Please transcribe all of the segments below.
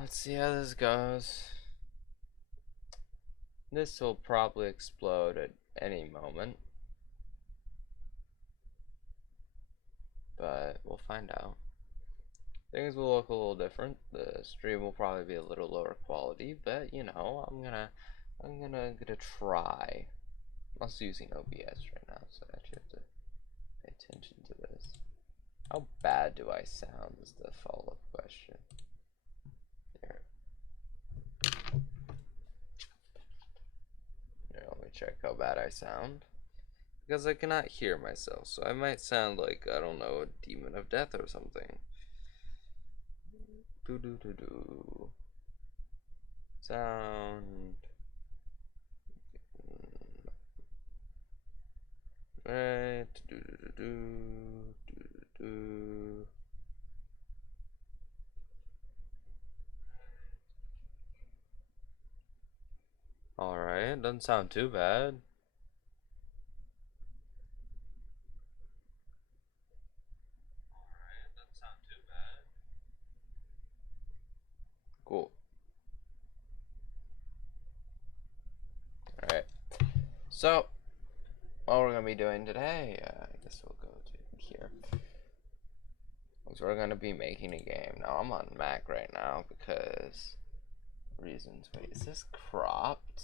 Let's see how this goes. This will probably explode at any moment, but we'll find out. Things will look a little different. The stream will probably be a little lower quality, but you know, I'm gonna try. I'm also using OBS right now, so I actually have to pay attention to this. How bad do I sound is the follow-up question. There. Here, let me check how bad I sound. Because I cannot hear myself, so I might sound like, I don't know, a demon of death or something. Sound. Right. Alright, doesn't sound too bad. Cool. Alright. So, what we're going to be doing today, I guess we'll go to here. So we're going to be making a game. Now, I'm on Mac right now because reasons. Wait, is this cropped?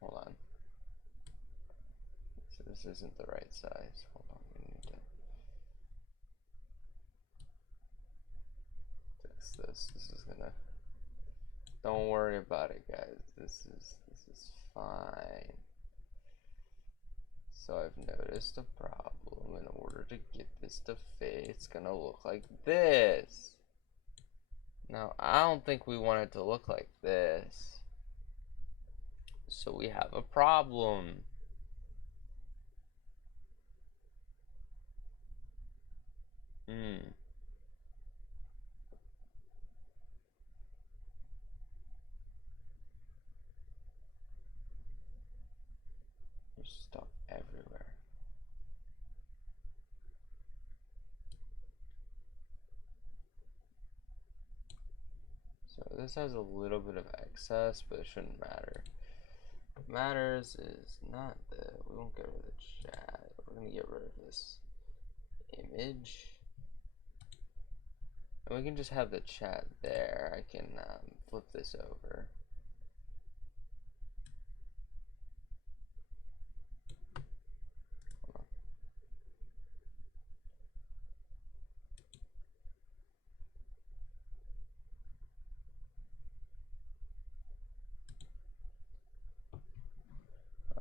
Hold on. So this isn't the right size. Hold on, we need to fix this. This is gonna. Don't worry about it, guys. This is fine. So I've noticed a problem. In order to get this to fit, it's gonna look like this. Now, I don't think we want it to look like this. So we have a problem. There's stuff everywhere. So this has a little bit of excess, but it shouldn't matter. What matters is not we won't get rid of the chat. We're gonna get rid of this image. And we can just have the chat there. I can flip this over.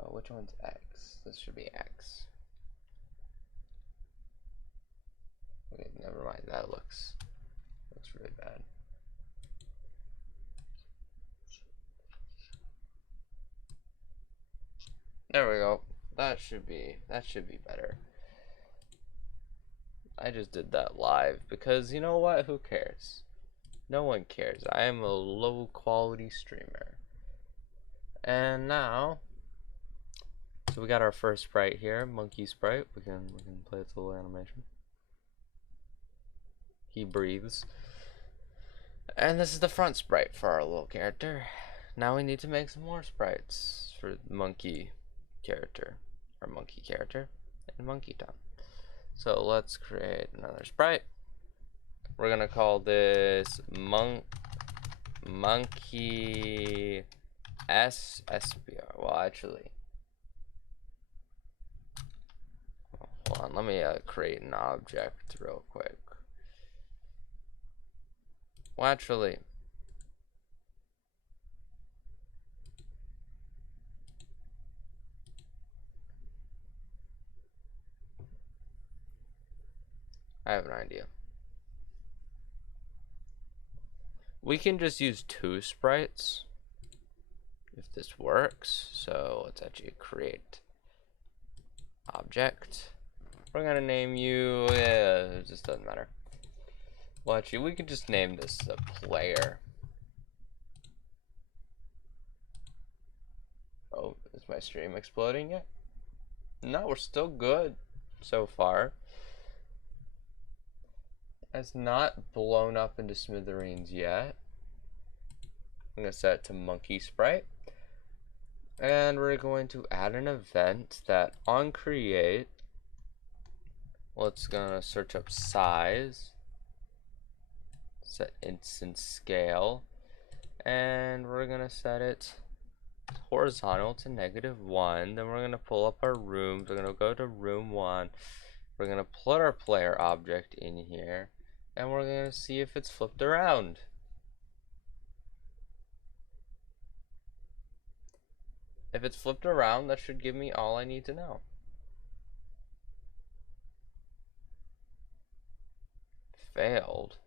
Which one's X? This should be X. Okay, never mind. That looks really bad. There we go. That should be better. I just did that live because you know what? Who cares? No one cares. I am a low quality streamer. And now, so we got our first sprite here, monkey sprite. We can play its little animation. He breathes. And this is the front sprite for our little character. Now we need to make some more sprites for the monkey character, or monkey character in Monke Town. So let's create another sprite. We're gonna call this monkey SPR. Well, actually, hold on. Let me create an object real quick. Well, actually, I have an idea. We can just use 2 sprites if this works. So let's actually create object. We're gonna name you, it just doesn't matter. Well, actually, we could just name this a player. Oh, is my stream exploding yet? No, we're still good so far. It's not blown up into smithereens yet. I'm going to set it to monkey sprite. And we're going to add an event that on create, let's gonna search up size, set instance scale, and we're gonna set it horizontal to -1. Then we're gonna pull up our rooms. We're gonna go to room 1. We're gonna put our player object in here, and we're gonna see if it's flipped around. If it's flipped around, that should give me all I need to know. Failed.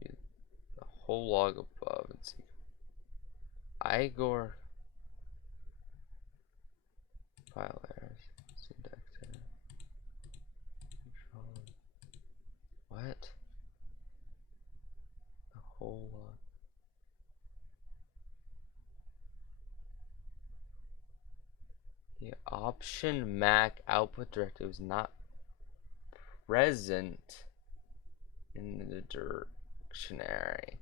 The whole log above and see. Igor file errors. Syntax error. Control. What? The whole log. The option Mac output directory was not present in the dictionary.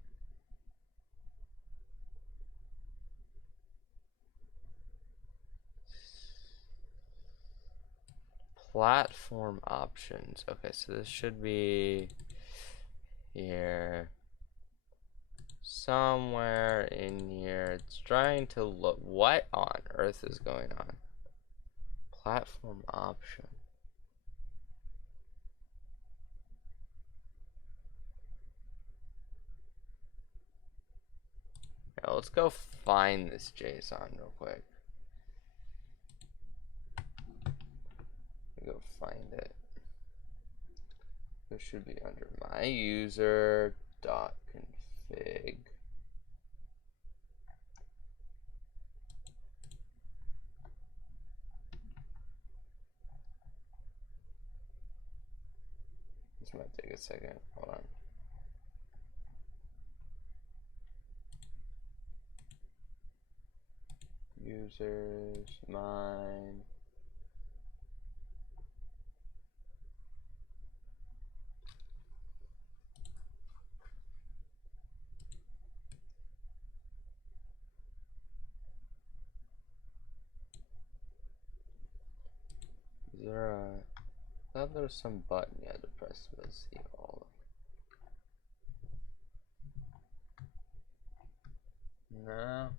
Platform options. Okay, so this should be here. Somewhere in here. It's trying to look. What on earth is going on? Platform option. Yeah, let's go find this JSON real quick. Go find it. This should be under my user dot config. This might take a second. Hold on. Users, mine. Is there a... I thought there was some button you had to press to see all of them. No.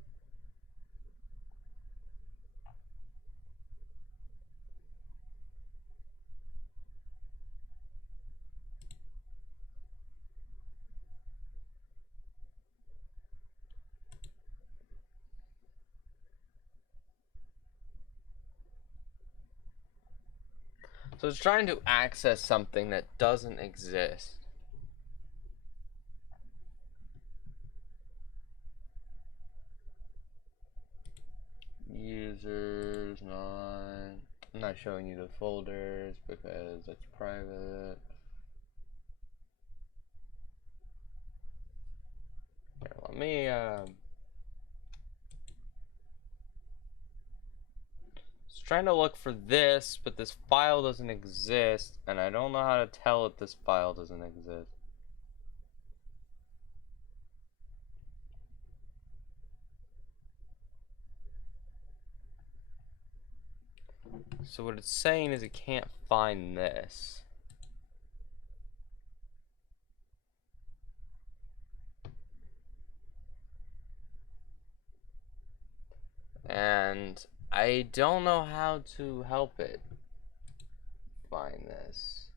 So it's trying to access something that doesn't exist. Users, not. I'm not showing you the folders because it's private. Here, let me just trying to look for this, but this file doesn't exist, and I don't know how to tell if this file doesn't exist. So what it's saying is it can't find this. And I don't know how to help it find this.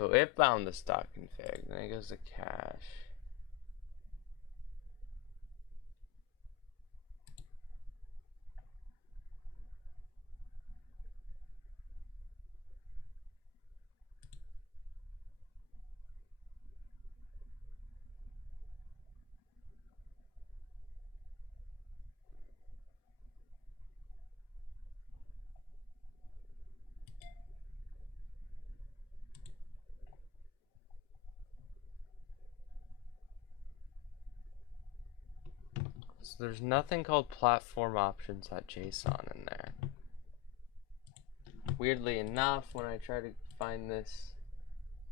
So it found the stock config, then it goes to cache. So there's nothing called platform options.json in there. Weirdly enough, when I try to find this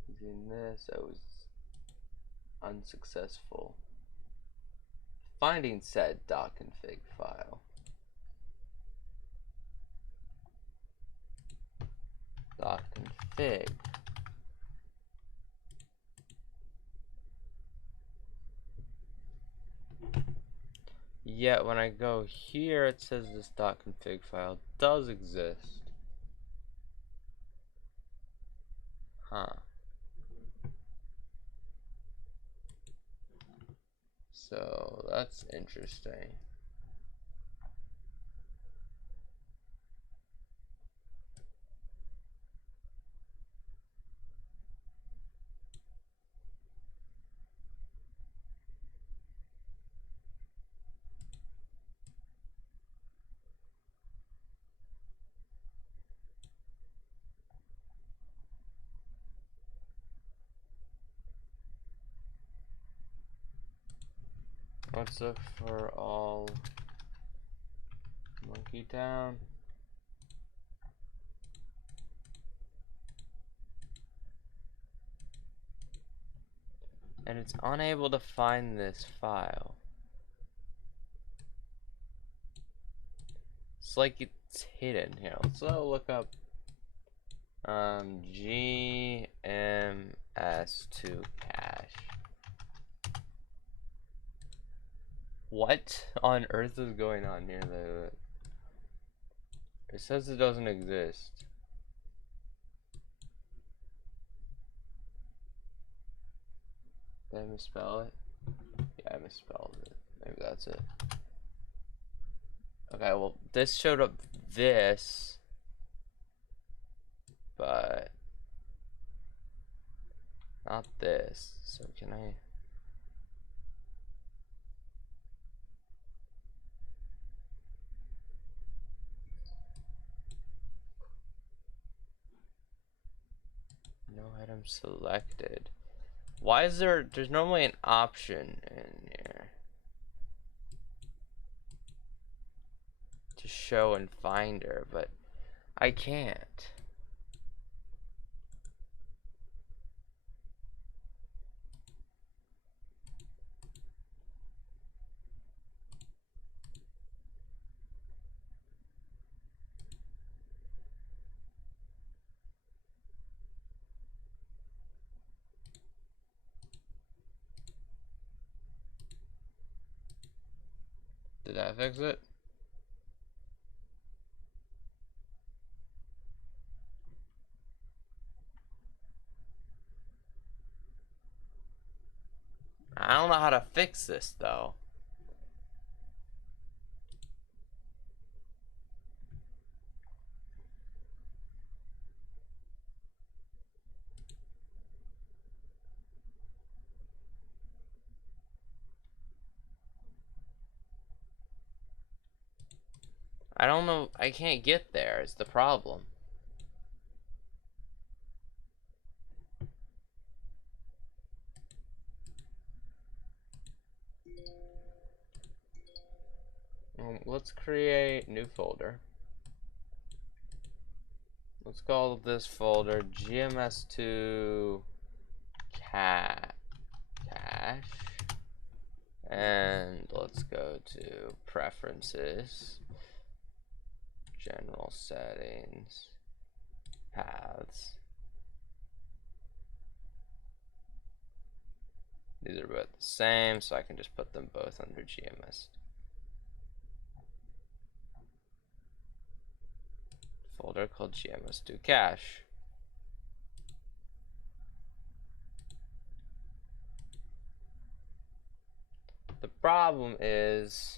using this, I was unsuccessful finding said .config file. .config. Yet when I go here, it says this .config file does exist. Huh. So that's interesting. Let's look for all Monke Town. And it's unable to find this file. It's like it's hidden here. Let's look up GMS2 cache. What on earth is going on here? It says it doesn't exist. Did I misspell it? Yeah, I misspelled it. Maybe that's it. Okay, well, this showed up this, but not this. So can I? No item selected. Why is there's normally an option in here to show in Finder, but I can't. Did that fix it? I don't know how to fix this though. I don't know. I can't get there. It's the problem. Let's create new folder. Let's call this folder GMS2 cache. And let's go to preferences, general settings, paths. These are both the same, so I can just put them both under GMS. Folder called GMS2 cache. problem is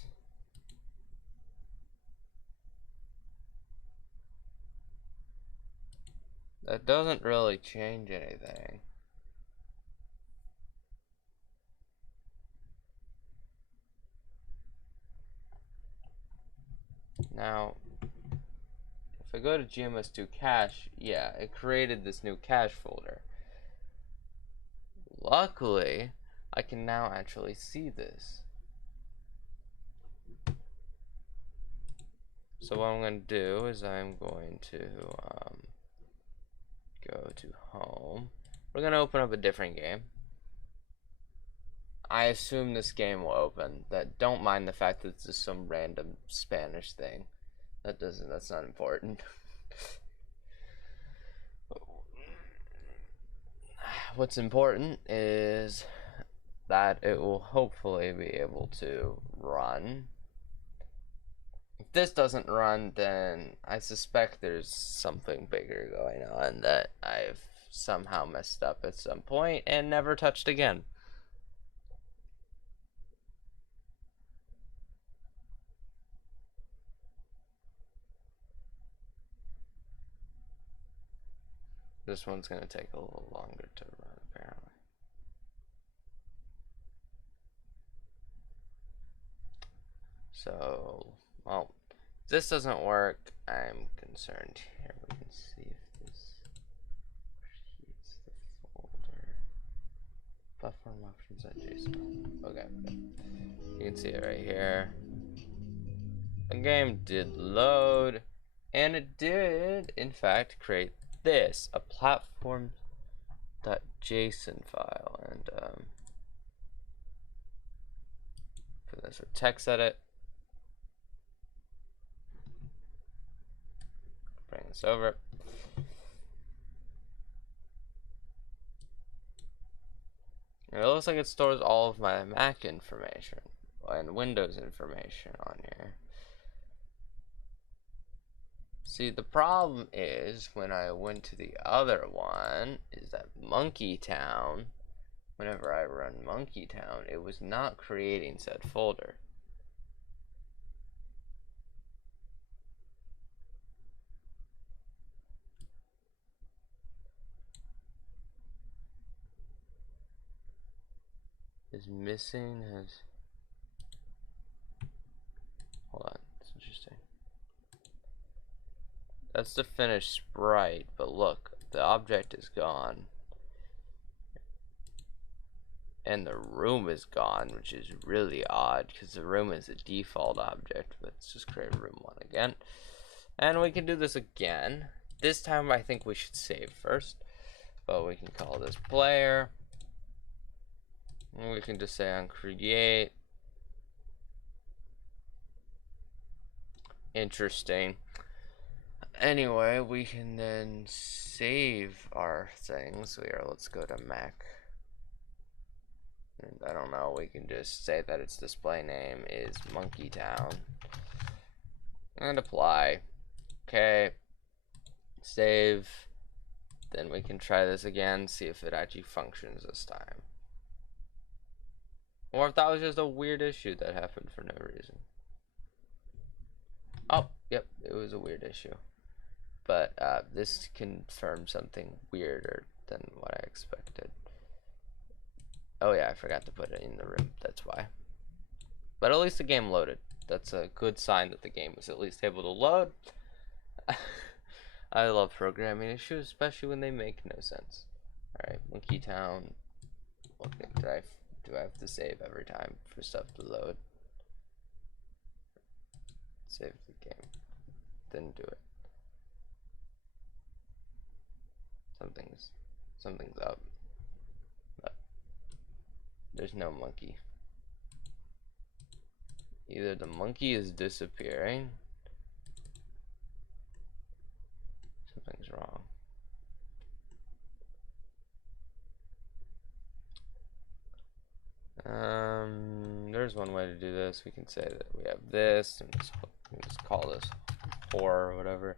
that doesn't really change anything. Now, if I go to GMS2 cache, yeah, it created this new cache folder. Luckily, I can now actually see this. So what I'm going to do is I'm going to go to home. We're going to open up a different game. I assume this game will open. Don't mind the fact that it's just some random Spanish thing. That's not important. What's important is that it will hopefully be able to run. If this doesn't run, then I suspect there's something bigger going on that I've somehow messed up at some point and never touched again. This one's going to take a little longer to run, apparently. So, well, if this doesn't work, I'm concerned. Here, we can see if this reads the folder. Platform options.json. Okay, you can see it right here. The game did load, and it did, in fact, create this, a platform.json file, and for this, a text edit. Bring this over. And it looks like it stores all of my Mac information and Windows information on here. See, the problem is when I went to the other one, is that Monke Town, whenever I run Monke Town, it was not creating said folder. Is missing has. Hold on, it's interesting. That's the finished sprite, but look, the object is gone. And the room is gone, which is really odd, because the room is a default object. Let's just create room 1 again. And we can do this again. This time I think we should save first. But we can call this player. And we can just say on create. Interesting. Anyway, we can then save our things. Let's go to Mac. And I don't know, we can just say that its display name is Monke Town. And apply. Okay. Save. Then we can try this again, see if it actually functions this time. Or if that was just a weird issue that happened for no reason. Oh, yep, it was a weird issue. But this confirms something weirder than what I expected. Oh yeah, I forgot to put it in the room, that's why. But at least the game loaded. That's a good sign that the game was at least able to load. I love programming issues, especially when they make no sense. Alright, Monke Town. Okay, do I have to save every time for stuff to load? Save the game. Didn't do it. Something's up. But there's no monkey. Either the monkey is disappearing. Something's wrong. There's one way to do this. We can say that we have this, and just call this or whatever.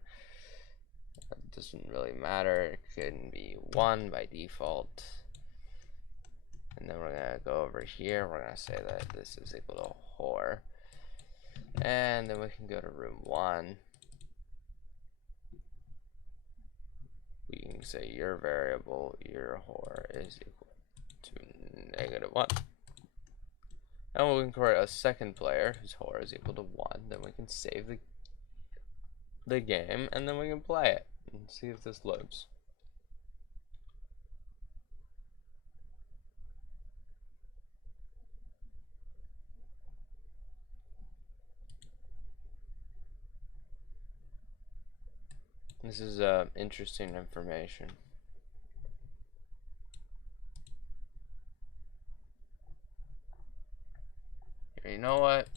It doesn't really matter. It can be 1 by default. And then we're gonna go over here. We're gonna say that this is equal to whore. And then we can go to room 1. We can say your variable, your whore, is equal to -1. And we can create a second player whose whore is equal to 1. Then we can save the game, and then we can play it and see if this loads. This is interesting information. You know what?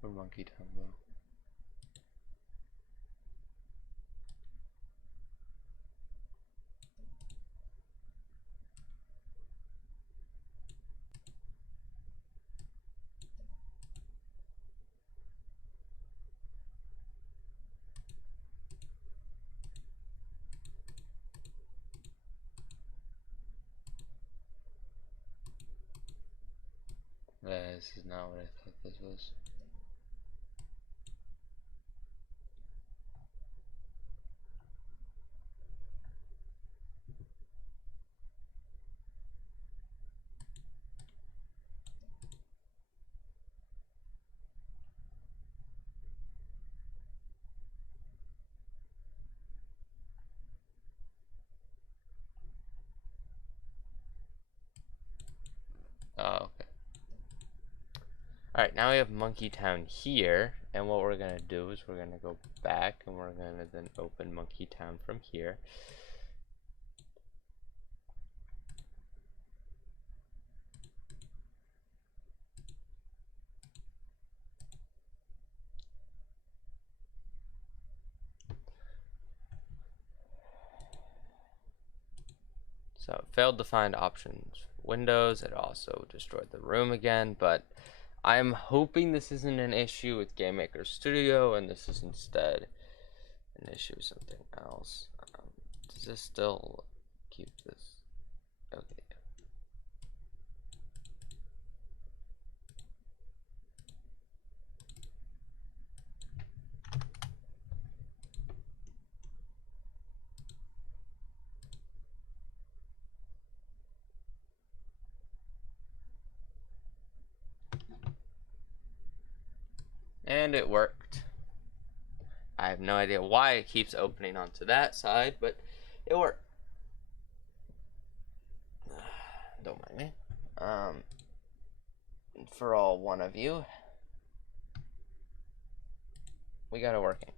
Where'd Monke Town go? This is not what I thought this was. Oh, okay. Alright, now we have Monke Town here, and what we're going to do is we're going to go back, and we're going to then open Monke Town from here. So it failed to find options windows. It also destroyed the room again, but I'm hoping this isn't an issue with GameMaker Studio and this is instead an issue with something else. Does this still keep this? Okay. And it worked. I have no idea why it keeps opening onto that side, but it worked. Don't mind me. For all one of you, we got it working.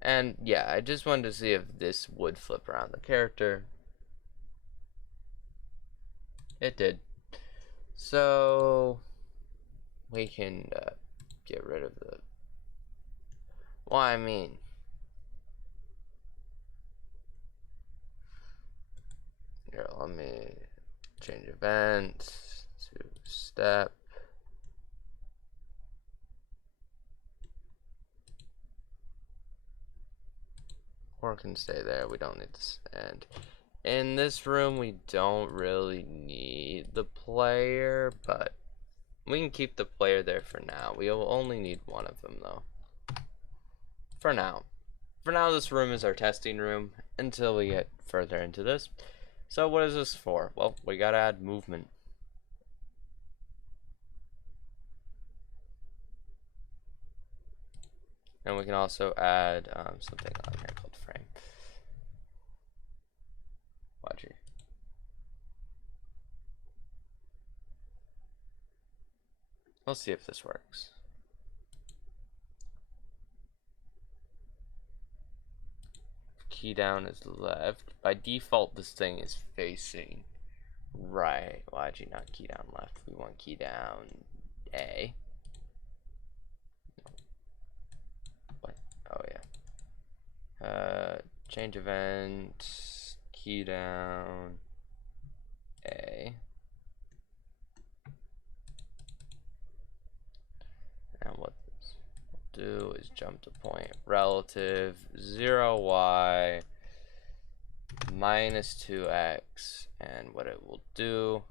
And yeah, I just wanted to see if this would flip around the character. It did. So we can get rid of the. Well, I mean, here, let me change event to step. Or can stay there. We don't need this. And in this room, we don't really need the player, but we can keep the player there for now. We will only need one of them, though. For now. For now, this room is our testing room until we get further into this. So what is this for? Well, we gotta add movement. And we can also add something on here called frame. Watch here. We'll see if this works. Key down is left. By default, this thing is facing right. YG, not key down left. We want key down A. What? Oh yeah. Change event. Key down A. do is jump to point relative 0y minus 2x, and what it will do,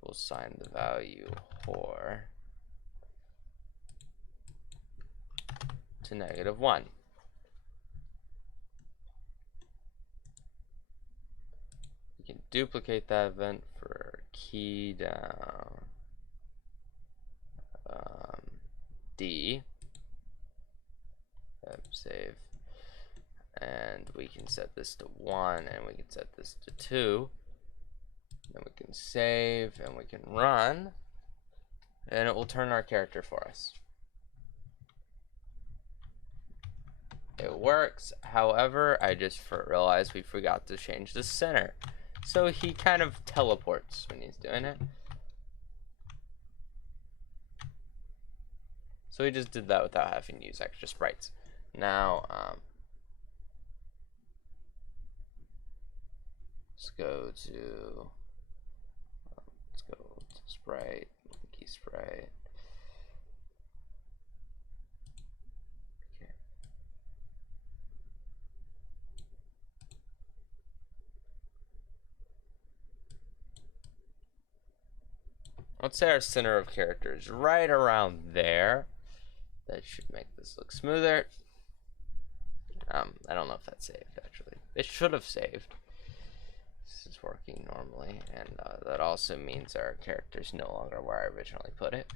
we'll assign the value whore to -1. We can duplicate that event for key down D, save, and we can set this to 1, and we can set this to 2. Then we can save, and we can run, and it will turn our character for us. It works. However, I just realized we forgot to change the center. So he kind of teleports when he's doing it. So he just did that without having to use extra sprites. Now, let's go to sprite, monkey sprite. Okay. Let's say our center of character is right around there. That should make this look smoother. I don't know if that's saved, actually. It should have saved. This is working normally, and that also means our character is no longer where I originally put it.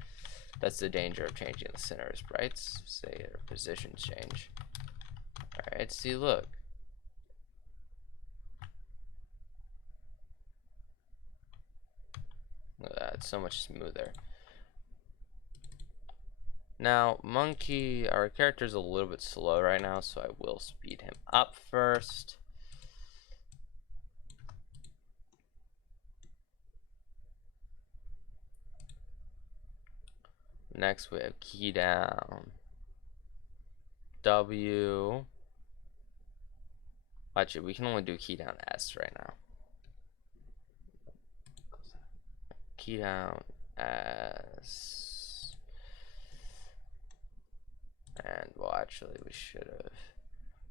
That's the danger of changing the center of sprites. Say our positions change. Alright, see, look. Look at that, it's so much smoother. Now, Monkey, our character's a little bit slow right now, so I will speed him up first. Next, we have key down W. Actually, we can only do key down S right now. Key down S. And, well, actually, we should have.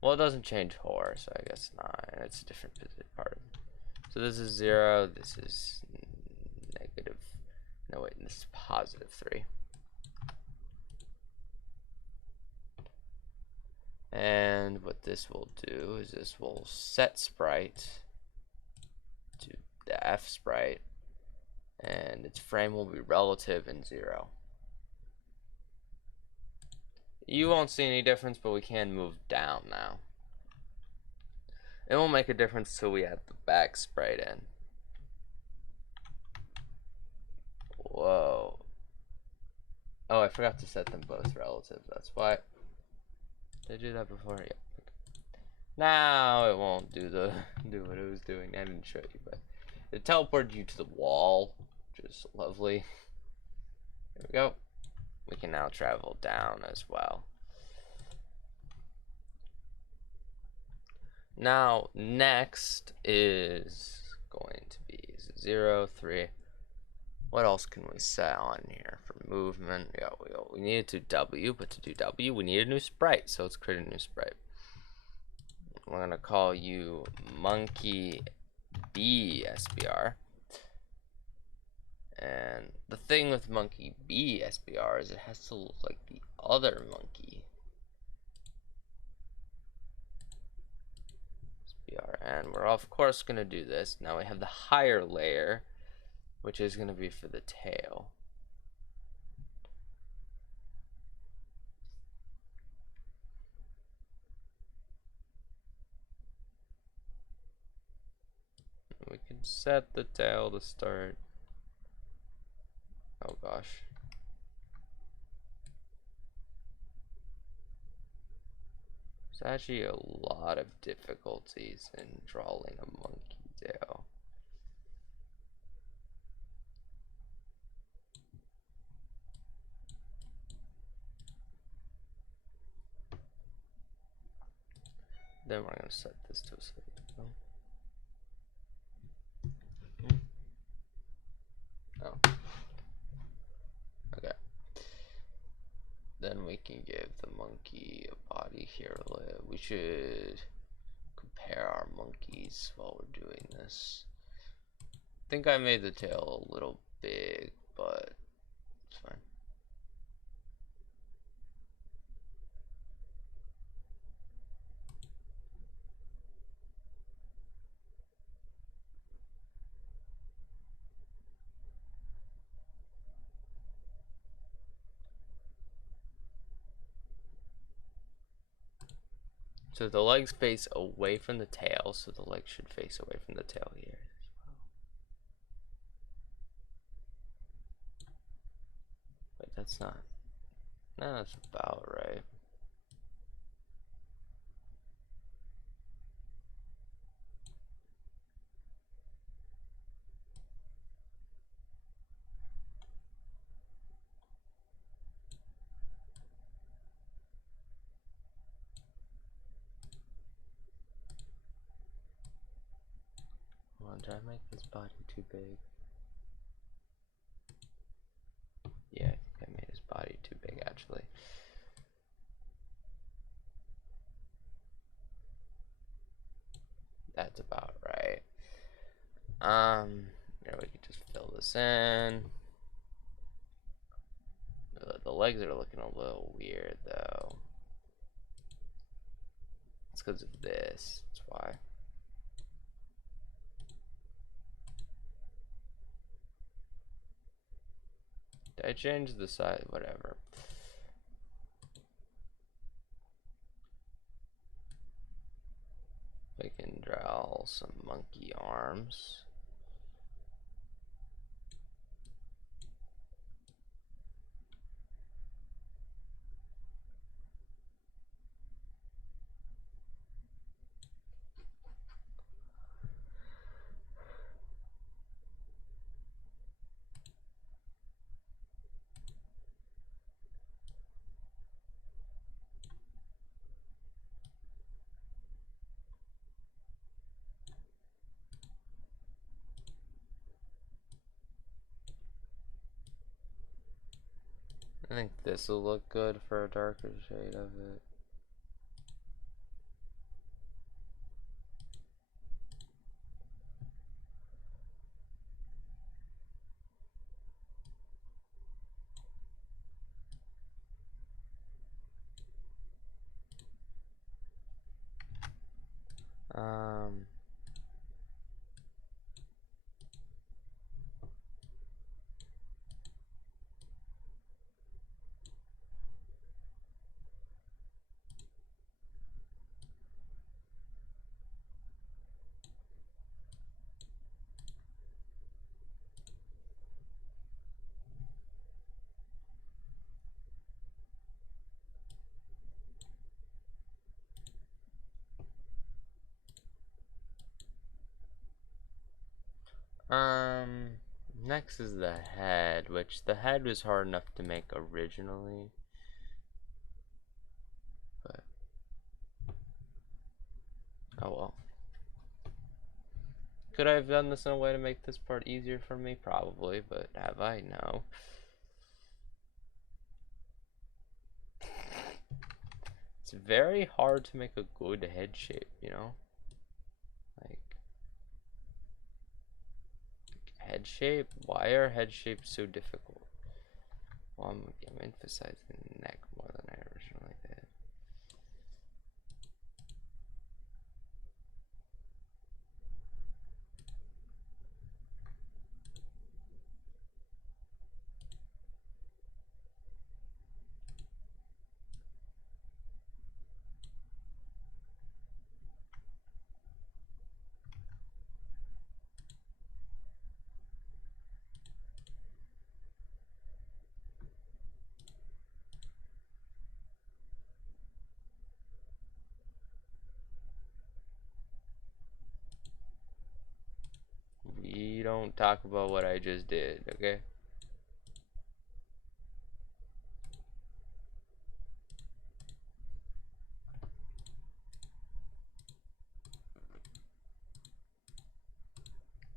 Well, it doesn't change whore, so I guess not. It's a different part of it. So this is 0. This is negative. No, wait, this is +3. And what this will do is this will set sprite to the F sprite, and its frame will be relative and 0. You won't see any difference, but we can move down now. It won't make a difference till we add the back sprite in. Whoa. Oh, I forgot to set them both relative. That's why. Did I do that before? Yeah. Okay. Now it won't do what it was doing. I didn't show you, but it teleported you to the wall, which is lovely. There we go. We can now travel down as well. Now, next is going to be 0, 3. What else can we set on here for movement? Yeah, we needed to W, but to do W, we need a new sprite. So let's create a new sprite. We're gonna call you Monkey B SBR. And the thing with Monkey B SBR is it has to look like the other monkey SBR. And we're of course gonna do this. Now we have the higher layer, which is gonna be for the tail. We can set the tail to start. Oh gosh. There's actually a lot of difficulties in drawing a monkey tail. Then we're gonna set this to a sleep. Oh. Okay. Then we can give the monkey a body here. We should compare our monkeys while we're doing this. I think I made the tail a little big, but it's fine. So the legs face away from the tail, so the legs should face away from the tail here as well. But that's not. No, that's about right. Well, did I make this body too big? Yeah, I think I made his body too big actually. That's about right. There we can just fill this in. The legs are looking a little weird though. It's because of this. That's why. Did I change the size? Whatever. We can draw some monkey arms. I think this will look good for a darker shade of it. Um, um, next is the head, which the head was hard enough to make originally. But, oh well. Could I have done this in a way to make this part easier for me? Probably, but have I? No. It's very hard to make a good head shape, you know? Like, head shape? Why are head shapes so difficult? Well, I'm emphasizing the neck more than I originally did. We don't talk about what I just did, okay?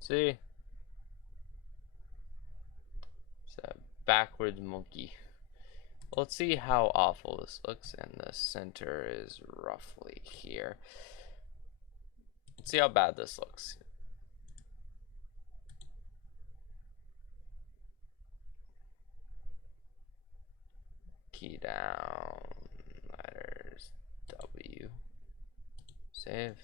See? It's a backwards monkey. Let's see how awful this looks, and the center is roughly here. Let's see how bad this looks. Key down, letters, W, save.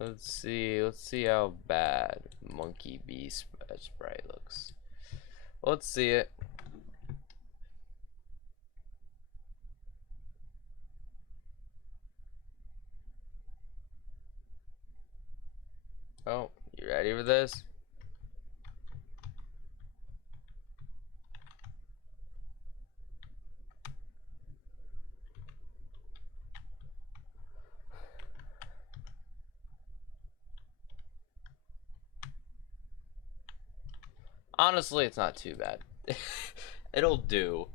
Let's see how bad Monkey Bee spray looks. Let's see it. Oh, you ready for this? Honestly, it's not too bad. It'll do.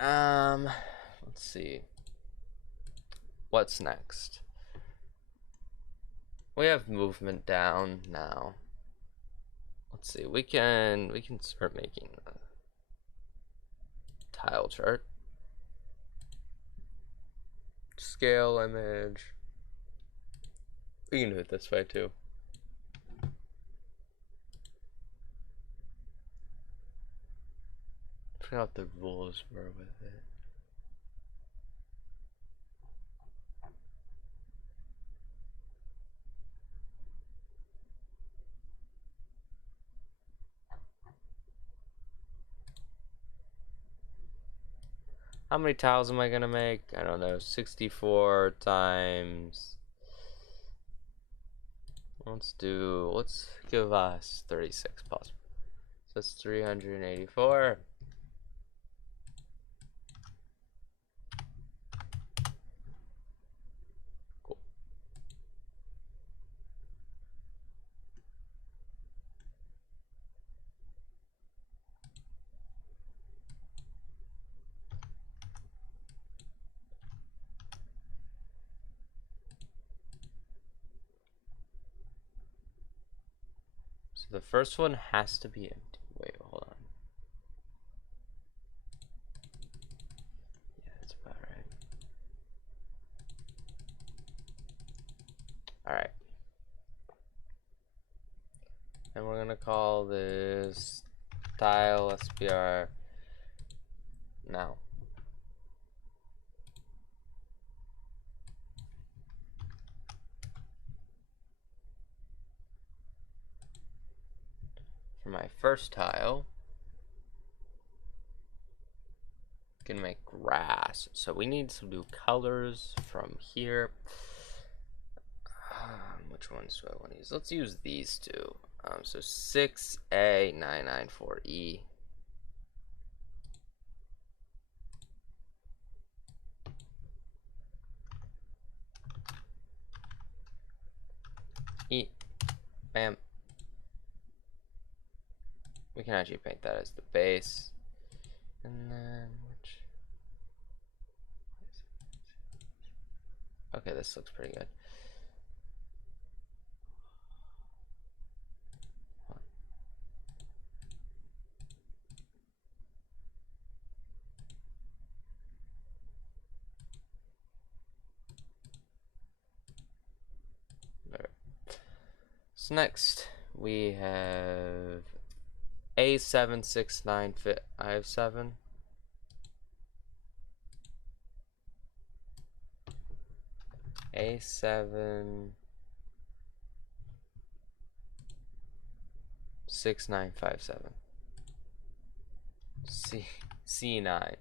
Let's see. What's next? We have movement down now. Let's see. We can start making a tile chart. Scale image. We can do it this way too. I forgot what the rules were with it. How many tiles am I gonna make? I don't know. 64 times. Let's give us 36 possible. So that's 384. Cool. So the first one has to be empty. Wait, hold on. Yeah, that's about right. Alright. And we're gonna call this tile SPR now. For my first tile, can make grass. So we need some new colors from here. Which ones do I want to use? Let's use these two. So 6A994E. E. Bam. We can actually paint that as the base. And then which? Okay, this looks pretty good. There. So next we have A76957. A76957. C957.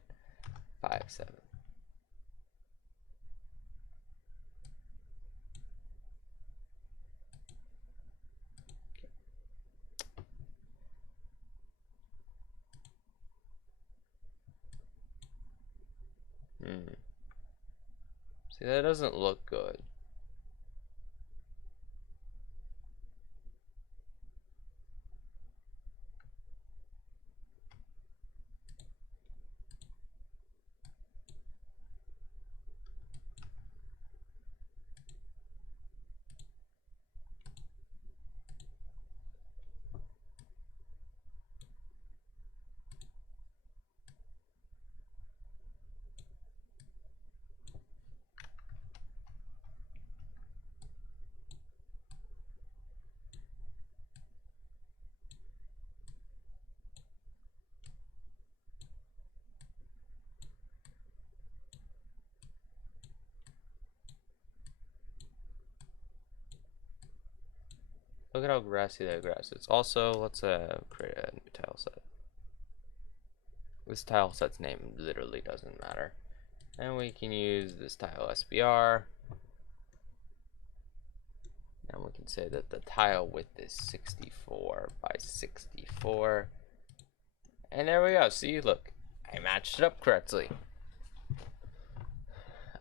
See, that doesn't look good. Look at how grassy that grass is. Also, let's create a new tile set. This tile set's name literally doesn't matter. And we can use this tile SBR. And we can say that the tile width is 64 by 64. And there we go. See, look, I matched it up correctly.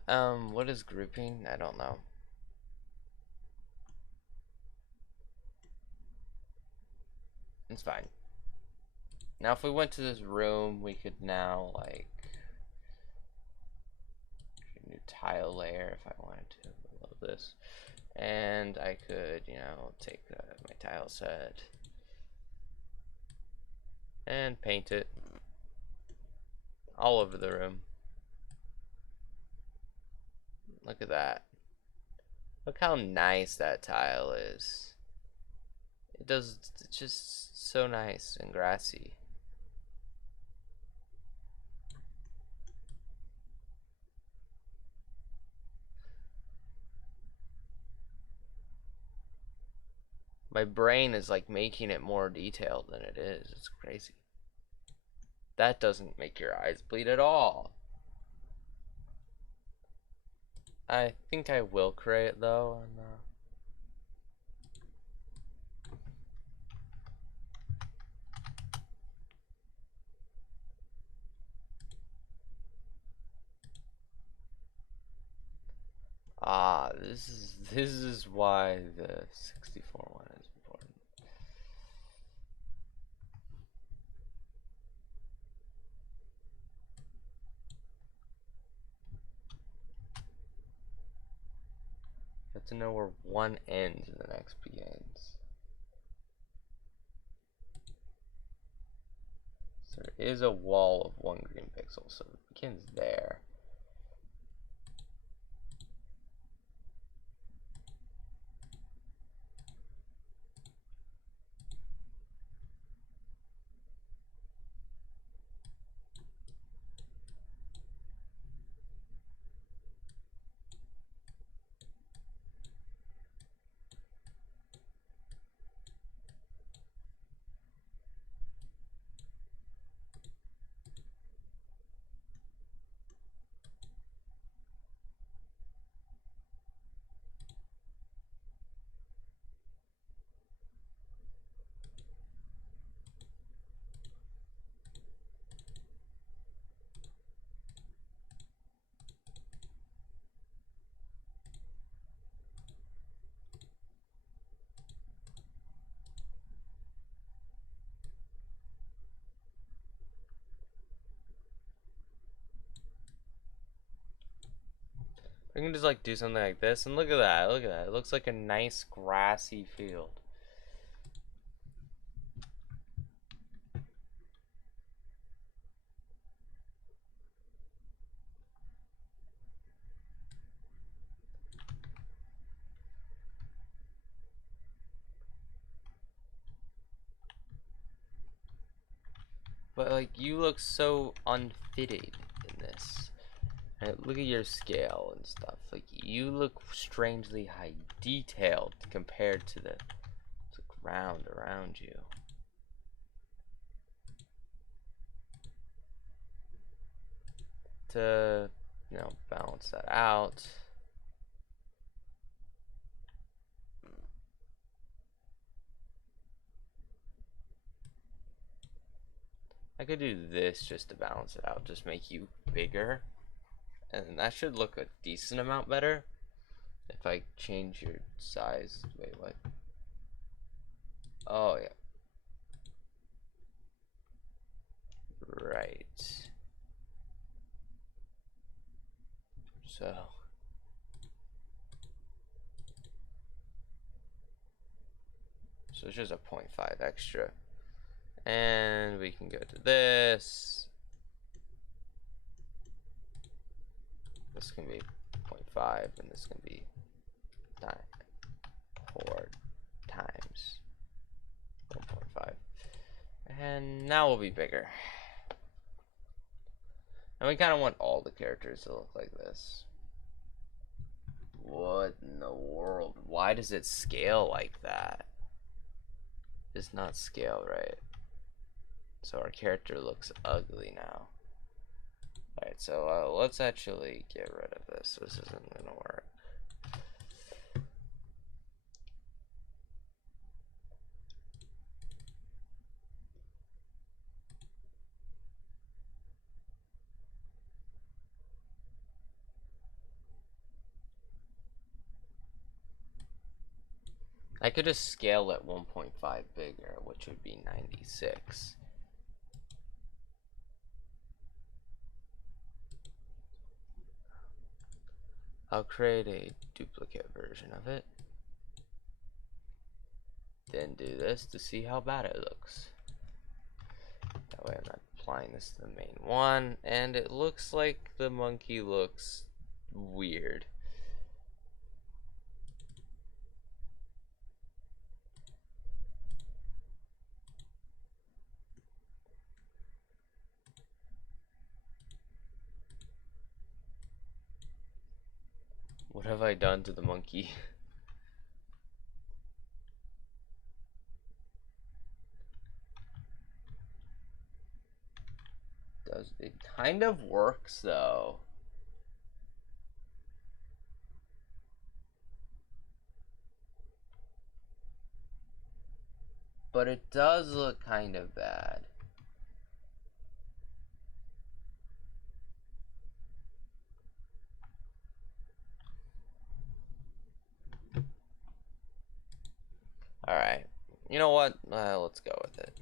What is grouping? I don't know. It's fine. Now, if we went to this room, we could now, like, create a new tile layer if I wanted to. I love this. And I could, you know, take my tile set and paint it all over the room. Look at that. Look how nice that tile is. It's just so nice and grassy. My brain is like making it more detailed than it is. It's crazy. That doesn't make your eyes bleed at all. I think I will create though. And, this is why the 64 one is important. You have to know where one ends and the next begins. So there is a wall of 1 green pixel, so it begins there. I can just like do something like this, and look at that, look at that. It looks like a nice grassy field. But like, you look so unfitted in this. And look at your scale and stuff. Like, you look strangely high detailed compared to the ground around you. To, you know, balance that out. I could do this just to balance it out, just make you bigger. And that should look a decent amount better. If I change your size. Wait, what? Oh, yeah. Right. So it's just a 0.5 extra. And we can go to this. This can be 0.5, and this can be 4 times 1.5. And now we'll be bigger. And we kind of want all the characters to look like this. What in the world? Why does it scale like that? is not scale right. So our character looks ugly now. Alright, so let's actually get rid of this. This isn't gonna work. I could just scale it 1.5 bigger, which would be 96. I'll create a duplicate version of it. Then do this to see how bad it looks. That way I'm not applying this to the main one, and it looks like the monkey looks weird. What have I done to the monkey? It kind of works though. But it does look kind of bad. Alright. You know what? Let's go with it.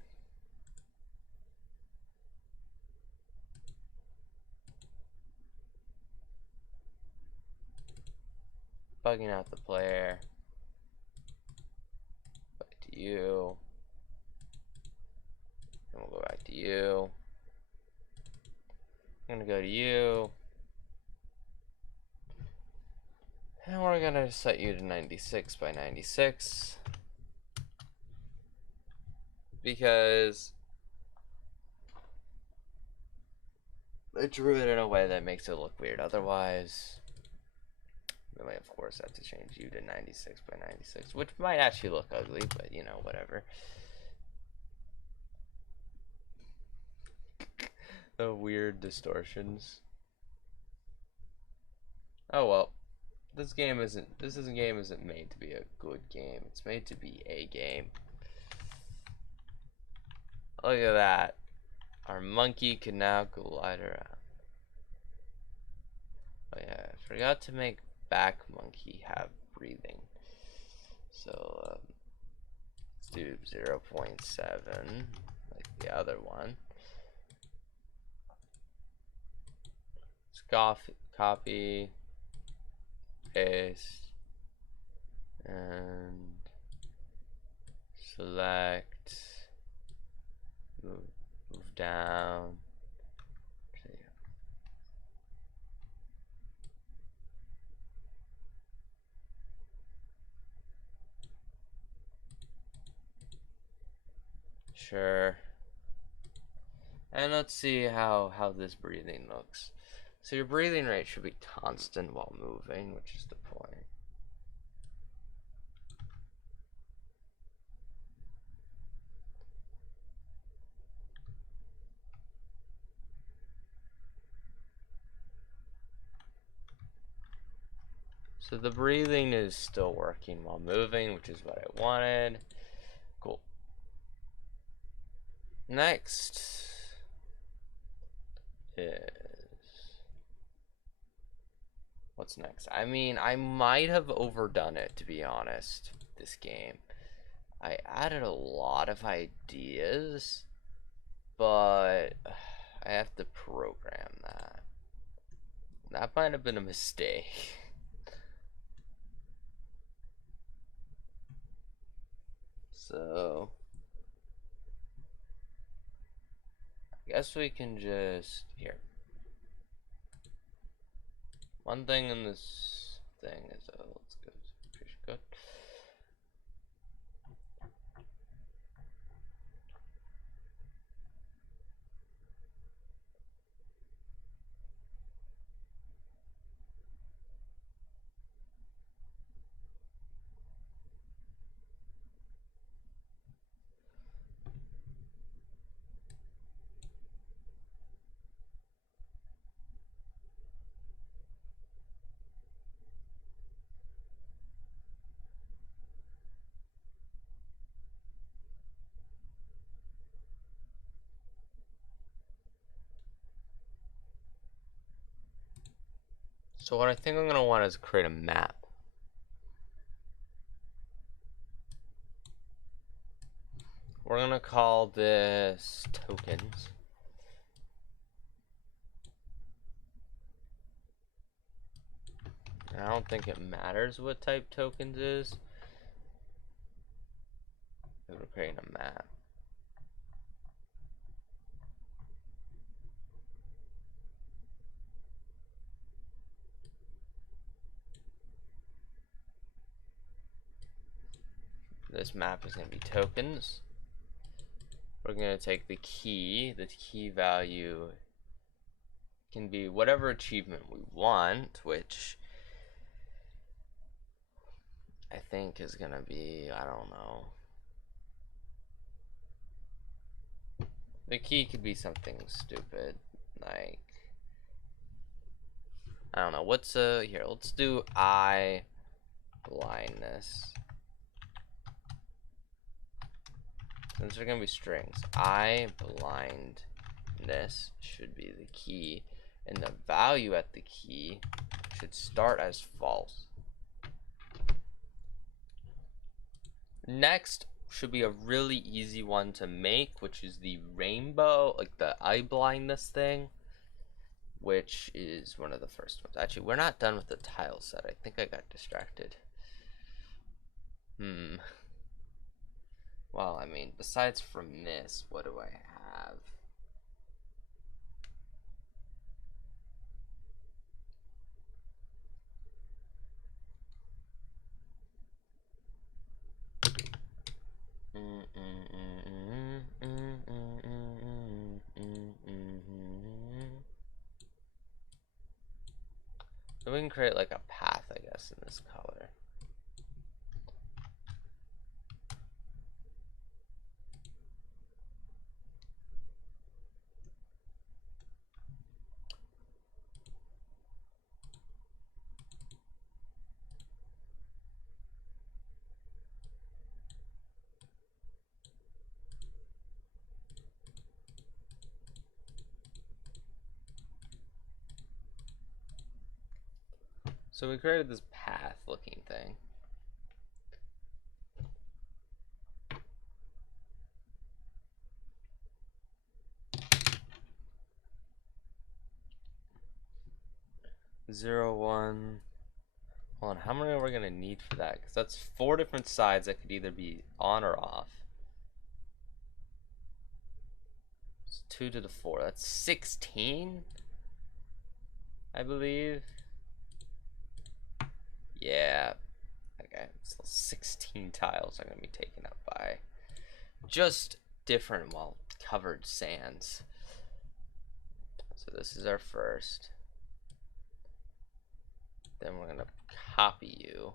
Bugging out the player. Back to you. And we'll go back to you. I'm gonna go to you. And we're gonna set you to 96 by 96. Because I drew it in a way that makes it look weird. Otherwise, we might of course have to change you to 96 by 96, which might actually look ugly, but you know, whatever. The weird distortions. Oh well. This game isn't made to be a good game. It's made to be a game. Look at that. Our monkey can now glide around. Oh yeah, I forgot to make back monkey have breathing. So let's do 0.7 like the other one. Let's copy, paste, and select, move down. Sure. And let's see how this breathing looks. So your breathing rate should be constant while moving, which is the point. So the breathing is still working while moving, which is what I wanted. Cool. Next is, what's next? I mean, I might have overdone it, to be honest, this game. I added a lot of ideas, but I have to program that. That might have been a mistake. So I guess we can just, here. One thing in this thing is, let's go to fish code. So what I think I'm going to want is create a map. We're going to call this tokens. I don't think it matters what type tokens is. We're creating a map. This map is going to be tokens. We're going to take the key value can be whatever achievement we want, which I think is going to be, I don't know. The key could be something stupid, like, I don't know, what's here, let's do eye blindness. Since they're gonna be strings, eye blindness should be the key, and the value at the key should start as false. Next should be a really easy one to make, which is the rainbow, like the eye blindness thing, which is one of the first ones. Actually, we're not done with the tile set. I think I got distracted. Well, I mean, besides from this, what do I have? So we can create like a path, I guess, in this color. So we created this path looking thing. Zero, one. Hold on, how many are we gonna need for that? Because that's 4 different sides that could either be on or off. It's 2 to the 4. That's 16, I believe. Yeah. Okay, so 16 tiles are gonna be taken up by just different, well, covered sands. So this is our first. Then we're gonna copy you.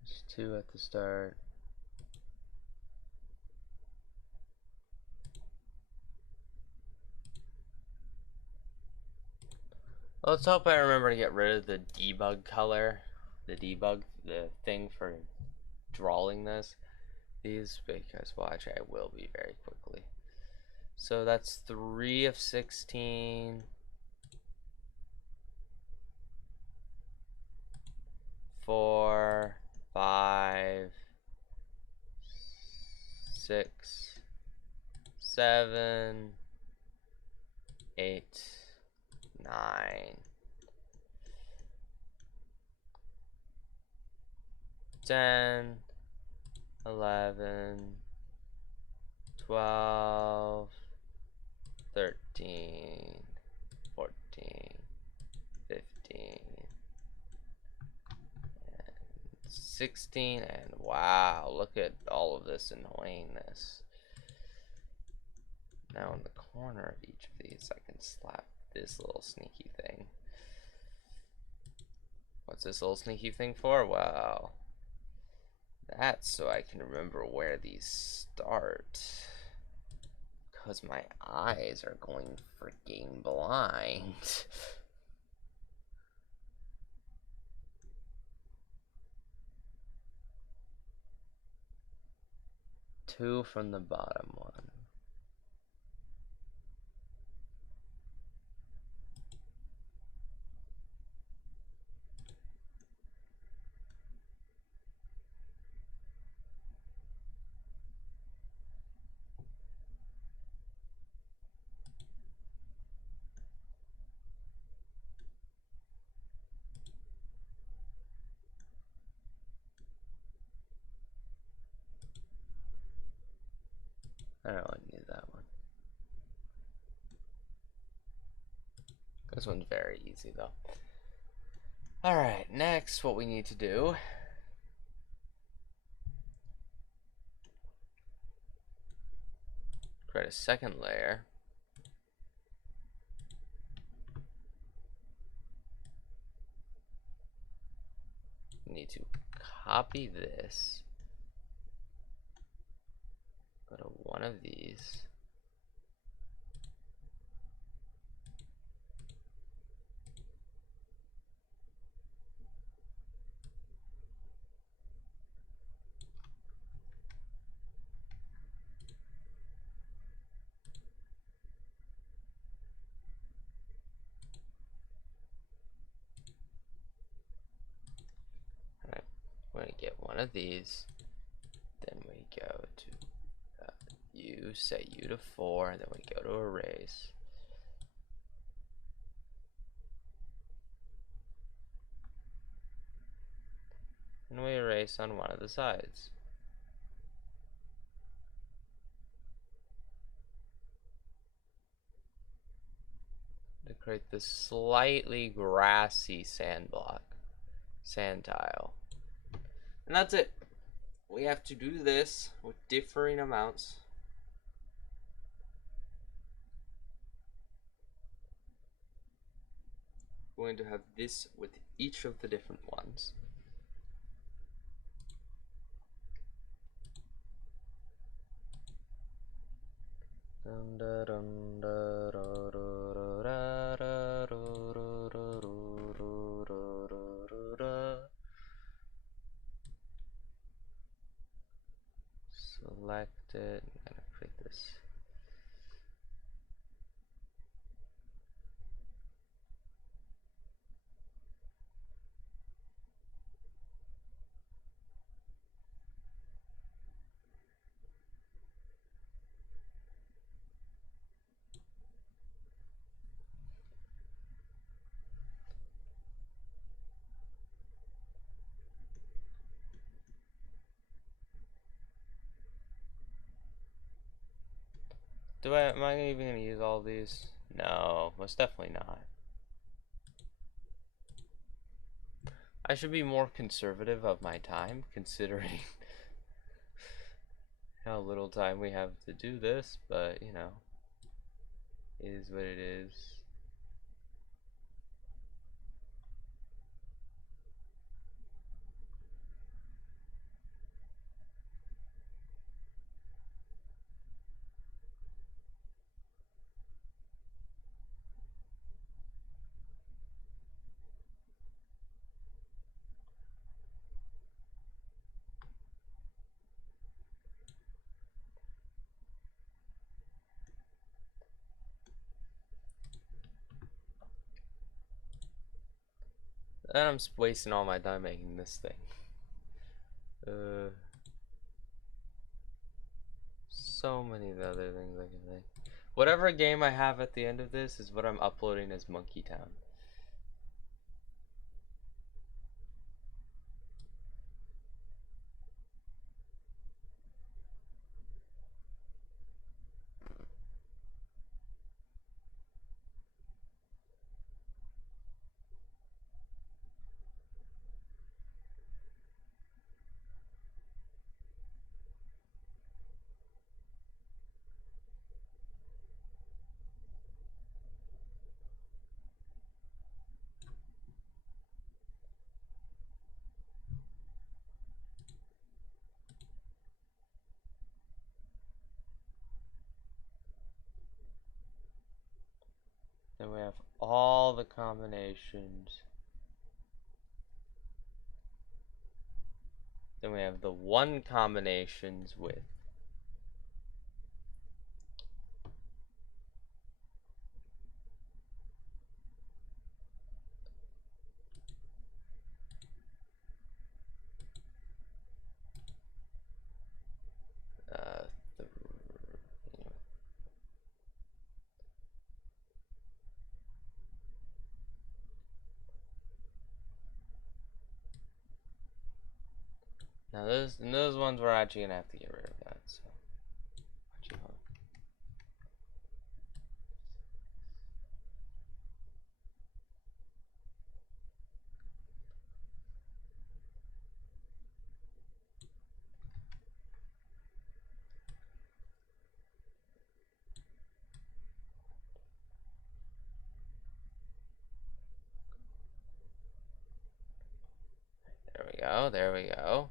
There's 2 at the start. Let's hope I remember to get rid of the debug color, the thing for drawing these, because watch, I will be very quickly. So that's 3 of 16, 4, 5, 6, 7, 8, 9, 10, 11, 12, 13, 14, 15, and 16, and wow, look at all of this annoyingness. Now in the corner of each of these, I can slap this little sneaky thing. What's this little sneaky thing for? Well, that's so I can remember where these start. because my eyes are going freaking blind. Two from the bottom one. I don't really need that one. This one's very easy though. Alright, next what we need to do create a second layer. We need to copy this. Go to one of these. Alright, we're going to get one of these. Then we go to U, set U to 4, and then we go to erase. And we erase on one of the sides. To create this slightly grassy sand tile. And that's it. We have to do this with differing amounts. We're going to have this with each of the different ones. Select it. I'm gonna create this. Am I even gonna use all these? No, most definitely not. I should be more conservative of my time, considering how little time we have to do this, but you know, it is what it is. And I'm wasting all my time making this thing. So many other things I can think. Whatever game I have at the end of this is what I'm uploading as Monke Town. combinations. Then we have the 1 combinations with the, you know, now those ones we're actually gonna have to get rid of that. So there we go. There we go.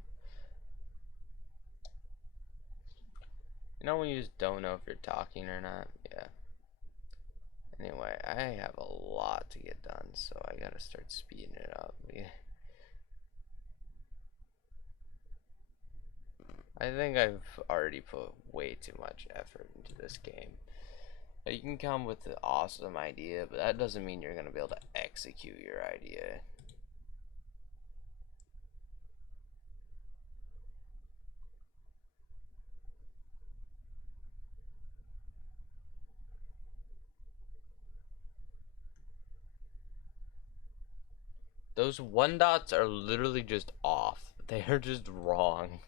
You know when you just don't know if you're talking or not? Yeah. Anyway, I have a lot to get done, so I gotta start speeding it up. I think I've already put way too much effort into this game. You can come with an awesome idea, but that doesn't mean you're gonna be able to execute your idea. Those 1 dots are literally just off. They are just wrong.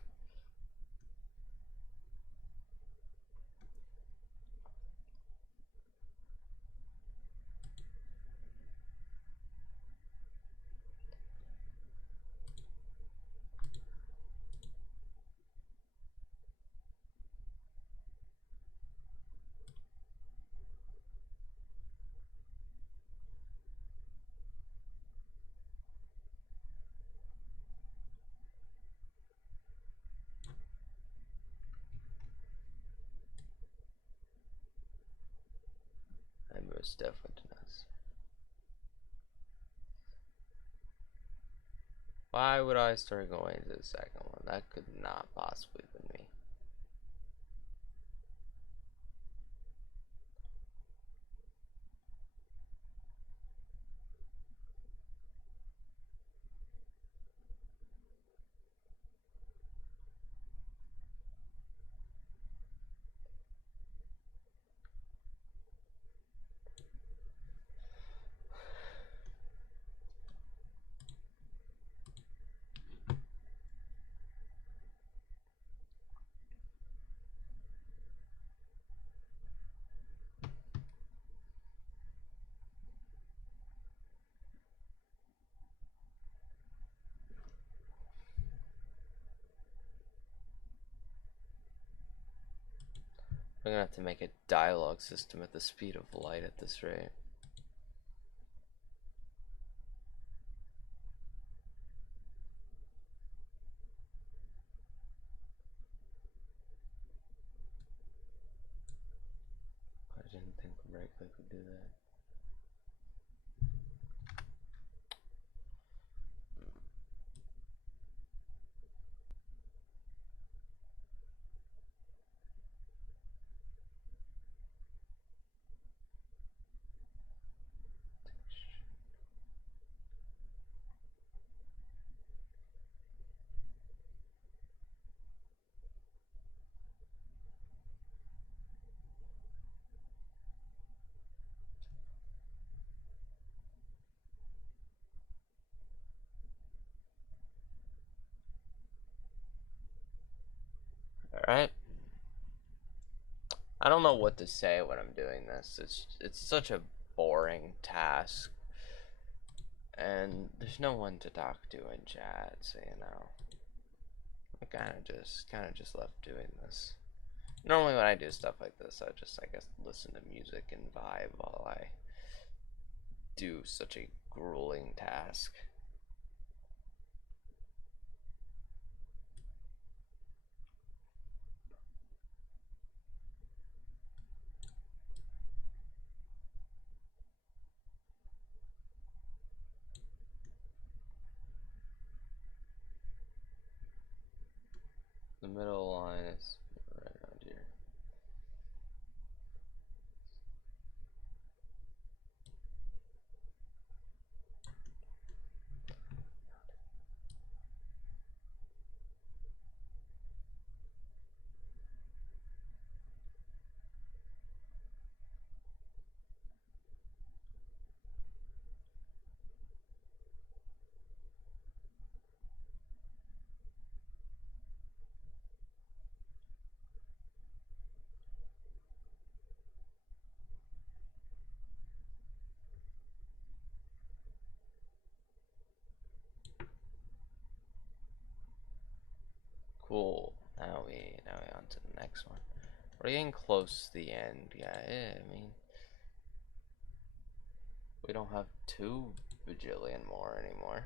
I most definitely does. Why would I start going to the second one? That could not possibly have been me. We're gonna have to make a dialogue system at the speed of light at this rate. I didn't think right click would do that. Alright. I don't know what to say when I'm doing this. It's such a boring task. And there's no one to talk to in chat, so you know. I kinda just left doing this. Normally when I do stuff like this, I guess listen to music and vibe while I do such a grueling task. The middle line is right around here. Cool. Now we on to the next one. We're getting close to the end, yeah. I mean, we don't have 2 bajillion more anymore.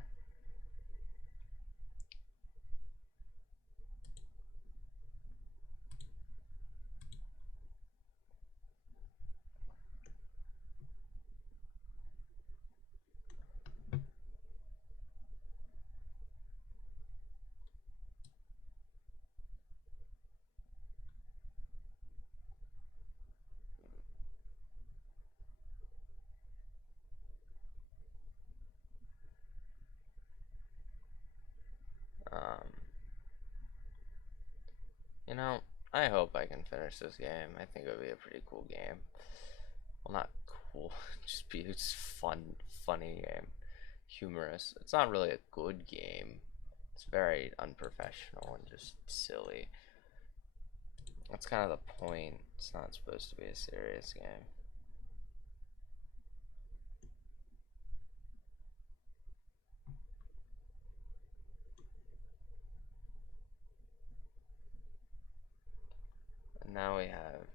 You know, I hope I can finish this game. I think it would be a pretty cool game. Well, not cool, just funny game. Humorous. It's not really a good game. It's very unprofessional and just silly. That's kind of the point. It's not supposed to be a serious game. And now we have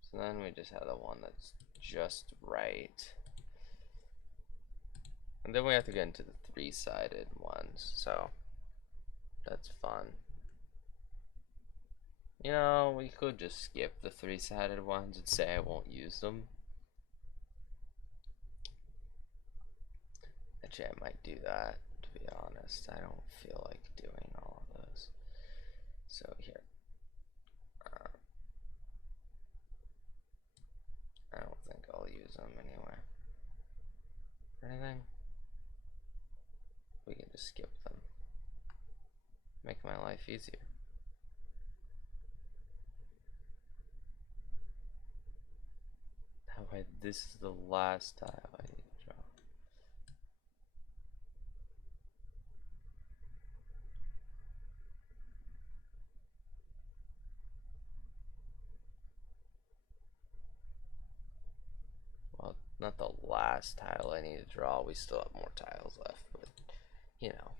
so then we just have the one that's just right. And then we have to get into the 3-sided ones, so that's fun. You know, we could just skip the 3-sided ones and say I won't use them. Actually, I might do that, to be honest. I don't feel like doing all of those. So here. I don't think I'll use them anyway. For anything? We can just skip them. Make my life easier. That way, this is the last tile I need to draw. Well, not the last tile I need to draw. We still have more tiles left, but you know.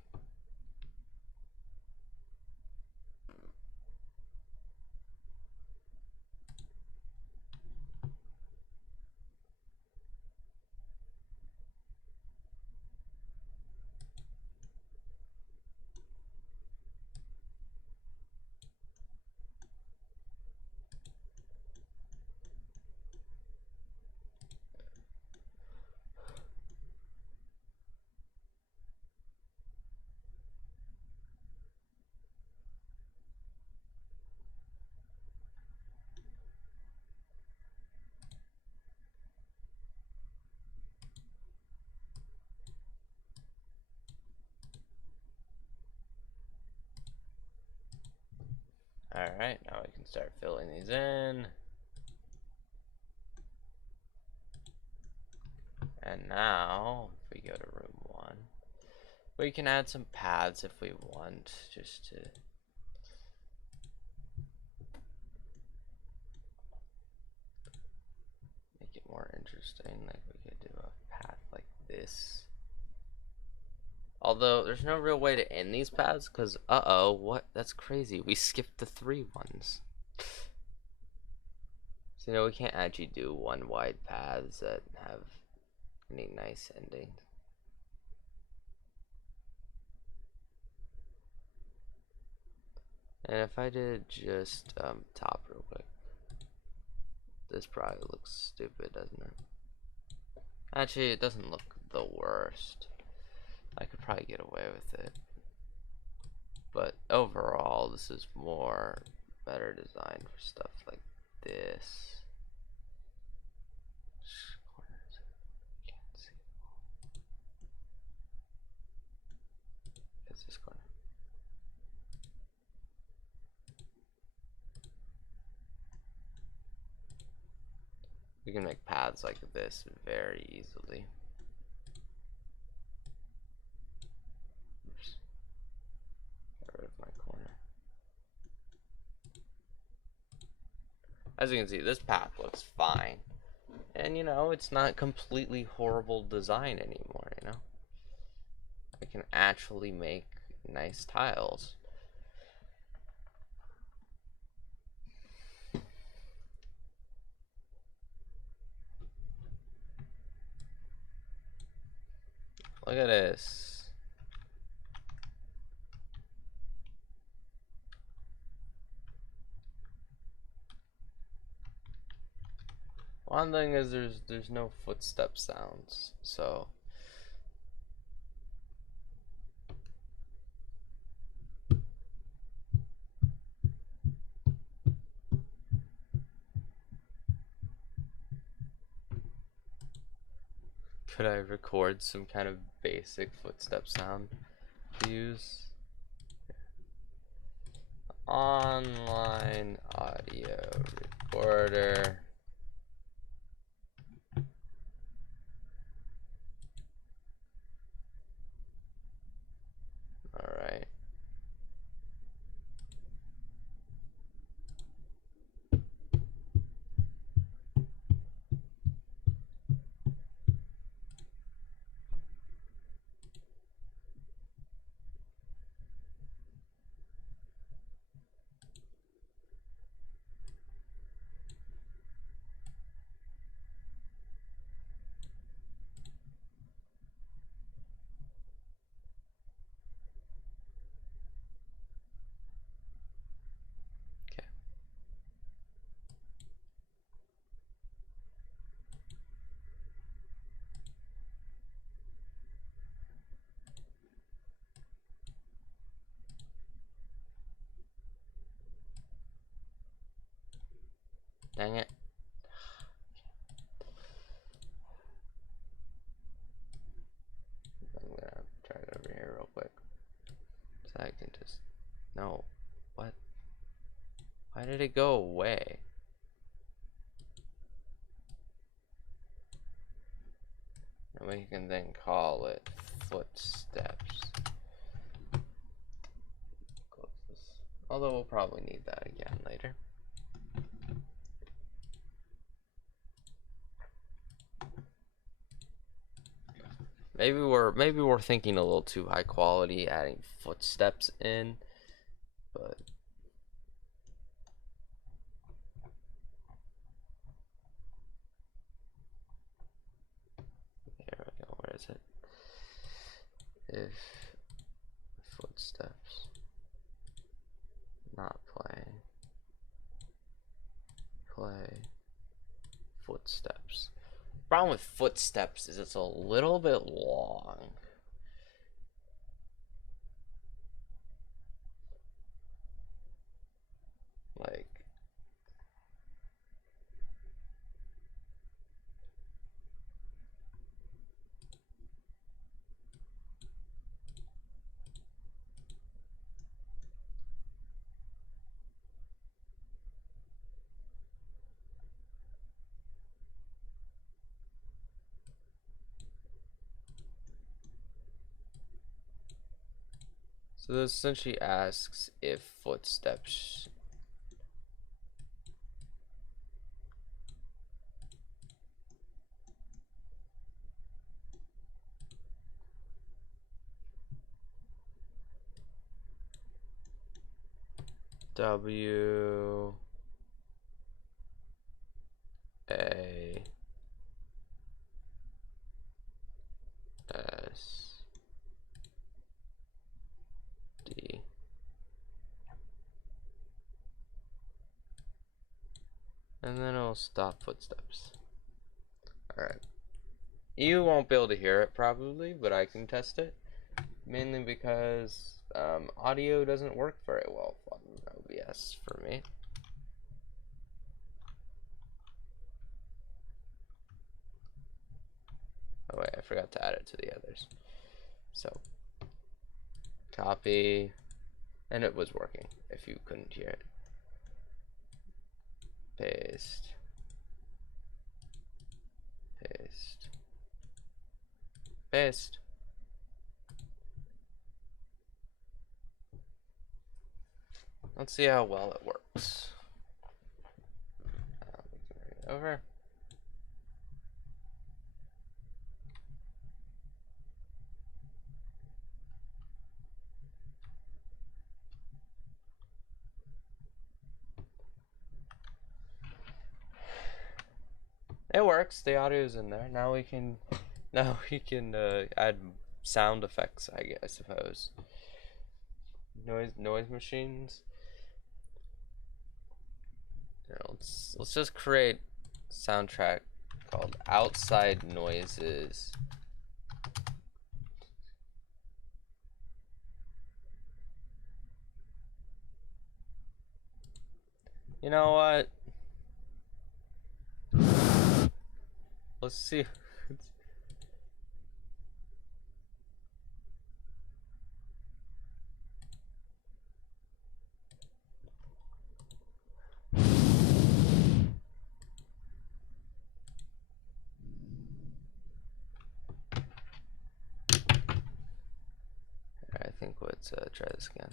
Alright, now we can start filling these in. And now, if we go to room 1, we can add some paths if we want, just to make it more interesting. Like we could do a path like this. Although, there's no real way to end these paths, because, uh-oh, what? That's crazy. We skipped the 3 ones. So, you know, we can't actually do 1 wide paths that have any nice endings. And if I did just top real quick. This probably looks stupid, doesn't it? Actually, it doesn't look the worst. I could probably get away with it. But overall, this is more better designed for stuff like this. Can't see. It's this corner. We can make paths like this very easily. Oops. Get rid of my corner. As you can see, this path looks fine. And you know, it's not completely horrible design anymore, you know? I can actually make nice tiles. Look at this. One thing is there's no footstep sounds, so could I record some kind of basic footstep sound to use? Online audio recorder. Alright. Dang it. I'm gonna try it over here real quick. So I can just... No. What? Why did it go away? And we can then call it footsteps. Close this. Although we'll probably need that again later. Maybe we're thinking a little too high quality adding footsteps in, but there we go. Where is it? If footsteps not playing, play footsteps. Problem with footsteps is it's a little bit long. Like, so this essentially asks if footsteps W A S D. and then it'll stop footsteps. Alright. You won't be able to hear it probably, but I can test it. Mainly because audio doesn't work very well on OBS for me. Oh wait, I forgot to add it to the others. So, copy, and it was working if you couldn't hear it. Paste, paste, paste. Let's see how well it works. We can bring it over. It works. The audio is in there. Now we can add sound effects, I suppose. Noise machines. Let's just create a soundtrack called Outside Noises. You know what? Let's see. I think let's try this again.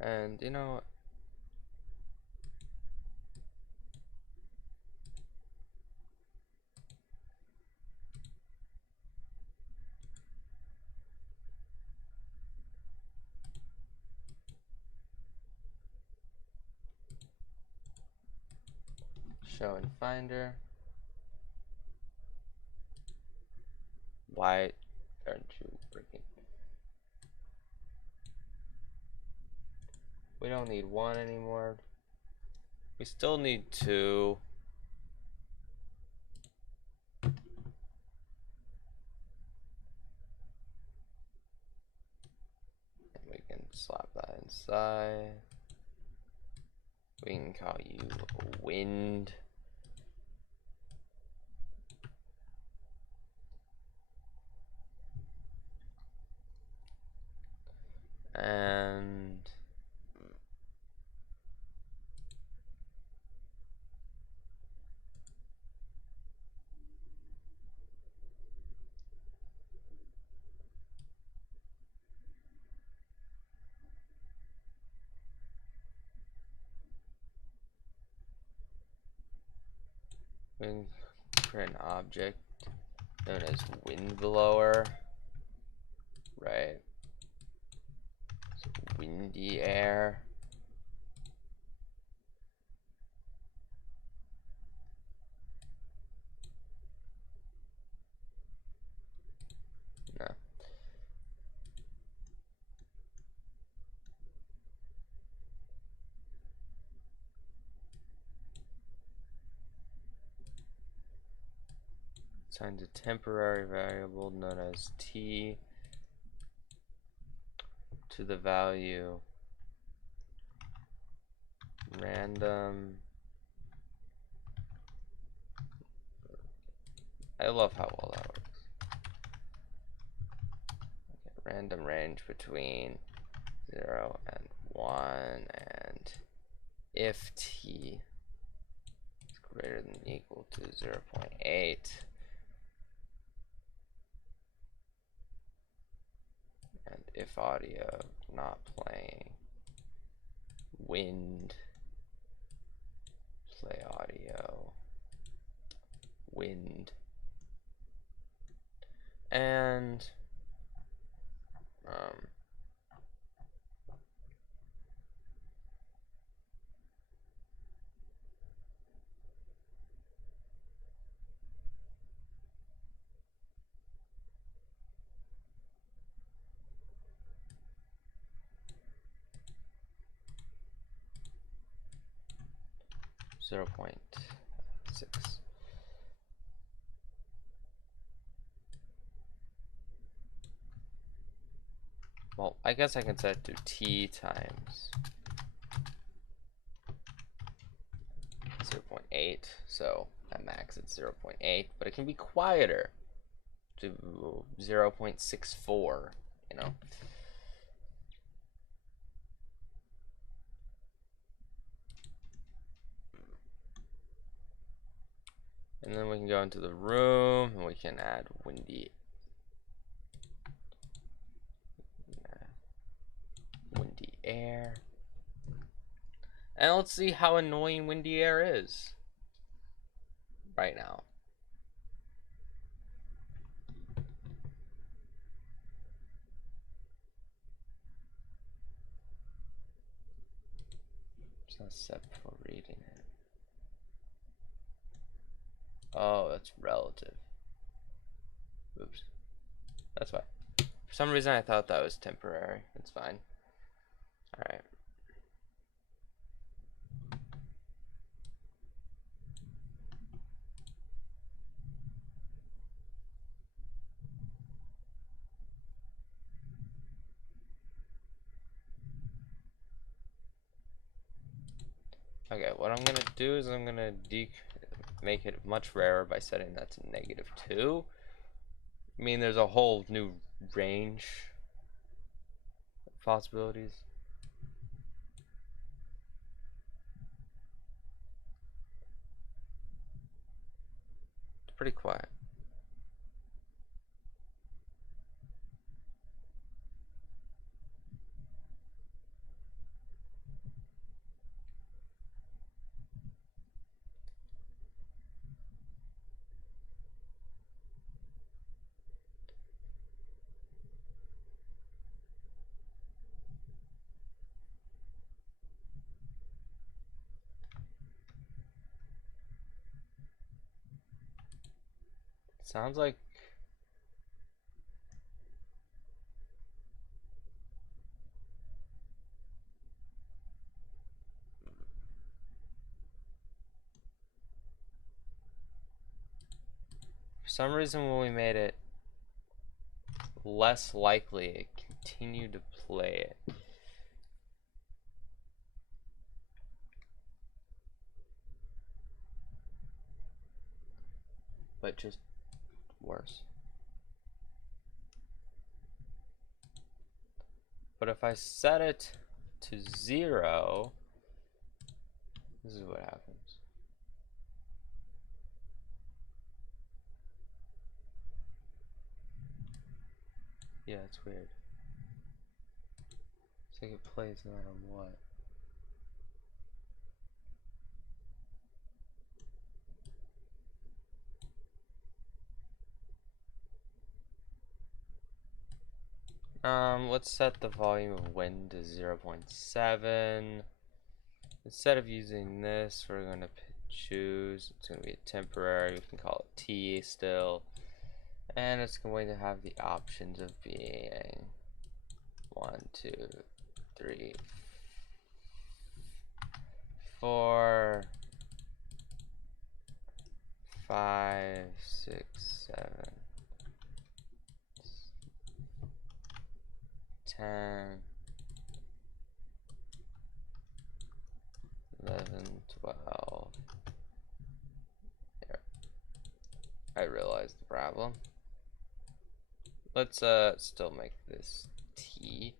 And you know what? Show in Finder. Why aren't you working? We don't need one anymore. We still need two. And we can slap that inside. We can call you Wind. And we can create an object known as wind blower, right? So windy air. No. Assigns a temporary variable known as t to the value random. I love how well that works. Okay, random range between 0 and 1, and if t is greater than or equal to 0.8, and if audio not playing, wind, play audio, wind, and 0.6. Well, I guess I can set it to t times 0.8, so at max it's 0.8, but it can be quieter to 0.64, you know. And then we can go into the room and we can add windy air. And let's see how annoying windy air is right now. It's not set for reading it. Oh, that's relative. Oops. That's fine. For some reason I thought that was temporary. It's fine. Alright. Okay, what I'm gonna do is I'm gonna make it much rarer by setting that to -2. I mean, there's a whole new range of possibilities. It's pretty quiet. Sounds like for some reason when we made it less likely, it continued to play it. But just worse. But if I set it to 0, this is what happens. Yeah, it's weird. It's like it plays no matter what. Let's set the volume of wind to 0.7. Instead of using this, we're going to choose, it's going to be a temporary, we can call it T still. And it's going to have the options of being 1, 2, 3, 4, 5, 6, 7, 10, 11, 12. Here. I realized the problem. Let's still make this T,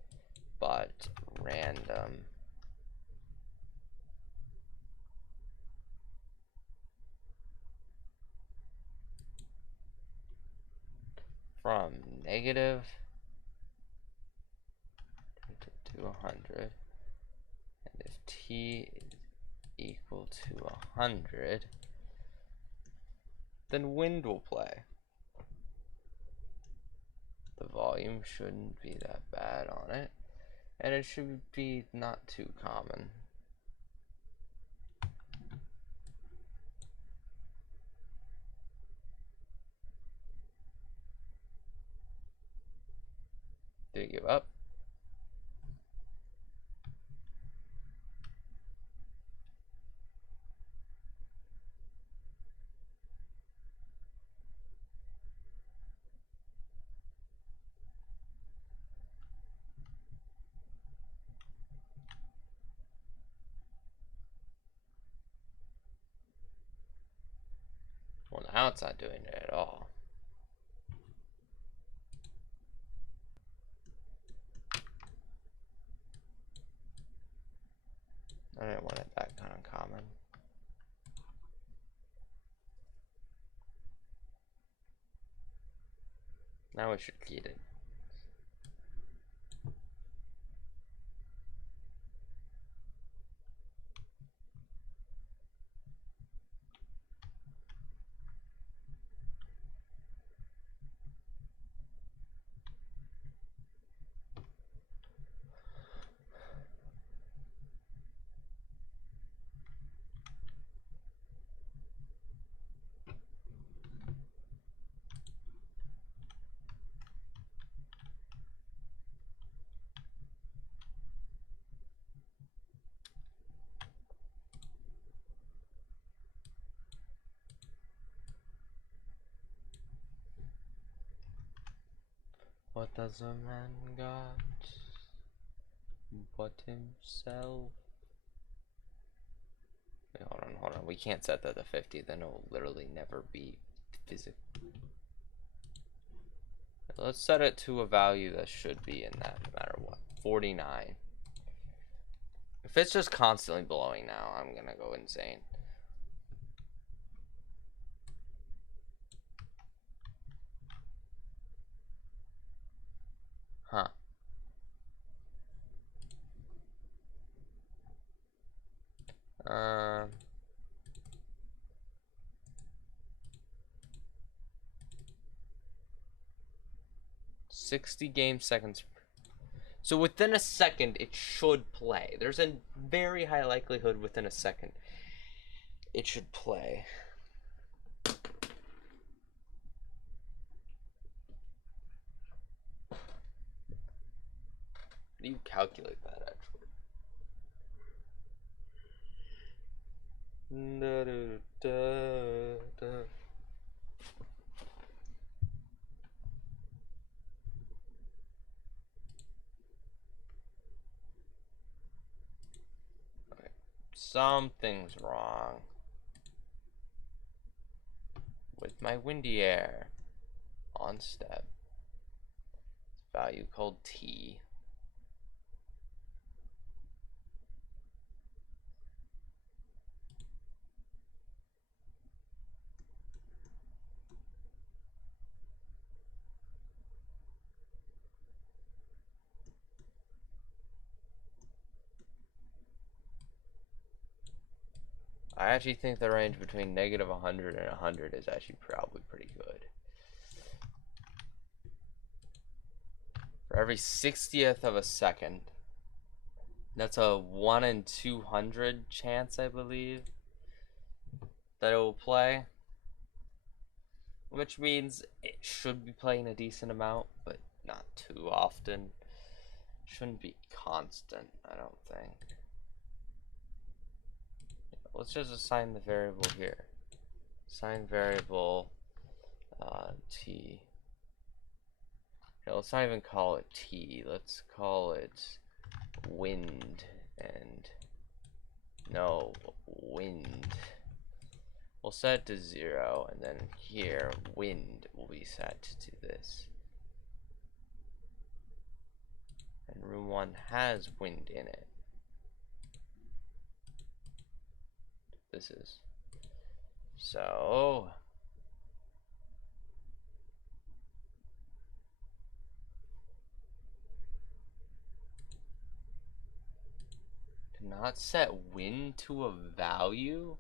but random. From negative to 100, and if T is equal to 100, then wind will play. The volume shouldn't be that bad on it, and it should be not too common. Do you give up? Now it's not doing it at all. I didn't want it that kind of common. Now we should get it. What does a man got but himself? Wait, hold on. We can't set that to 50, then it'll literally never be physical. Let's set it to a value that should be in that no matter what. 49. If it's just constantly blowing now, I'm gonna go insane. Huh. 60 game seconds. So within a second, it should play. There's a very high likelihood within a second it should play. How do you calculate that, actually? Okay. Something's wrong with my windy air on step. Value called T. I actually think the range between negative 100 and 100 is actually probably pretty good. For every 60th of a second, that's a 1 in 200 chance, I believe, that it will play. Which means it should be playing a decent amount, but not too often. Shouldn't be constant, I don't think. Let's just assign the variable here. Assign variable T. Okay, let's not even call it T. Let's call it wind and no wind. We'll set it to 0, and then here wind will be set to this. And room 1 has wind in it. This is so to not set wind to a value.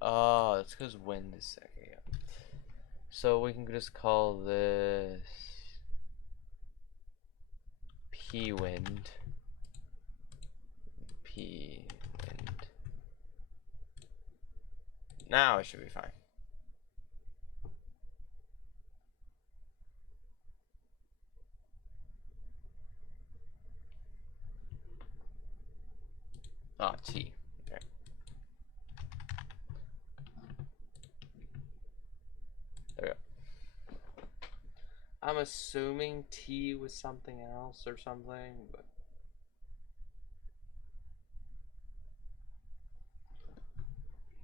Oh, that's because wind is second. So we can just call this P wind. P wind. Now it should be fine. Ah, T. Okay. There we go. I'm assuming T was something else or something, but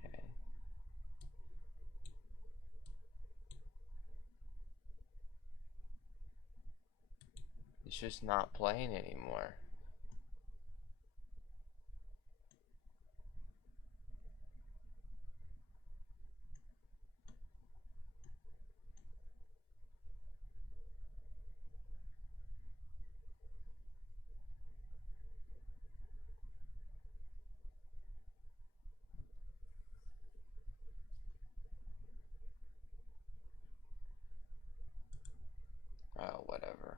okay. It's just not playing anymore. Oh, whatever.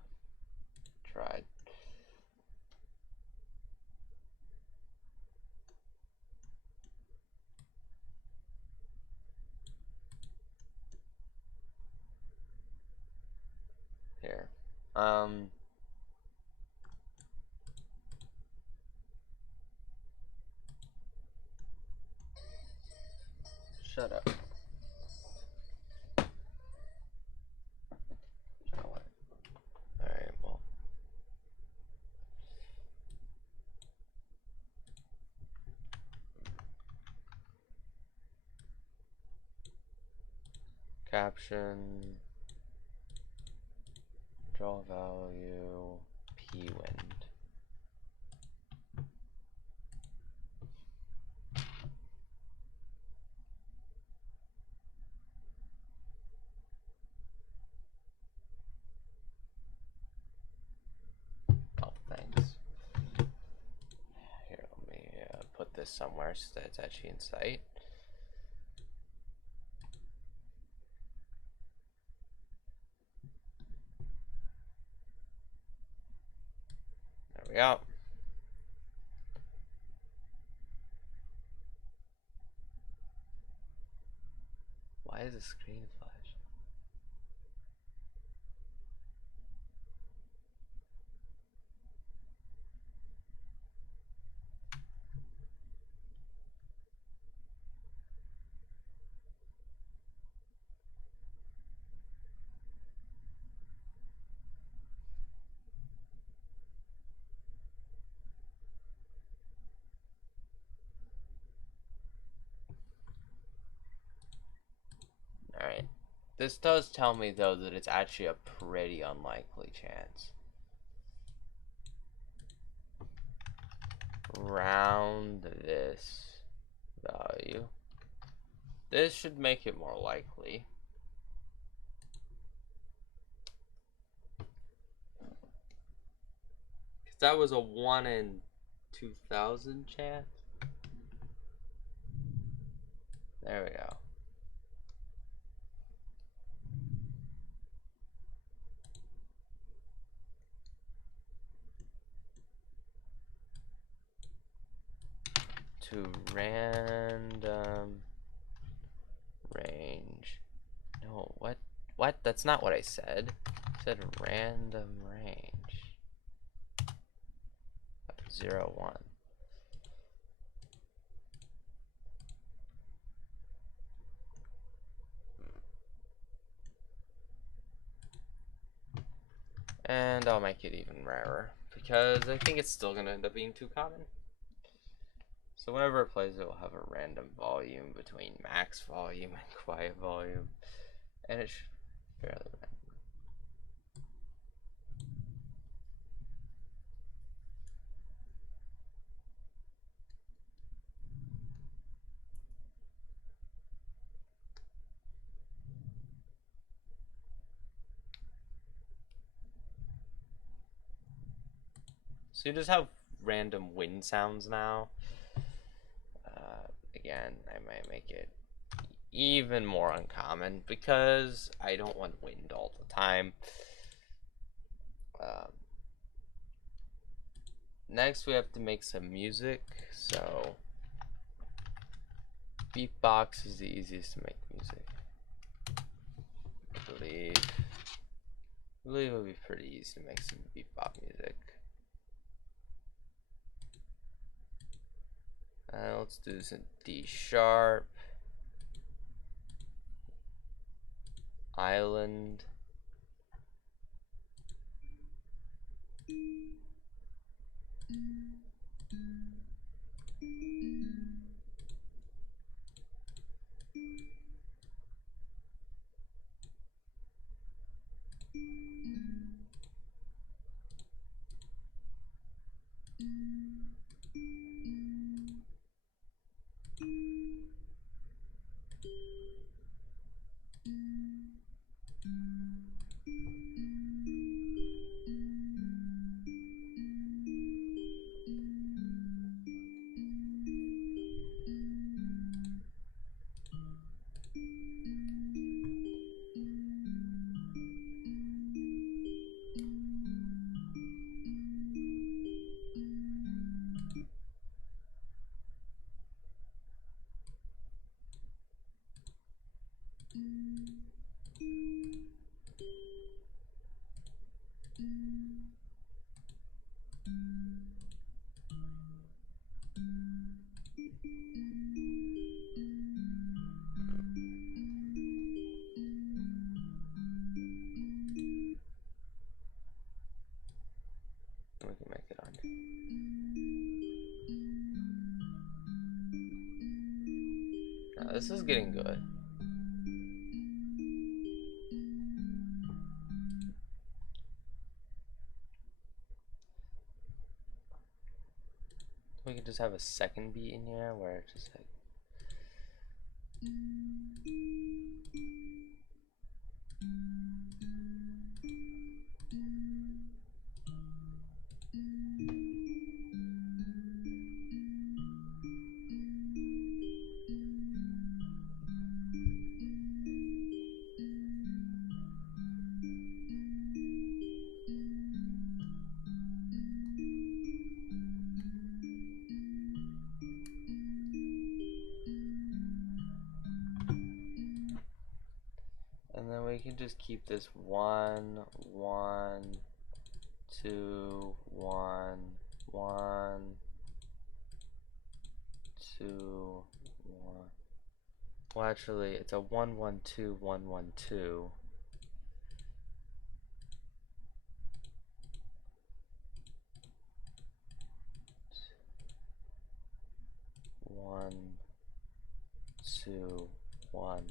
Tried. Here. Shut up. You know what? Alright, well. Caption. Draw value. P-wind. Oh, thanks. Here, let me put this somewhere so that it's actually in sight. There we go. Why is the screen flash? Alright. This does tell me, though, that it's actually a pretty unlikely chance. Round this value. This should make it more likely. Because that was a 1 in 2,000 chance. There we go. To random range. No, what? What? That's not what I said. I said random range. 0, 1. And I'll make it even rarer, because I think it's still going to end up being too common. So whenever it plays, it will have a random volume between max volume and quiet volume. And it's fairly random. So you just have random wind sounds now. Again, I might make it even more uncommon because I don't want wind all the time. Next, we have to make some music. So beatbox is the easiest to make music. I believe it'll be pretty easy to make some beatbox music. Let's do some D sharp, island, We can make it on. Now, this is getting good. We could just have a second beat in here where it's just like. And then we can just keep this 1, 1, 2, 1, 1, 2, 1. Well, actually, it's a 1, 1, 2, 1, 1, 2. One, 2, 1,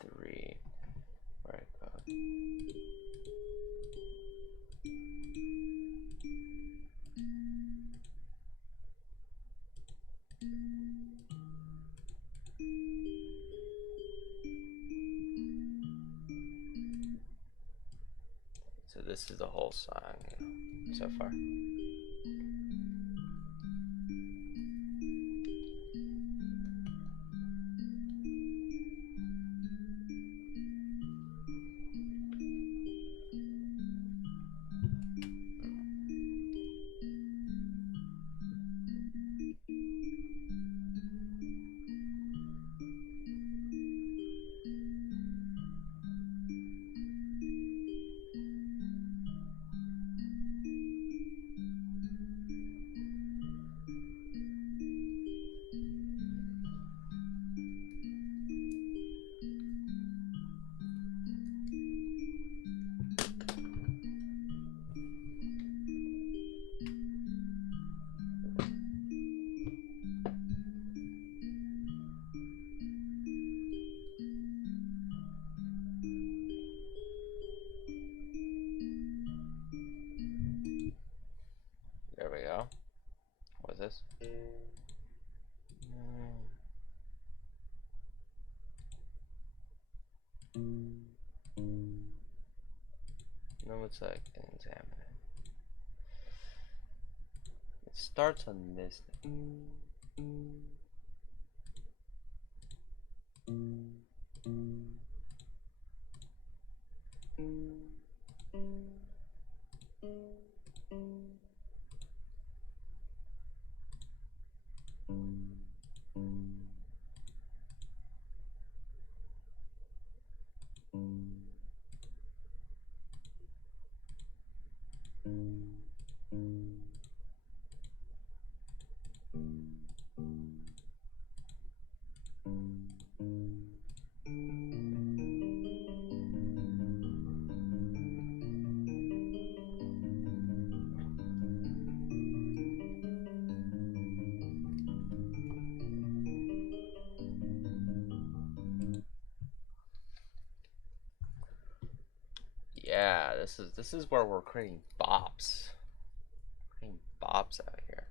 3. Where it goes. So this is the whole song, you know, so far. There we go. What's this? No, it's like examine. It starts on this. this is where we're creating bops. Creating bops out here.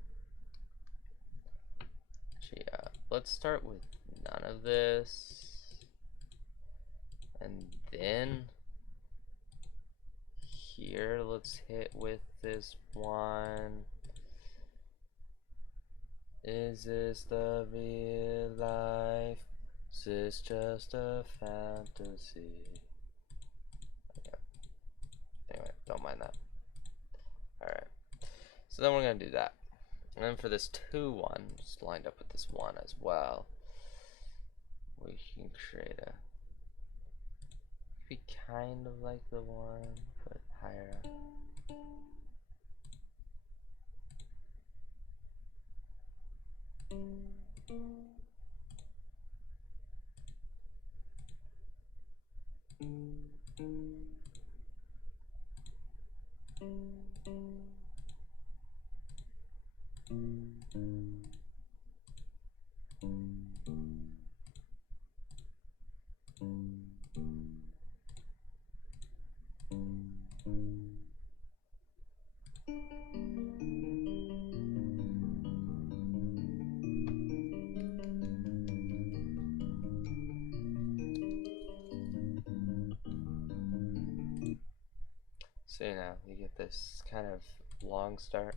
Actually, let's start with none of this. And then here, let's hit with this one. Is this the real life? Is this just a fantasy? Okay. Anyway, don't mind that. Alright. So then we're going to do that. And then for this 2-1, just lined up with this 1 as well, we can create a... be kind of like the 1, but higher up. So now you get this kind of long start.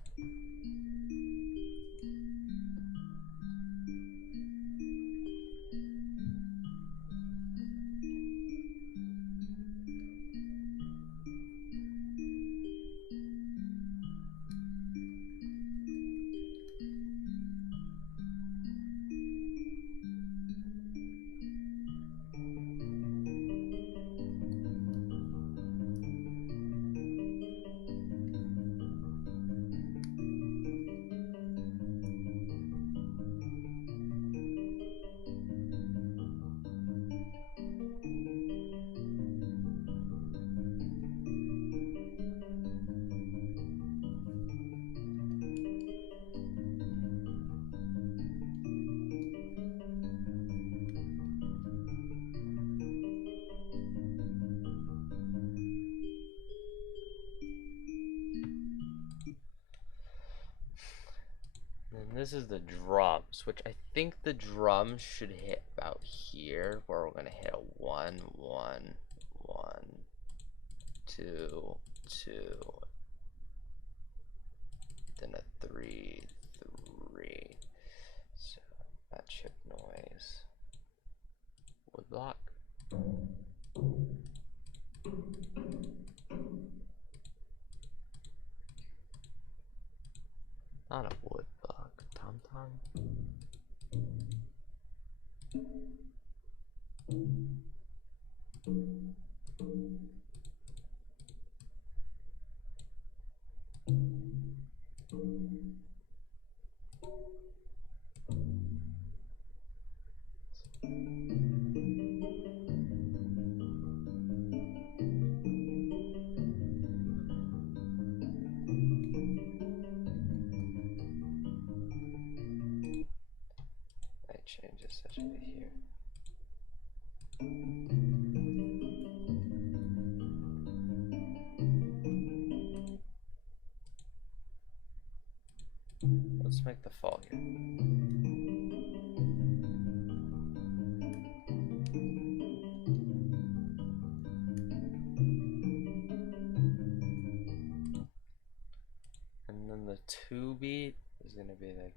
And this is the drums, which I think the drums should hit about here, where we're going to hit a 1, 1, 1, 2, 2, then a 3, 3. So that chip noise. Woodblock. Not a woodblock. Tom-tom. Might change this actually here. Let's make the fall here. And then the 2 beat is gonna be like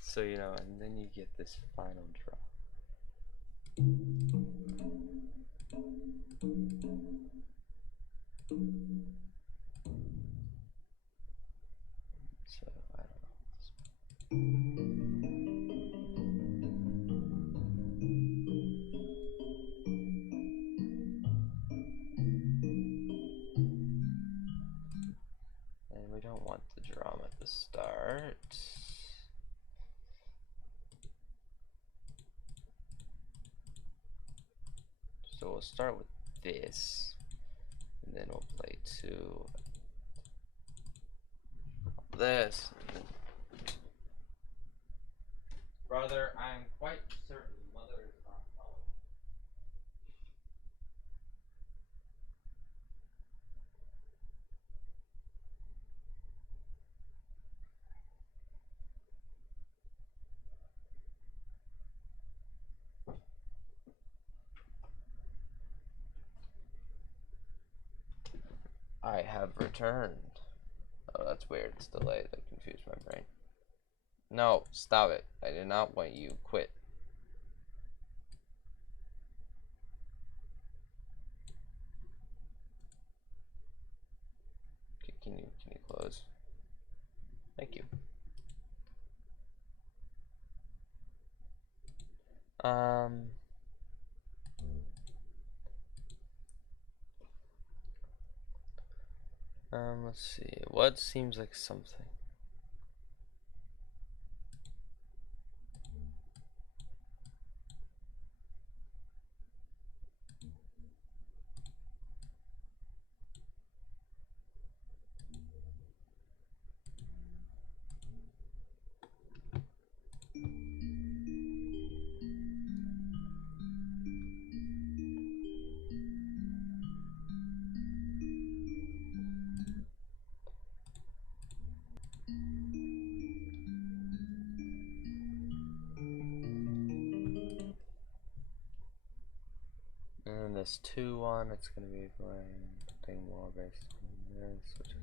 so, you know, and then you get this final drop. So, I don't know. And we don't want the drum at the start. So we'll start with this, and then we'll play two this. Brother, I am quite certain mother is not telling. I have returned. Oh, that's weird. It's delayed. That confused my brain. No, stop it. I did not want you. Quit. Can you close? Thank you. Let's see. What seems like something? And this 2-1, it's gonna be playing something more based on this, which is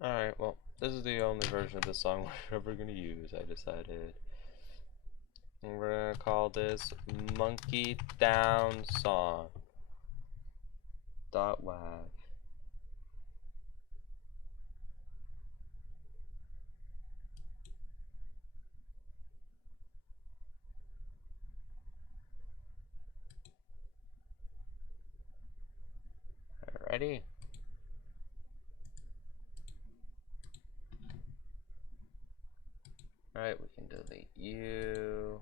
alright, well, this is the only version of the song we're ever gonna use, I decided. And we're gonna call this Monke Town Song. .wav. Ready? Alright, we can delete you.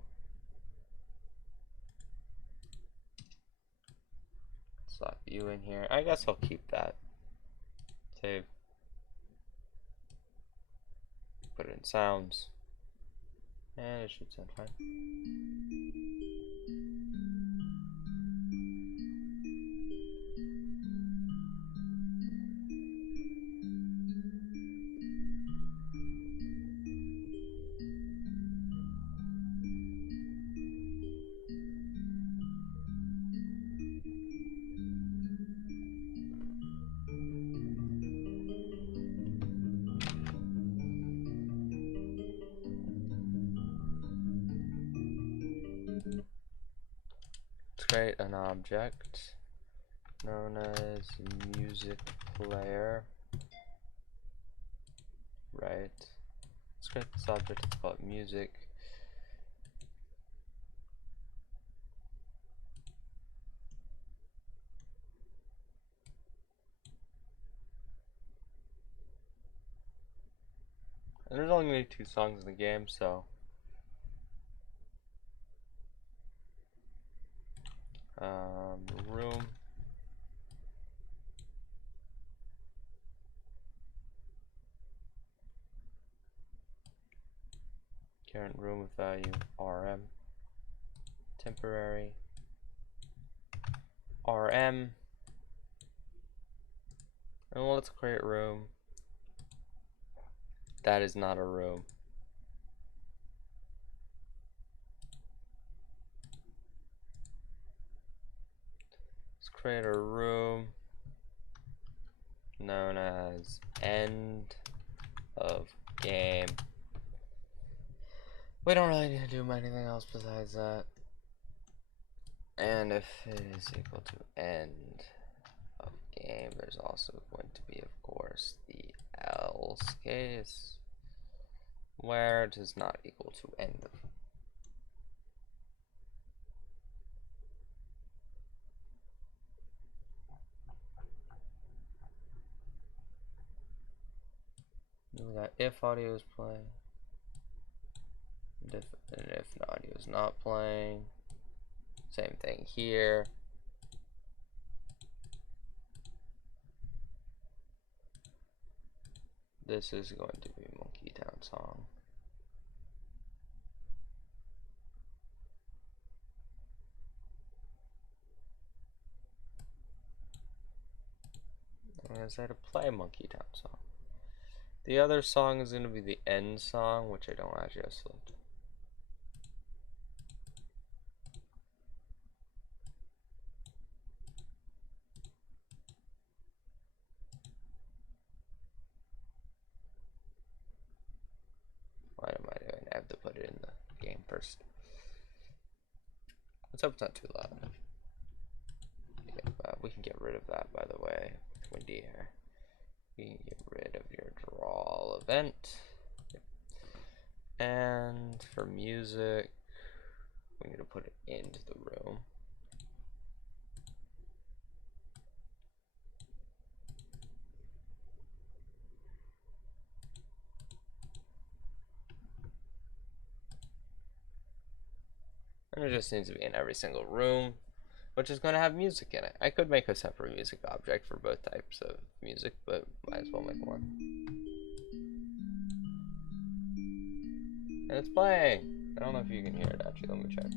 Slap you in here. I guess I'll keep that. Save. Put it in sounds. And it should sound fine. Let's create an object known as music player. Right. Let's create this object. Let's call it music. And there's only gonna be 2 songs in the game, so room. Current room with value RM. temporary RM, and let's create room. That is not a room. Let's create a room known as end of game. We don't really need to do anything else besides that. And if it is equal to end of game, there's also going to be, of course, the else case where it is not equal to end of. We got if audio is playing, and if the audio is not playing. Same thing here. This is going to be Monke Town song. I'm going to say to play Monke Town song. The other song is going to be the end song, which I don't actually have selected. What am I doing? I have to put it in the game first. Let's hope it's not too loud. We can get rid of that, by the way, with windy hair. We can get rid of your draw event. And for music, we need to put it into the room. And it just needs to be in every single room, which is going to have music in it. I could make a separate music object for both types of music, but might as well make one. And it's playing. I don't know if you can hear it actually. Let me check.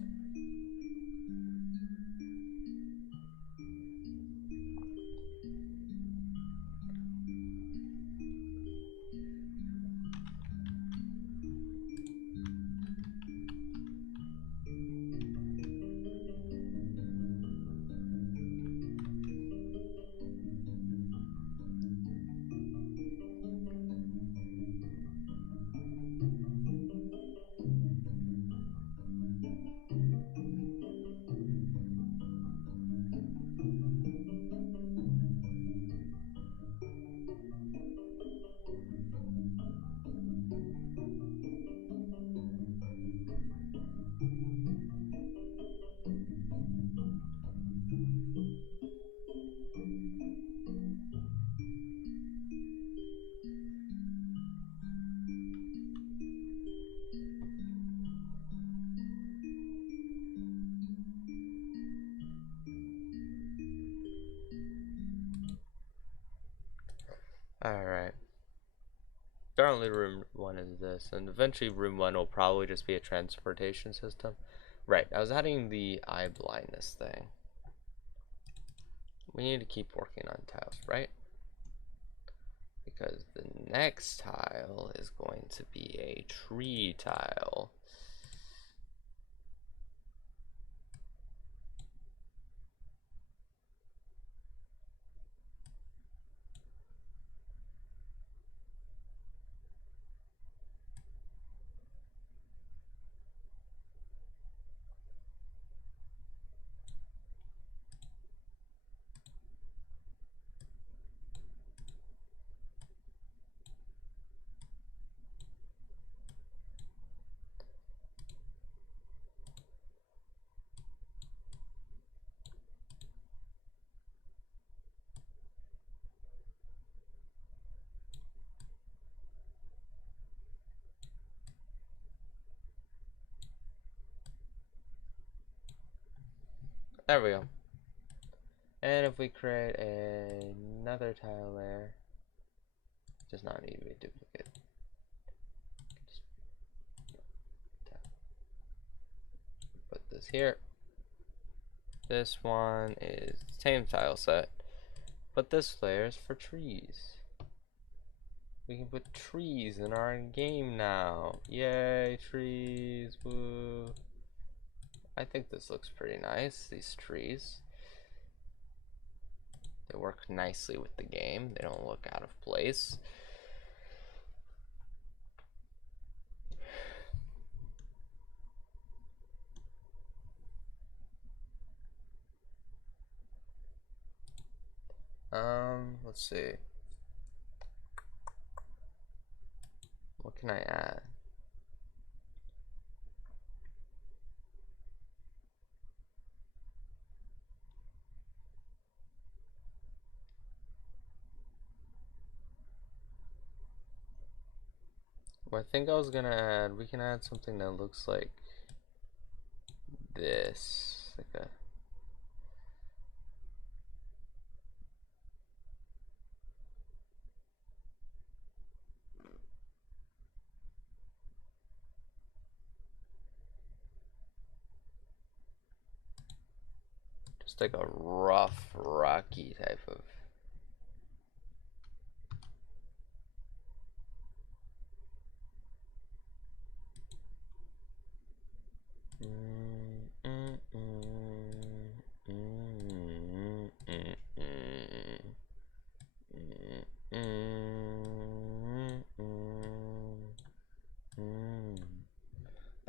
Alright. Currently room 1 is this, and eventually room 1 will probably just be a transportation system. Right, I was adding the eye blindness thing. We need to keep working on tiles, right? Because the next tile is going to be a tree tile. There we go. And if we create another tile layer, does not need to be a duplicate. Just put this here. This one is the same tile set, but this layer is for trees. We can put trees in our game now. Yay, trees, woo. I think this looks pretty nice, these trees. They work nicely with the game. They don't look out of place. Let's see. What can I add? Well, I think I was gonna add, we can add something that looks like this. Like a just like a rough, rocky type of.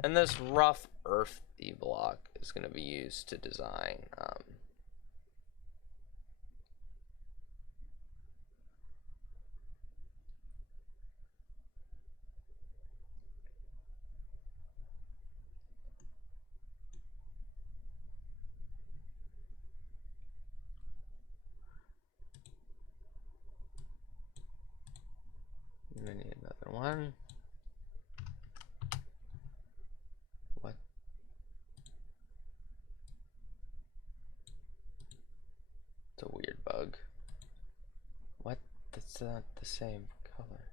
And this rough earthy block is going to be used to design I need another one. What? It's a weird bug. What? That's not the same color.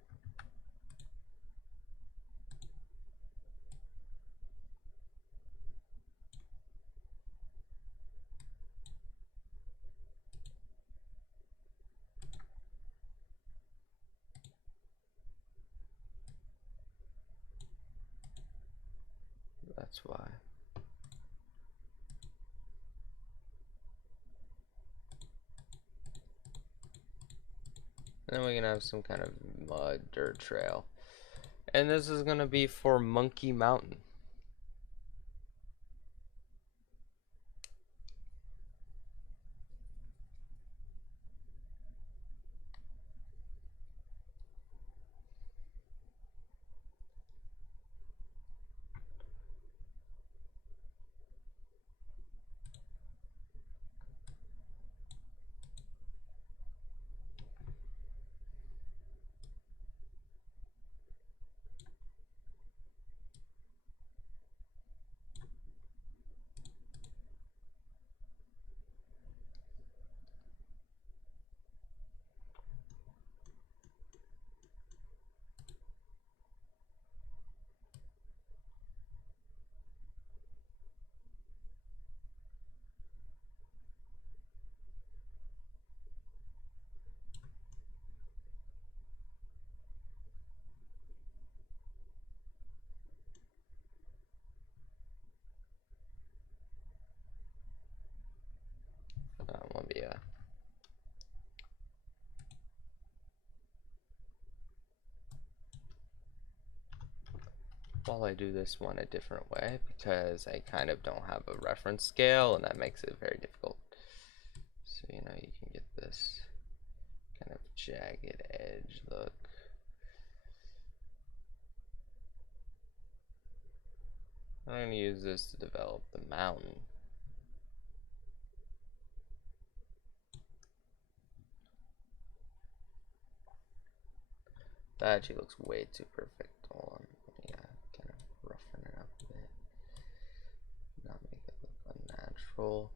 That's why. And then we can have some kind of mud dirt trail. And this is going to be for Monke Mountain. That will be a while I do this one a different way because I kind of don't have a reference scale and that makes it very difficult. So you know you can get this kind of jagged edge look. I'm going to use this to develop the mountain. That actually looks way too perfect. Hold on, let me kind of roughen it up a bit. Not make it look unnatural.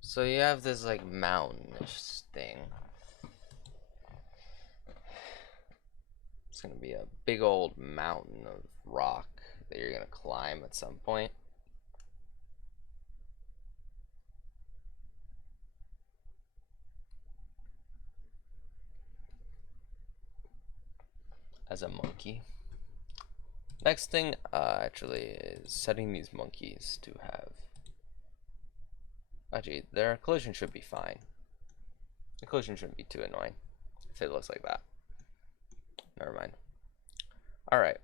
So you have this like mountainish thing. It's gonna be a big old mountain of rock that you're gonna climb at some point. as a monkey. Next thing, actually, is setting these monkeys to have. Actually, their collision should be fine. The collision shouldn't be too annoying if it looks like that. Never mind. Alright,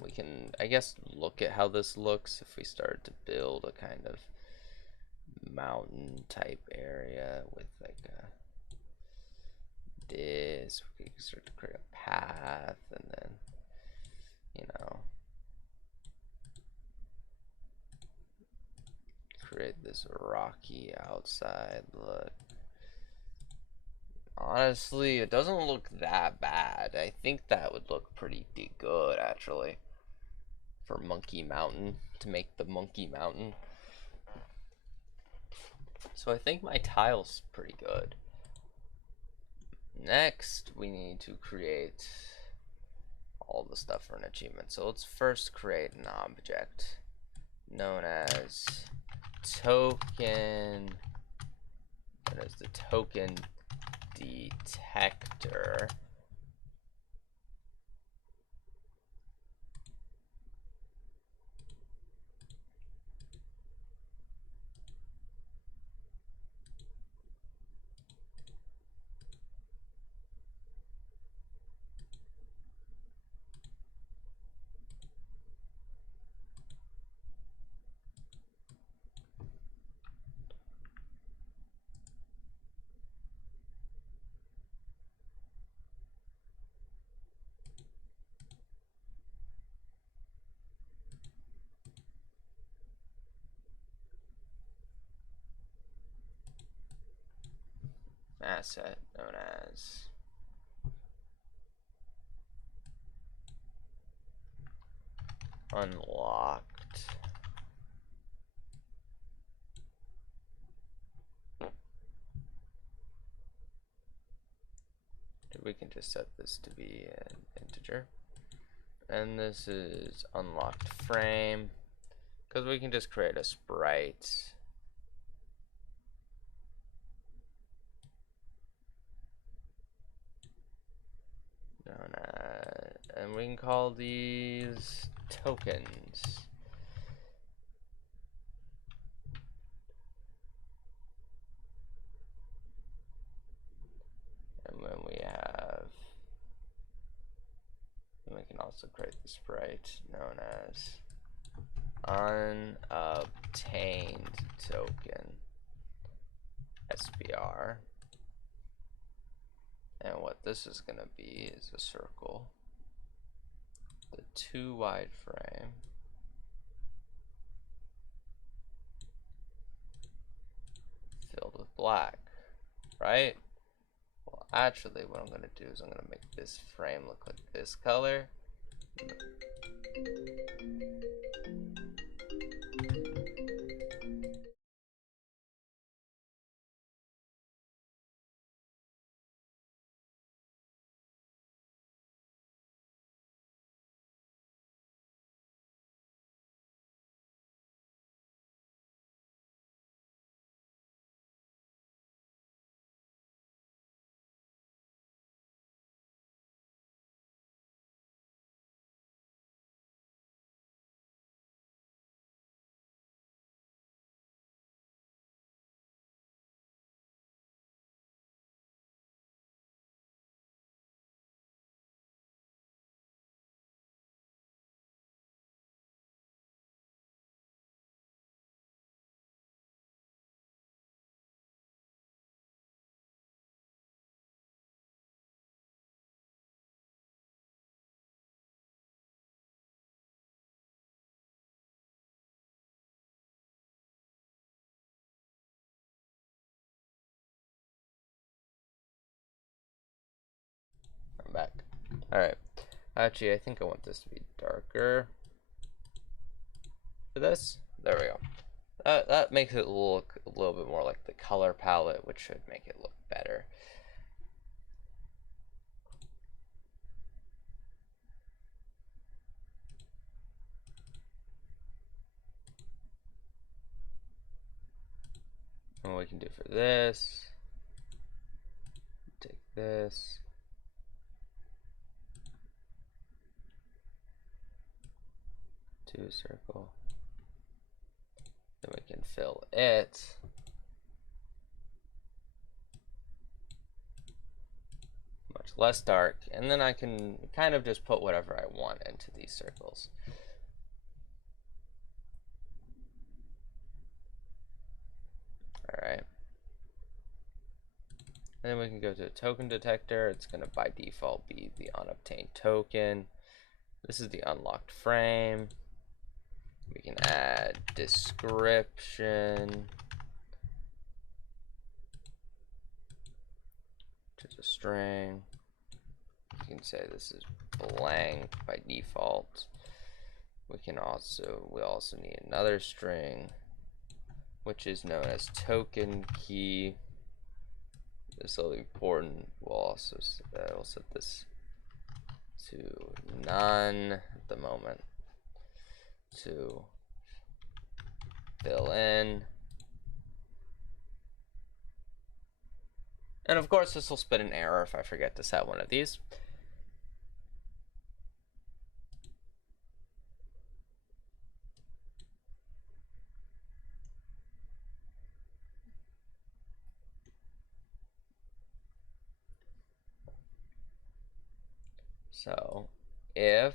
we can, I guess, look at how this looks if we start to build a kind of mountain type area with like this. We can start to create a path and then, you know, create this rocky outside look. Honestly, it doesn't look that bad. I think that would look pretty good, actually, for Monkey Mountain, to make the Monkey Mountain. So I think my tile's pretty good. Next, we need to create all the stuff for an achievement. So let's first create an object known as token. That is the token detector. Asset known as unlocked. We can just set this to be an integer, and this is unlocked frame, because we can just create a sprite. Known as, and we can call these tokens. And then we have, and we can also create the sprite known as unobtained token, SBR. And what this is going to be is a circle, the 2 wide frame, filled with black, right? Well, actually, what I'm going to do is I'm going to make this frame look like this color. I'm back. Alright. Actually, I think I want this to be darker for this. There we go. That makes it look a little bit more like the color palette, which should make it look better. And what we can do for this, take this, to a circle. Then we can fill it. Much less dark, and then I can kind of just put whatever I want into these circles. Alright. And then we can go to a token detector. It's going to by default be the unobtained token. This is the unlocked frame. We can add description, which is a string. You can say this is blank by default. We also need another string, which is known as token key. This will be important. We'll set this to none at the moment to fill in. And of course, this will spit an error if I forget to set one of these. So if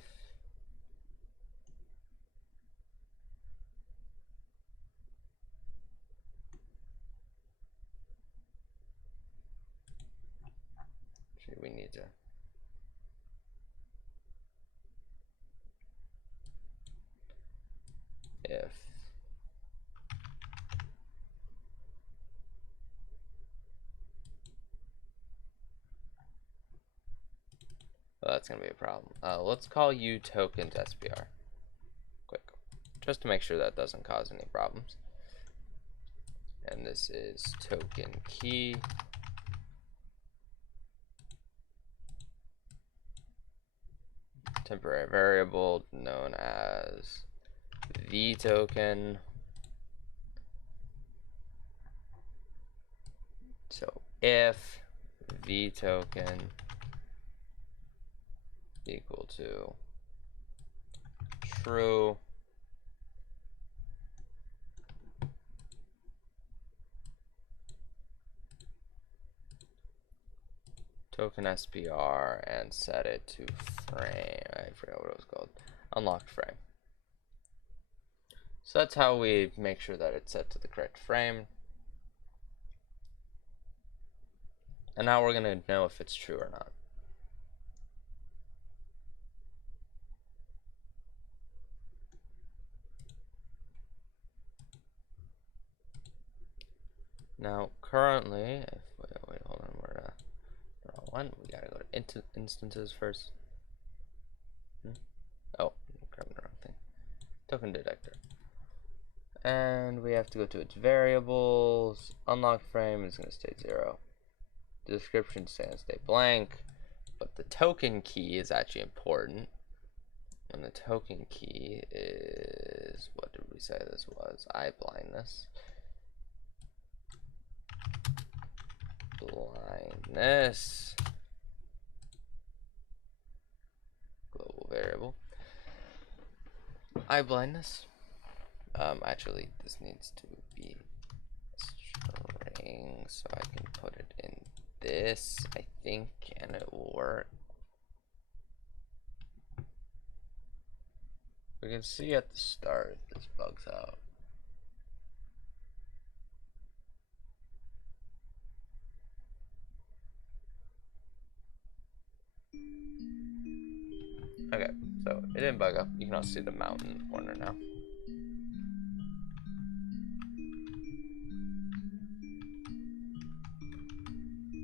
we need to if well, that's gonna be a problem. Let's call you tokens SPR quick, just to make sure that doesn't cause any problems. And this is token key. Temporary variable known as the token. So if the token equal to true, token SPR and set it to frame. I forgot what it was called. Unlocked frame. So that's how we make sure that it's set to the correct frame. And now we're going to know if it's true or not. Now, currently, wait, hold on, we're wrong one. We gotta go to instances first. Oh, I'm grabbing the wrong thing. Token detector. And we have to go to its variables. Unlock frame is gonna stay 0. The description is gonna stay blank. But the token key is actually important. And the token key is, what did we say this was? Eye blindness. Blindness. Global variable. Eye blindness. Actually, this needs to be string, so I can put it in this, I think, and it will work. We can see at the start this bugs out. Okay, so it didn't bug up. You can also see the mountain in the corner now.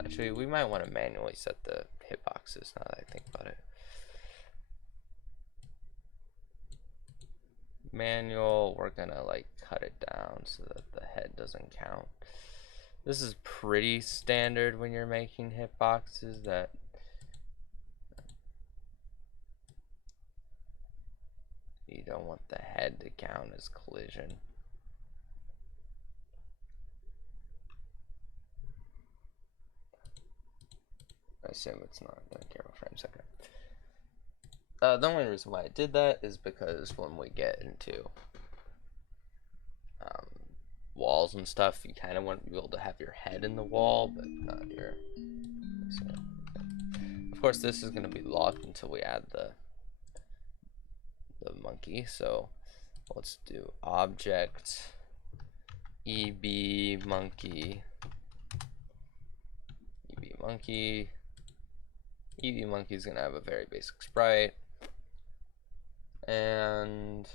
Actually, we might want to manually set the hitboxes now that I think about it. Manual, we're gonna like cut it down so that the head doesn't count. This is pretty standard when you're making hitboxes, that you don't want the head to count as collision. I assume it's not. I don't care what frames. Okay. The only reason why I did that is because when we get into um, walls and stuff, you kind of want to be able to have your head in the wall, but not your. So, of course, this is going to be locked until we add the monkey. So let's do object eb monkey eb monkey is going to have a very basic sprite, and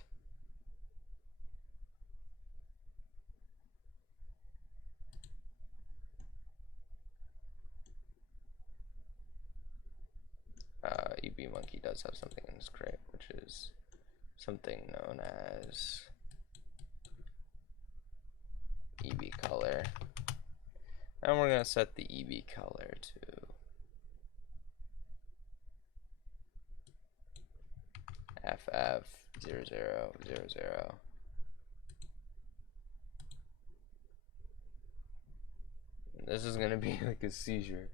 eb monkey does have something in this crate, which is something known as eb color, and we're going to set the eb color to ff0000. This is going to be like a seizure.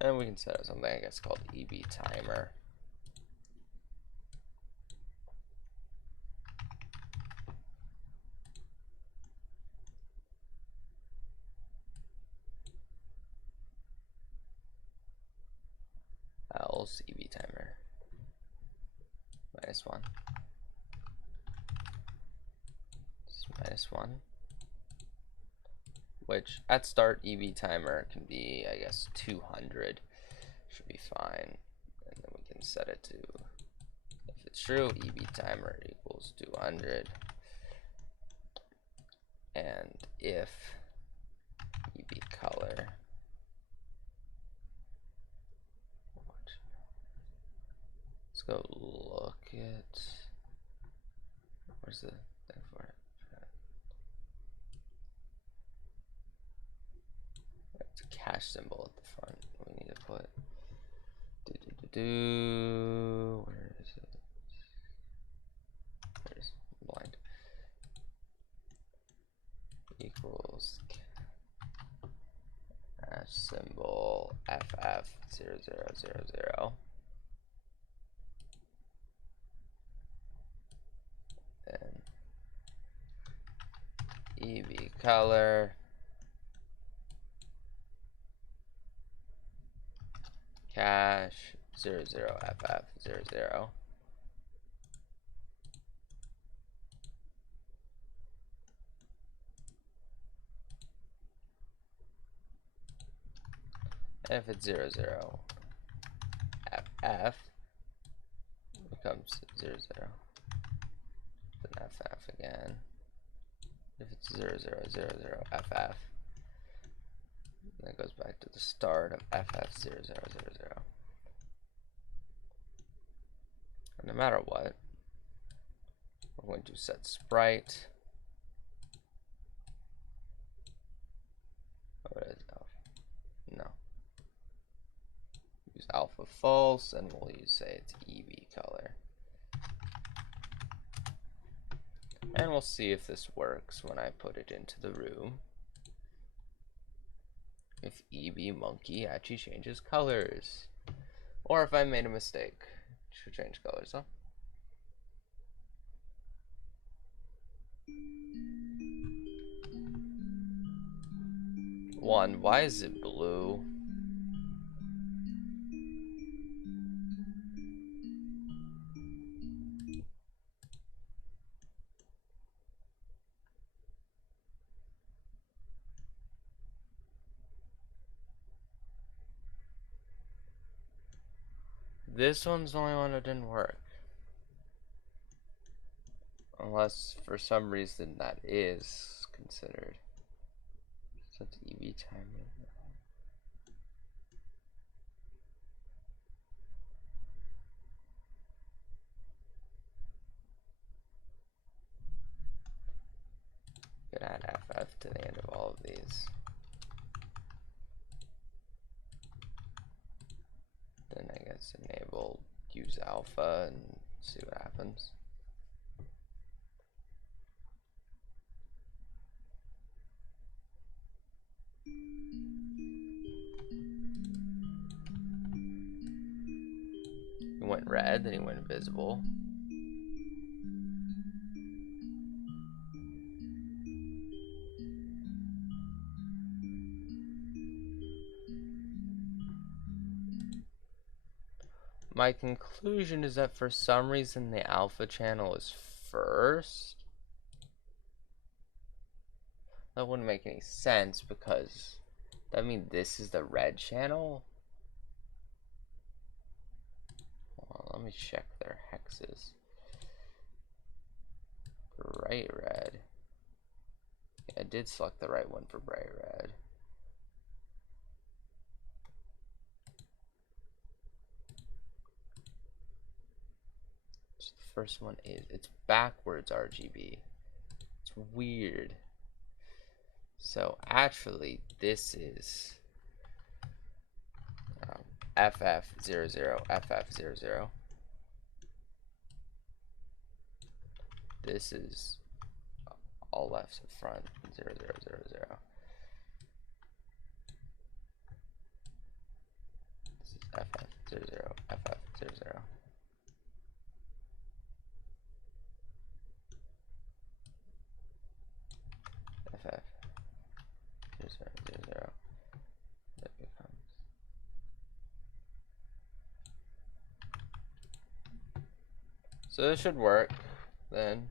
And we can set up something, I guess, called EB timer. Else EB timer -1. It's -1. Which at start EB timer can be, I guess, 200. Should be fine. And then we can set it to, if it's true, EB timer equals 200. And if EB color, let's go look at, where's the thing for it? It's a cache symbol at the front. We need to put where is it? There's blind equals cache symbol ff0000. Then EB color cache 00ff00. And if it's 00ff, it becomes 00. Then ff again. If it's 0000ff, then it goes back to the start of ff0000. And no matter what, we're going to set sprite. What is alpha? No. Use alpha false, and we'll use, say, it's EB color. And we'll see if this works when I put it into the room. If EB monkey actually changes colors. Or if I made a mistake. It should change colors, huh? One, why is it blue? This one's the only one that didn't work. Unless for some reason that is considered. Set the EB timer. Could add FF to the end of all of these. Then I guess enable use alpha and see what happens. He went red, then he went invisible. My conclusion is that for some reason the alpha channel is first. That wouldn't make any sense because that means this is the red channel. Well, let me check their hexes. Bright red. Yeah, I did select the right one for bright red. So the first one is, it's backwards RGB. It's weird. So actually this is FF00, FF00. This is all left and front, 0000. This is FF00, FF00. FF0000. That becomes. So this should work then.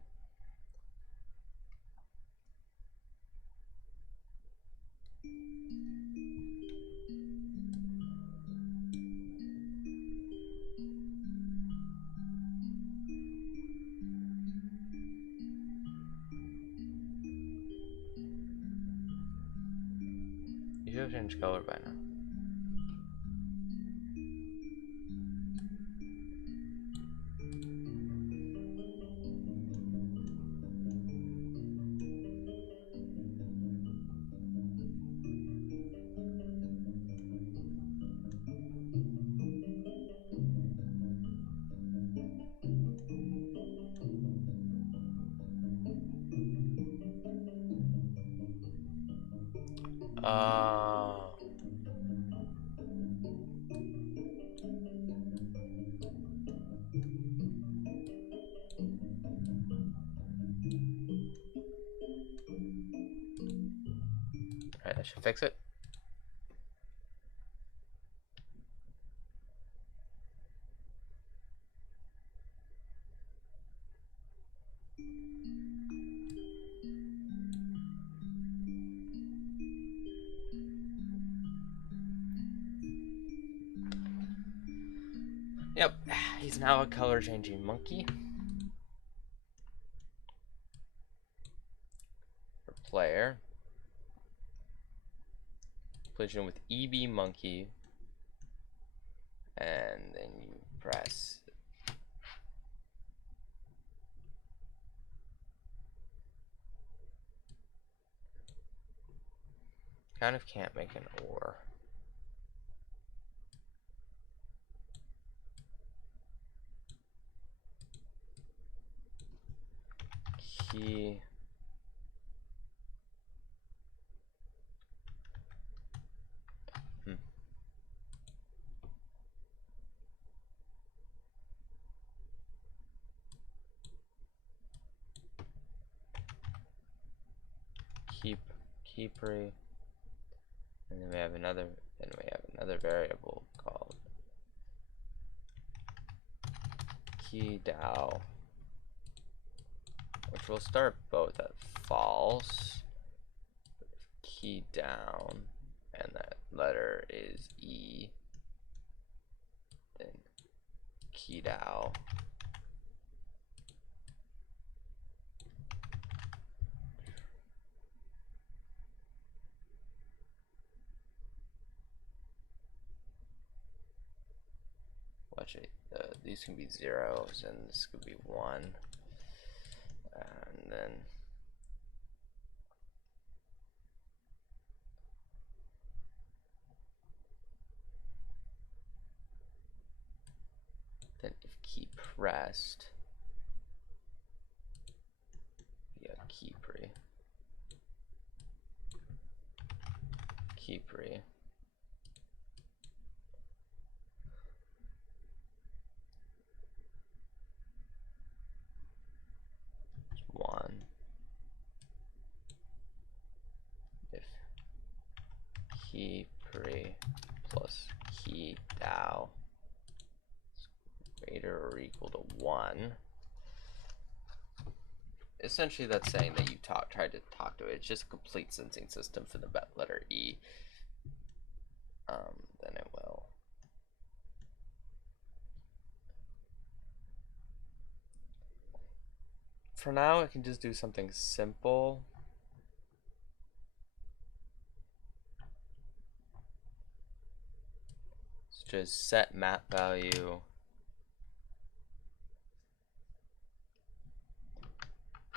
You should have changed color by now. Alright, that should fix it. Yep, he's now a color changing monkey. For player, collision with EB monkey, and then you press. Kind of can't make an or. Key. Keepery. And then we have another variable called Cdawgva, which will start both at false, key down, and that letter is E, then Cdawgva. Watch it. These can be zeros, and this could be 1, and then if key pressed, we have keepery. key pre plus key DAO is greater or equal to 1. Essentially, that's saying that you tried to talk to it. It's just a complete sensing system for the letter E. Then it will. For now, I can just do something simple. It's just set map value.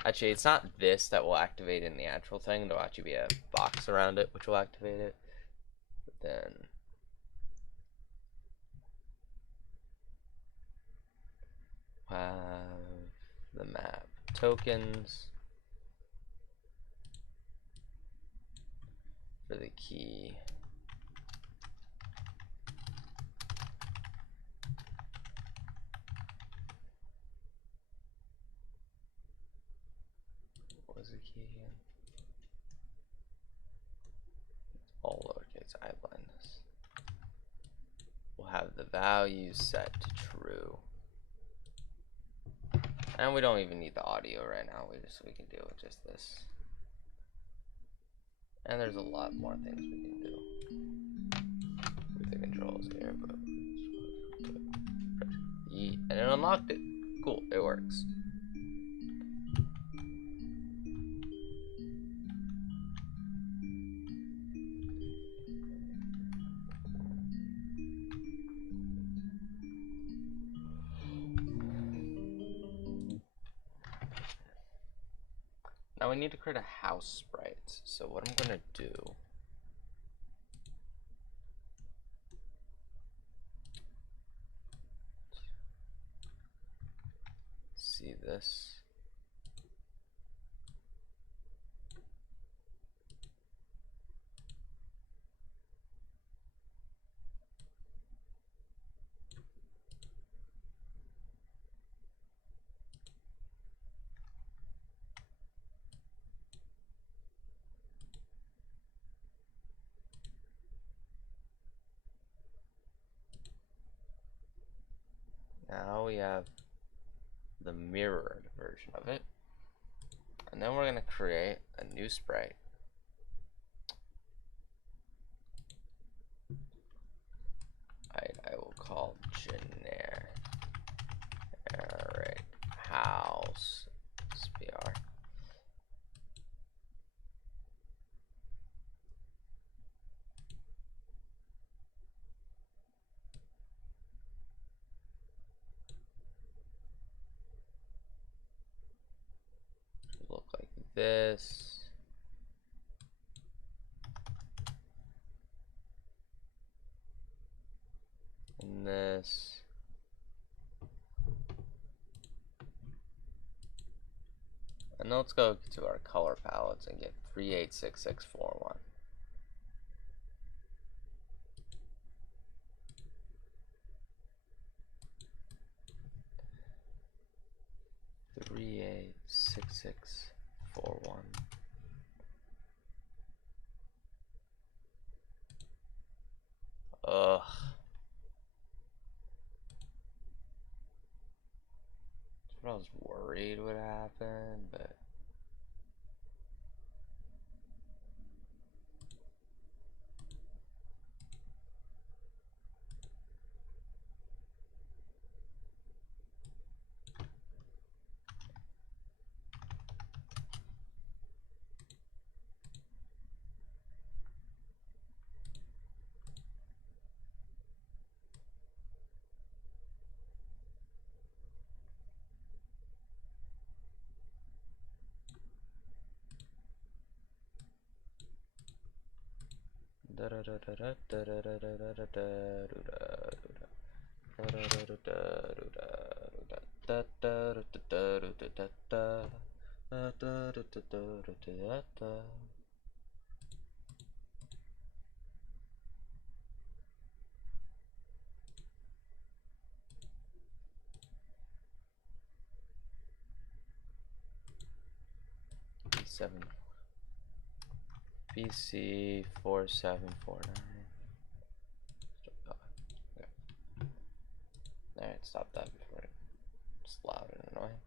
Actually, it's not this that will activate in the actual thing. There'll actually be a box around it which will activate it. But then have the map tokens for the key. What was the key again? All lowercase. I blindness. We'll have the value set to true. And we don't even need the audio right now. We can deal with just this. And there's a lot more things we can do with the controls here, but and it unlocked it. Cool, it works. Now we need to create a house sprite. So what I'm gonna do see this. Now we have the mirrored version of it. And then we're going to create a new sprite. I will call generic house SPR. Look like this. And this. And let's go to our color palettes and get 386641. Three, 8, 6, 6, 4, 1. Ugh. That's what I was worried would happen, but seven. PC 4749. Alright, stop that before it's loud and annoying.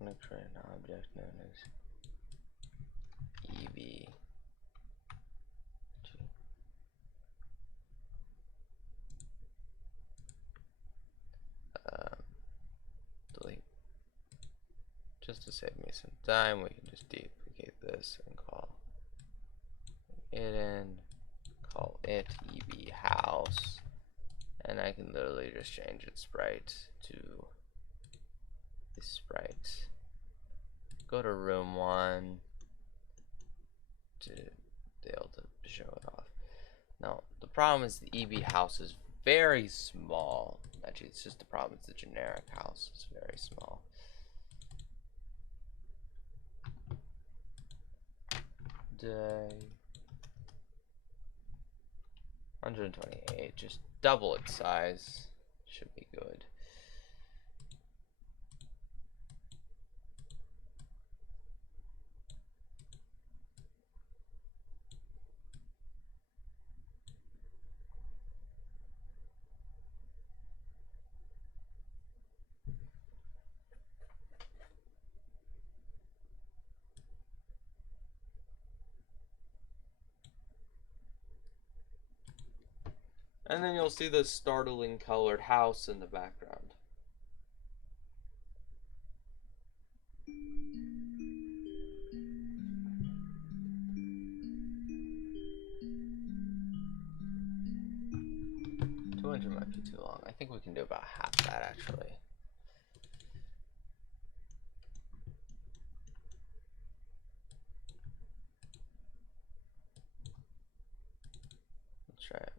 I'm going to create an object known as EB. Delete. Just to save me some time, we can just duplicate this and call it in, call it EB house, and I can literally just change its sprite to this sprite. Go to room 1 to be able to show it off. Now, the problem is the EB house is very small. Actually, it's just the problem. It's the generic house. It's very small. Day 128. Just double its size. Should be good. And then you'll see the startling colored house in the background. Might be too long. I think we can do about half that actually. Let's try it.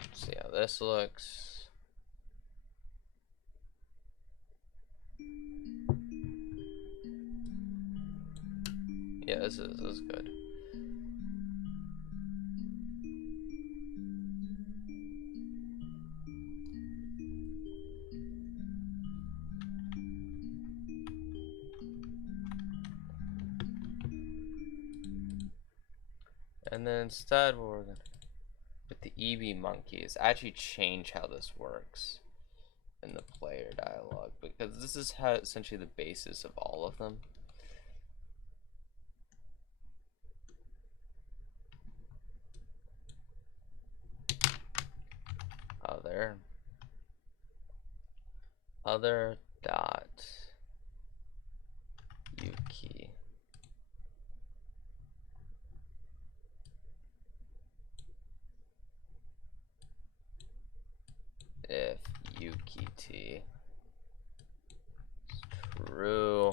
Let's see how this looks. Yeah, this is good. And then instead, what we're gonna with the EB monkey is actually change how this works in the player dialogue, because this is how essentially the basis of all of them. Other dot Yuki. If Yuki T is true,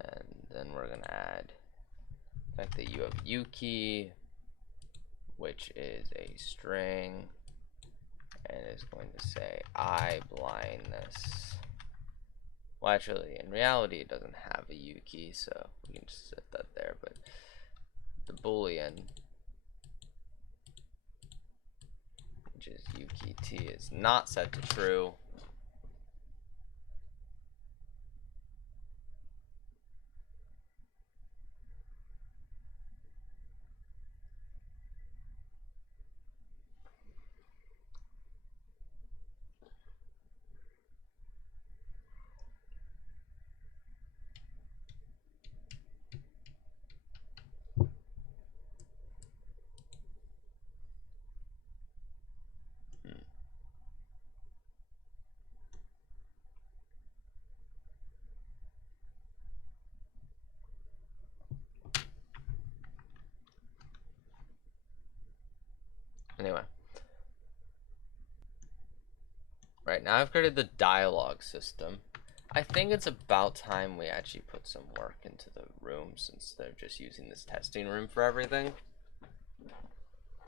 and then we're gonna add the fact that you have Yuki, which is a string, and is going to say I blindness. Well, actually, in reality, it doesn't have a Yuki, so we can just set that there. But the boolean, which is Yuki T, is not set to true. Anyway, right now I've created the dialogue system, I think it's about time we actually put some work into the room since they're just using this testing room for everything.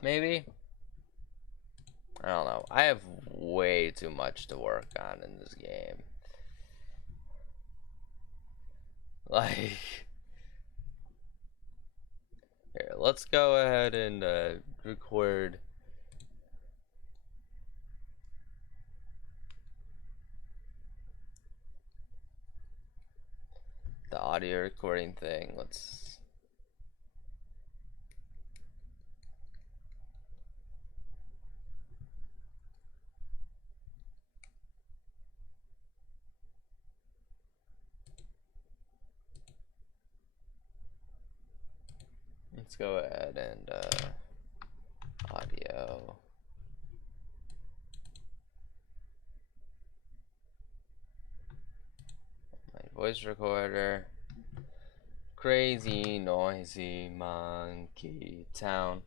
Maybe? I don't know. I have way too much to work on in this game. Like, here, let's go ahead and record. The audio recording thing. Let's go ahead and audio. My voice recorder. Crazy, noisy, Monke Town.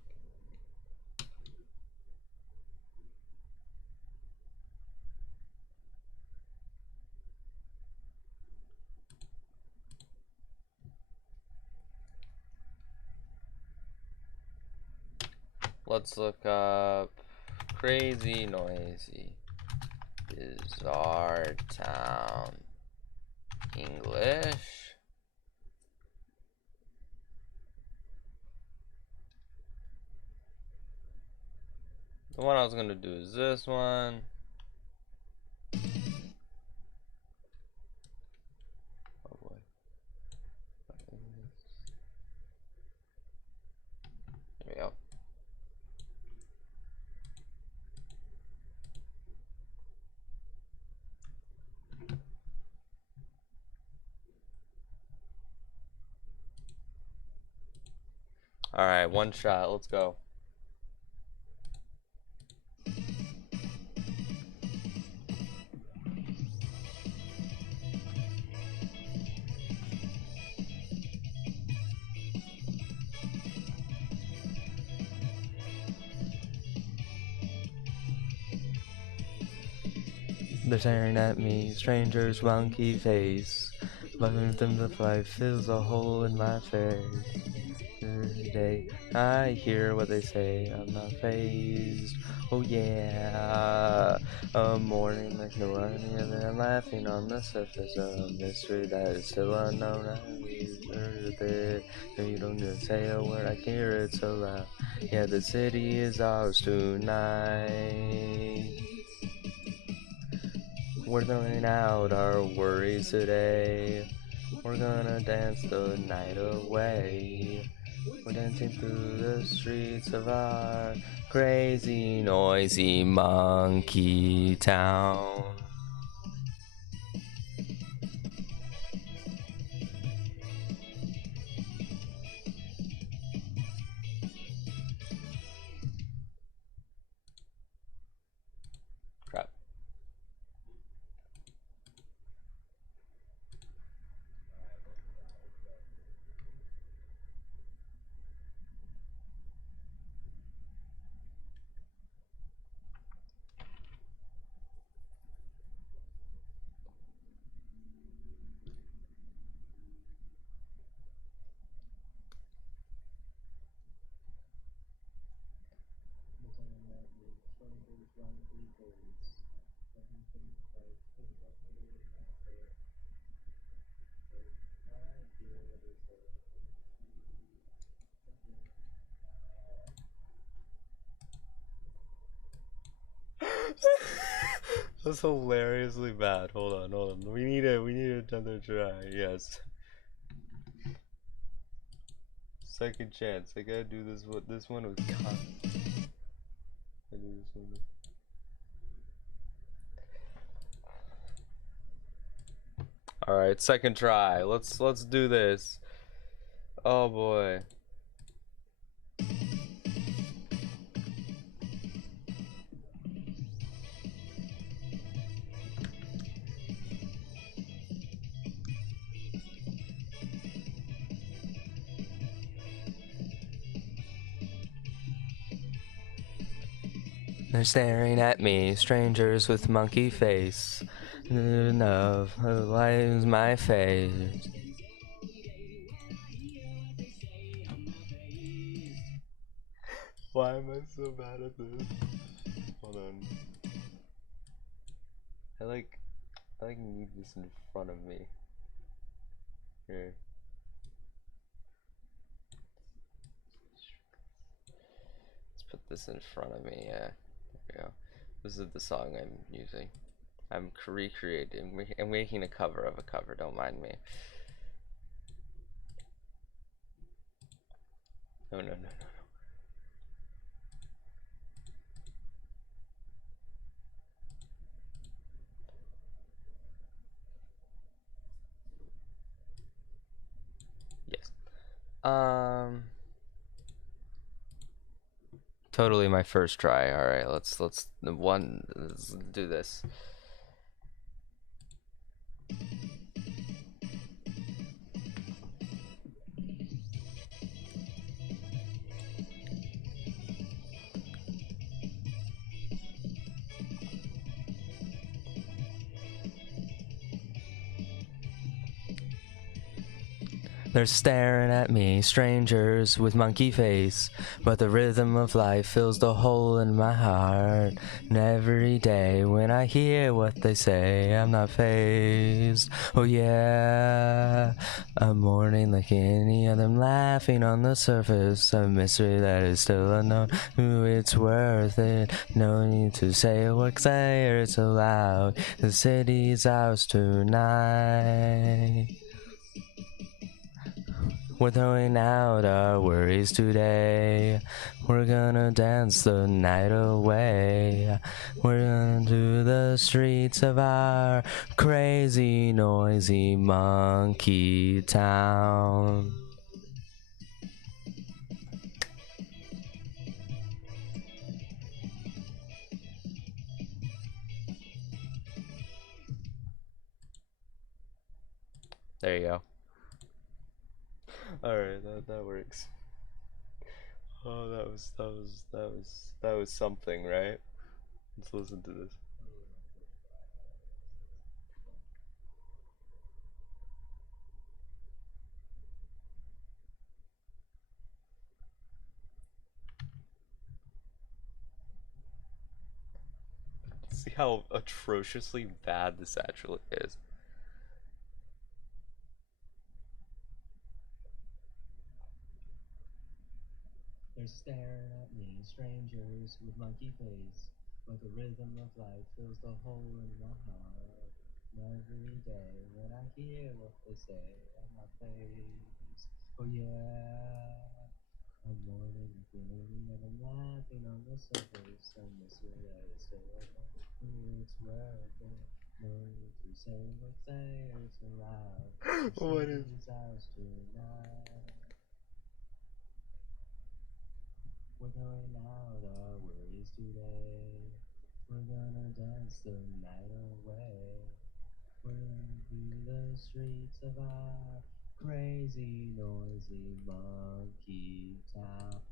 Let's look up crazy, noisy, bizarre town, English. The one I was gonna do is this one. Oh boy. There we go. Alright, one shot, let's go. They're staring at me, stranger's wonky face. Loving them the life fills a hole in my face. Every day I hear what they say, I'm not fazed. Oh yeah, a morning like no one, and I'm laughing on the surface of a mystery that is still unknown. I heard it, and you don't need to say a word, I can hear it so loud. Yeah, the city is ours tonight. We're throwing out our worries today. We're gonna dance the night away. We're dancing through the streets of our crazy, noisy Monke Town. Crap. That's hilariously bad. Hold on. We need another try. Yes. Second chance. I gotta do this one with Alright, second try. Let's do this. Oh boy. They're staring at me, strangers with monkey face. enough. Otherwise, my face. Why am I so bad at this? Hold on. I need this in front of me. Here. Let's put this in front of me. Yeah. There we go. This is the song I'm using. I'm recreating. I'm making a cover of a cover. Don't mind me. No, no, no, no. Yes. Totally my first try. All right, let's do this. They're staring at me, strangers with monkey face, but the rhythm of life fills the hole in my heart. And every day when I hear what they say, I'm not fazed. Oh yeah, I'm mourning like any other, laughing on the surface, a mystery that is still unknown. Ooh, it's worth it. No need to say a word, 'cause I hear it so loud. The city's ours tonight. We're throwing out our worries today. We're gonna dance the night away. We're gonna do the streets of our crazy, noisy Monke Town. There you go. All right, that works. Oh, that was something, right? Let's listen to this. See how atrociously bad this actually is. They're staring at me, strangers with monkey face, but the rhythm of life fills the hole in my heart. And every day when I hear what they say, I'm not fazed. Oh yeah, I'm mourning and feeling that I'm laughing on the surface. I miss you that is still it's worth it. No need to say what say it's aloud. What is ours tonight? We're going out our worries today. We're gonna dance the night away. We're gonna do the streets of our crazy, noisy Monke Town.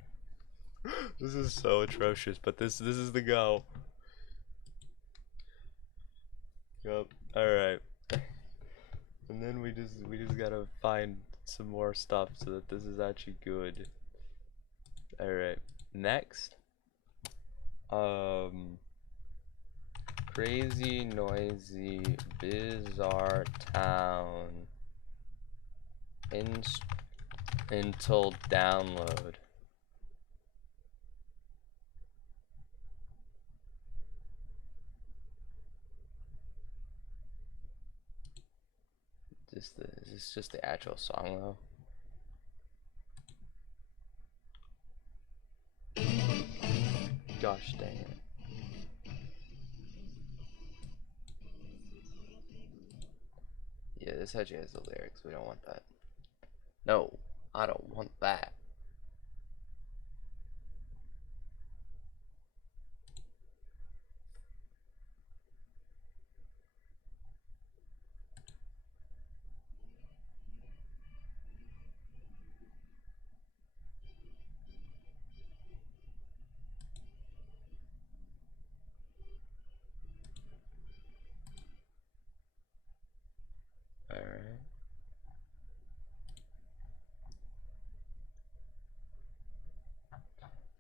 This is so atrocious, but this is the go. Yep. All right. And then we just gotta find some more stuff so that this is actually good. All right. Next. Crazy, noisy, bizarre town. Until download. Is this just the actual song though? Gosh dang it. Yeah, this actually has the lyrics. We don't want that. No, I don't want that.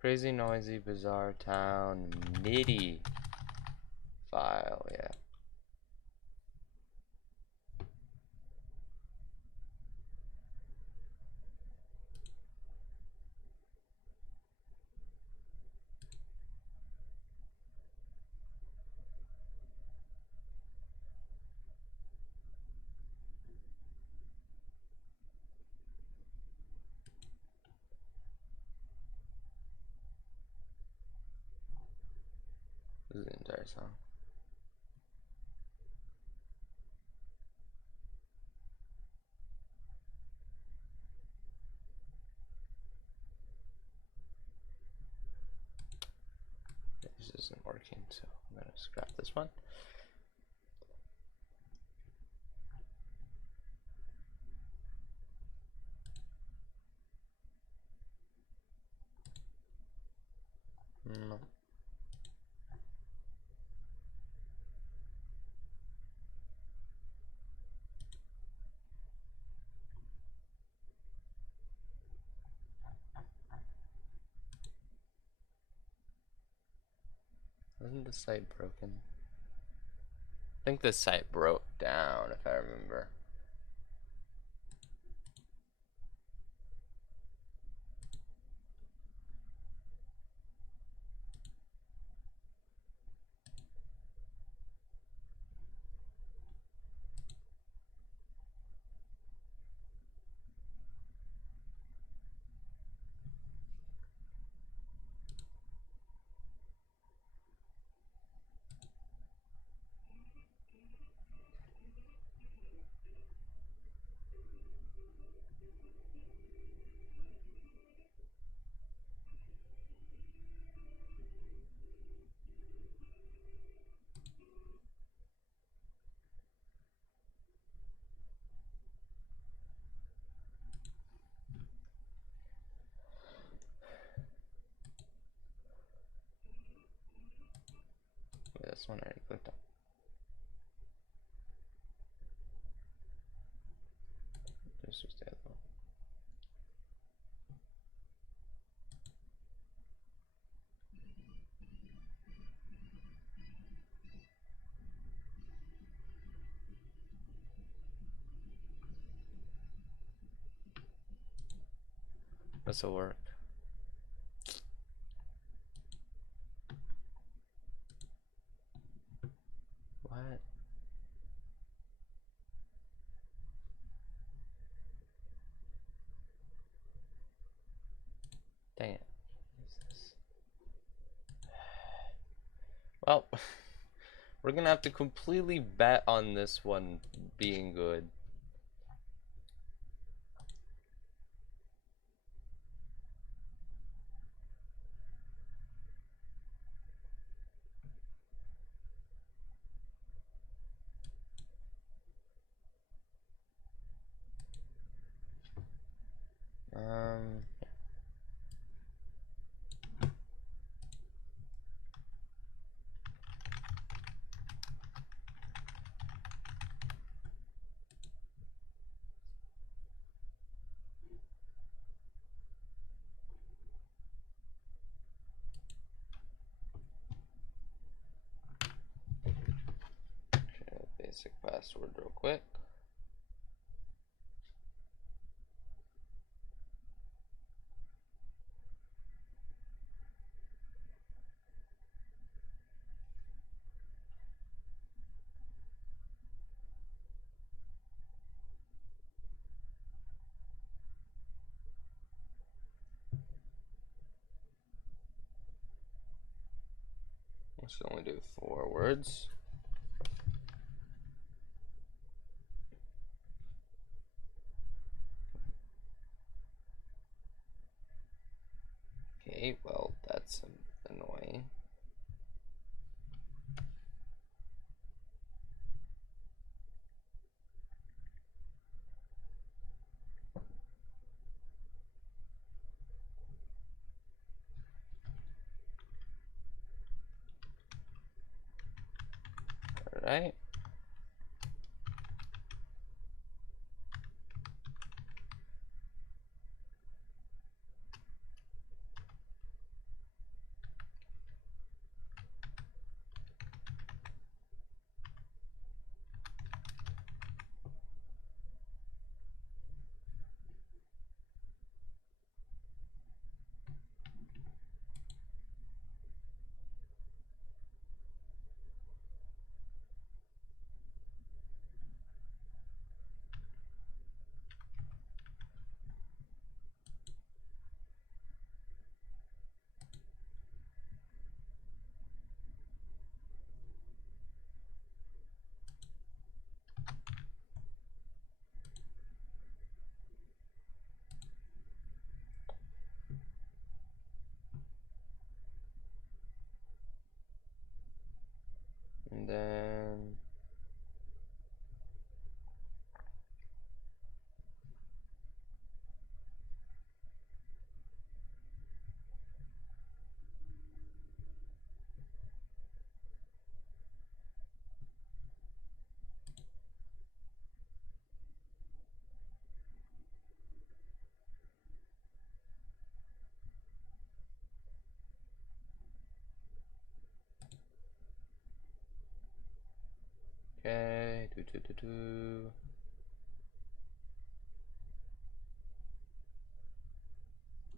Crazy, noisy, bizarre town, MIDI file, yeah. This is the entire song. This isn't working, so I'm gonna scrap this one. No. Wasn't the site broken? I think the site broke down, if I remember. This one I already clicked on. This was the other one. This will work. What? Dang it. What is this? Well, we're gonna have to completely bet on this one being good. Yeah. Basic password real quick. I should only do 4 words. Okay, well, that's annoying. Alright. Okay, do.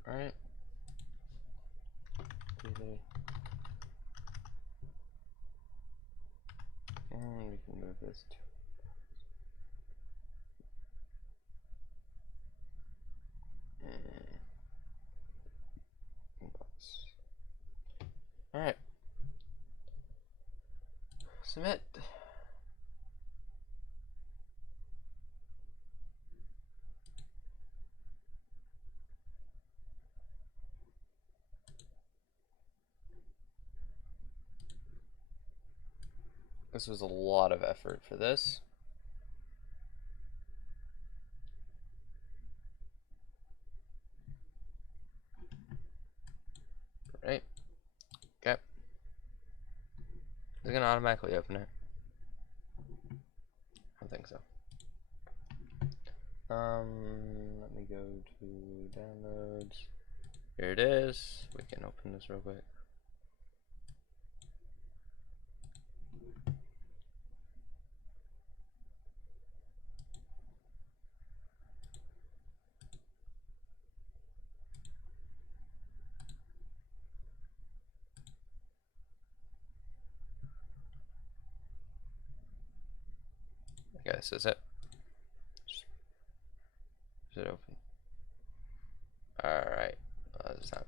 Alright. And we can move this to alright. Submit. This was a lot of effort for this. Right. Okay. Is it gonna automatically open it? I don't think so. Let me go to downloads. Here it is. We can open this real quick. Okay, this is it. Is it open? Alright. It's not.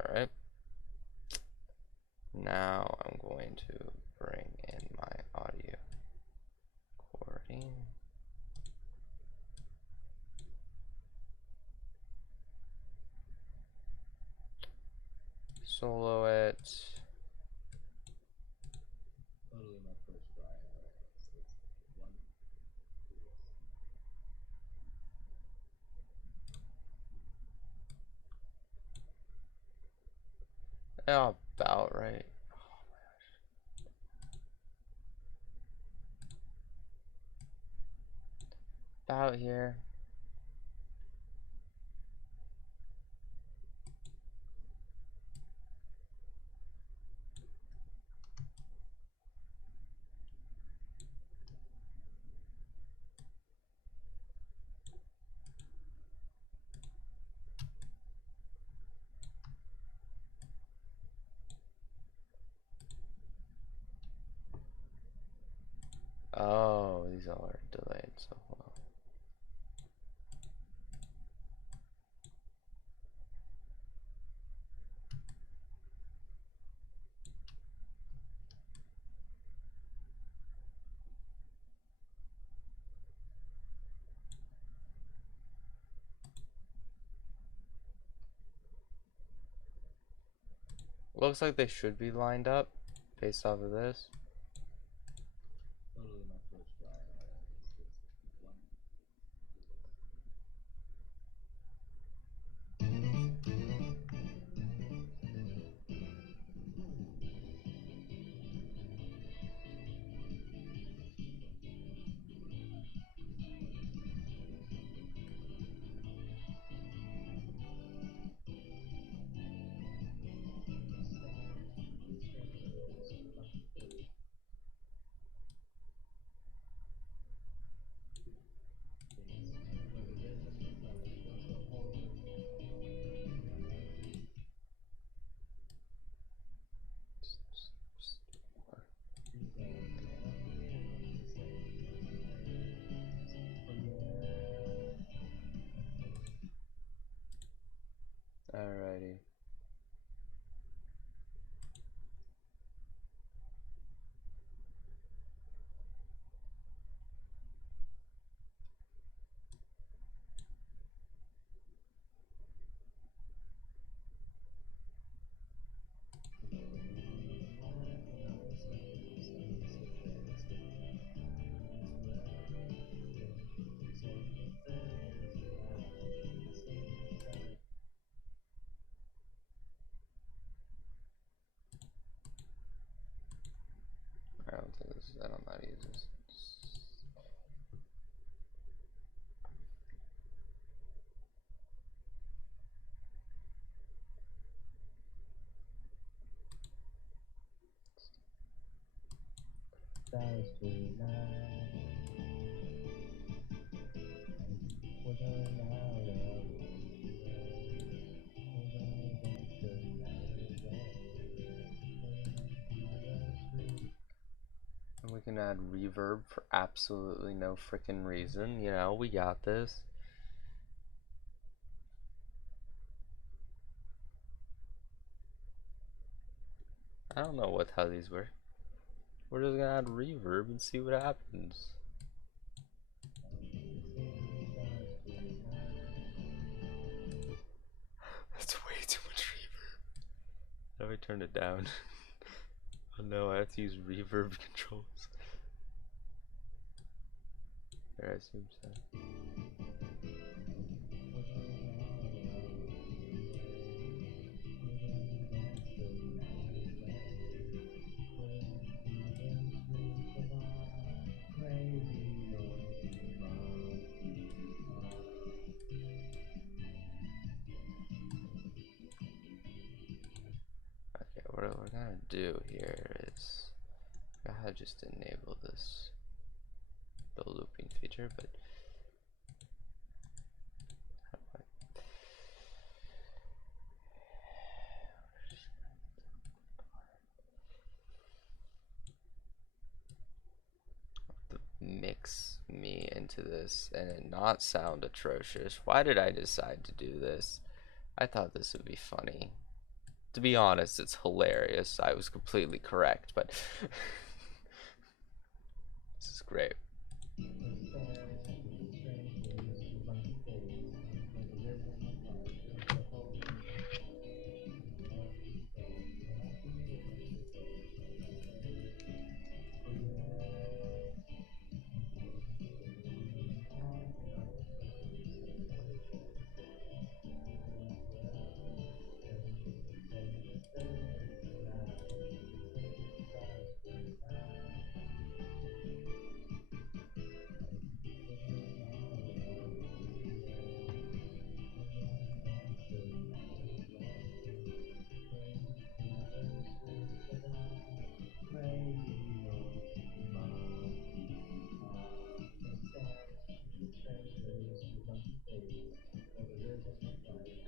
Alright. Now I'm going to bring in my audio recording. Solo it. Totally my first try. Yeah, about right. Oh my gosh. About here. Oh, these all are delayed, so hold on. Looks like they should be lined up based off of this. Totally my first try. Alrighty. I don't think this is, I don't know how to use this. And we can add reverb for absolutely no freaking reason. You know, we got this. I don't know how these work. We're just gonna add reverb and see what happens. That's way too much reverb. How do I turn it down? Oh no, I have to use reverb controls. There, I assume so. Okay, what we're gonna do here is I gotta just enable this the looping feature, but how do mix me into this and it not sound atrocious? Why did I decide to do this? I thought this would be funny. To be honest, it's hilarious. I was completely correct, but this is great.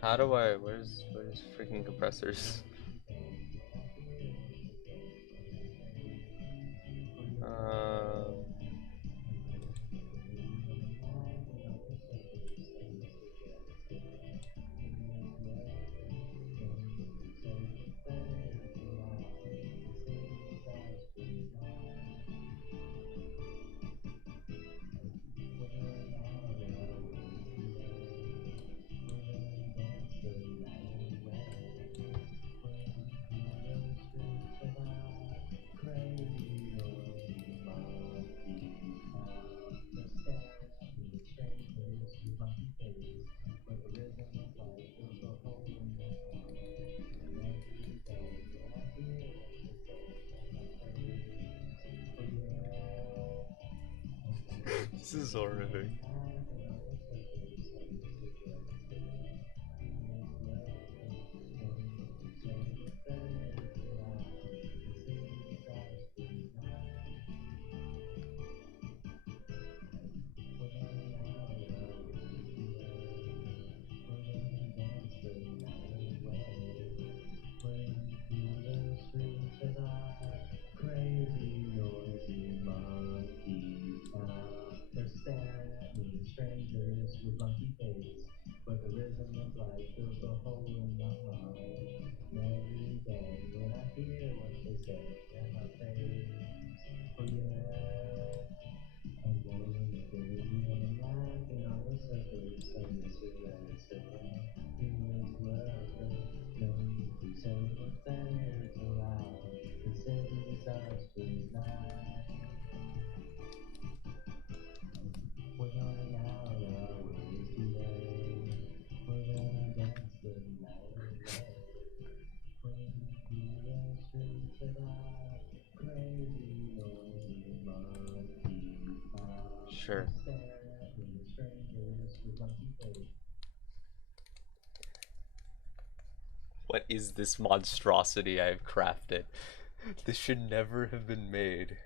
How do I, where's freaking compressors? Um, this is horrific. Sure. What is this monstrosity I've crafted? This should never have been made.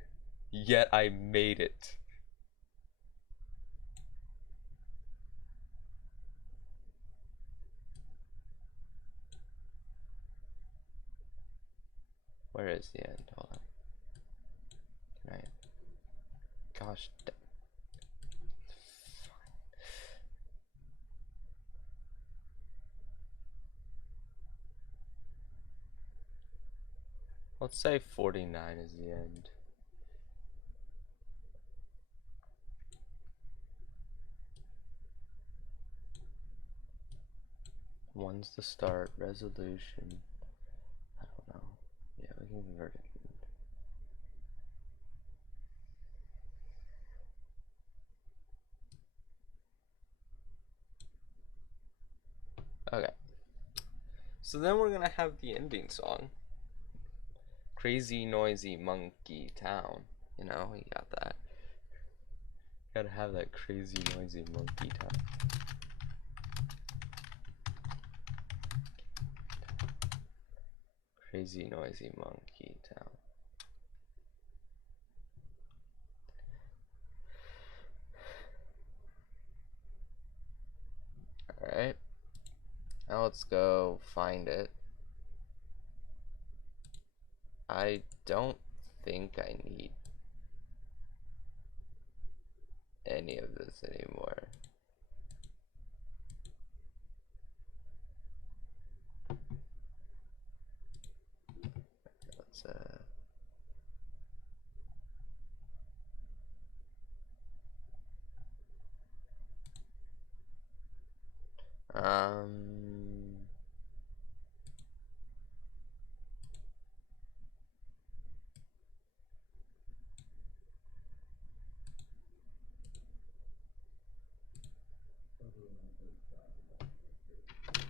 Yet I made it. Where is the end? Hold on. Can I? Gosh. Let's say 49 is the end. One's the start. Resolution. I don't know. Yeah, we can convert it. Okay. So then we're gonna have the ending song. Crazy noisy monkey town. You know, you got that. Gotta have that crazy noisy monkey town. Crazy noisy monkey town. Alright. Now let's go find it. I don't think I need any of this anymore. Let's Totally my first try. So sad.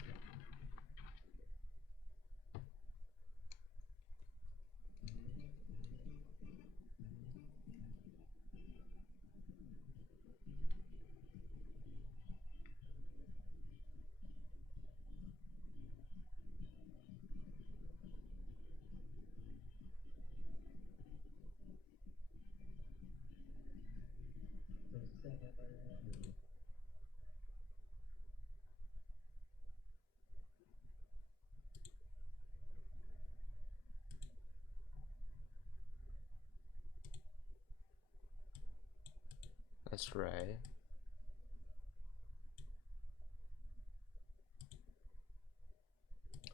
that's right.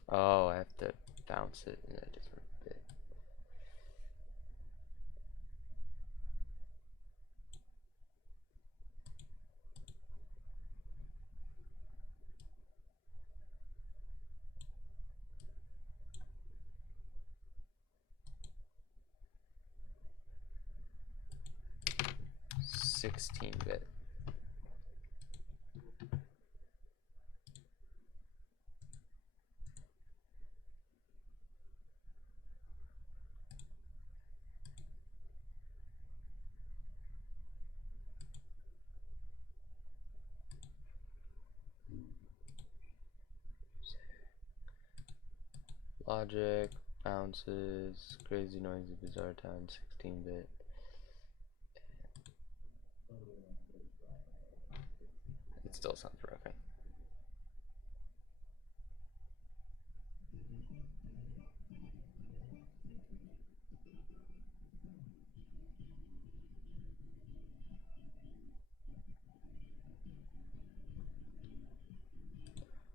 Oh, I have to bounce it in a different bit. Sixteen bit. Logic, bounces, crazy noisy bizarre town, 16 bit. Totally my first try. It still sounds broken.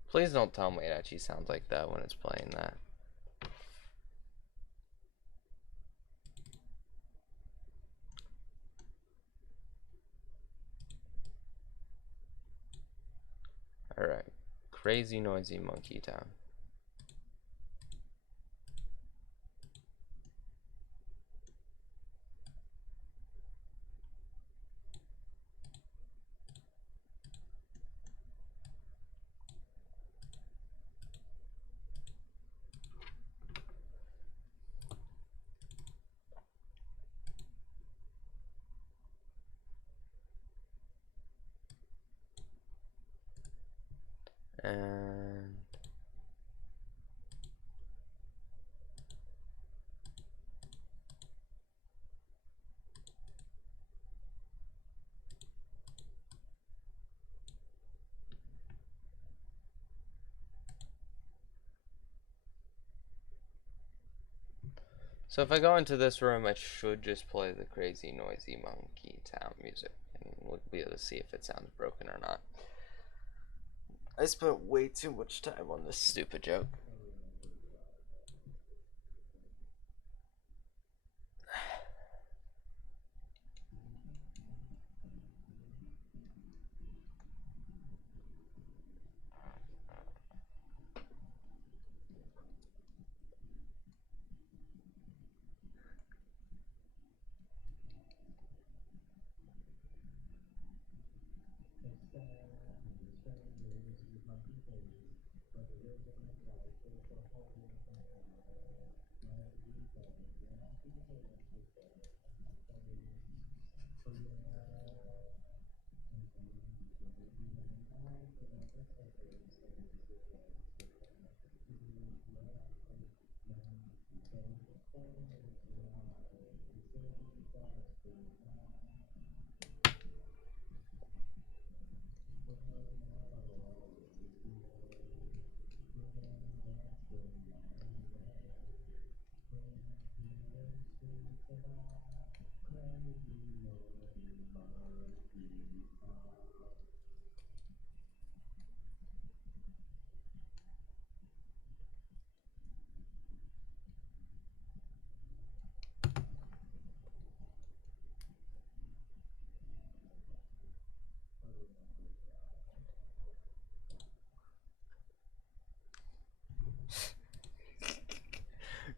Please don't tell me it actually sounds like that when it's playing that. Alright. Crazy noisy monkey town. And So if I go into this room, I should just play the crazy noisy Monke Town music, and we'll be able to see if it sounds broken or not. I spent way too much time on this stupid joke.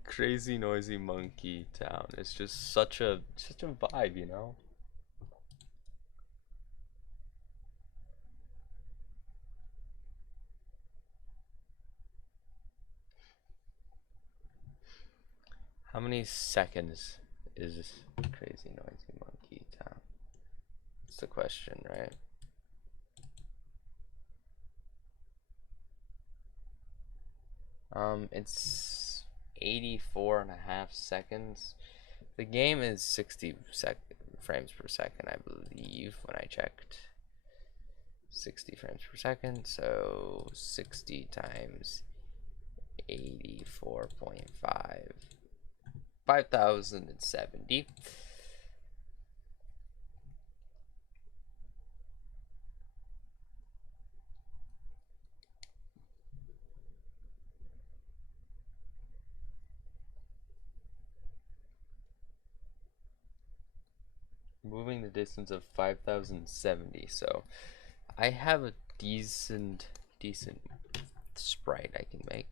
Crazy noisy Monke Town. It's just such a vibe, you know? How many seconds is crazy noisy Monke Town? That's the question, right? It's 84.5 seconds. The game is 60 frames per second, I believe, when I checked. 60 frames per second, so 60 times 84.5. 5,070. Moving the distance of 5,070, so I have a decent sprite I can make.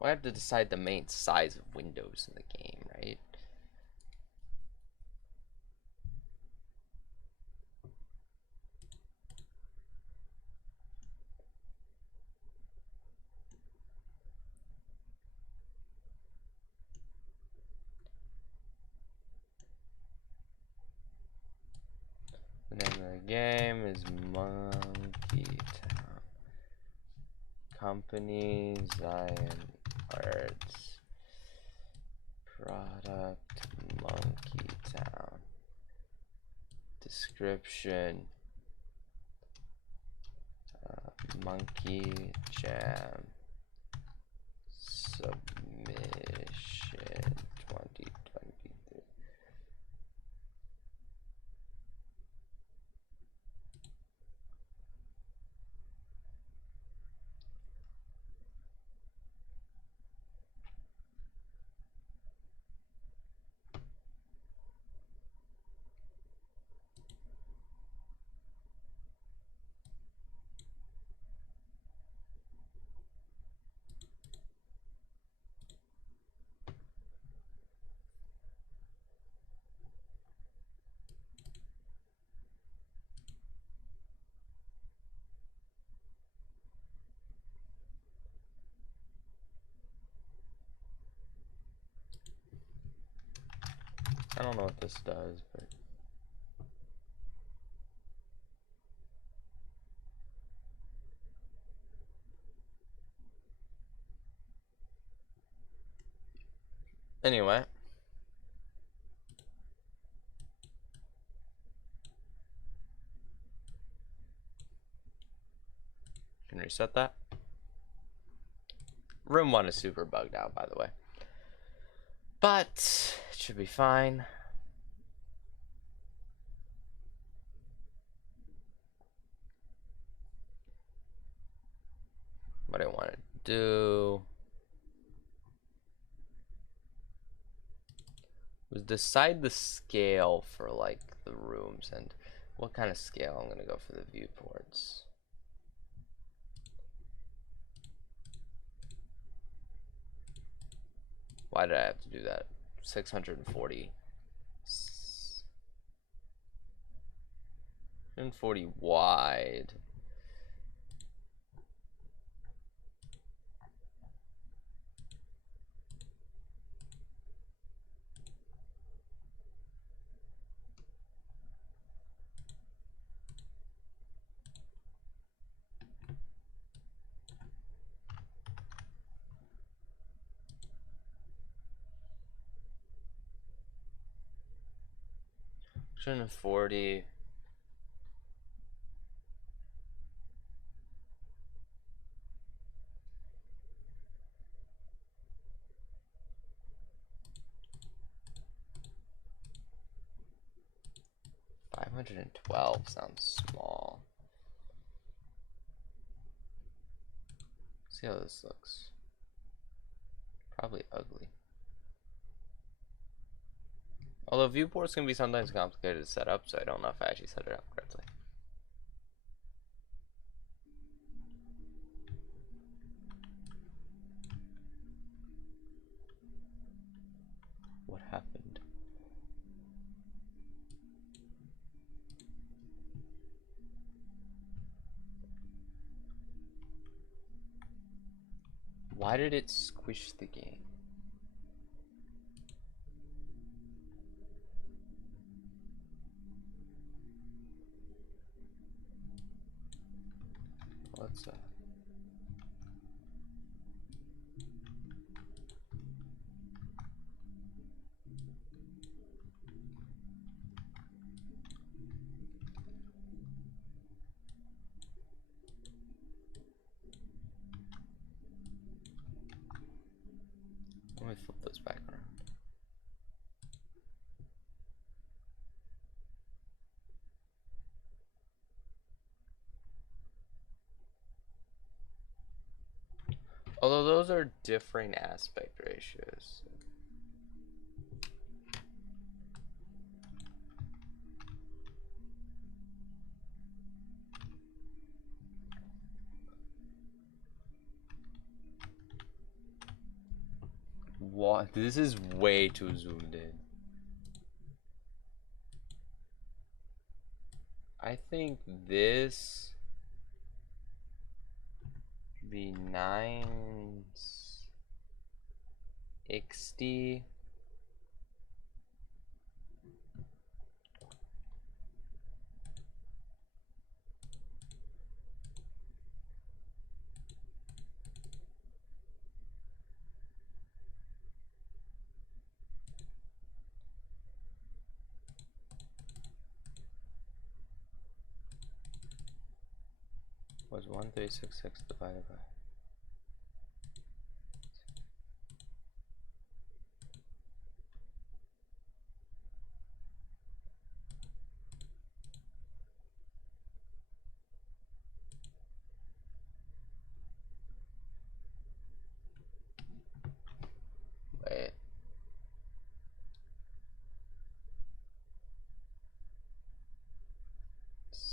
I have to decide the main size of windows in the game, right? The name of the game is Monke Town. Company, Zion Arts. Product, Monke Town. Description, Monkey Jam. Submission 2023. I don't know what this does, but anyway. Can reset that. Room 1 is super bugged out, by the way. But it should be fine. What I want to do was decide the scale for like the rooms and what kind of scale I'm gonna go for the viewports. Why did I have to do that? 640 and 40 wide. Shouldn't have 40. $512 sounds small. See how this looks. Probably ugly. Although viewports can be sometimes complicated to set up, so I don't know if I actually set it up correctly. What happened? Why did it squish the game? Let's let me flip those back around. Although those are different aspect ratios. What? This is way too zoomed in. I think this should be 960. Was 1366 divided by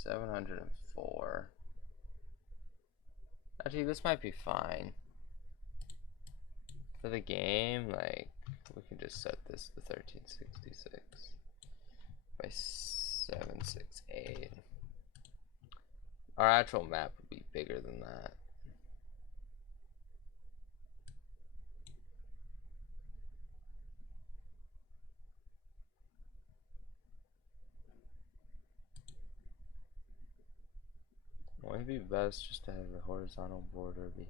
704. Actually, this might be fine. For the game, like, we can just set this to 1366 by 768. Our actual map would be bigger than that. Wouldn't it be best just to have the horizontal border be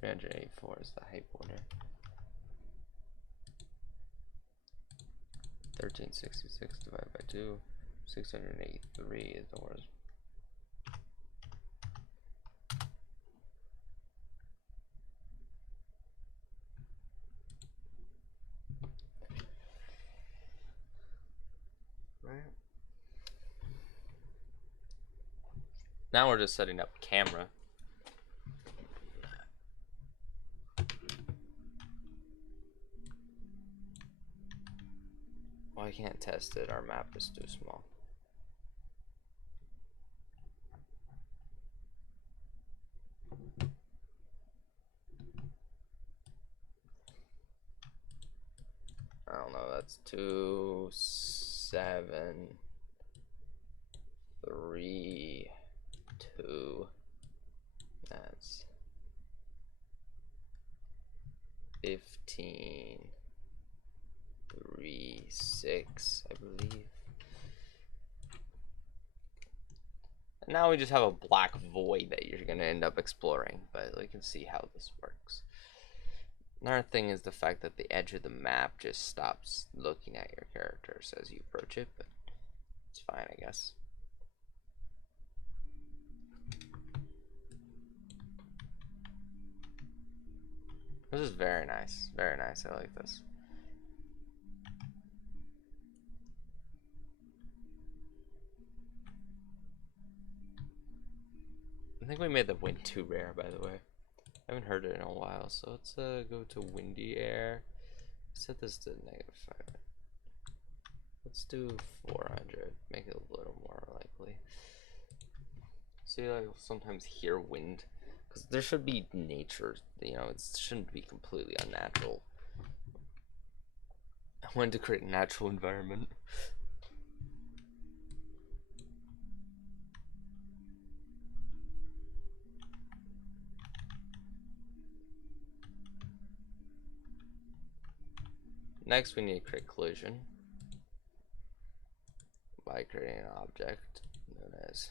384 is the height border. 1366 divided by 2, 683 is the horizontal. Now we're just setting up camera. Well, I can't test it. Our map is too small. I don't know. That's 2, 7, 3, 2. That's 15, 3, 6, I believe. And now we just have a black void that you're going to end up exploring, but we can see how this works. Another thing is the fact that the edge of the map just stops looking at your characters as you approach it, but it's fine, I guess. This is very nice. Very nice. I like this. I think we made the wind too rare, by the way. I haven't heard it in a while, so let's go to windy air. Set this to -5. Let's do 400. Make it a little more likely. See, I sometimes hear wind, because there should be nature. You know, it shouldn't be completely unnatural. I wanted to create a natural environment. Next, we need to create collision by creating an object known as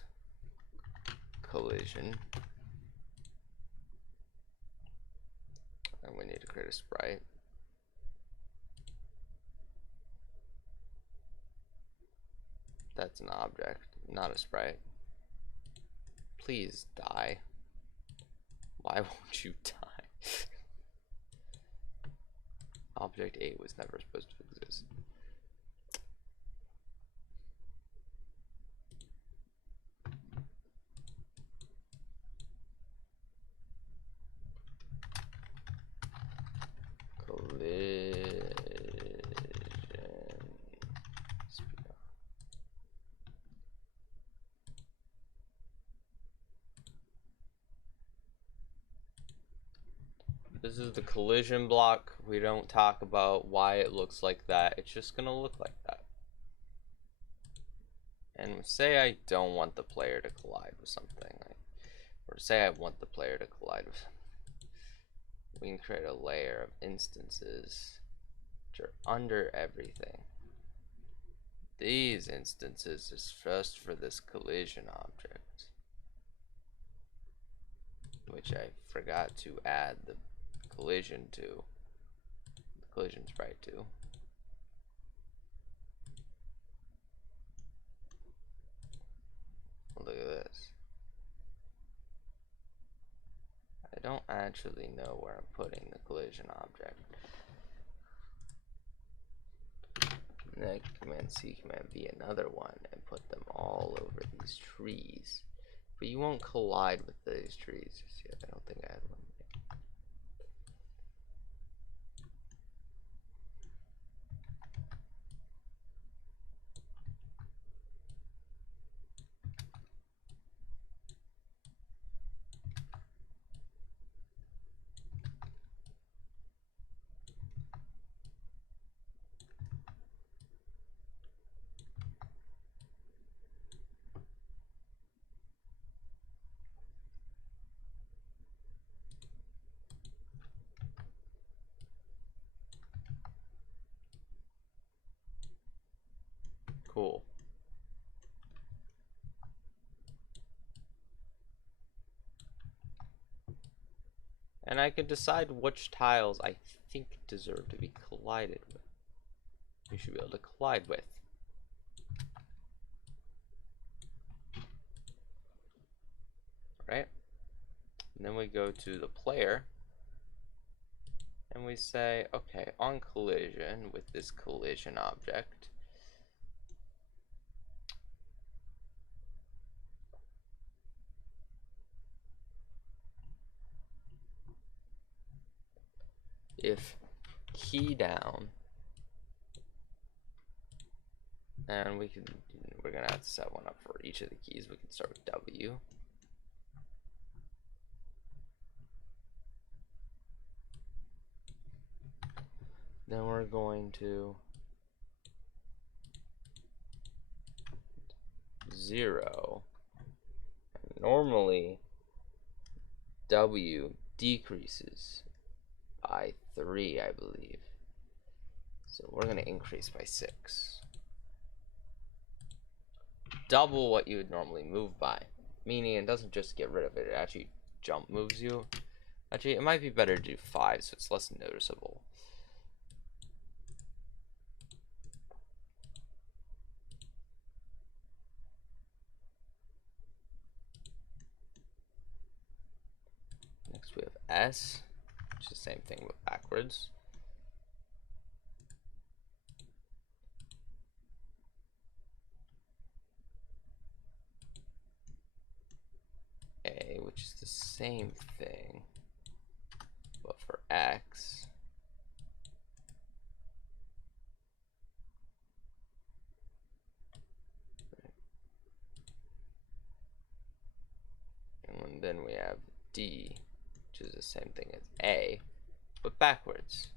collision. And we need to create a sprite. That's an object, not a sprite. Please die. Why won't you die? Object 8 was never supposed to exist. Collision. This is the collision block. We don't talk about why it looks like that. It's just gonna look like that. And say I don't want the player to collide with something, or say I want the player to collide with something. We can create a layer of instances which are under everything. These instances is just for this collision object, which I forgot to add the collision to, the collision sprite to. Look at this. I don't actually know where I'm putting the collision object. Then Command C, Command V, another one, and put them all over these trees. But you won't collide with these trees just yet. I don't think I had one. Cool. And I can decide which tiles I think deserve to be collided with. You should be able to collide with. Right? And then we go to the player and we say, okay, on collision with this collision object, if key down, and we're gonna have to set one up for each of the keys. We can start with W. Then we're going to 0. And normally W decreases by 3, I believe. So we're going to increase by 6. Double what you would normally move by. Meaning it doesn't just get rid of it, it actually jump moves you. Actually, it might be better to do 5 so it's less noticeable. Next we have S, which is the same thing but backwards. A, which is the same thing but for X. And then we have D, which is the same thing as A, but backwards.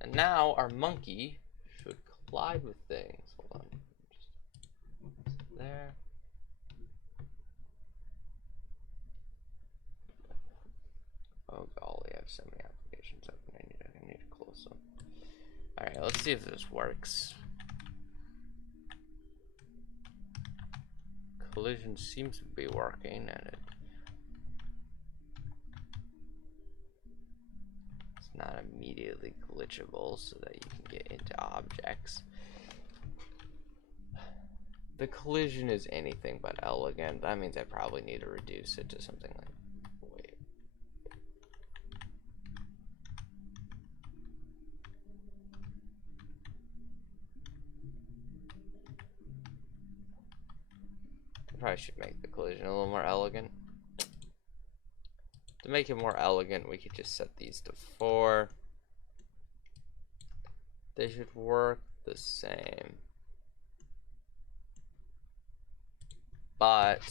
And now our monkey should collide with things. Hold on. Just there. Oh golly, I have so many applications open. I need to close them. Alright, let's see if this works. Collision seems to be working, and it's not immediately glitchable so that you can get into objects. The collision is anything but elegant. That means I probably need to reduce it to something like, wait. I probably should make the collision a little more elegant. To make it more elegant, we could just set these to 4. They should work the same. But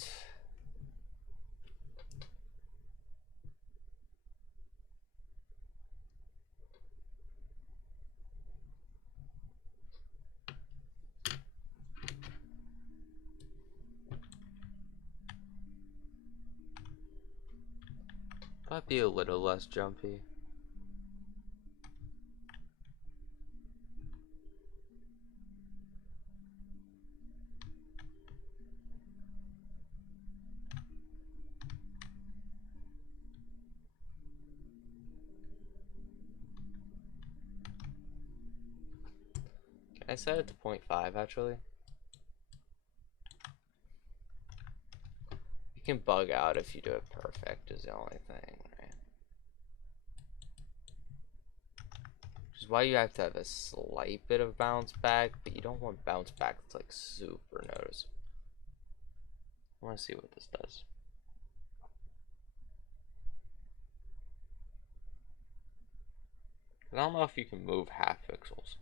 might be a little less jumpy. Can I set it to 0.5 actually? You can bug out if you do it perfect is the only thing, right? Which is why you have to have a slight bit of bounce back, but you don't want bounce back that's like super noticeable. I want to see what this does. I don't know if you can move half pixels.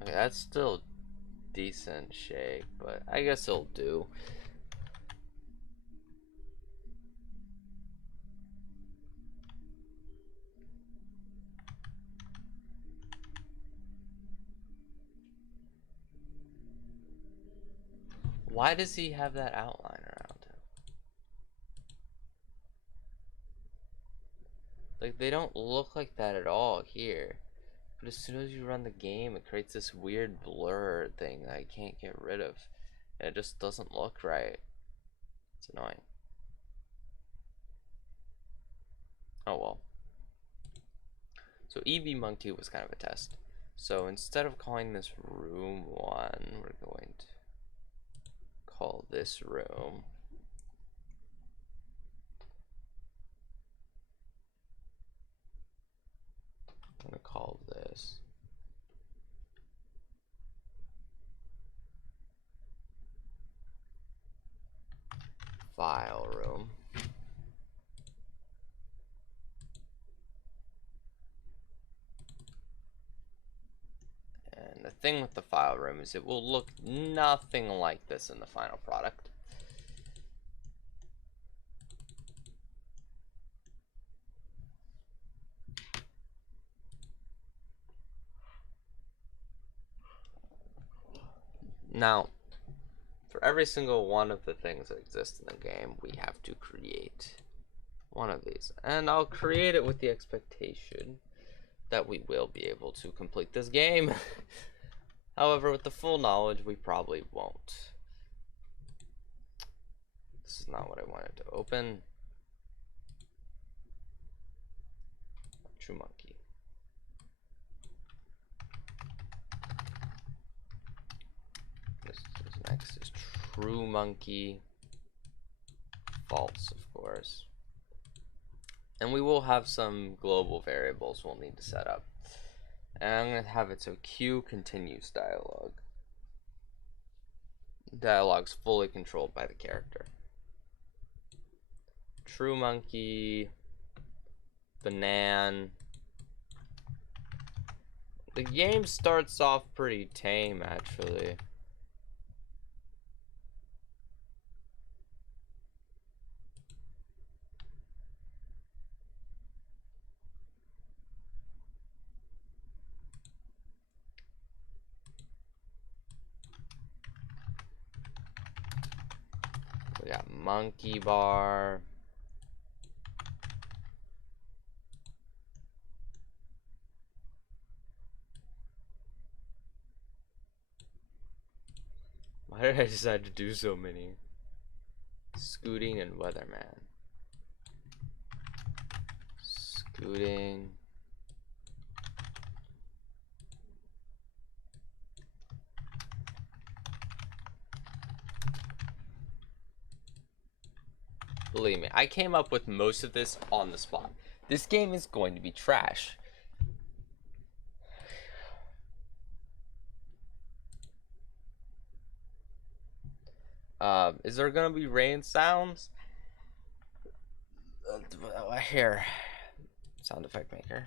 Okay, that's still decent shape, but I guess it'll do. Why does he have that outline around him? Like, they don't look like that at all here. But as soon as you run the game, it creates this weird blur thing that I can't get rid of. And it just doesn't look right. It's annoying. Oh well. So EV Monkey was kind of a test. So instead of calling this room 1, we're going to call this room. I'm going to call this file room. And the thing with the file room is it will look nothing like this in the final product. Now, for every single one of the things that exist in the game, we have to create one of these. And I'll create it with the expectation that we will be able to complete this game. However, with the full knowledge, we probably won't. This is not what I wanted to open. True monkey. This is next is true monkey. False, of course. And we will have some global variables we'll need to set up. And I'm going to have it so Q continues dialogue. Dialogue's fully controlled by the character. True monkey. Banan. The game starts off pretty tame, actually. We got monkey bar. Why did I decide to do so many? Scooting and weatherman. Scooting. Believe me, I came up with most of this on the spot. This game is going to be trash. Is there gonna be rain sounds? Here, sound effect maker.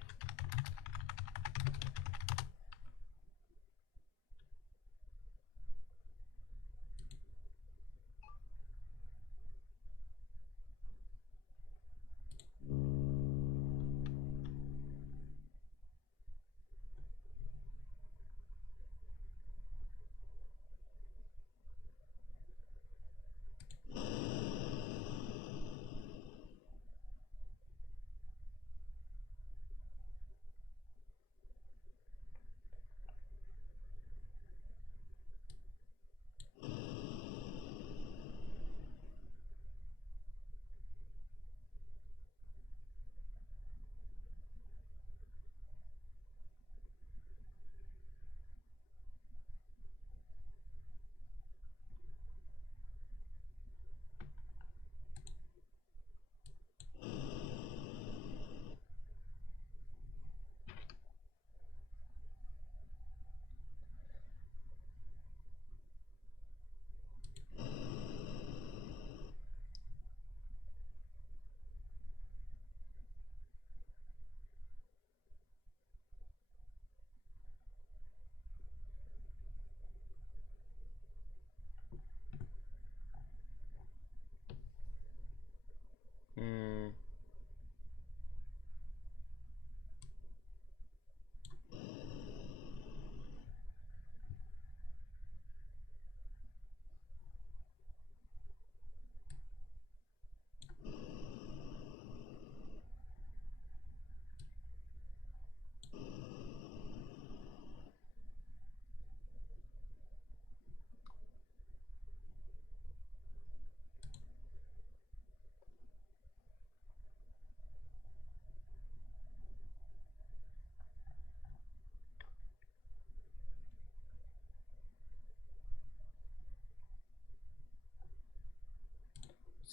Hmm.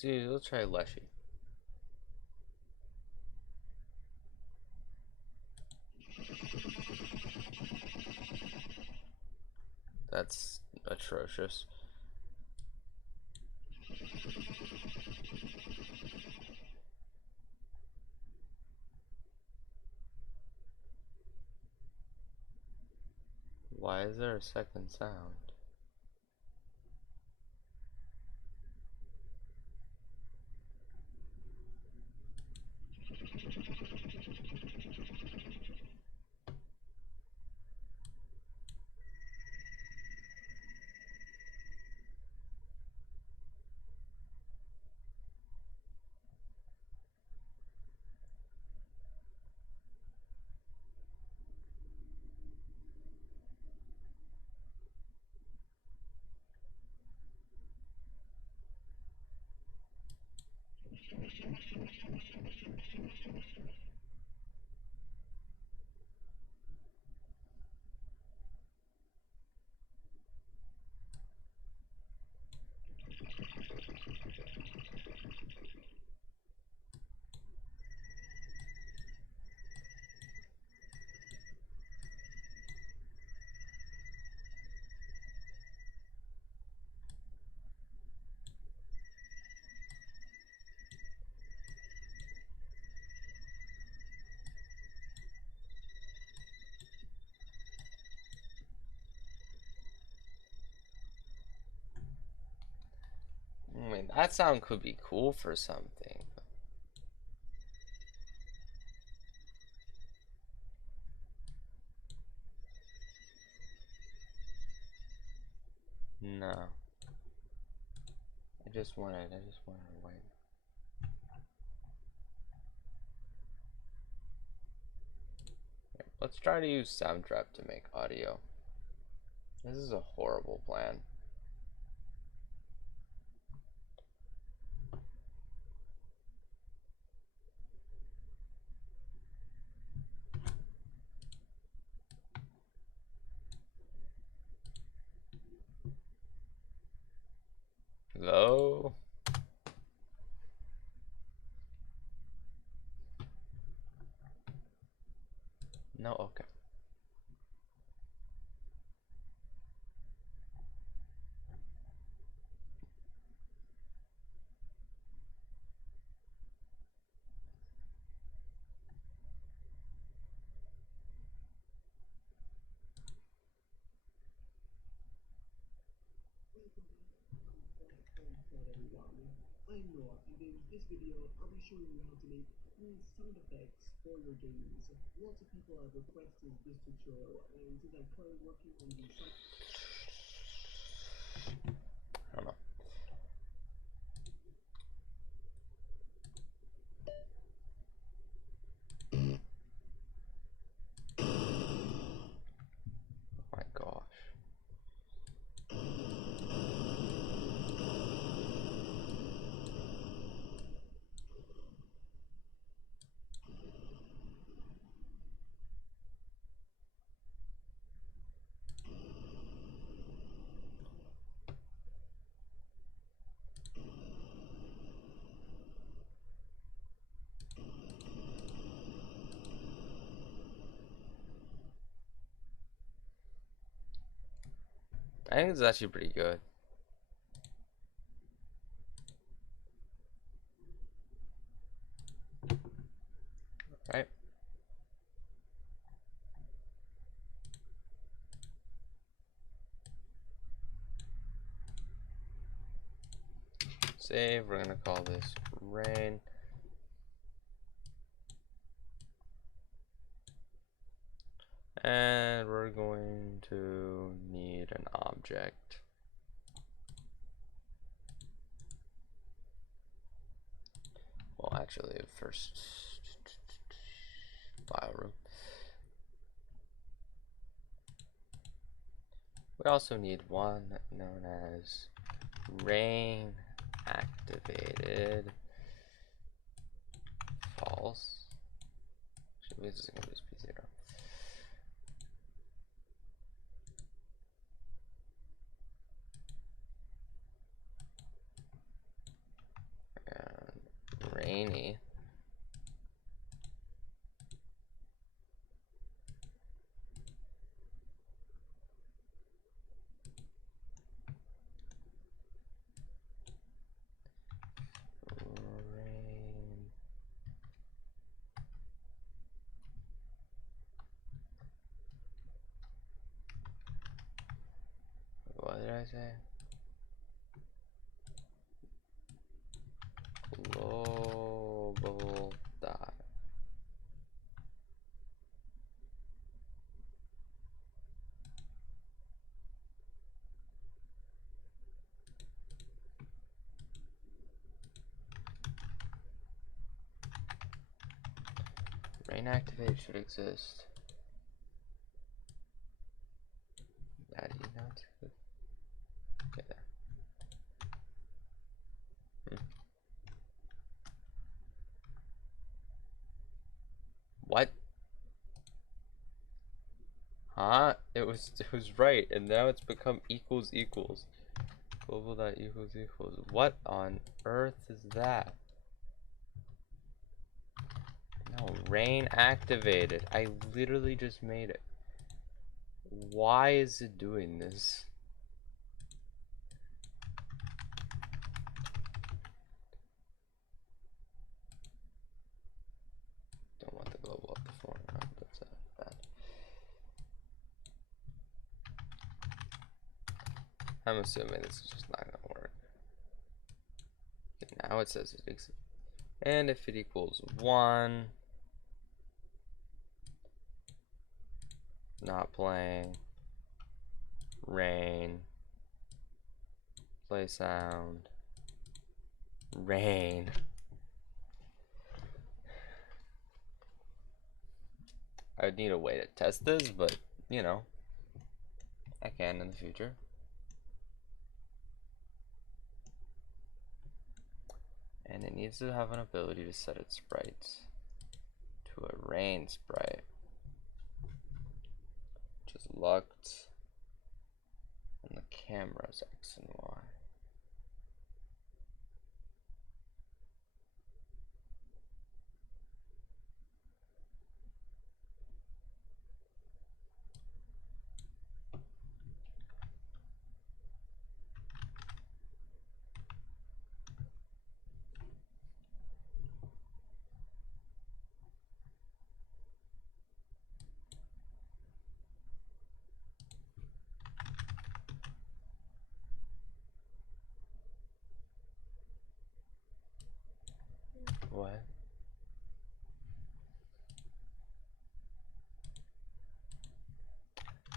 See, let's try Leshy. That's atrocious. Why is there a second sound? I mean, that sound could be cool for something. No. I just wanted to wait. Let's try to use Soundtrap to make audio. This is a horrible plan. Hello? No, okay. I'm Noah, and in this video, I'll be showing you how to make cool sound effects for your games. Lots of people have requested this tutorial, and since I'm currently working on the sound... I don't know. Oh my gosh. I think it's actually pretty good. Right? Save, we're gonna call this rain. And we're going to need an object. Well, actually, first file room. We also need one known as rain activated false. Actually, this is going to just be 0. And rainy I say? Global dot. Rain activate should exist. That you know too. Okay there. What? Huh? It was right, and now it's become equals equals. Global dot equals equals. What on earth is that? No, rain activated. I literally just made it. Why is it doing this? Don't want the global up before. No, that's bad. I'm assuming this is just not gonna work. Okay, now it says it exists. And if it equals 1, not playing, rain, play sound, rain. I would need a way to test this, but you know, I can in the future. And it needs to have an ability to set its sprites to a rain sprite. Just locked on the camera's X and Y. What?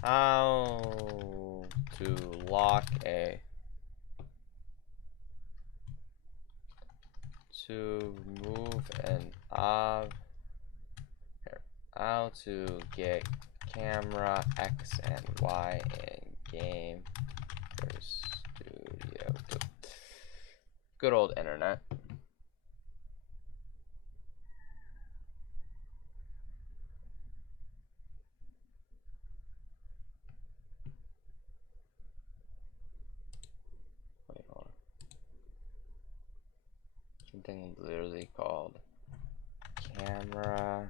How to lock a to move an how to get camera X and Y in game for studio. Good old internet. Wait, hold on. Something literally called camera.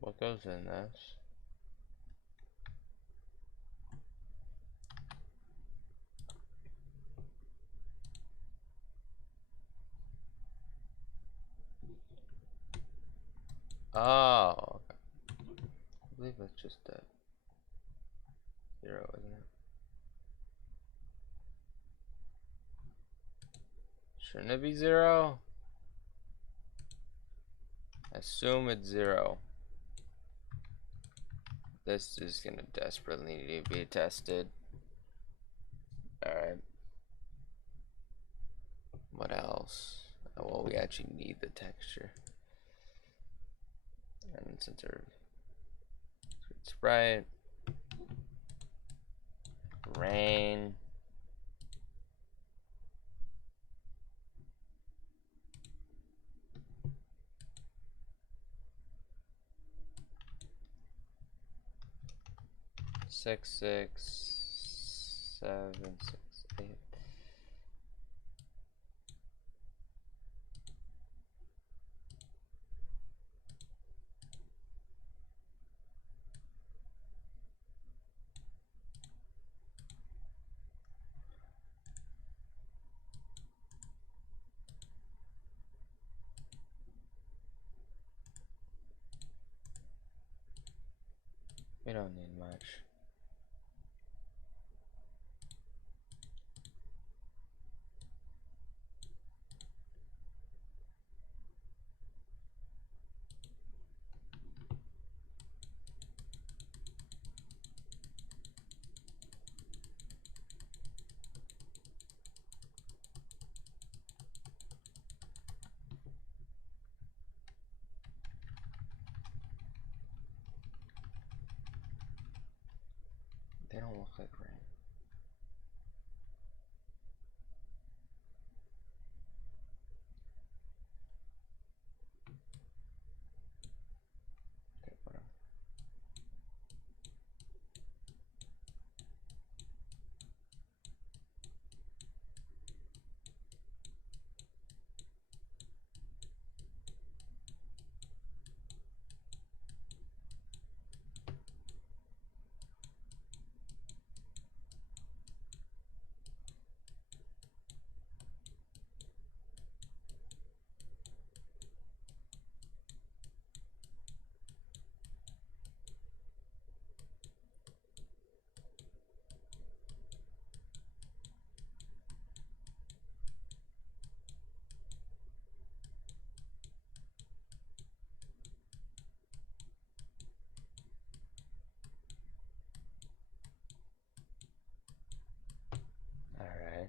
What goes in this? Oh, okay. I believe it's just a 0, isn't it? Shouldn't it be 0? Assume it's 0. This is gonna desperately need to be tested. Alright. What else? Oh, well, we actually need the texture. And since our sprite, rain, six, 7, 6, 8. We don't need much. They don't look like rain. Okay, whatever. Alright.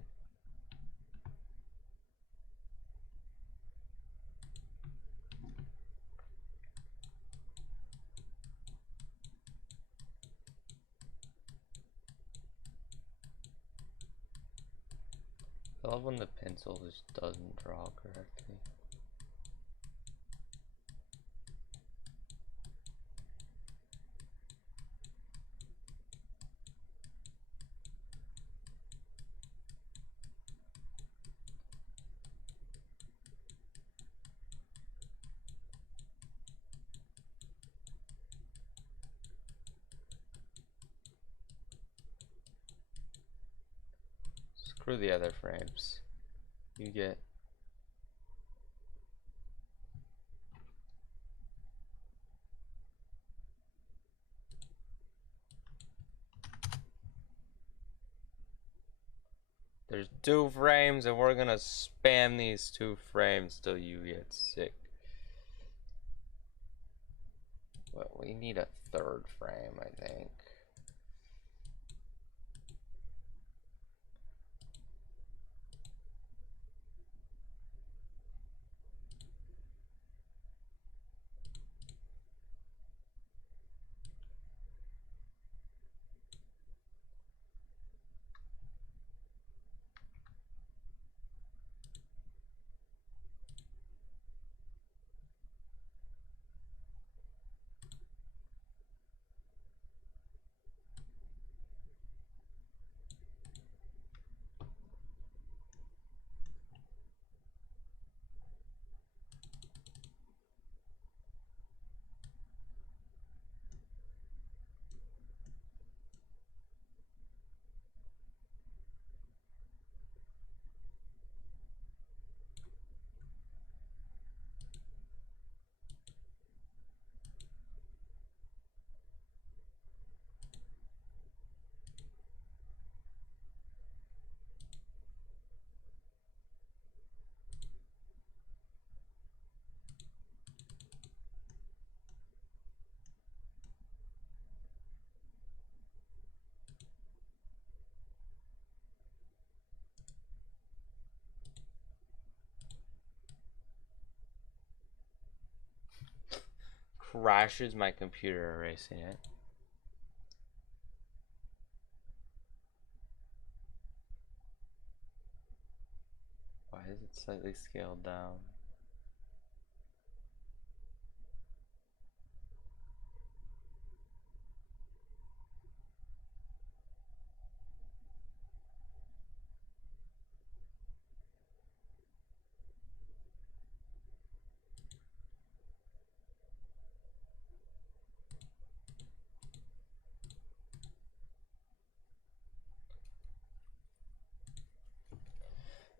I love when the pencil just doesn't draw correctly. Screw the other frames. You get there's 2 frames and we're gonna spam these 2 frames till you get sick. Well, we need a 3rd frame, I think. Crashes my computer erasing it. Why is it slightly scaled down?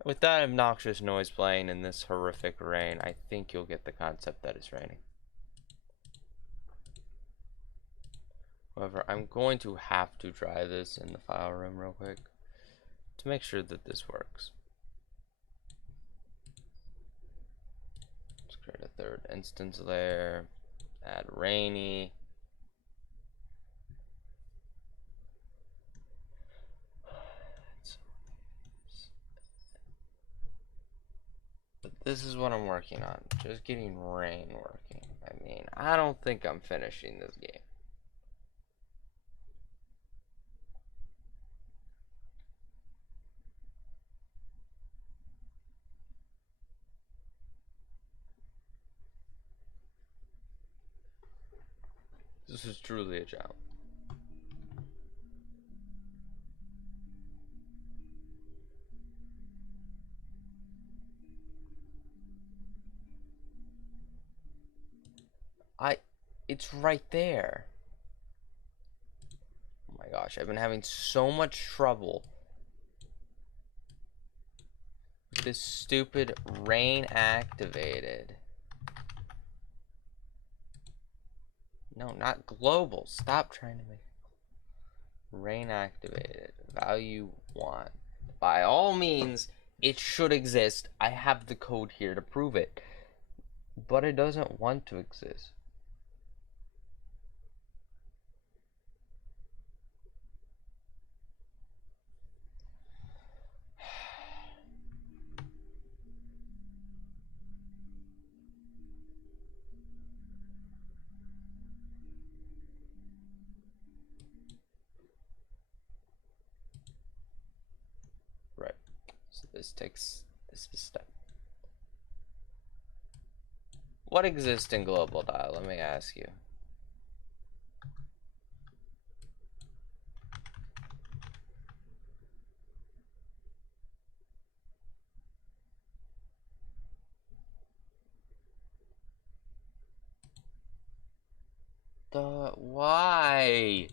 With that obnoxious noise playing in this horrific rain, I think you'll get the concept that it's raining. However, I'm going to have to try this in the file room real quick to make sure that this works. Let's create a third instance layer, add rainy. But this is what I'm working on, just getting rain working. I mean, I don't think I'm finishing this game. This is truly a challenge. It's right there. Oh my gosh, I've been having so much trouble with this stupid rain activated. No, not global. Stop trying to make rain activated. Value 1. By all means, it should exist. I have the code here to prove it. But it doesn't want to exist. Right. So this is the step. What exists in global dial? Let me ask you. Why?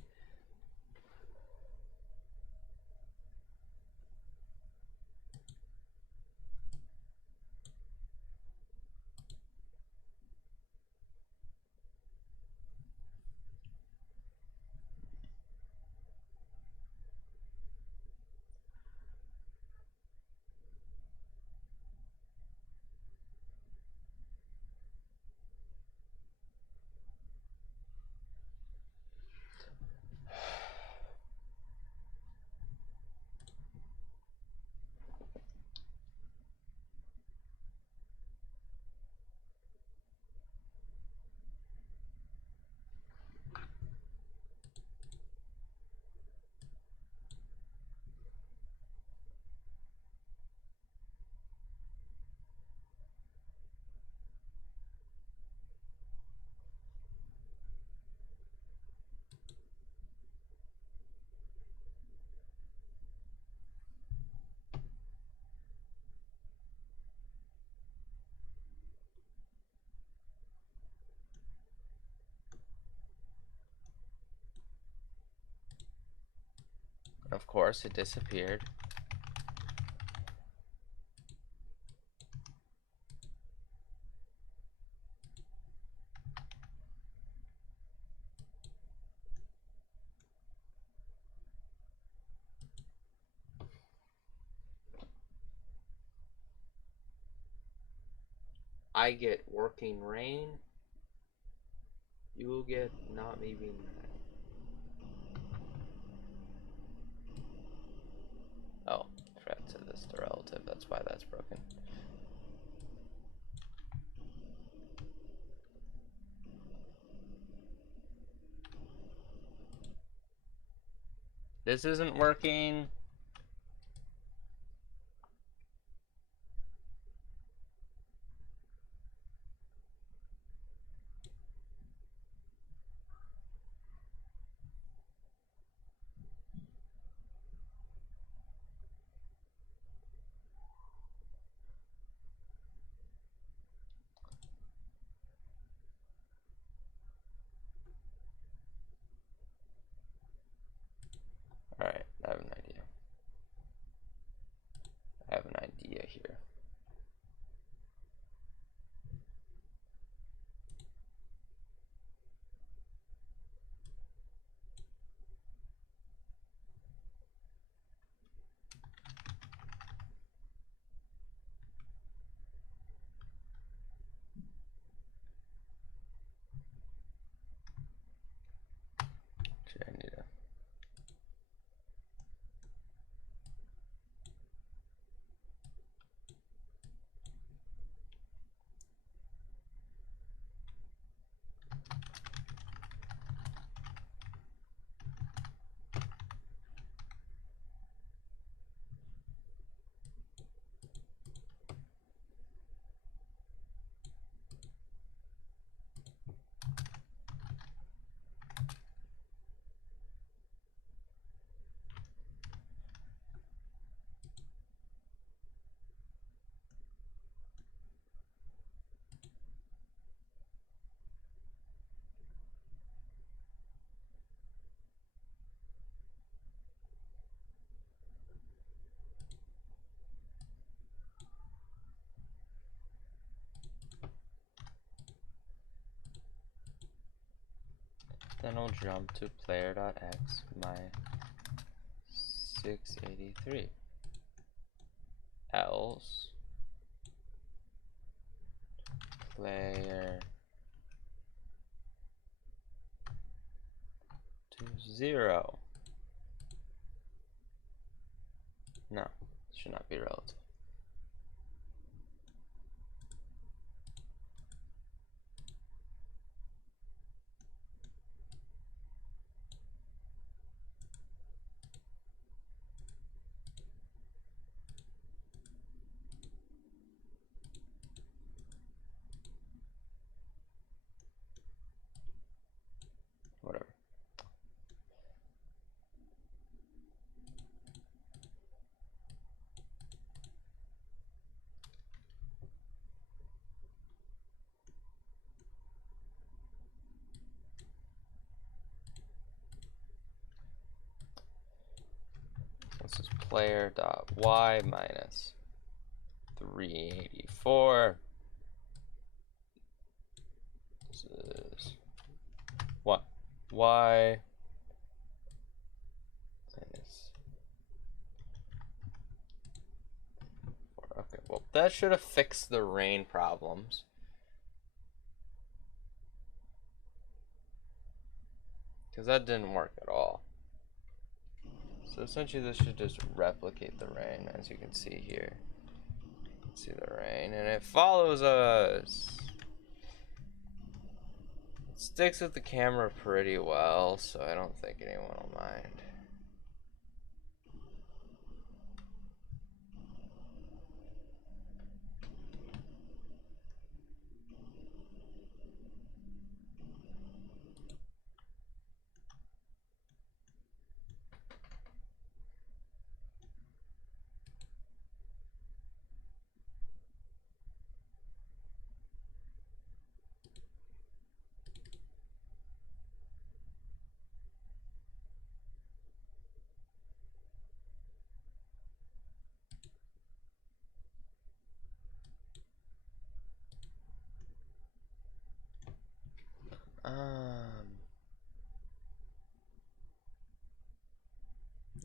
Of course, it disappeared. I get working rain. You will get not me being mad. Oh, I forgot to this the relative. That's why that's broken. This isn't working. Alright, I have an idea. Then I'll jump to player.x my 683. Else player to 0. No, it should not be relative. Whatever. This is player.y minus 384. This is what? Y minus 4. Okay, well, that should have fixed the rain problems. Because that didn't work at all. So essentially this should just replicate the rain, as you can see here. You can see the rain, and it follows us. It sticks with the camera pretty well, so I don't think anyone will mind.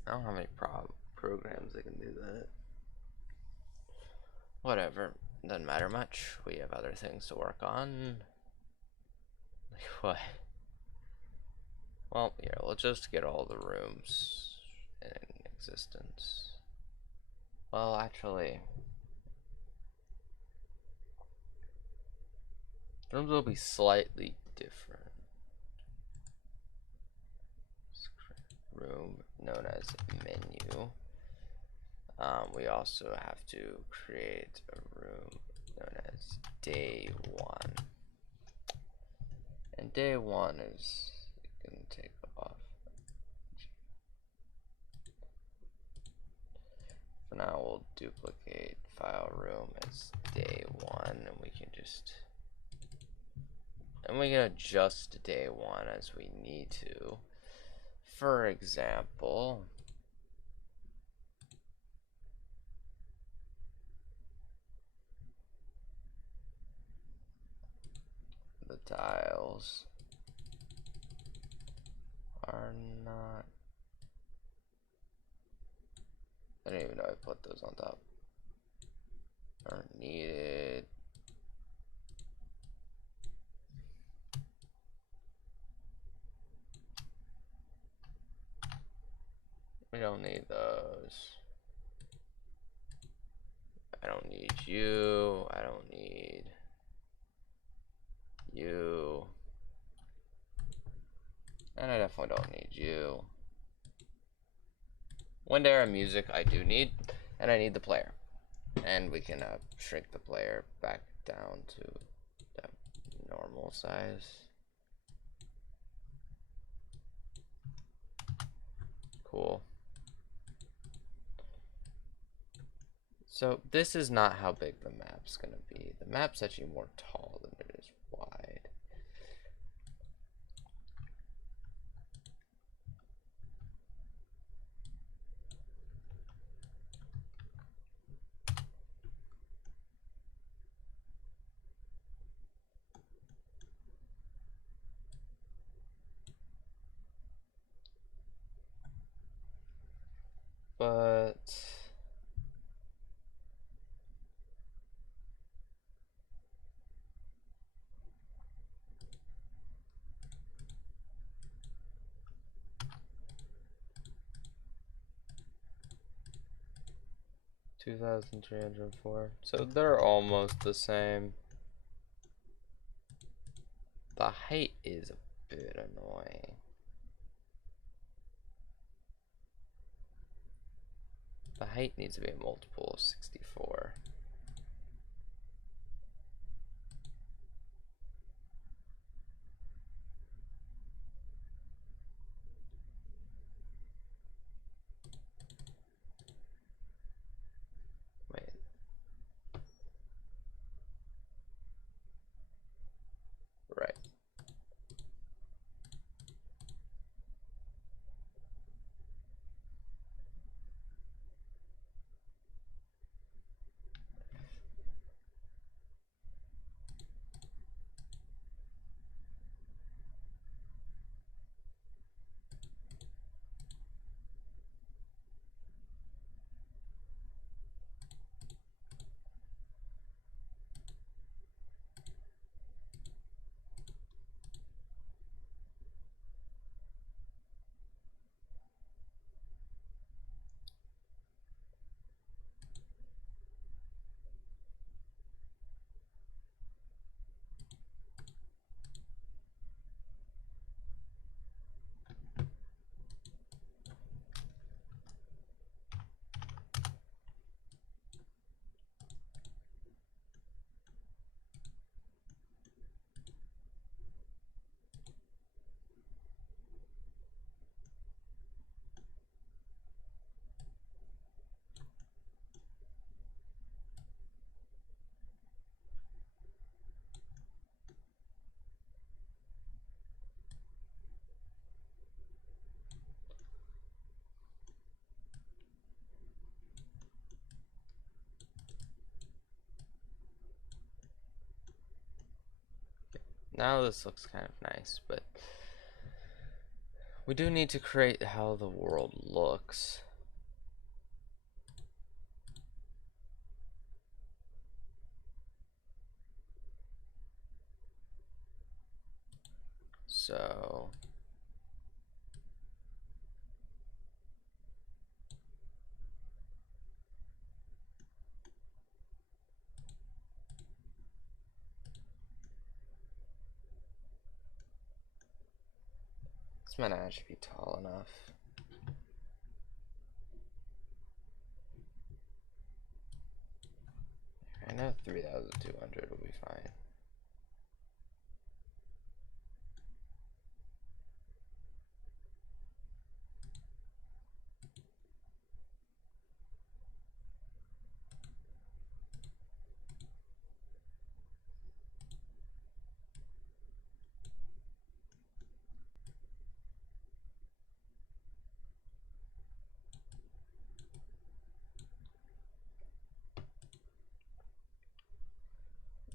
I don't have any programs that can do that. Whatever, doesn't matter much. We have other things to work on. Like what? Well, yeah, we'll just get all the rooms in existence. Well, actually, rooms will be slightly different. Room known as menu. We also have to create a room known as day 1. And day 1 is going to take off. For now, we'll duplicate file room as day 1, and we can adjust day 1 as we need to. For example, the tiles are not, I don't even know I put those on top, aren't needed. We don't need those. I don't need you. I don't need you. And I definitely don't need you. Wind, air, and music I do need. And I need the player. And we can shrink the player back down to that normal size. Cool. So this is not how big the map's gonna be. The map's actually more tall than it is wide. but 2,304. So they're almost the same. The height is a bit annoying. The height needs to be a multiple of 64. Wait. Right. Now this looks kind of nice, but we do need to create how the world looks. So this might not actually be tall enough. I know 3,200 will be fine.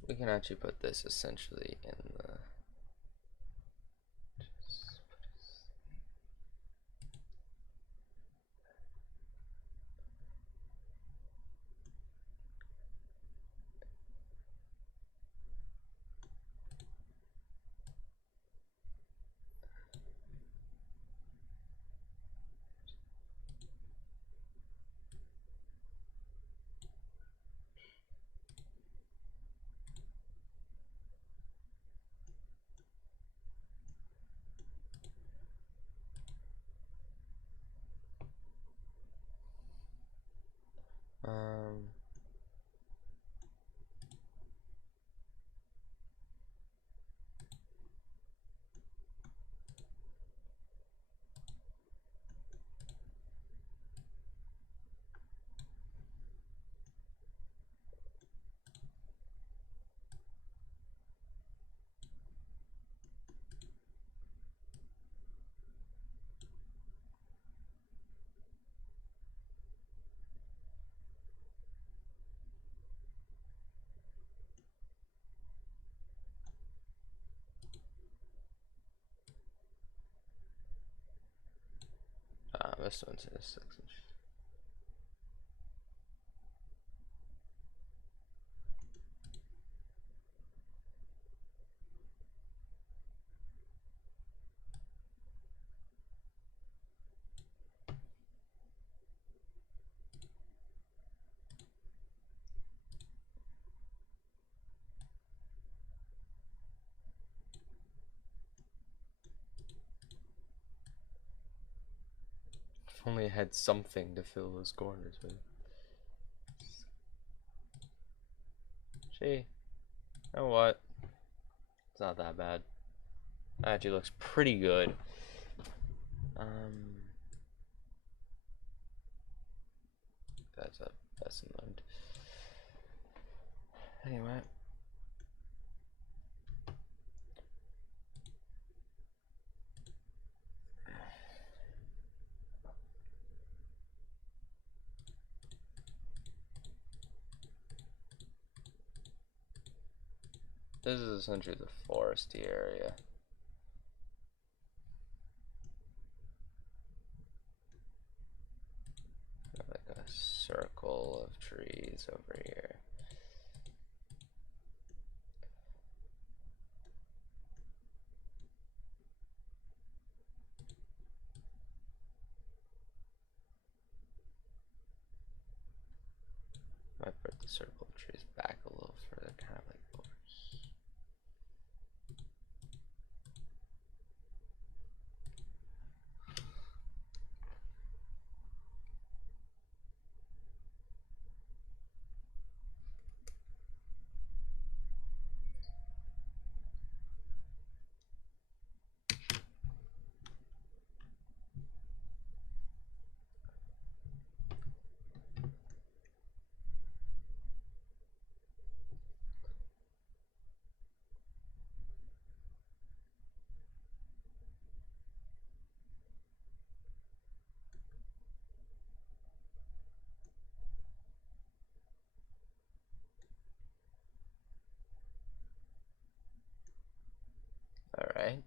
We can actually put this essentially in the um this one's in a 6 inch. If only I had something to fill those corners with. Gee, you know what? It's not that bad. That actually looks pretty good. That's a lesson learned. Anyway. This is essentially the foresty area. Like a circle of trees over here. Might put the circle of trees back a little further, kind of like yours. Alright.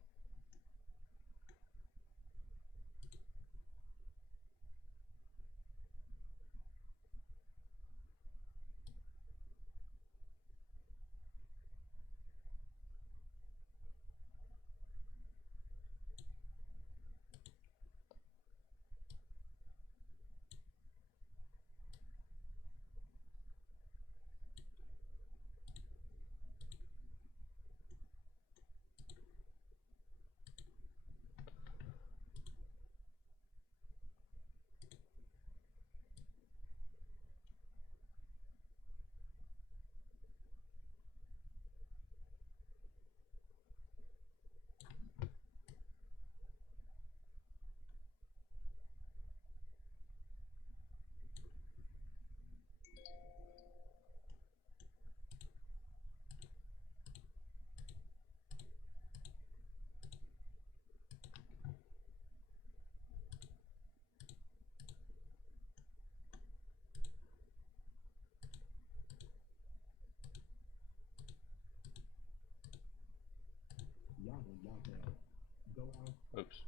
Oops.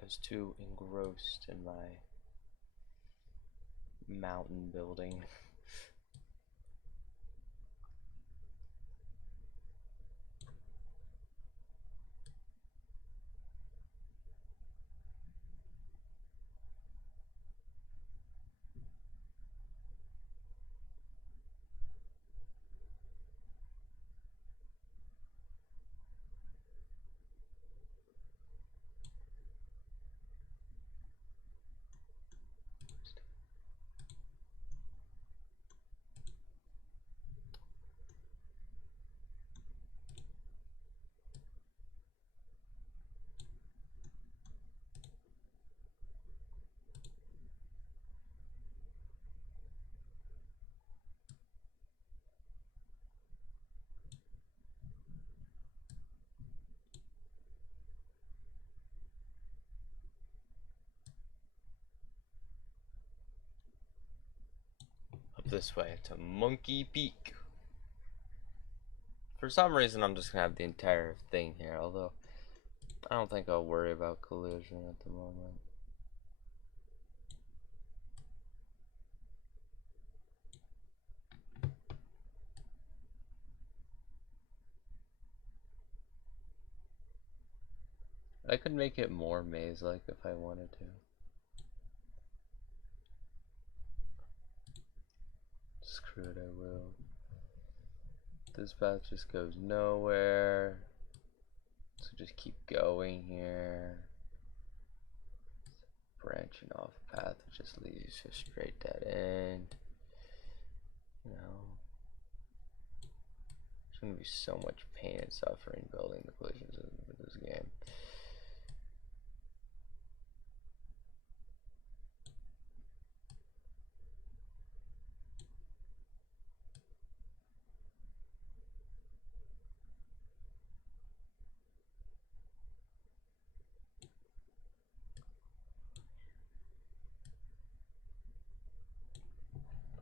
I was too engrossed in my mountain building. Up this way to Monkey Peak. For some reason, I'm just gonna have the entire thing here, although I don't think I'll worry about collision at the moment. I could make it more maze-like if I wanted to. Screw it, I will. This path just goes nowhere. So just keep going here. branching off path that just leads to a straight dead end. You know, there's gonna be so much pain and suffering building the collisions in this game.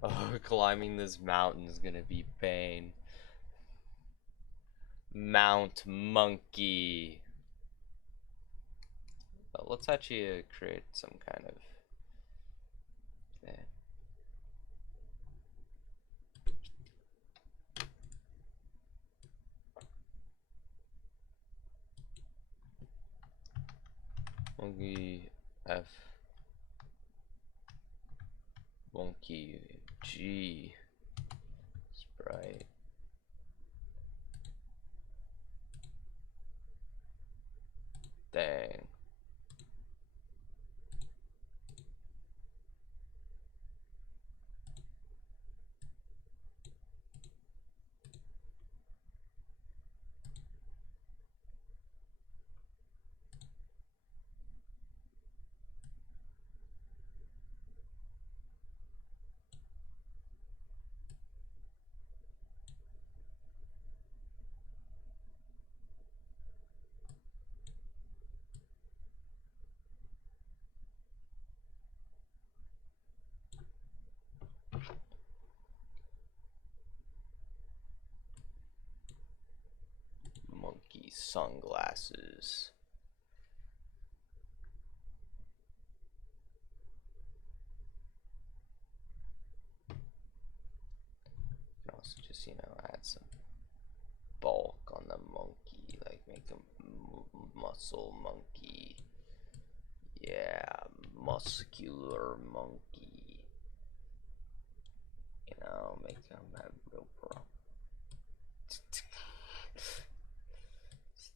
Oh, climbing this mountain is gonna be pain. Mount Monkey. Let's actually create some kind of. Monkey F. Monkey G. Sprite. Dang. Monkey sunglasses. You can also just, add some bulk on the monkey, like make him muscle monkey. Yeah, muscular monkey. Make him have real pro.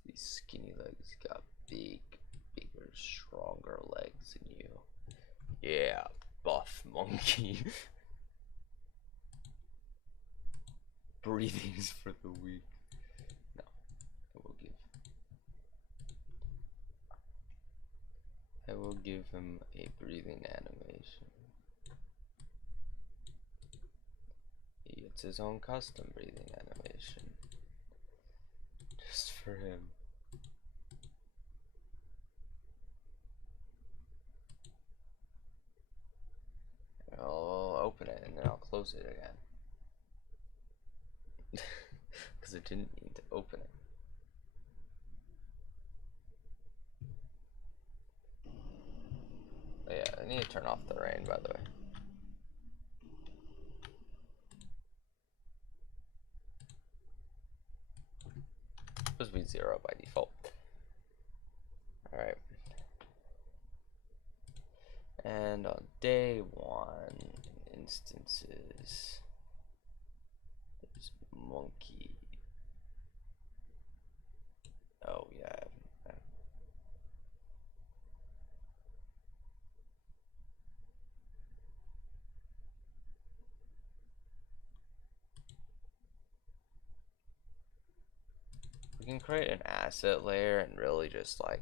These skinny legs got bigger, stronger legs than you. Yeah, buff monkey. Breathing's for the weak. No, I will give him a breathing animation. He gets his own custom breathing animation. Just for him. I'll open it and then I'll close it again. Because I didn't mean to open it. Oh, yeah, I need to turn off the rain, by the way. It's supposed to be 0 by default. Alright. And on day 1, instances, there's monkey. Oh, yeah. We can create an asset layer and really just like,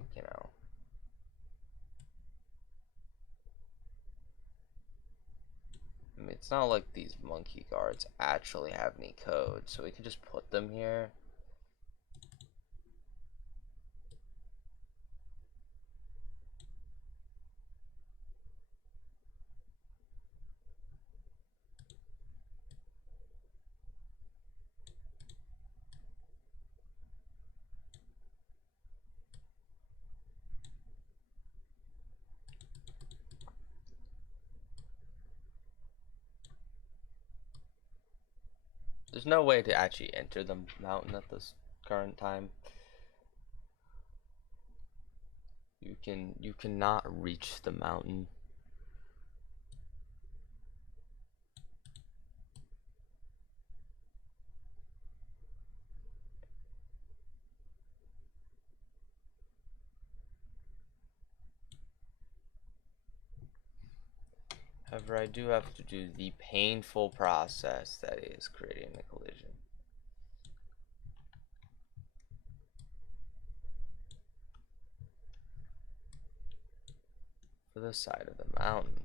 I mean, it's not like these monkey guards actually have any code, so we can just put them here. There's no way to actually enter the mountain at this current time. You cannot reach the mountain. However, I do have to do the painful process that is creating the collision. For the side of the mountain.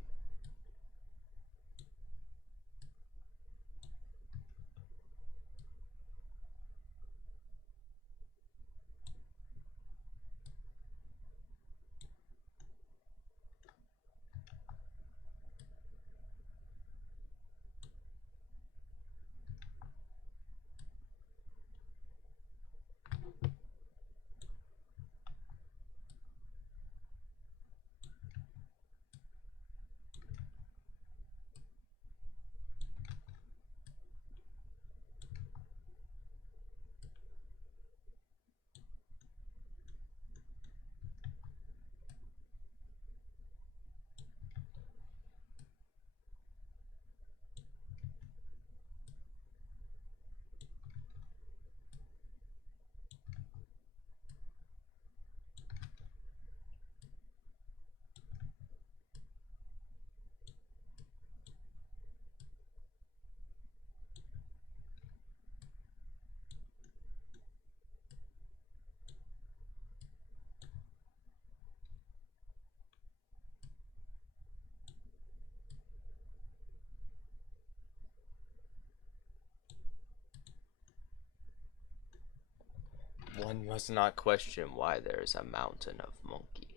One must not question why there is a mountain of monkey.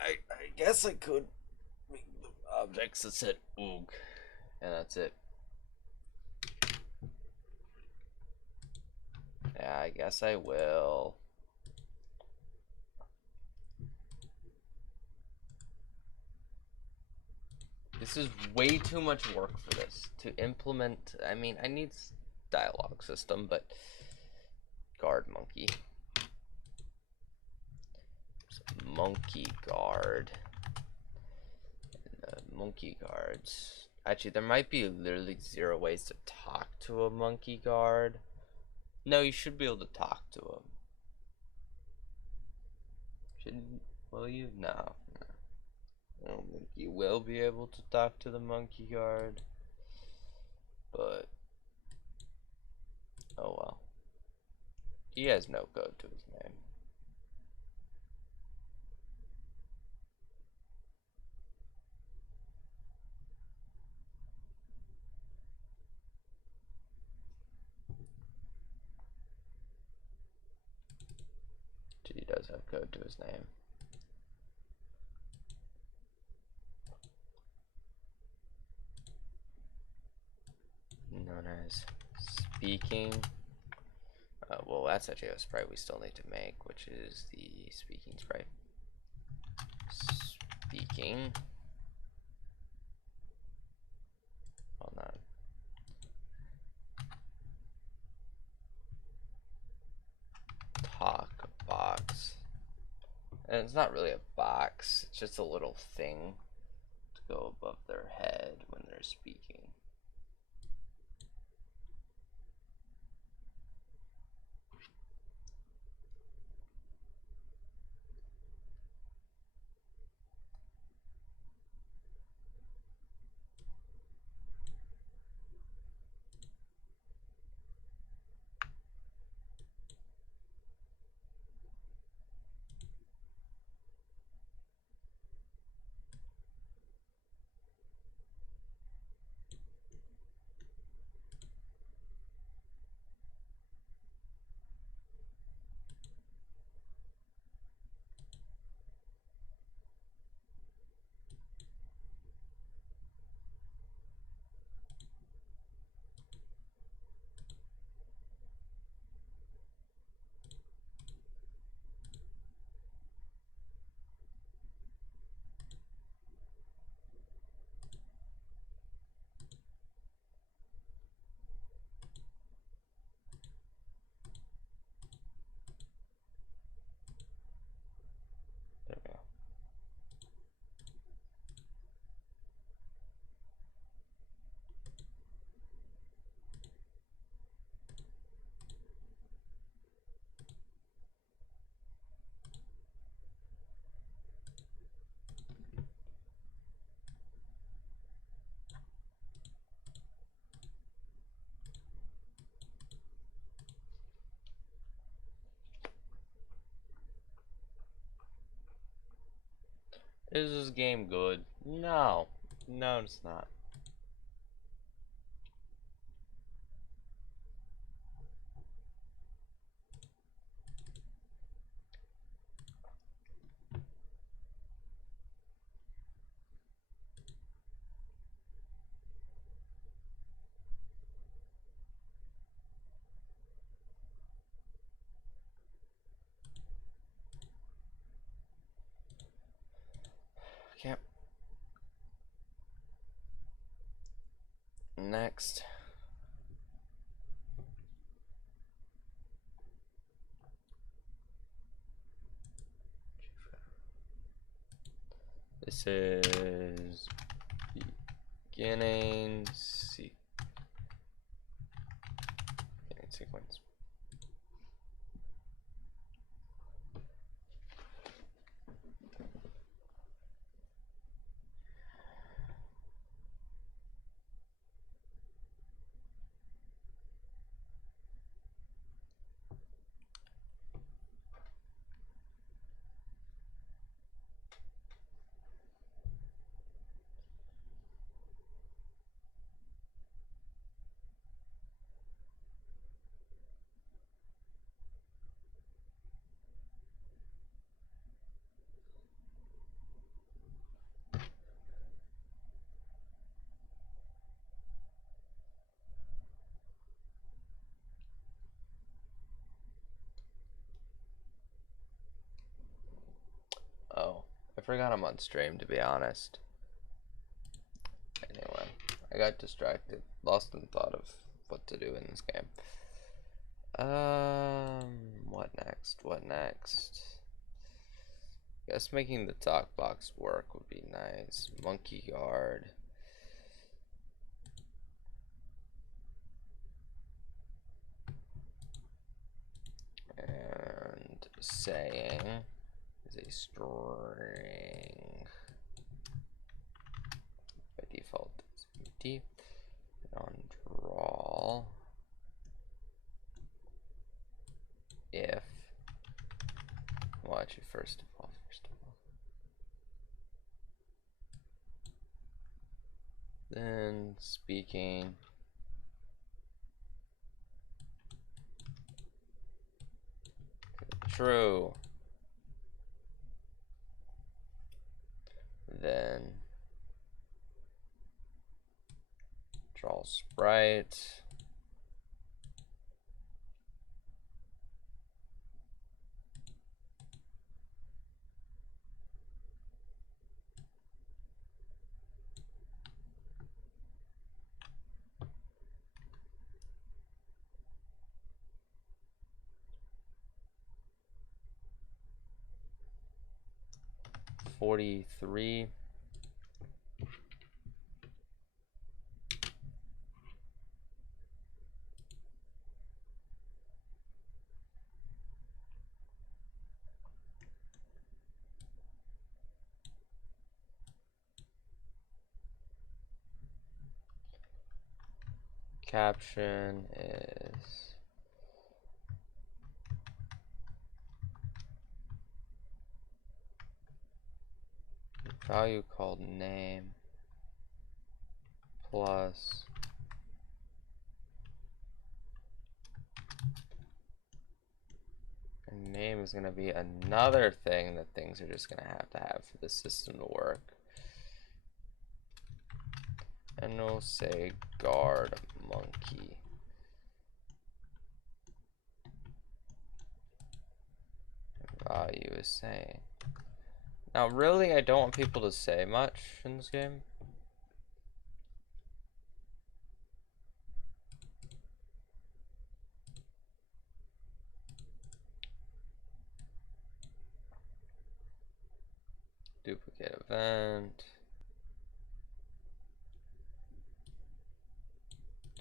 I guess I could make the objects that said oog, and that's it. Yeah, I guess I will. This is way too much work for this to implement. I mean, I need dialogue system, but guard monkey. Monkey guard. Monkey guards. Actually, there might be literally 0 ways to talk to a monkey guard. No, you should be able to talk to him. Shouldn't? Will you? No. I don't think you will be able to talk to the monkey guard. But oh well. He has no code to his name. He does have code to his name. Known as speaking. Well, that's actually a sprite we still need to make, which is the speaking sprite. Speaking. Hold on. Talk box. And it's not really a box, it's just a little thing to go above their head when they're speaking. Is this game good? No. No, it's not. Okay. Next. This is beginning sequence. Oh, I forgot I'm on stream, to be honest. Anyway, I got distracted, lost in thought of what to do in this game. What next? What next? Guess making the talk box work would be nice. Monkey guard. And saying is a string. By default, it's empty. And on draw, if, well, actually, first of all, then speaking. True. Then draw sprite. $43. Caption is value called name plus and name is going to be another thing that things are just going to have for the system to work. And we'll say guard monkey. Value is saying. Now, really, I don't want people to say much in this game. Duplicate event.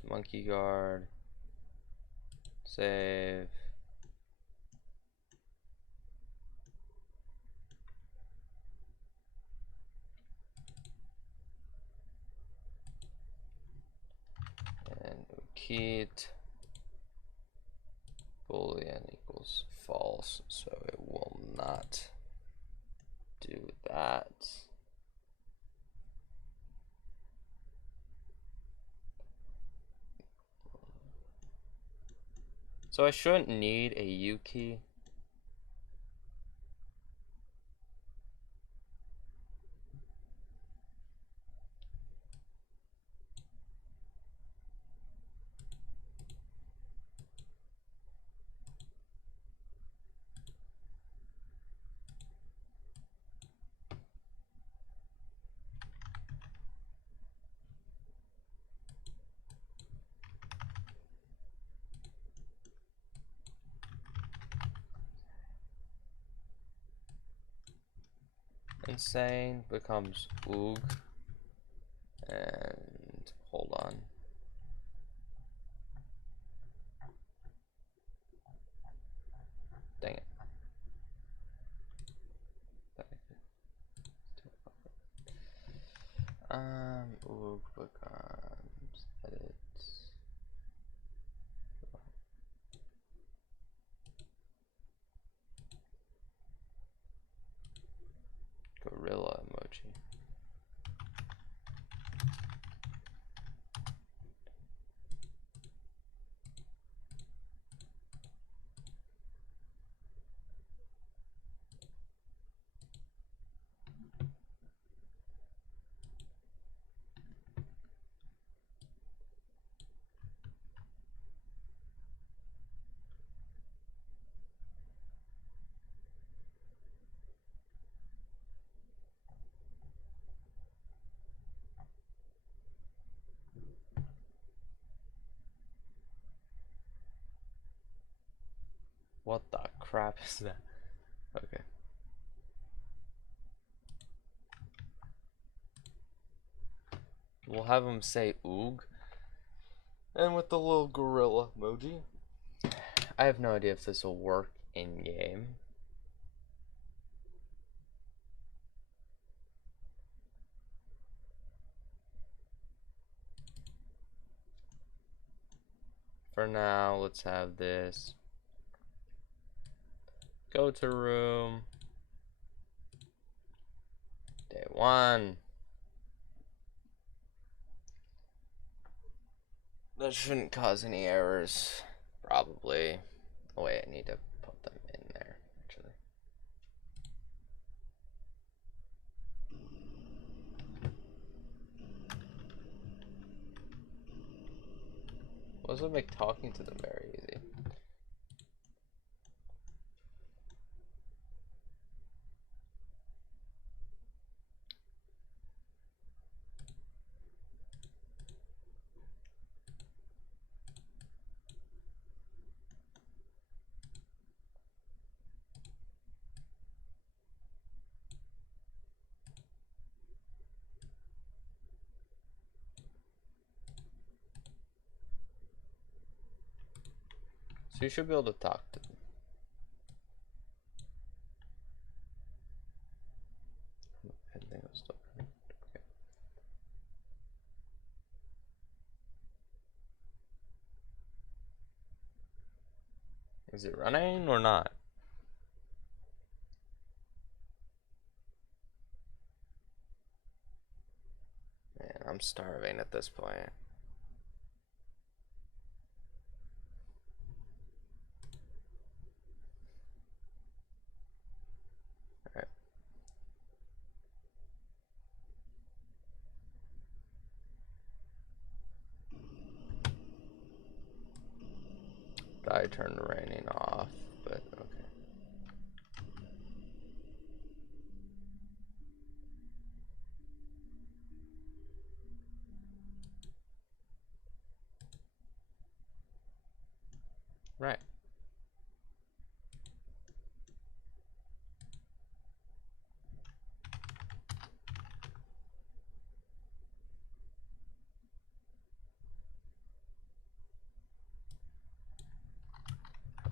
Monkey guard. Save. And ukit boolean equals false, so it will not do that. So I shouldn't need a U key. Insane becomes oog. And hold on. Dang it. Oog becomes edit. Gorilla emoji. What the crap is that? Okay. We'll have him say oog. And with the little gorilla emoji. I have no idea if this will work in game. For now, let's have this. Go to room. Day 1. That shouldn't cause any errors. Probably. Oh wait, I need to put them in there, actually. Wasn't make talking to them very easy. So you should be able to talk to them. I think it was still running. Okay. Is it running or not? Man, I'm starving at this point. Alright. I turned raining off, but okay. Right.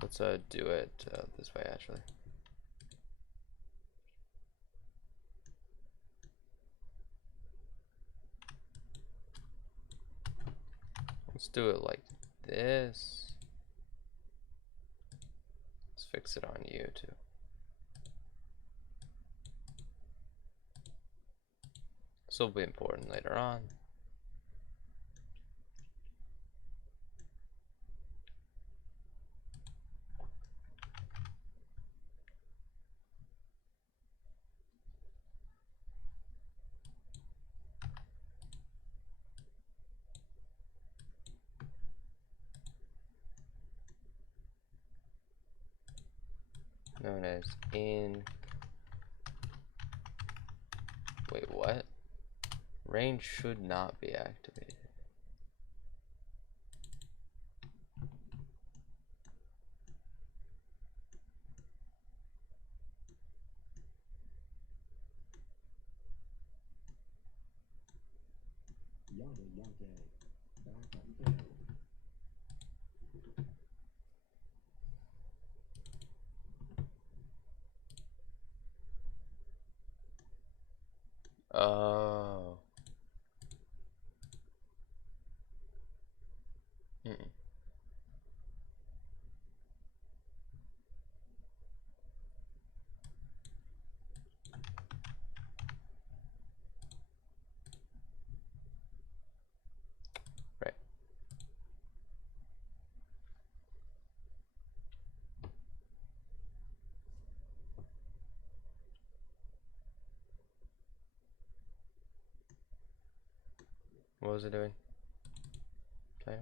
Let's do it this way actually. Let's do it like this. Let's fix it on you too. This will be important later on. known as in. Wait, what? Range should not be activated. Yada yada. Back up down. Oh. Mm-mm. Right. What was it doing? Okay.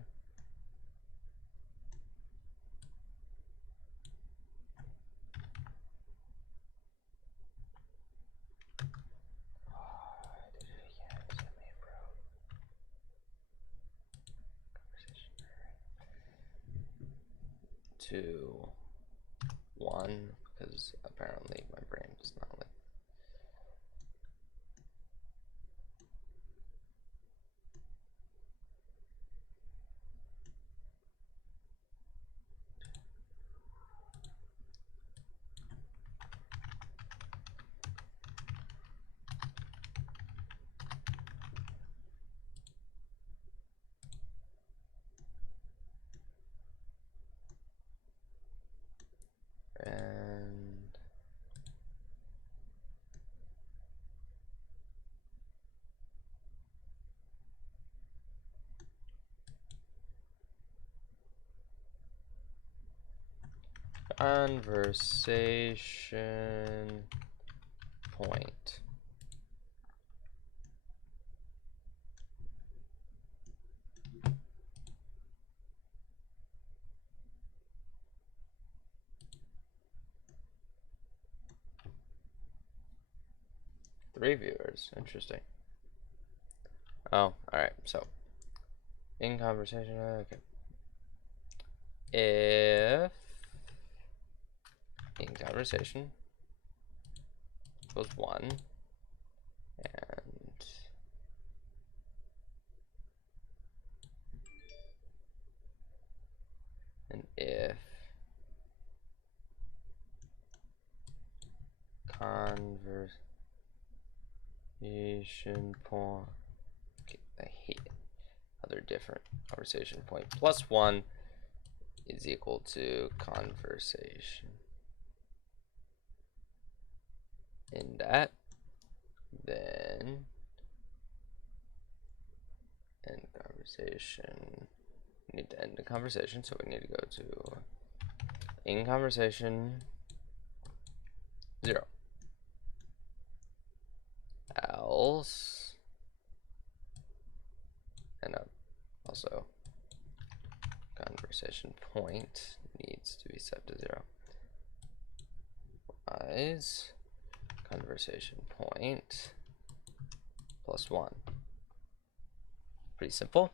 Two, one, because apparently my brain does not like. And conversation point. Three viewers. Interesting. Oh, alright. So, in conversation. Okay. If in conversation equals 1 and if conversation point, okay, I hate it. Other different conversation point plus 1 is equal to conversation in that, then end conversation. We need to end the conversation, so we need to go to in conversation 0. Else, and also conversation point needs to be set to 0. Otherwise, conversation point plus 1. Pretty simple.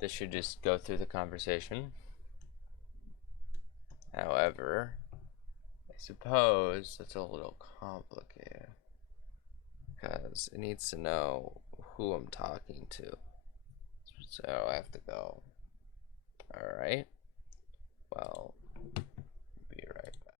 This should just go through the conversation. However, I suppose that's a little complicated because it needs to know who I'm talking to. So I have to go, alright, well, be right back.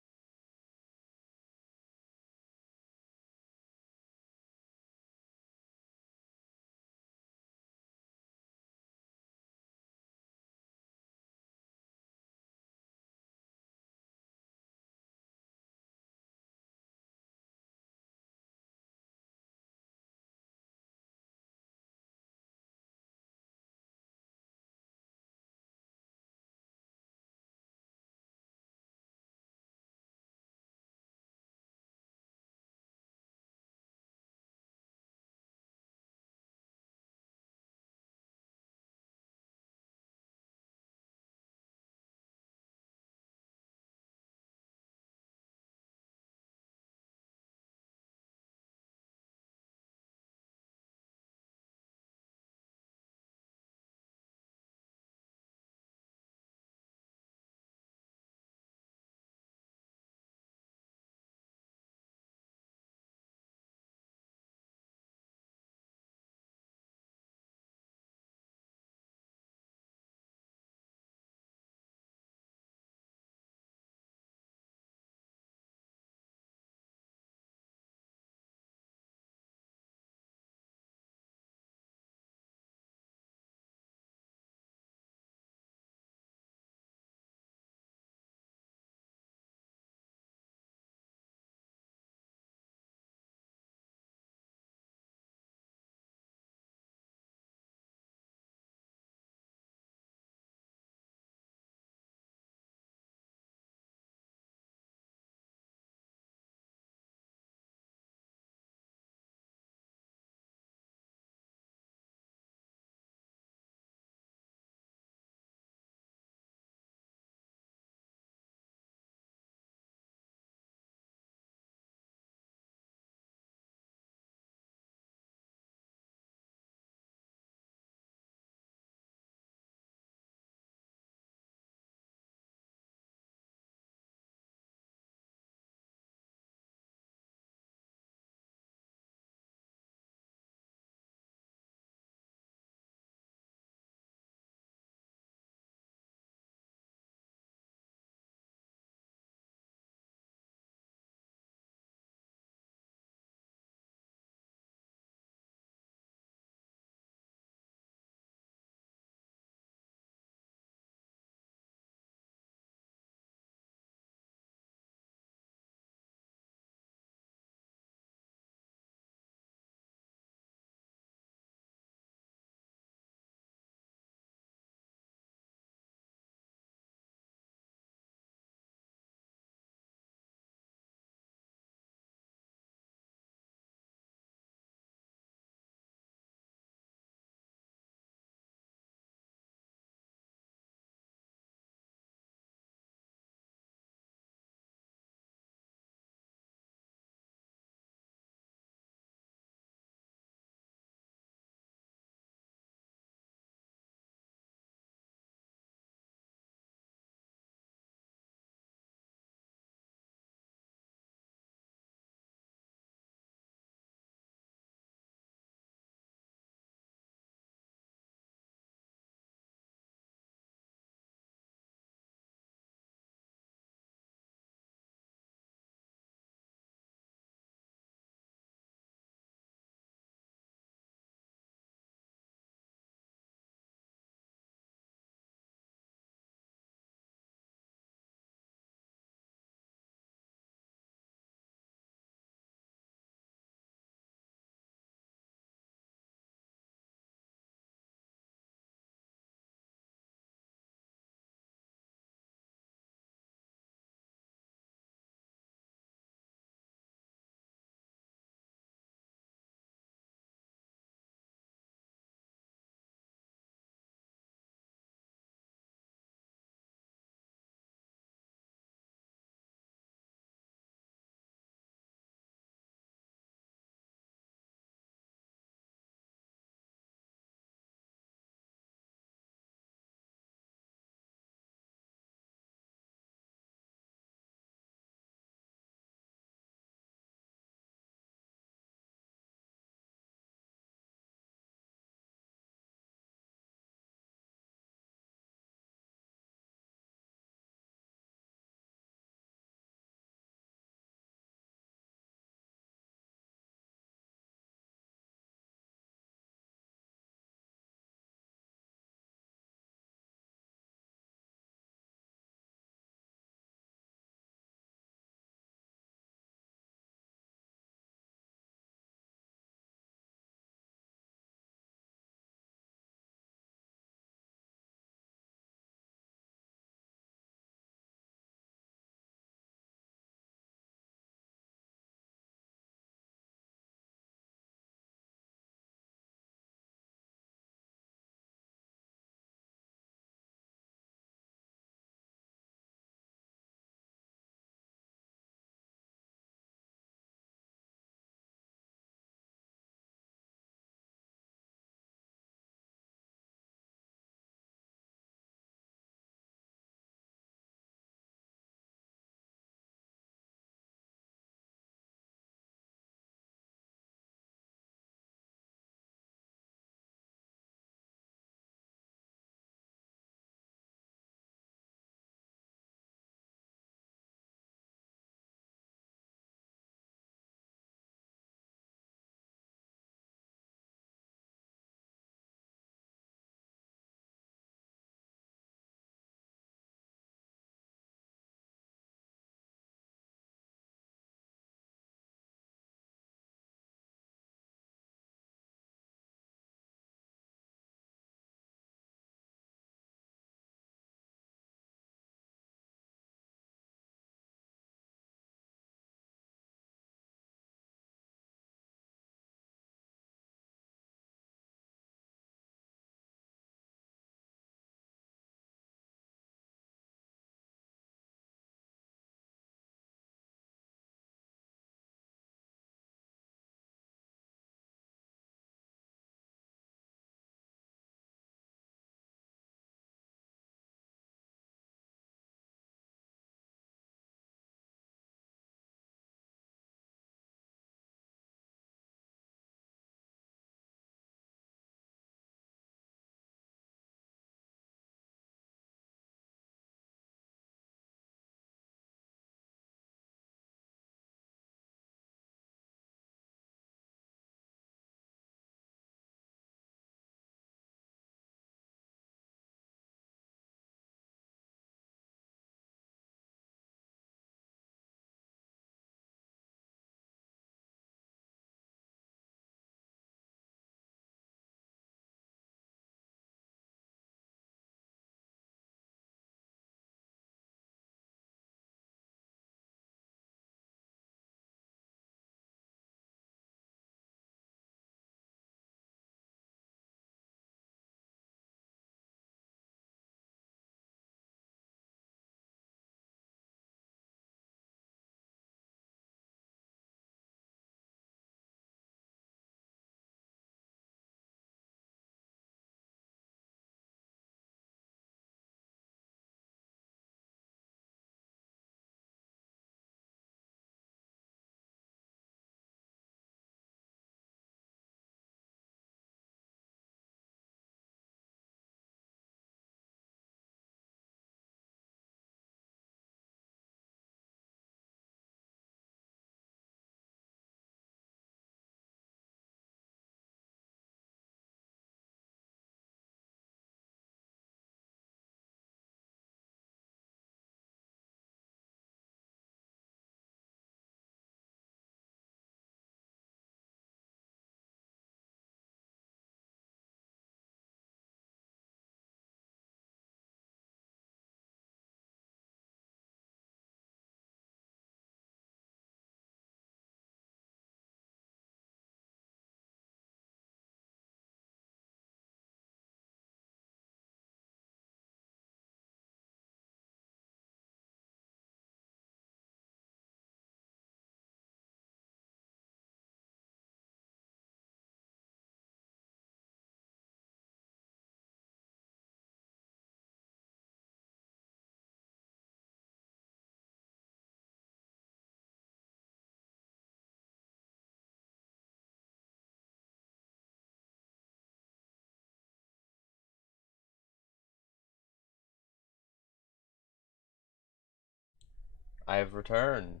I have returned.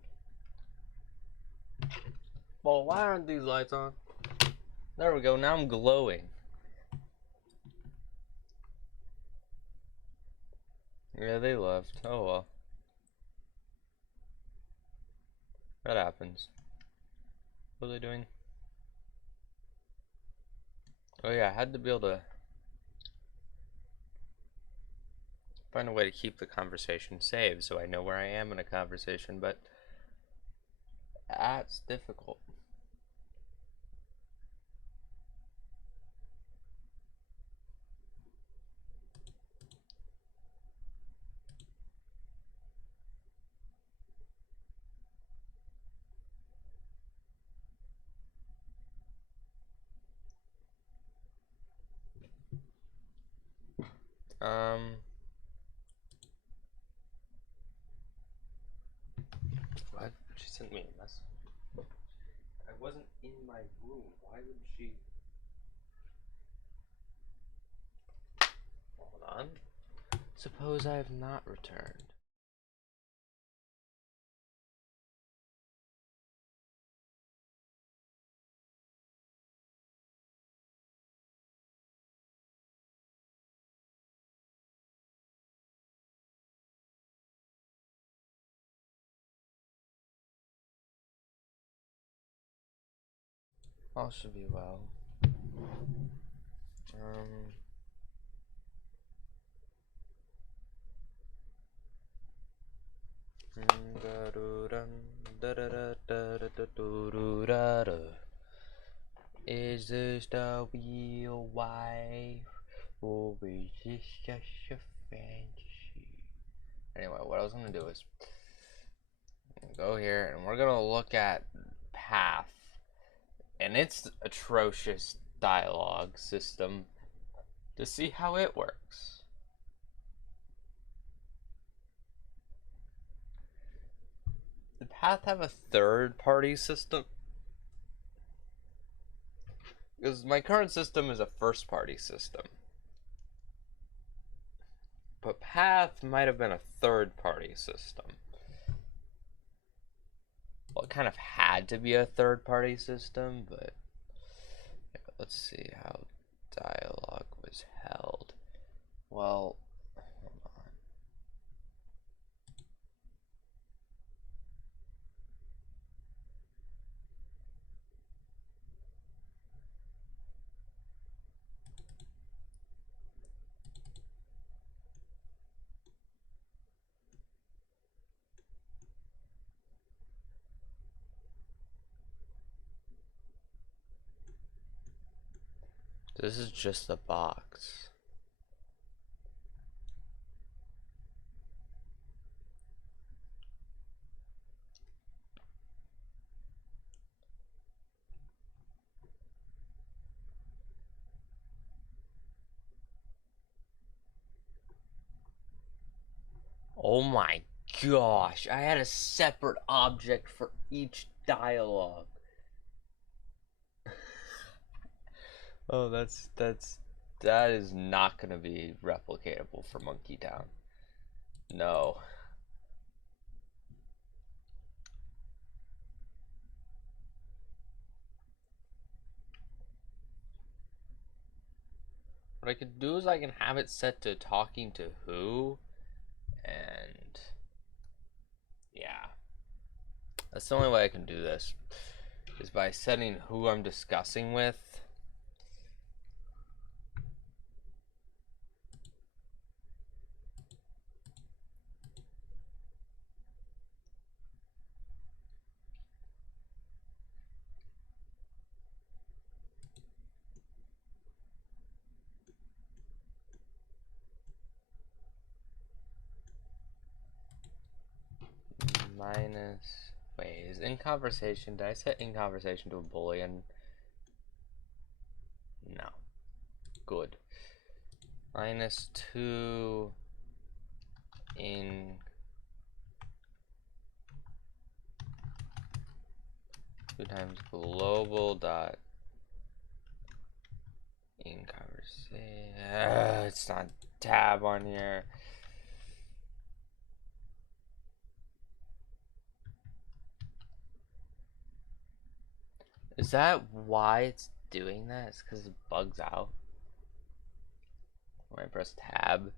Well, why aren't these lights on? There we go, now I'm glowing. Yeah, they left. Oh well. That happens. What are they doing? Oh yeah, I had to be able to find a way to keep the conversation saved so I know where I am in a conversation, but that's difficult. What? She sent me a message. I wasn't in my room. Why would she? Hold on. Suppose I have not returned. All should be well. Um. Is this the real wife, or is this just a fantasy? Anyway, what I was gonna do is go here, and we're gonna look at Path and its atrocious dialogue system to see how it works. Did Path have a third-party system? Because my current system is a first-party system. But Path might have been a third-party system. Well, it kind of had to be a third-party system, but yeah, let's see how dialogue was held. Well, hold on. This is just a box. Oh my gosh, I had a separate object for each dialogue. Oh, that is not going to be replicatable for Monke Town. No. What I could do is I can have it set to talking to who, and yeah. That's the only way I can do this, is by setting who I'm discussing with. Minus, wait, is in conversation, did I set in conversation to a boolean? No. Good. Minus 2 in 2 times global dot in conversation. It's not tab on here. Is that why it's doing that? It's because it bugs out. When I press tab.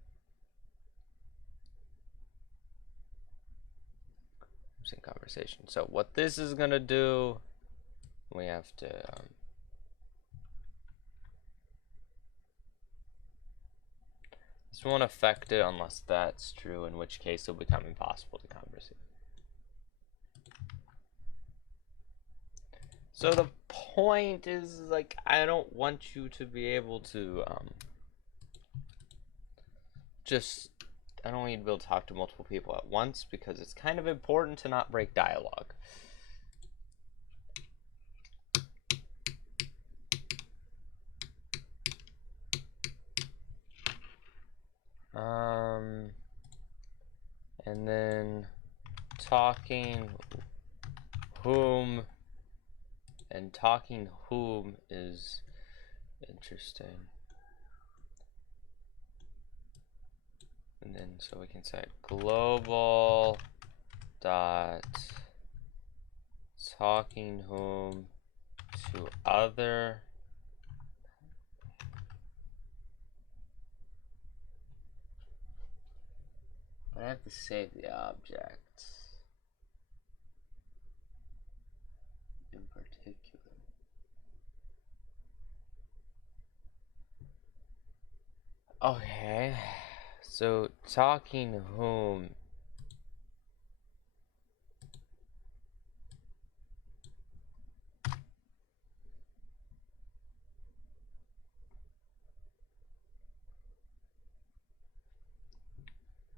I'm in conversation. So what this is gonna do, we have to this won't affect it unless that's true, in which case it'll become impossible to conversate. So the point is, like, I don't want you to be able to I don't want you to be able to talk to multiple people at once, because it's kind of important to not break dialogue. And then talking whom, and talking whom is interesting. And then so we can say global dot talking whom to other I have to save the object in particular. Okay, so talking whom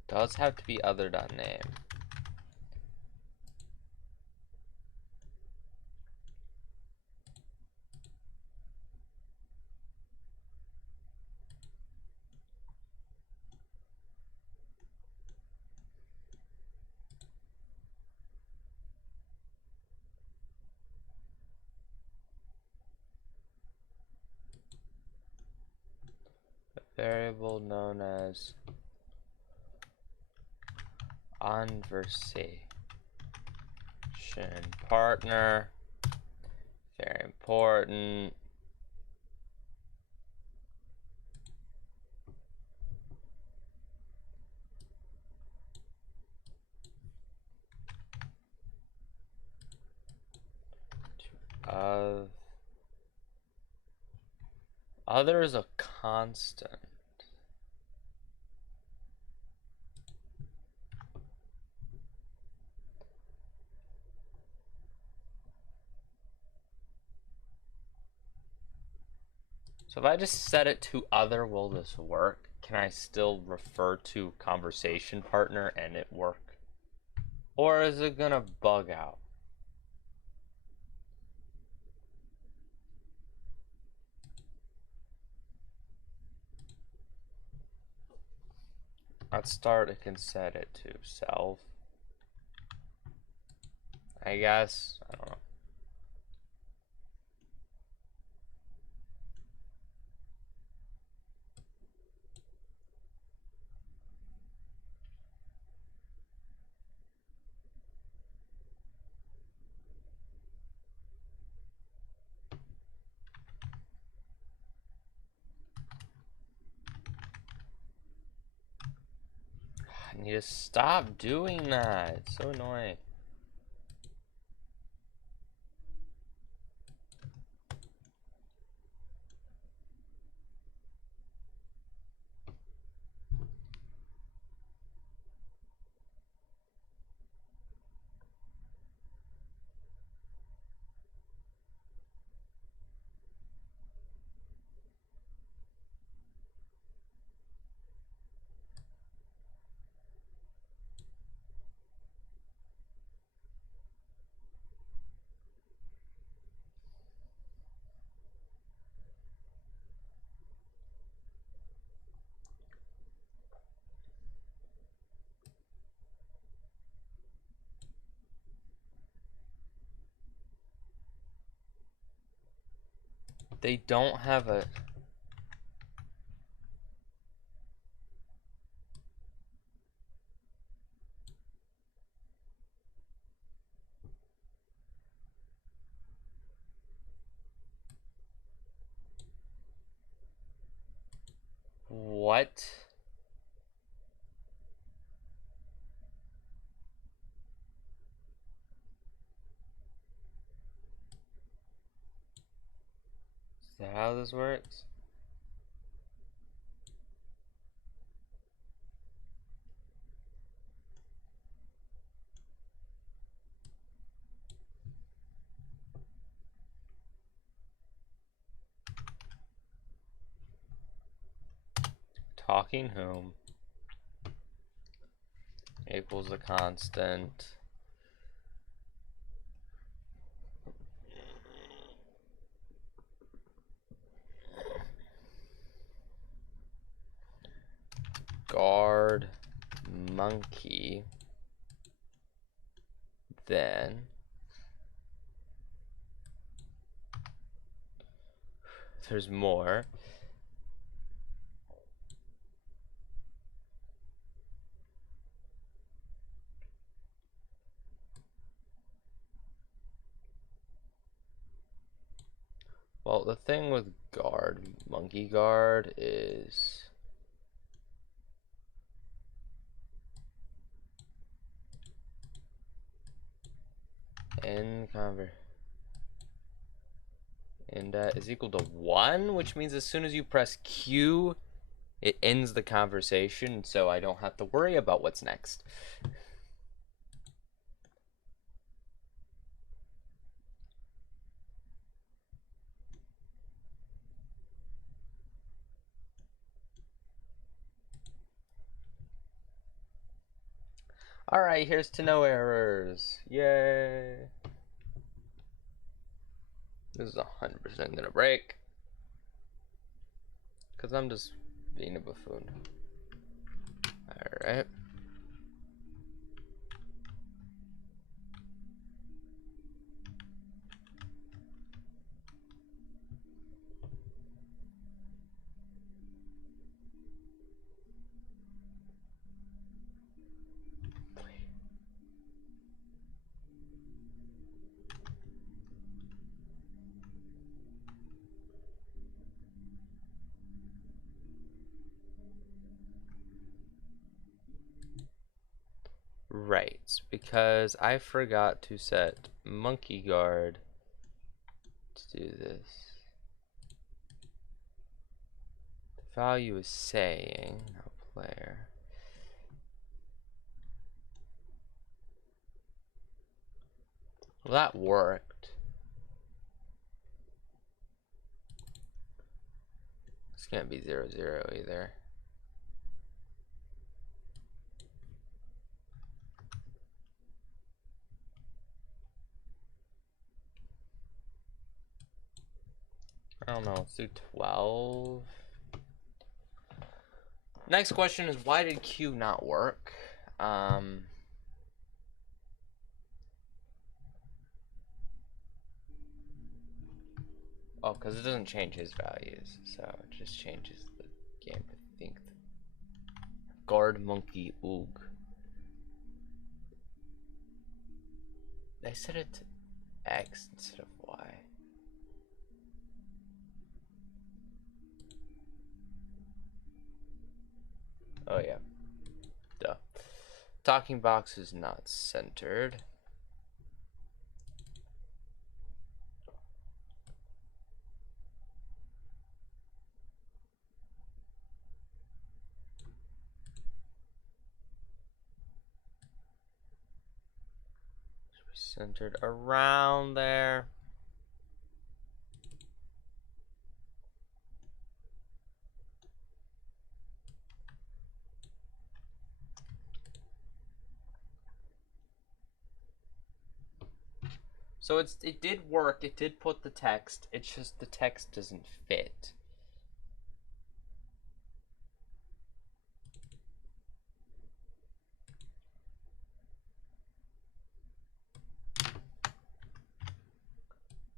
does have to be other.name. A variable known as conversation partner, very important. Other is a constant. So if I just set it to other, will this work? Can I still refer to conversation partner and it work? Or is it gonna bug out? At start, it can set it to self, I guess. I don't know. I need to stop doing that. It's so annoying. They don't have a... What? Is that how this works? Talking whom equals a constant. Guard monkey. Then there's more. Well, the thing with guard, monkey guard, is is equal to 1, which means as soon as you press Q, it ends the conversation, so I don't have to worry about what's next. Alright, here's to no errors. Yay. This is 100% gonna break. Because I'm just being a buffoon. Alright. Right, because I forgot to set monkey guard to do this. The value is saying, now player. Well, that worked. This can't be 0, 0 either. I don't know, let's do 12. Next question is, why did Q not work? Oh, because it doesn't change his values, so it just changes the game, I think. Guard monkey oog. They set it to X instead of Y. Oh yeah, duh. Talking box is not centered. Centered around there. So it did work. It did put the text. It's just the text doesn't fit.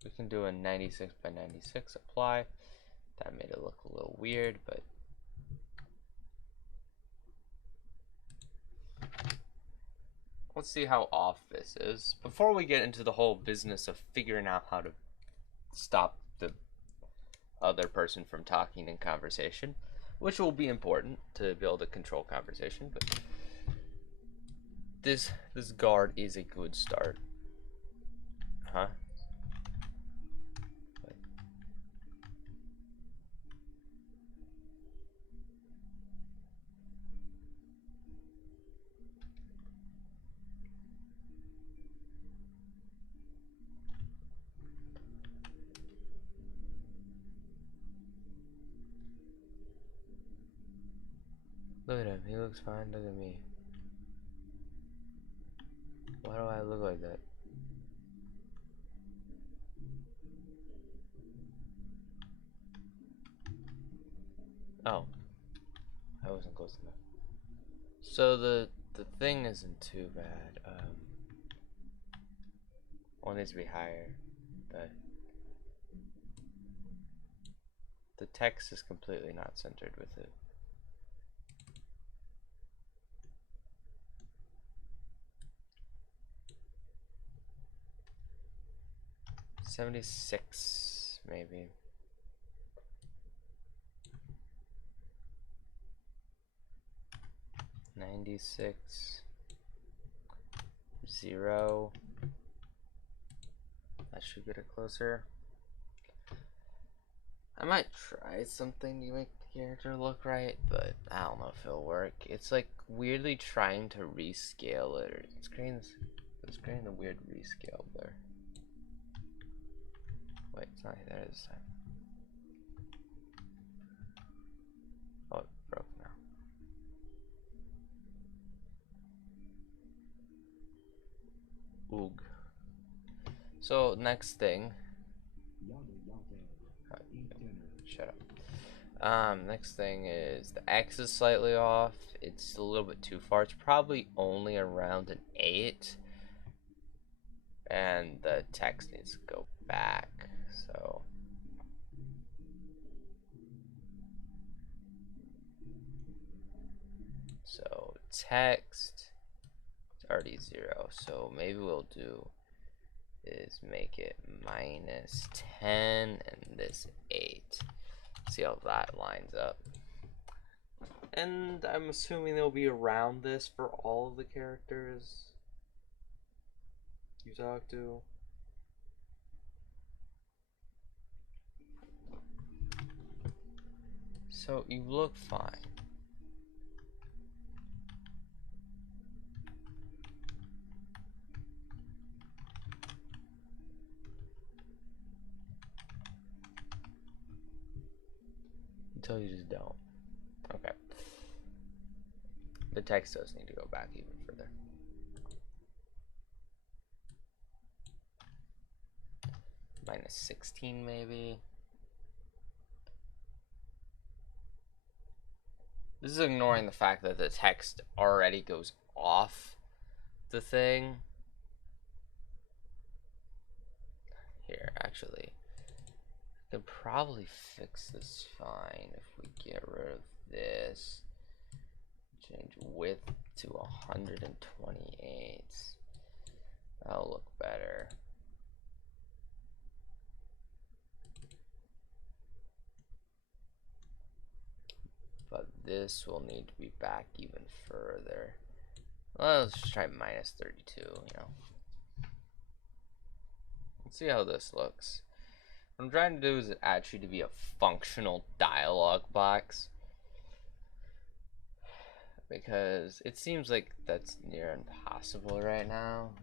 We can do a 96 by 96 apply. That made it look a little weird, but let's see how off this is. Before we get into the whole business of figuring out how to stop the other person from talking in conversation, which will be important to be able to control conversation. But this guard is a good start, huh? Look at him. He looks fine. Look at me. Why do I look like that? Oh, I wasn't close enough. So the thing isn't too bad. One needs to be higher, but the text is completely not centered with it. $76 maybe. $96 0. That should get it closer. I might try something to make the character look right, but I don't know if it'll work. It's like weirdly trying to rescale it. It's creating a weird rescale there. Wait, it's not there this time. Oh, it broke now. Oog. So next thing. Shut up. Next thing is the X is slightly off. It's a little bit too far. It's probably only around an 8. And the text needs to go back. So text, it's already 0. So maybe we'll do is make it -10 and this 8. See how that lines up. And I'm assuming they'll be around this for all of the characters you talk to. So you look fine. Until you just don't. Okay. The text does need to go back even further. -16 maybe. This is ignoring the fact that the text already goes off the thing. Here, actually, I could probably fix this fine if we get rid of this. Change width to 128. That'll look better. But this will need to be back even further. Well, let's just try -32, you know. Let's see how this looks. What I'm trying to do is actually to be a functional dialogue box. Because it seems like that's near impossible right now.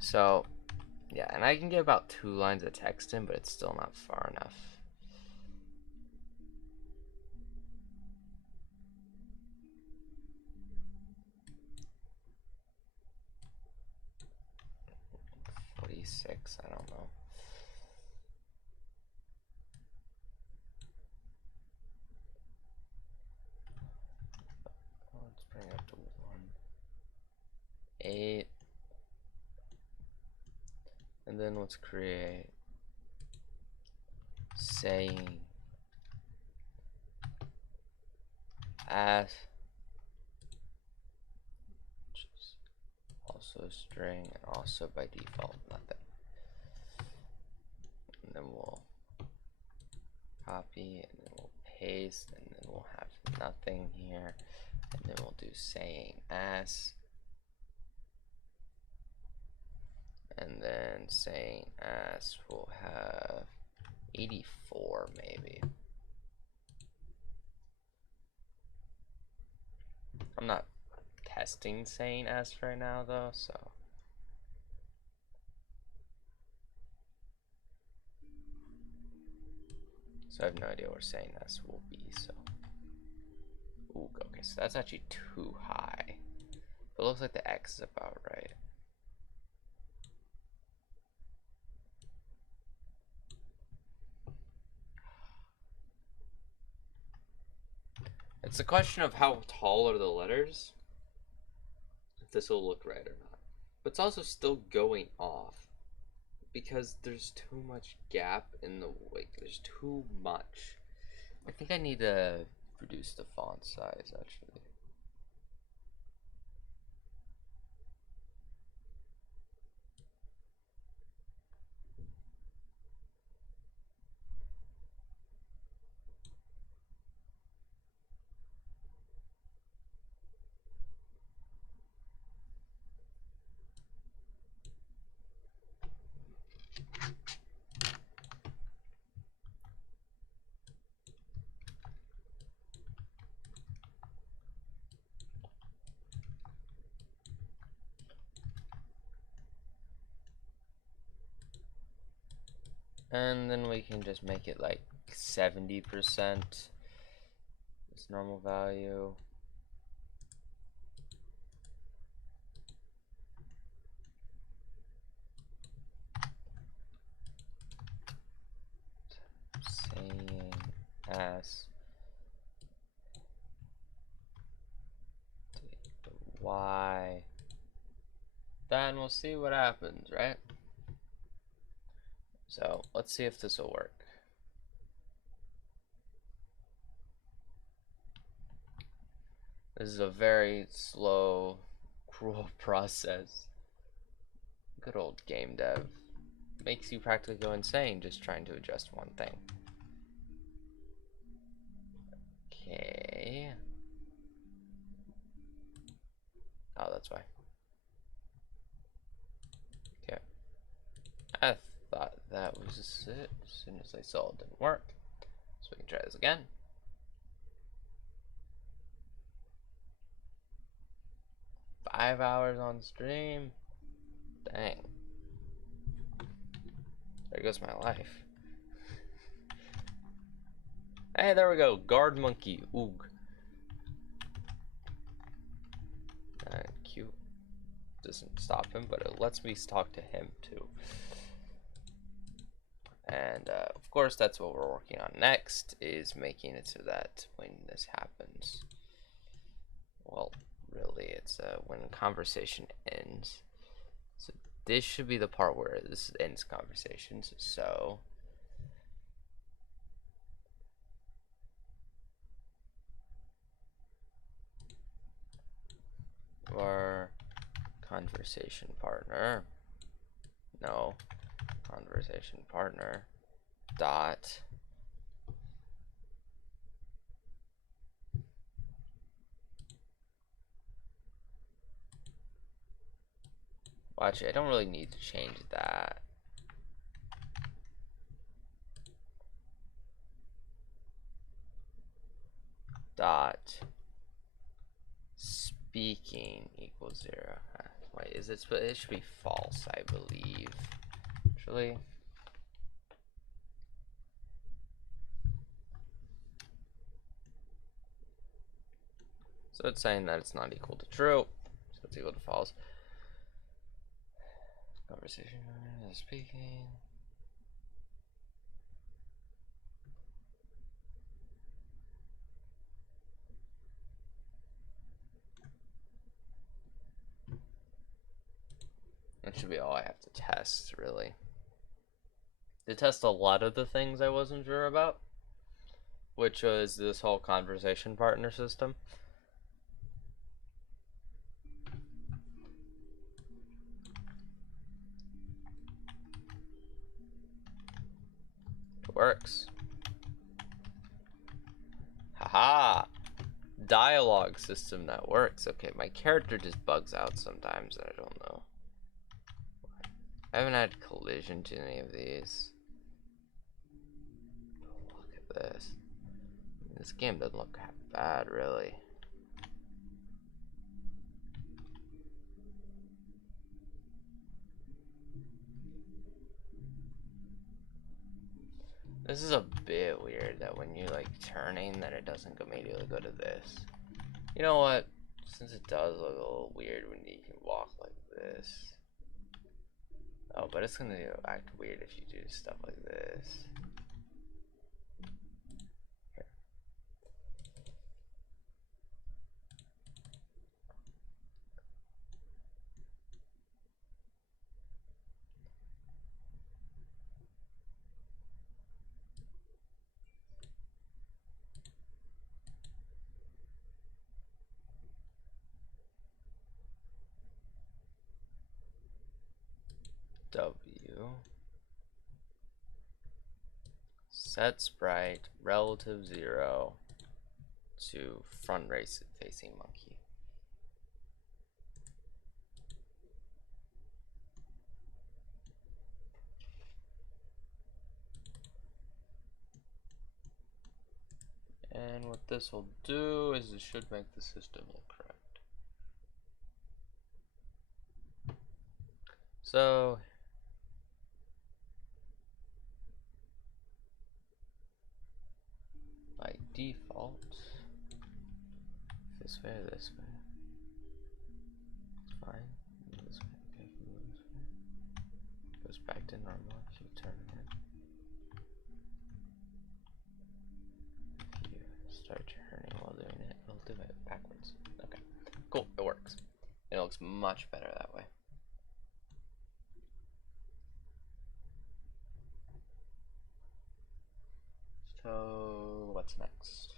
So, yeah, and I can get about 2 lines of text in, but it's still not far enough. I don't know. Let's bring it up to 1.8. And then let's create saying as, which is also a string and also by default nothing. then we'll copy, and then we'll paste, and then we'll have nothing here, and then we'll do saying as, and then saying as we'll have 84 maybe. I'm not testing saying as right now though, so I have no idea where saying as will be. So ooh, okay, so that's actually too high. It looks like the X is about right. It's a question of how tall are the letters, if this will look right or not. But it's also still going off because there's too much gap in the weight. There's too much. I think I need to reduce the font size actually. And then we can just make it like 70%. This normal value. Saying as Y. Then we'll see what happens, right? So let's see if this will work. This is a very slow, cruel process. Good old game dev. Makes you practically go insane just trying to adjust one thing. Okay. Oh, that's why. Okay. I thought that was it. As soon as I saw it didn't work. So we can try this again. Five hours on stream. Dang. There goes my life. Hey, there we go. Guard monkey. Oog. Cute. Doesn't stop him, but it lets me talk to him too. And of course, that's what we're working on next, is making it so that when this happens, well, really, it's when conversation ends. So this should be the part where this ends conversations. So our conversation partner, no, conversation partner dot well, actually, I don't really need to change that. Dot speaking equals 0. Wait, is it? It should be false, I believe. Actually, so it's saying that it's not equal to true, so it's equal to false. Conversation speaking. That should be all I have to test, really. To test a lot of the things I wasn't sure about, which was this whole conversation partner system. It works. Haha! Dialogue system that works. Okay, my character just bugs out sometimes, I don't know. I haven't had collision to any of these. Look at this. This game doesn't look that bad, really. This is a bit weird that when you like turning, that it doesn't immediately go to this. You know what? Since it does look a little weird when you can walk like this. Oh, but it's gonna act weird if you do stuff like this. W. Set sprite relative 0 to front race facing monkey. And what this will do is it should make the system look correct. So by default, this way or this way, it's fine. This way, okay, this way. Goes back to normal if you turn it. If you start turning while doing it, it'll do it backwards. Okay, cool, it works. It looks much better that way. So what's next?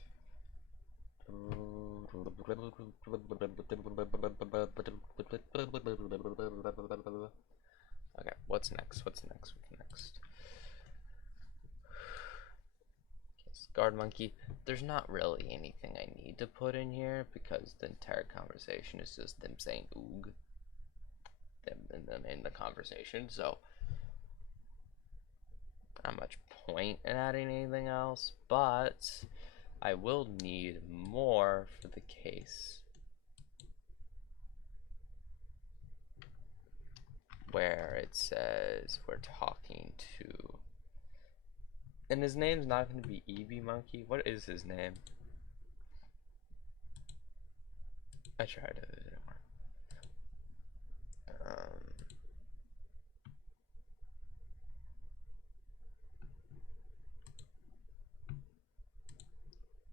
Okay, what's next? What's next? What's next? Guard monkey. There's not really anything I need to put in here because the entire conversation is just them saying oog, them in the conversation. So not much point in adding anything else, but I will need more for the case where it says we're talking to, and his name's not going to be EB Monkey. What is his name? I tried it. It didn't work.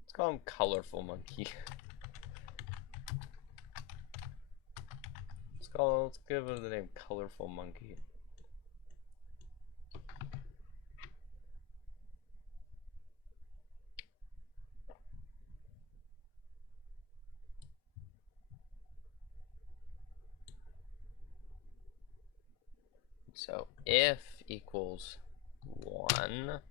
Let's call him Colorful Monkey. Let's give him the name Colorful Monkey. So if equals 1,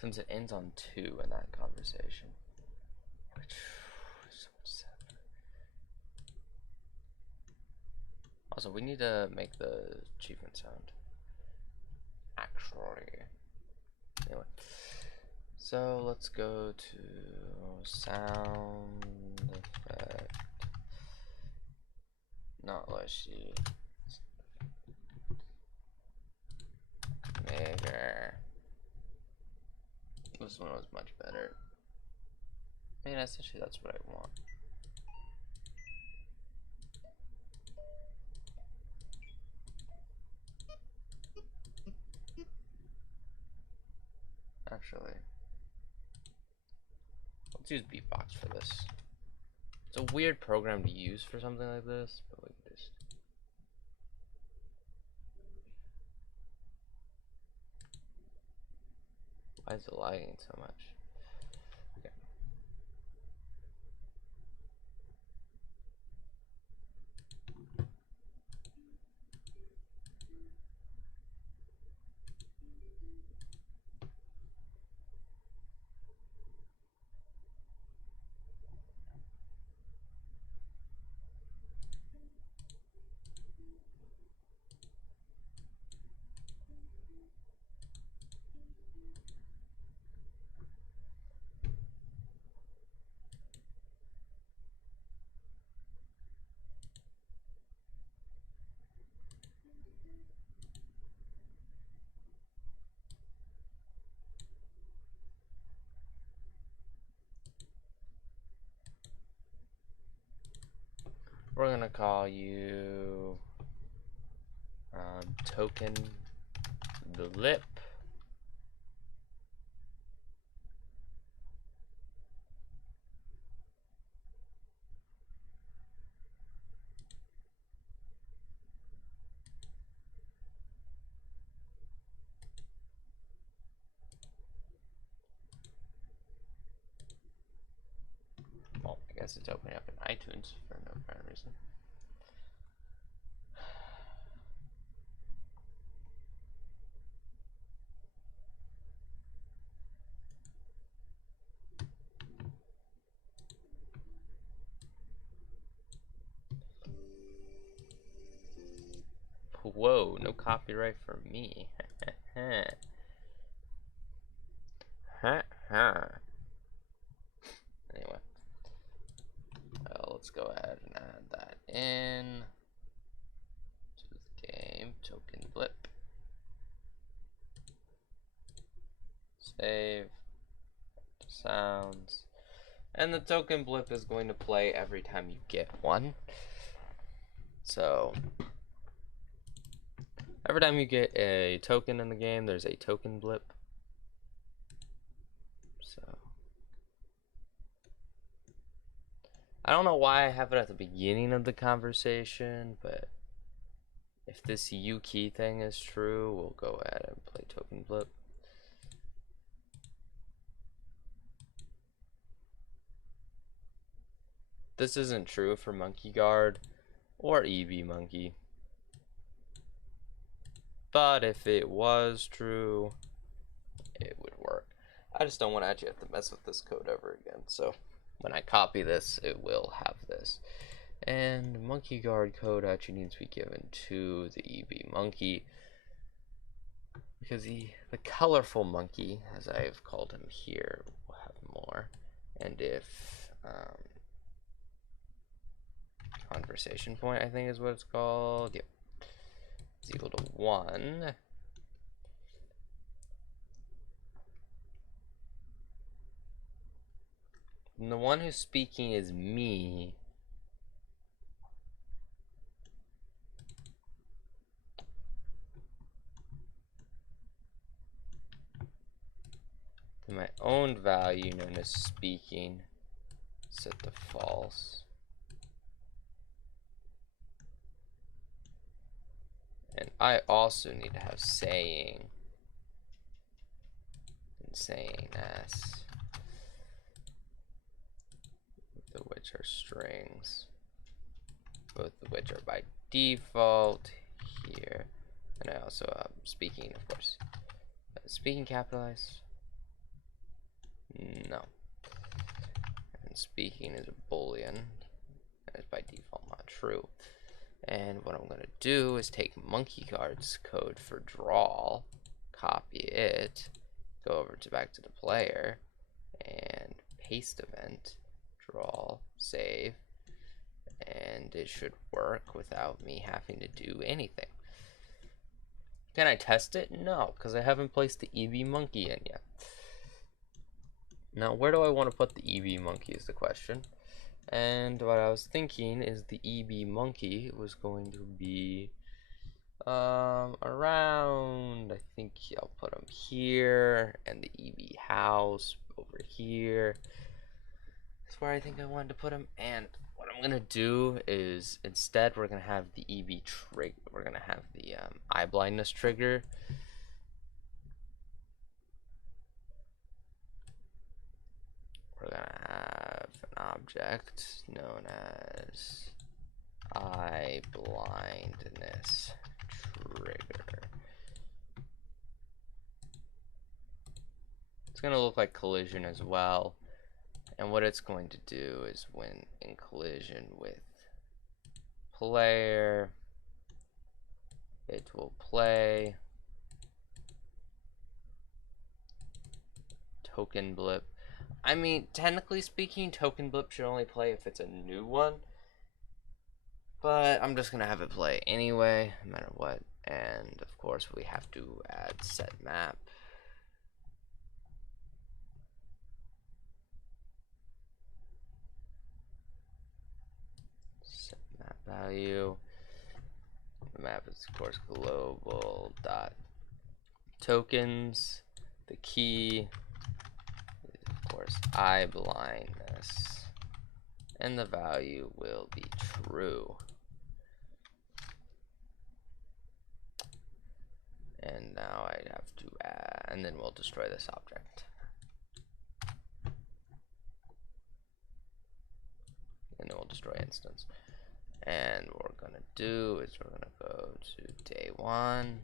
since it ends on 2 in that conversation, which is so sad. Also, we need to make the achievement sound. Actually. Anyway. So let's go to sound effect. Not Lushy. Maker. This one was much better. I mean, essentially that's what I want. Actually, let's use Beatbox for this. It's a weird program to use for something like this, but we can just. Why is it lagging so much? Okay. We're gonna call you token blip. Well, I guess it's opening up in iTunes for no apparent reason. Whoa, no copyright for me. Anyway, let's go ahead and add that in to the game. Token blip. Save. Sounds. And the token blip is going to play every time you get one. So, every time you get a token in the game, there's a token blip. So, I don't know why I have it at the beginning of the conversation, but if this U key thing is true, we'll go ahead and play token blip. This isn't true for Monkey Guard or EB Monkey. But if it was true, it would work. I just don't want to actually have to mess with this code ever again. So when I copy this, it will have this. And Monkey Guard code actually needs to be given to the EB Monkey, because the colorful monkey, as I have called him here, will have more. And if conversation point, I think is what it's called. Yep. Is equal to 1. And the one who's speaking is me. And my own value, known as speaking, set to false. And I also need to have saying and saying s, both of which are strings, both of which are by default here. And I also speaking, of course. Speaking capitalized? No. And speaking is a boolean. That is by default not true. And what I'm going to do is take Monkey Guard's code for draw, copy it, go over to back to the player, and paste event, draw, save, and it should work without me having to do anything. Can I test it? No, because I haven't placed the EB Monkey in yet. Now, where do I want to put the EB Monkey is the question. And what I was thinking is the EB Monkey was going to be around, I think I'll put him here, and the EB house over here. That's where I think I wanted to put him. And what I'm gonna do is instead we're gonna have the EB trigger. We're gonna have the eye blindness trigger. We're gonna have an object known as eye blindness trigger. It's gonna look like collision as well. And what it's going to do is when in collision with player, it will play token blip. I mean, technically speaking, token blip should only play if it's a new one. But I'm just going to have it play anyway, no matter what. And of course, we have to add set map. Set map value. The map is of course global dot tokens. The key is of course I blindness, and the value will be true. And now I'd have to add, and then we'll destroy this object. And then we'll destroy instance. And what we're gonna do is we're gonna go to day 1.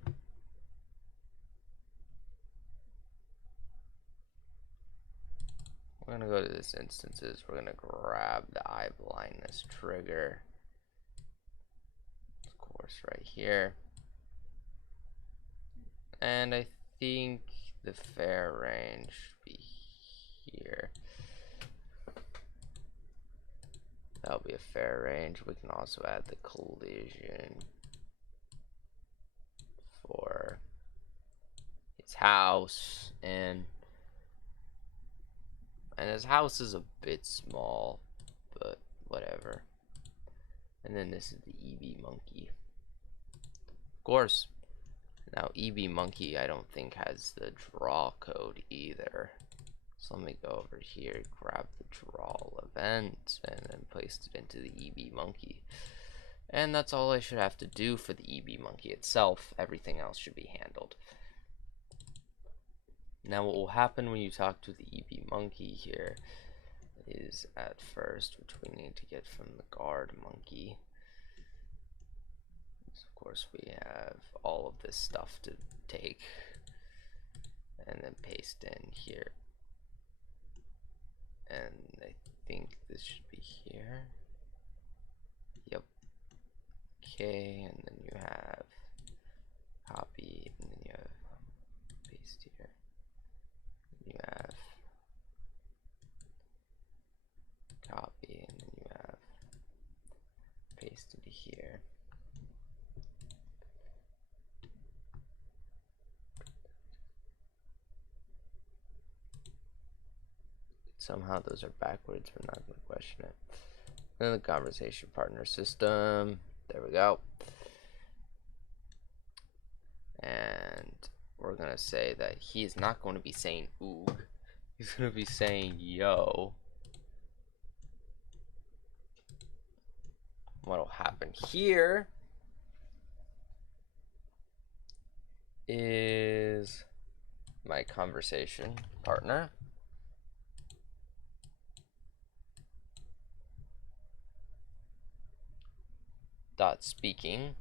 We're gonna go to this instances. We're gonna grab the eye blindness trigger, of course, right here. And I think the fair range should be here. That'll be a fair range. We can also add the collision for his house, and his house is a bit small, but whatever. And then this is the EB monkey. Of course, now EB monkey I don't think has the draw code either. So let me go over here, grab the draw event, and then paste it into the EB monkey. And that's all I should have to do for the EB monkey itself. Everything else should be handled. Now what will happen when you talk to the EB monkey here is at first, which we need to get from the guard monkey. So of course we have all of this stuff to take and then paste in here. And I think this should be here. Yep. Okay, and then you have copy, and then you have paste here. You have copy, and then you have paste into here. Somehow those are backwards. We're not going to question it. Then the conversation partner system. There we go. And we're going to say that he is not going to be saying oog. He's going to be saying yo. What'll happen here is my conversation partner dot speaking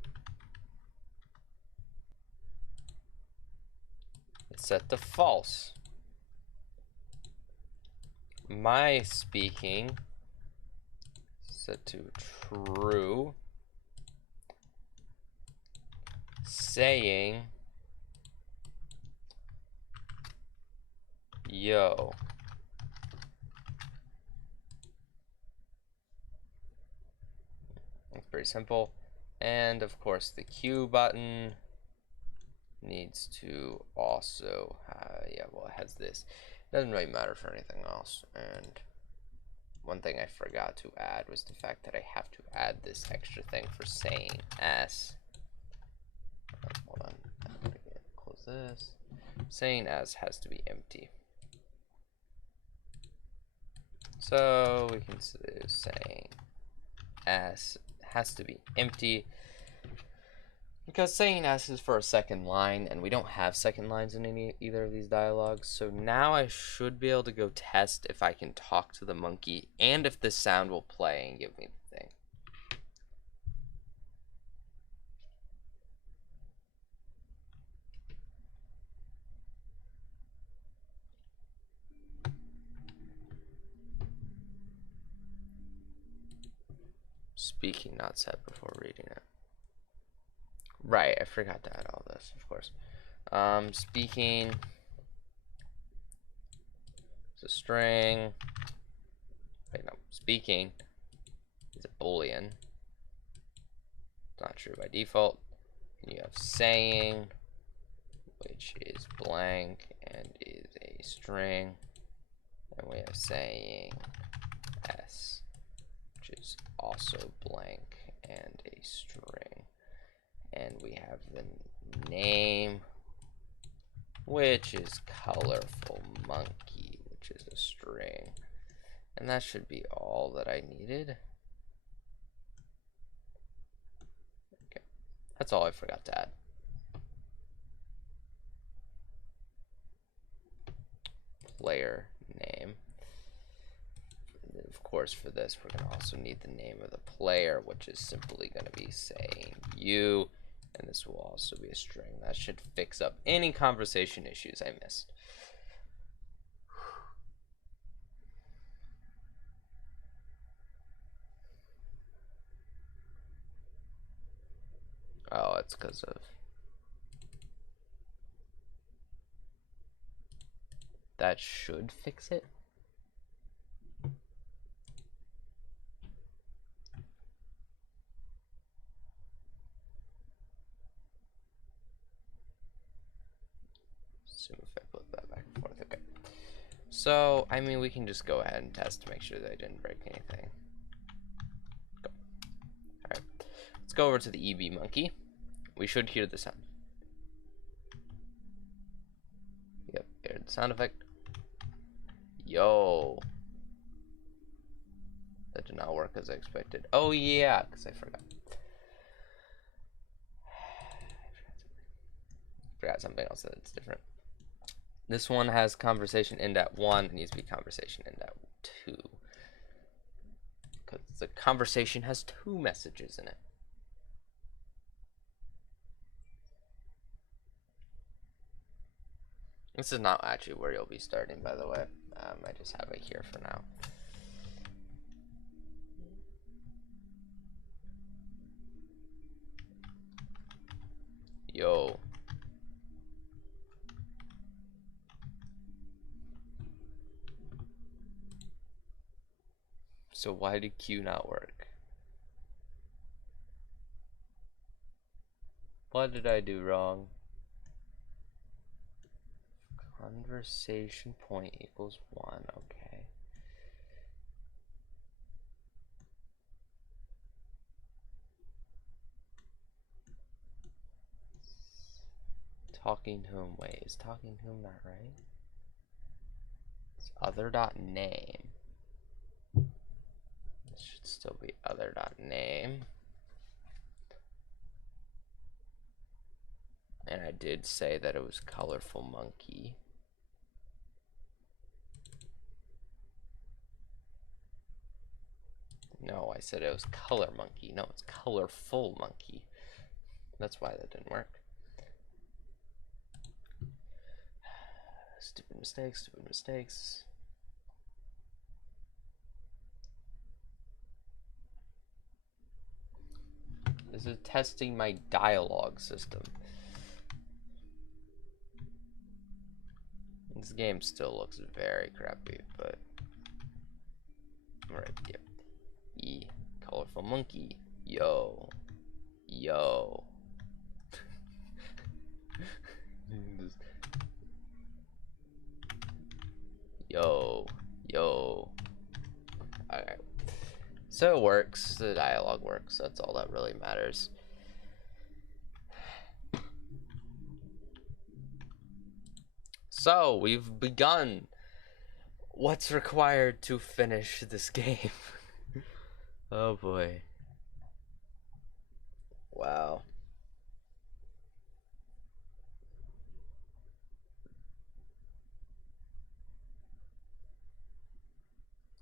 is set to false. My speaking set to true. Saying yo. It's pretty simple. And of course the Q button needs to also have, yeah, well, it has this. It doesn't really matter for anything else. And one thing I forgot to add was the fact that I have to add this extra thing for saying as. Hold on, I'm gonna close this. Saying as has to be empty. So we can do saying as has to be empty, because saying as is for a second line, and we don't have second lines in either of these dialogues. So now I should be able to go test if I can talk to the monkey and if this sound will play and give me the thing. Speaking not set before reading it. Right, I forgot to add all this, of course. Speaking is a string. Wait, no, speaking is a boolean. It's not true by default. And you have saying, which is blank and is a string. And we have saying s, which is also blank and a string. And we have the name, which is colorful monkey, which is a string. And that should be all that I needed. Okay, that's all I forgot to add. Player name. Of course, for this, we're going to also need the name of the player, which is simply going to be saying you, and this will also be a string. That should fix up any conversation issues I missed. Oh, it's because of that. Should fix it. Assume if I put that back and forth. Okay. So, I mean, we can just go ahead and test to make sure that I didn't break anything. Go. All right. Let's go over to the EB monkey. We should hear the sound. Yep, heard the sound effect. Yo. That did not work as I expected. Oh, yeah, because I forgot. Forgot something else that's different. This one has conversation end at 1. It needs to be conversation end at 2. Because the conversation has 2 messages in it. This is not actually where you'll be starting, by the way. I just have it here for now. Yo. So why did Q not work? What did I do wrong? Conversation point equals 1. Okay. Talking to whom? Wait, is talking to whom not right? It's other.name. This should still be other.name. And I did say that it was colorful monkey. No, I said it was color monkey. No, it's colorful monkey. That's why that didn't work. Stupid mistakes, stupid mistakes. This is testing my dialogue system. This game still looks very crappy, but alright, yep. E, colorful monkey. Yo. Yo. Yo. Yo. Alright. So it works. The dialogue works. That's all that really matters. So we've begun what's required to finish this game. Oh boy. Wow.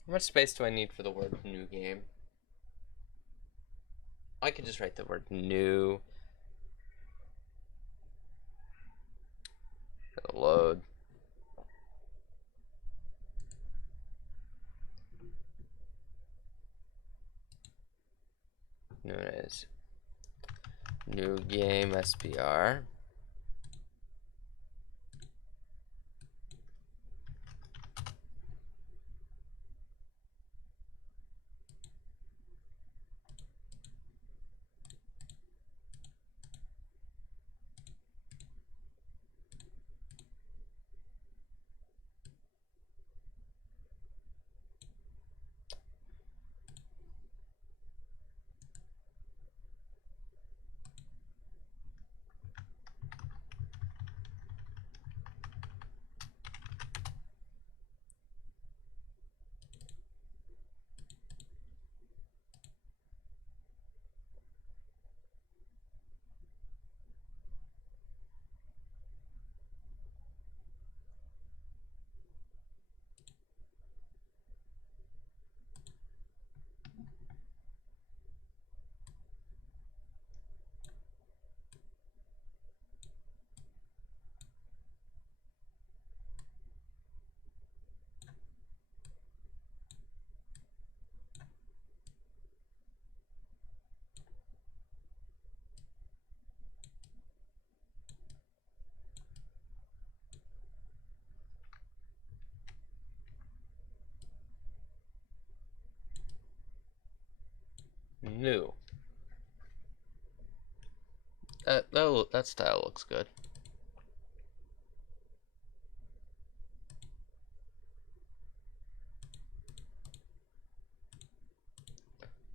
How much space do I need for the word new game? I could just write the word new. It'll load. Known as new game SPR. new. That style looks good.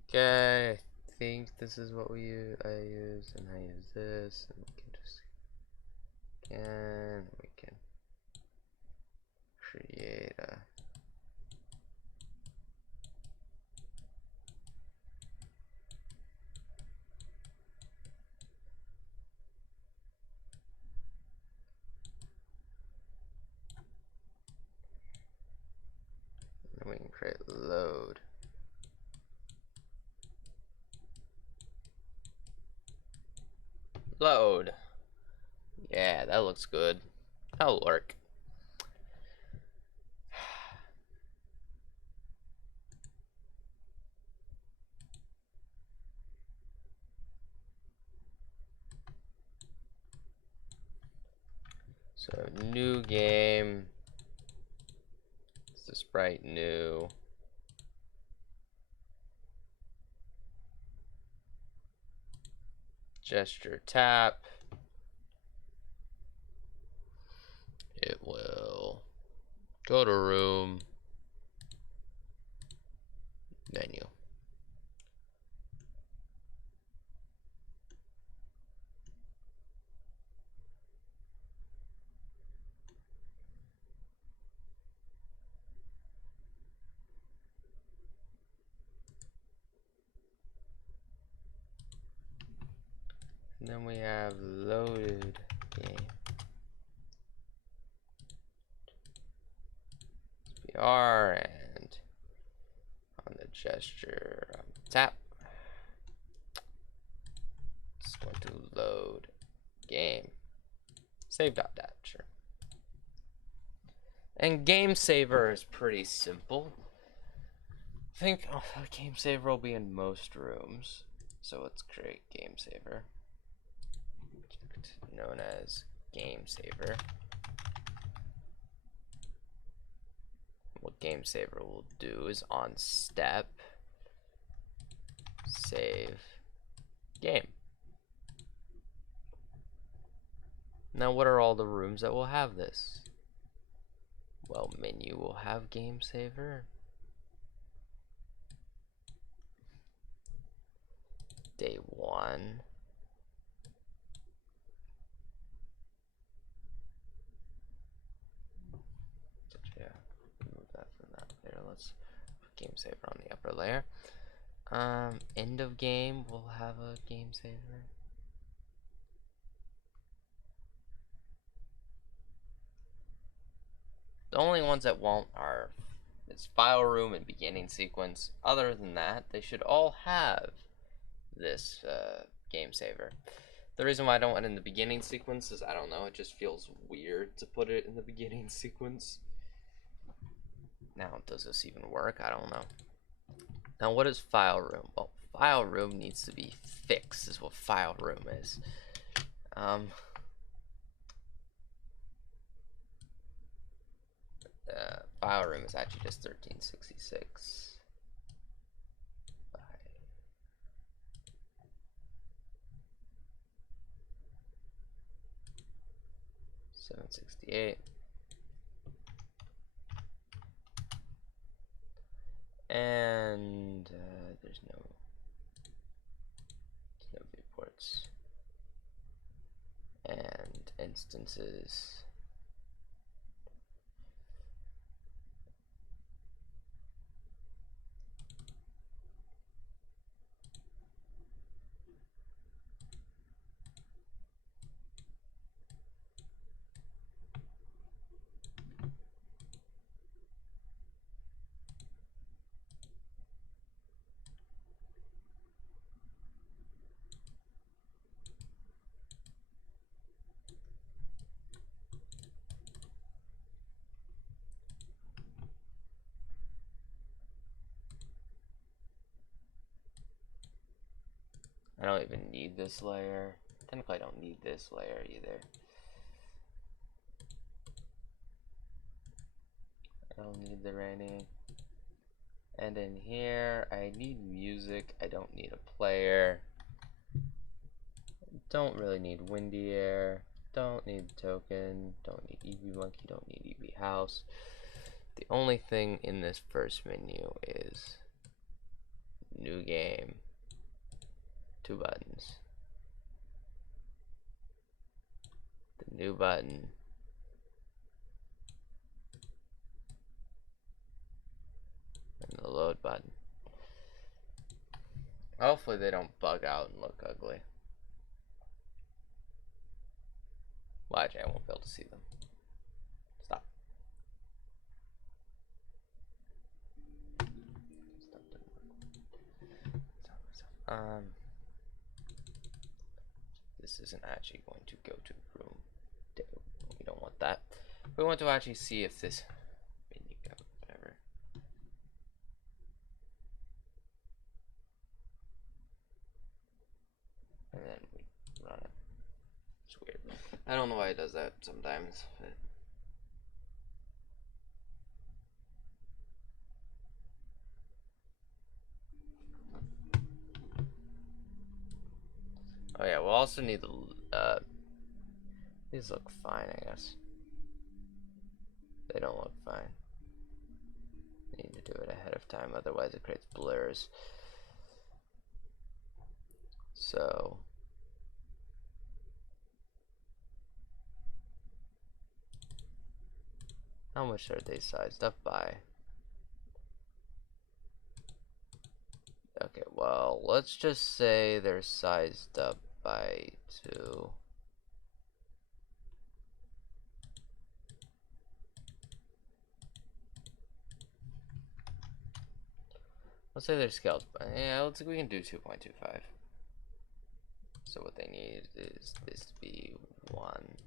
Okay, I think this is what I use, and I use this, and we can just we can create a and we can create load. Load. Yeah, that looks good. That'll work. So new game. Is the sprite new? Gesture tap. It will go to room, menu. And then we have loaded game. SPR and on the gesture tap. It's going to load game. Save.dat, sure. And game saver is pretty simple. I think game saver will be in most rooms. So let's create game saver. Known as game saver. What game saver will do is on step save game. Now what are all the rooms that will have this? Well, menu will have game saver. Day 1. Yeah, remove that from that there. Let's put game saver on the upper layer. End of game will have a game saver. The only ones that won't are file room and beginning sequence. Other than that, they should all have this game saver. The reason why I don't want it in the beginning sequence is, I don't know, it just feels weird to put it in the beginning sequence. Now, does this even work? I don't know. Now, what is file room? Well, file room needs to be fixed, is what file room is. File room is actually just 1366 by 768. And there's no viewports and instances. I don't even need this layer. Technically, I don't need this layer either. I don't need the rating. And in here, I need music. I don't need a player. Don't really need windy air. Don't need token. Don't need EV monkey. Don't need EV house. The only thing in this first menu is new game. 2 buttons. The new button. And the load button. Hopefully they don't bug out and look ugly. Well, actually, I won't be able to see them. Stop. This isn't actually going to go to room 2. We don't want that. We want to actually see if this menu goes, whatever. And then we run it. It's weird. I don't know why it does that sometimes. But oh yeah, we'll also need the, these look fine, I guess. They don't look fine. Need to do it ahead of time, otherwise it creates blurs. So how much are they sized up by? Okay, well, let's just say they're sized up by 2. Let's say they're scaled by, yeah, we can do 2.25. So what they need is this to be 1.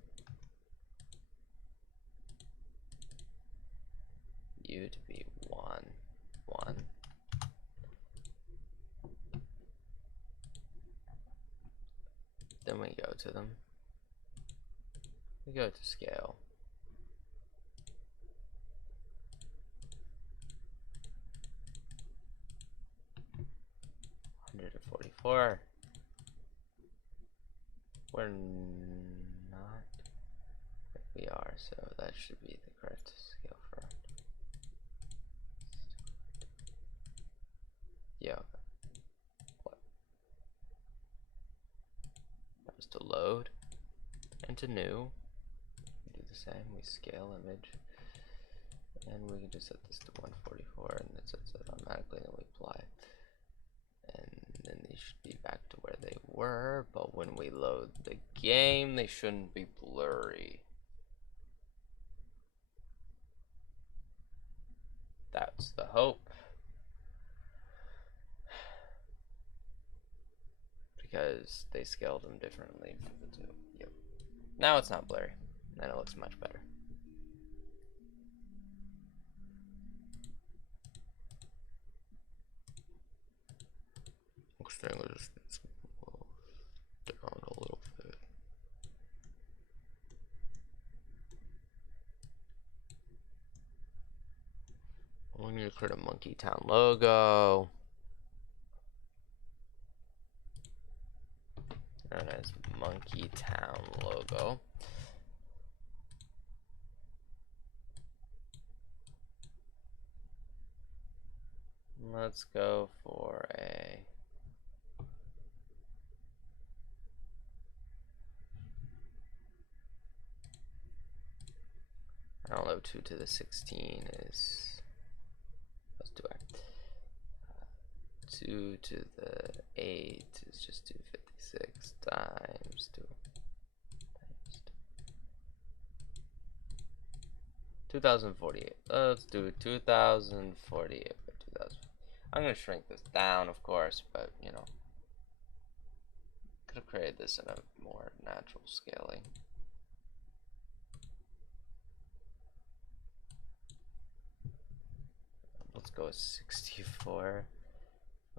U to be 1, 1. Then we go to them. We go to scale. $144. We're not. We are, so that should be the correct scale for. Yeah. What? That was to load and to new. We do the same. We scale image, and we can just set this to 144, and it sets it automatically. And then we apply, and then these should be back to where they were. But when we load the game, they shouldn't be blurry. That's the hope. Because they scaled them differently for the 2. Yep. Now it's not blurry. And it looks much better. External resistance down a little bit. We need to create a Monke Town logo. Known as Monke Town logo. Let's go for a I don't know, 2 to the 16 is, let's do it. 2 to the 8 is just 256 times 2 times 2. 2048. Let's do 2048 by 2000. I'm going to shrink this down, of course, but you know, could have created this in a more natural scaling. Let's go with 64.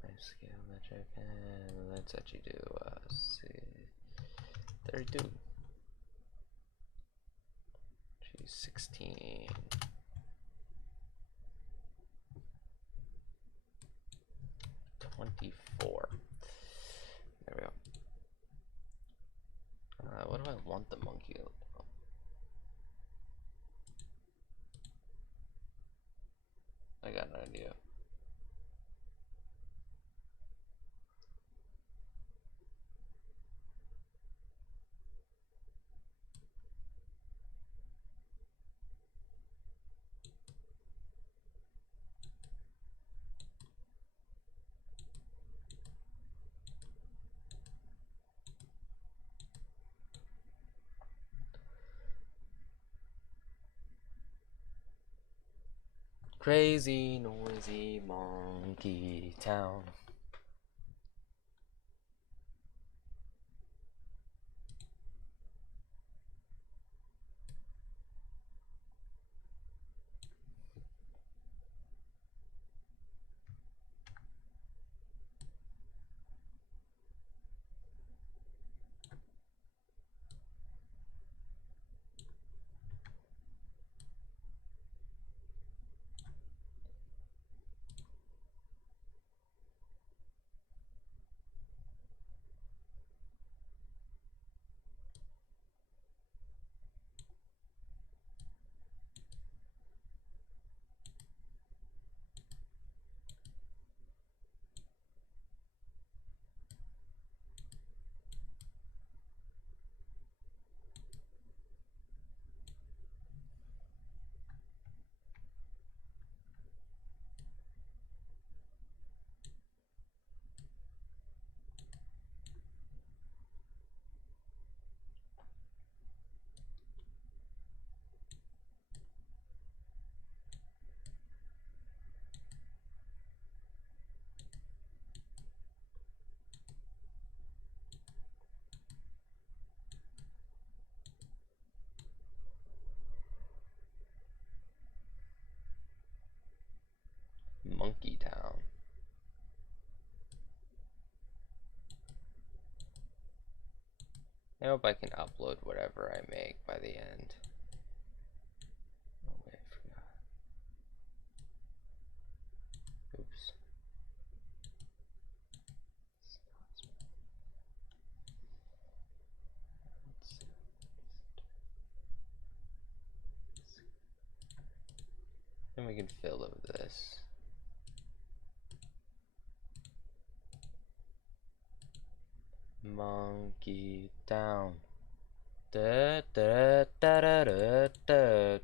My scale metric, and let's actually do 32. Geez, 16. 24. There we go. What do I want the monkey? Oh. I got an idea. Crazy, noisy Monke Town. Monke Town. I hope I can upload whatever I make by the end. Oh wait, I forgot. Oops. Then we can fill it with this. Monke Town. Da da da da da da.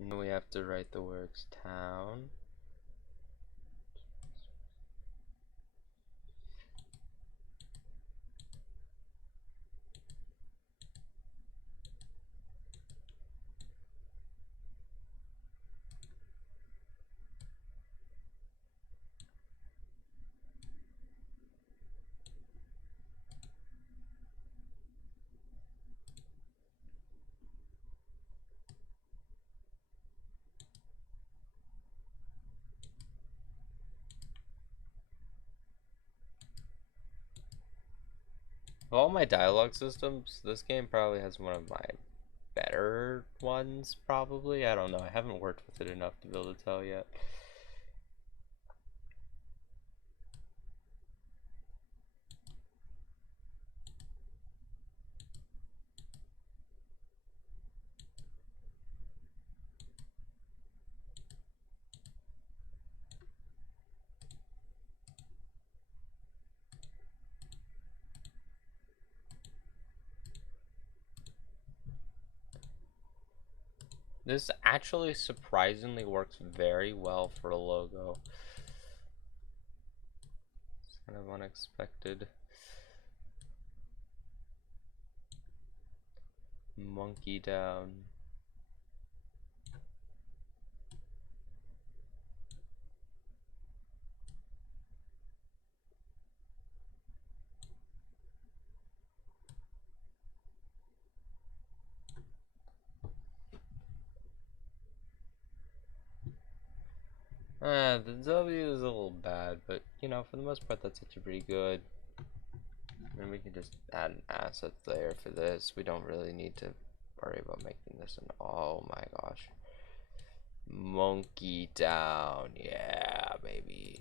And we have to write the words town. Of all my dialogue systems, this game probably has one of my better ones, probably. I don't know. I haven't worked with it enough to be able to tell yet. This actually surprisingly works very well for a logo. It's kind of unexpected. Monke Town. The W is a little bad, but you know, for the most part, that's actually pretty good. And we can just add an asset layer for this. We don't really need to worry about making this an. Oh my gosh. Monke Town. Yeah, baby.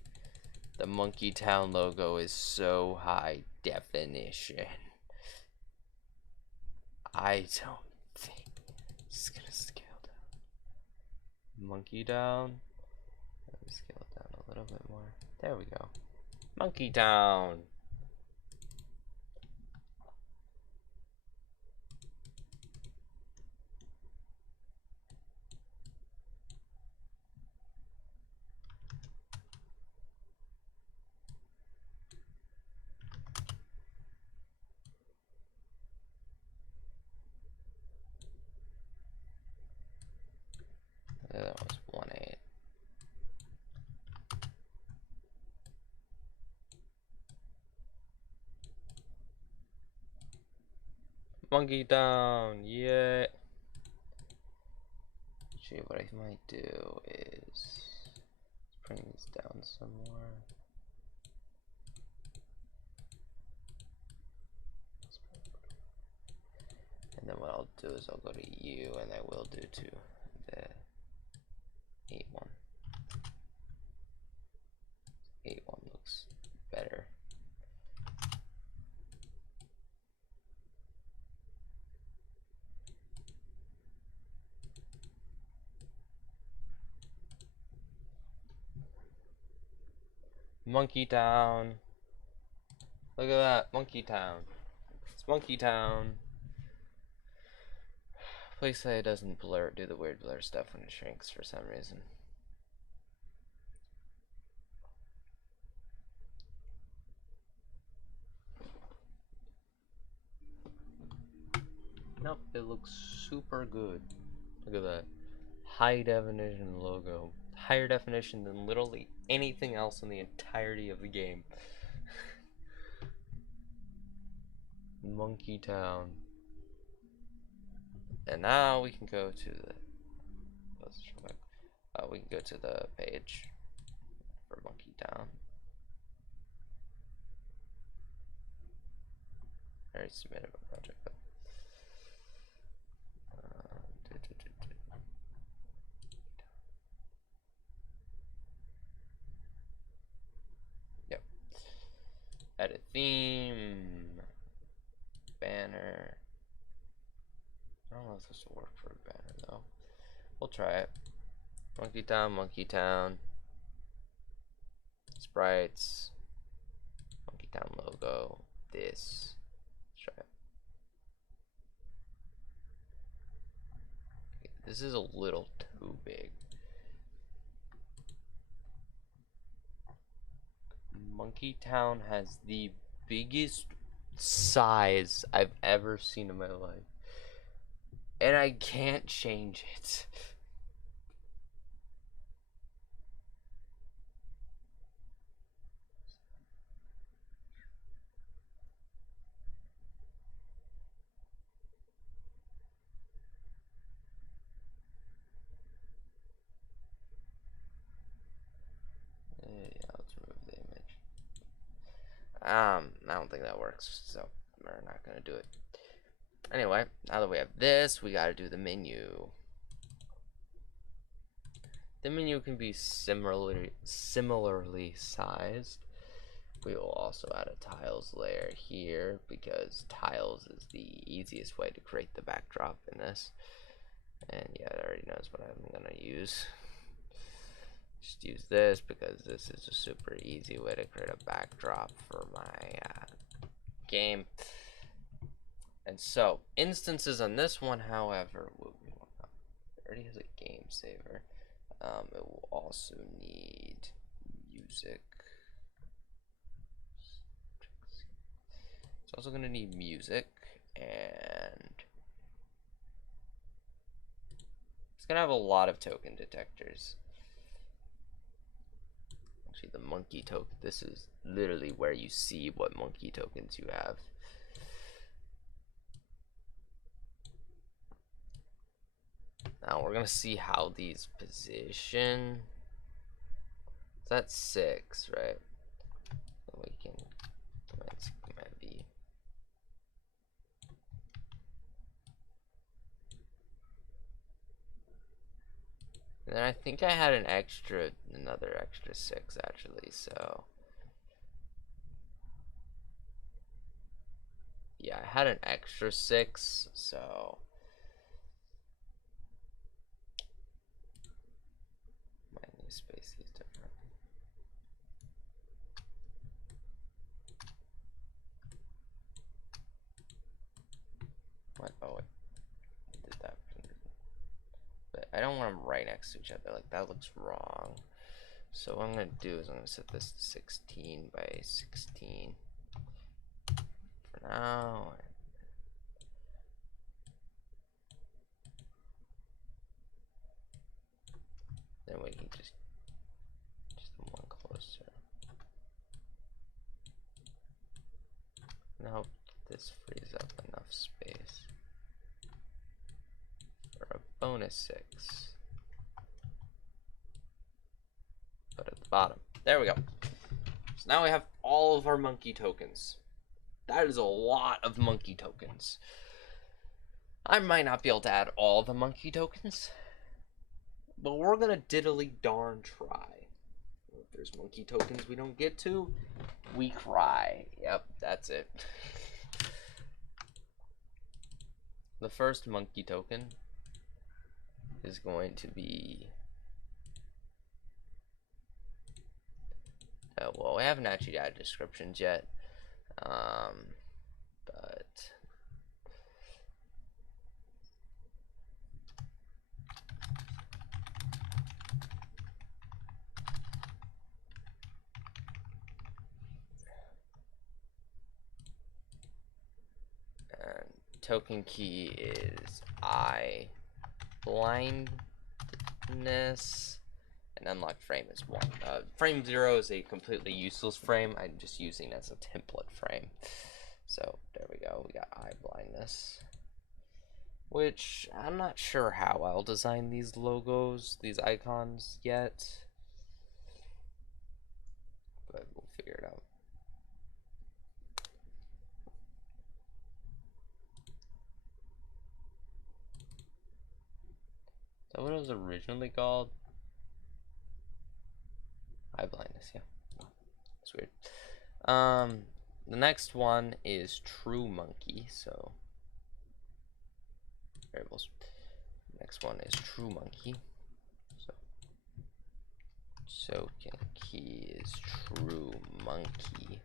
The Monke Town logo is so high definition. I don't think it's gonna scale down. Monke Town. Let me scale it down a little bit more. There we go. Monke Town. That was 1.8. Monke Town, yeah. Actually, what I might do is bring this down some more. And then what I'll do is I'll go to U, and I will do to the 8.1. 8.1 looks better. Monke Town. Look at that, Monke Town. It's Monke Town. Please say it doesn't blur, do the weird blur stuff when it shrinks for some reason. Nope, it looks super good. Look at that. High definition logo. Higher definition than literally anything else in the entirety of the game. Monke Town. And now we can go to the. We can go to the page for Monke Town. I already submitted a project though. Yep. Edit theme. Banner. I don't know if this will work for a banner though. We'll try it. Monke Town, Monke Town. Sprites. Monke Town logo. This. Let's try it. Okay, this is a little too big. Monke Town has the biggest size I've ever seen in my life. And I can't change it. Yeah, let's remove the image. I don't think that works, so we're not gonna do it. Anyway, now that we have this, we gotta do the menu. The menu can be similarly sized. We will also add a tiles layer here because tiles is the easiest way to create the backdrop in this. And yeah, it already knows what I'm gonna use. Just use this because this is a super easy way to create a backdrop for my game. And so instances on this one, however, already has a game saver. It will also need music. It's also gonna need music, and it's gonna have a lot of token detectors. Actually, the monkey token, this is literally where you see what monkey tokens you have. Now we're gonna see how these position. That's 6, right? So we can command V. And then I think I had another extra 6 actually, so. Yeah, I had an extra 6, so. My new space is different. What? Oh, wait. I did that. But I don't want them right next to each other. Like, that looks wrong. So what I'm going to do is I'm going to set this to 16 by 16 for now. Then we can just one closer. And I hope this frees up enough space for a bonus 6. But at the bottom. There we go. So now we have all of our monkey tokens. That is a lot of monkey tokens. I might not be able to add all the monkey tokens, but we're gonna diddly darn try. If there's monkey tokens we don't get to, we cry. Yep, that's it. The first monkey token is going to be... well, we haven't actually added descriptions yet, but... and token key is I blindness, and unlocked frame is 1. Frame 0 is a completely useless frame. I'm just using it as a template frame. So there we go. We got eye blindness, which I'm not sure how I'll design these logos, these icons yet, but we'll figure it out. Is that what it was originally called? Eye blindness, yeah. That's weird. The next one is true monkey, so variables. Next one is true monkey. So token key is true monkey.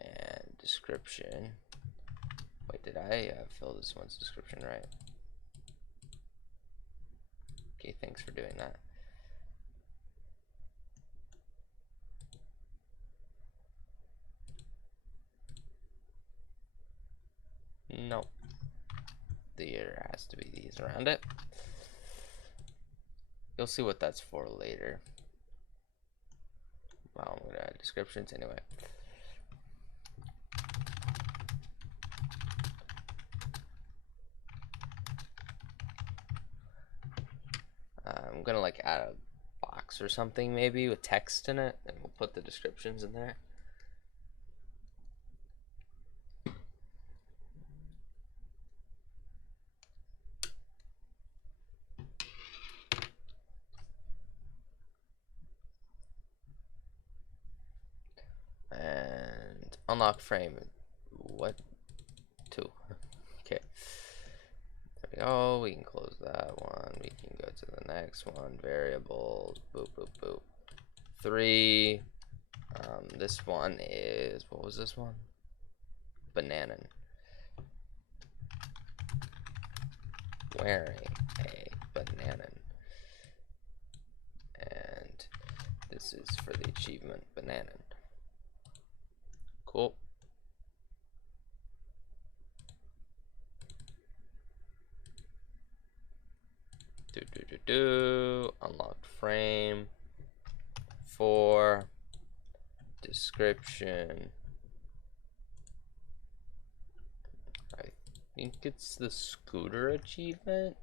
And description. Wait, did I fill this one's description right? Okay, thanks for doing that. Nope. There has to be these around it. You'll see what that's for later. Well, I'm gonna add descriptions anyway. I'm gonna like add a box or something maybe with text in it, and we'll put the descriptions in there. And unlock frame. What? 2. Okay. There we go. We can close that one. We can go to the next one. Variables. Boop, boop, boop. 3. This one is, what was this one? Bananan. wearing a banana. And this is for the achievement banana. Cool. Unlocked frame. 4. Description. I think it's the scooter achievement.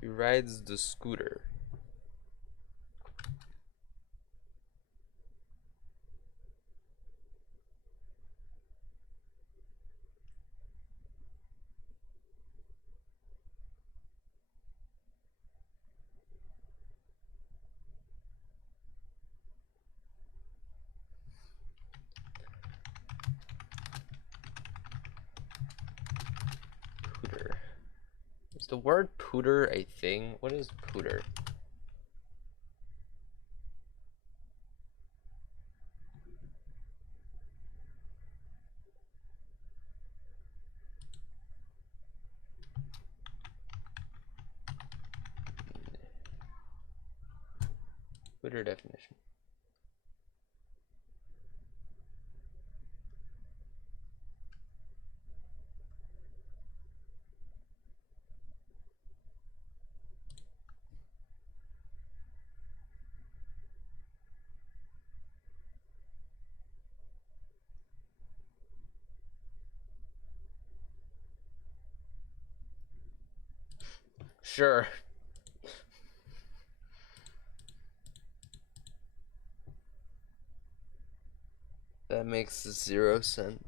He rides the scooter. Pooter. Is the word pooter a thing? What is pooter? Pooter definition. Sure. That makes 0 sense.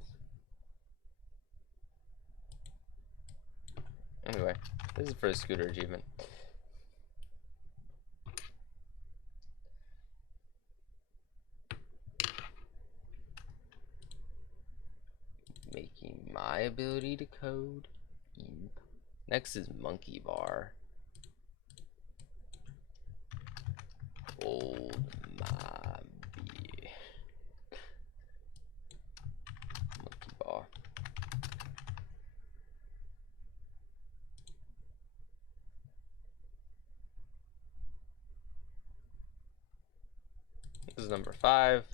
Anyway, this is for a scooter achievement. Making my ability to code. Next is monkey bar. Old my beer. Monkey bar. This is number 5.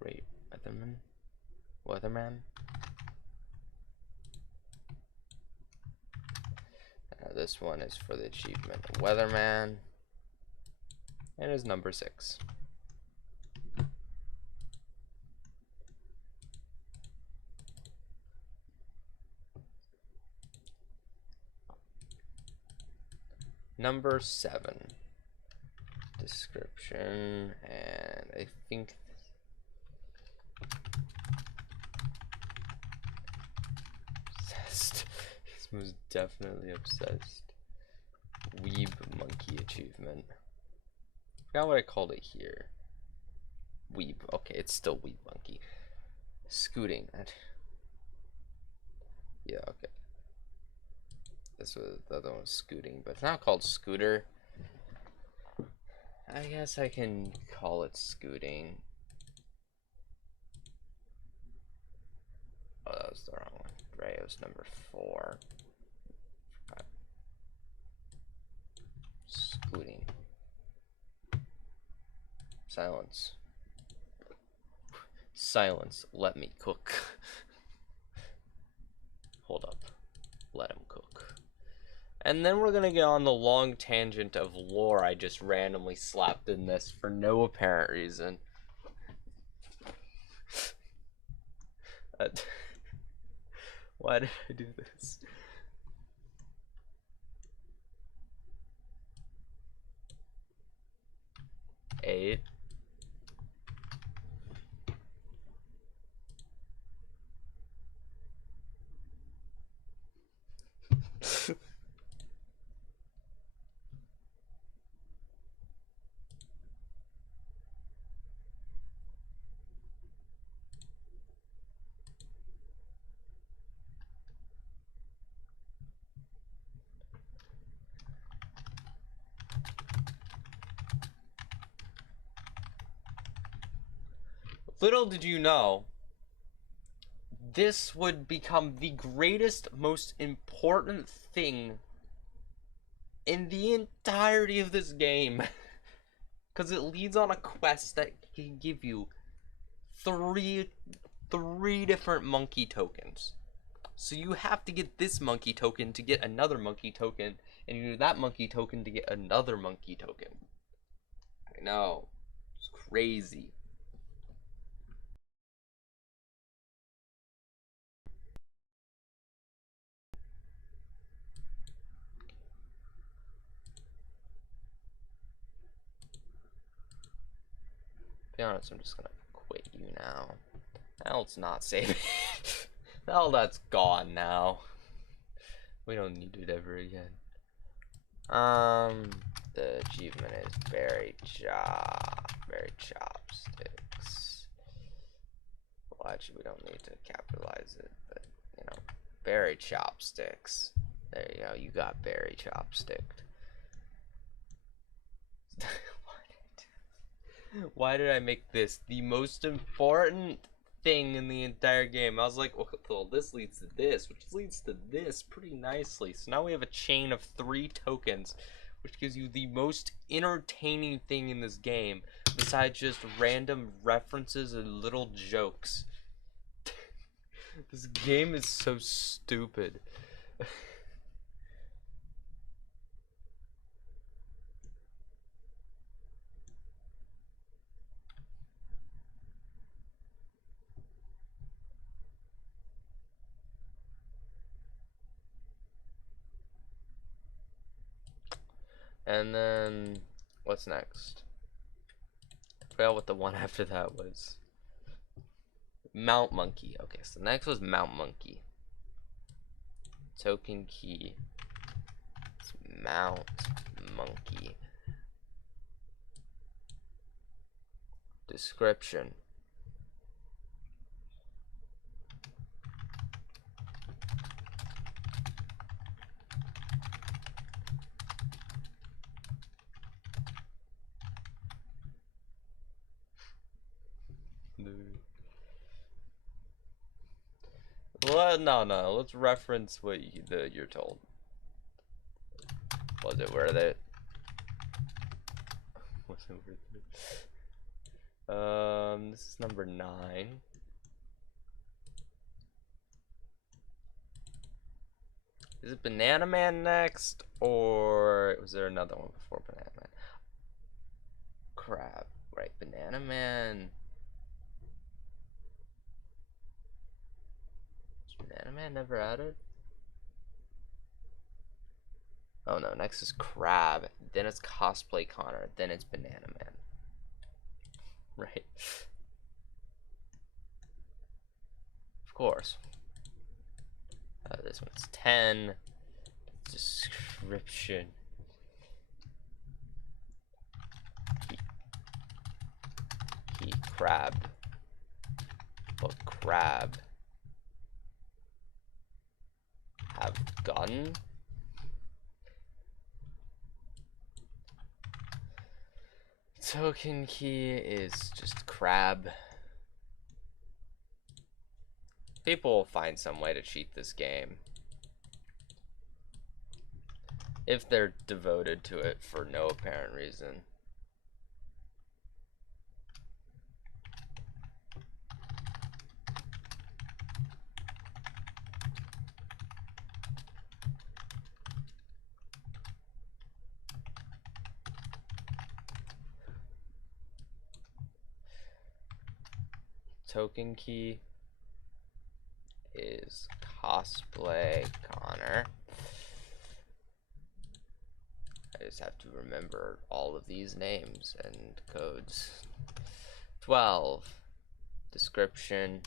Great Weatherman. This one is for the achievement Weatherman. And is number 6. Number 7. Description, and I think obsessed. He's most definitely obsessed. Weeb monkey achievement. Forgot what I called it here. Weeb. Okay, it's still Weeb monkey. Scooting. Yeah, okay. This was the other one was scooting, but it's not called scooter. I guess I can call it scooting. Oh, that was the wrong one. Right, it was number 4. Scooting. Silence. Silence. Let me cook. Hold up. Let him cook. And then we're gonna get on the long tangent of lore I just randomly slapped in this for no apparent reason. Why did I do this? Eight. Little did you know, this would become the greatest, most important thing in the entirety of this game. Because it leads on a quest that can give you three different monkey tokens. So you have to get this monkey token to get another monkey token, and you do that monkey token to get another monkey token. I know. It's crazy. To be honest, I'm just gonna quit you now. Hell, it's not saving. Hell, that's gone now. We don't need it ever again. The achievement is berry chopsticks. Well, actually, we don't need to capitalize it, but you know, berry chopsticks. There you go. You got berry chopsticked. Why did I make this the most important thing in the entire game? I was like, well, this leads to this, which leads to this pretty nicely. So now we have a chain of 3 tokens, which gives you the most entertaining thing in this game, besides just random references and little jokes. This game is so stupid. And then, what's next? I forgot what the one after that was. Mount Monkey. Okay, so next was Mount Monkey. Token key. It's Mount Monkey. Description. Well, no. Let's reference what you're told. Was it worth it? Was it worth it? This is number 9. Is it Banana Man next, or was there another one before Banana Man? Crap, right? Banana Man. Was Banana Man never added? Oh no, next is Crab, then it's Cosplay Connor, then it's Banana Man. Right. Of course. This one's 10. Description. Key crab. But crab. Have gun. Token key is just crab. People will find some way to cheat this game if they're devoted to it for no apparent reason. token key is cosplay Connor. I just have to remember all of these names and codes. 12. Description.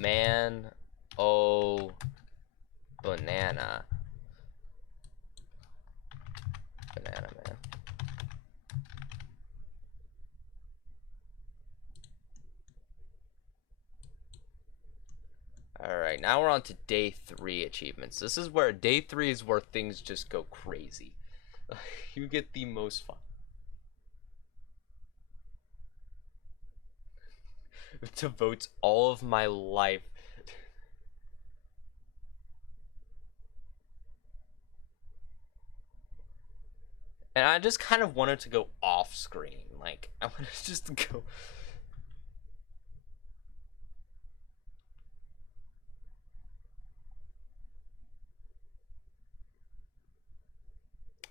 Man, oh, banana. Banana man. Alright, now we're on to day 3 achievements. This is where day 3 is where things just go crazy. You get the most fun. It devotes all of my life. And I just kind of wanted to go off screen. Like, I want to just go.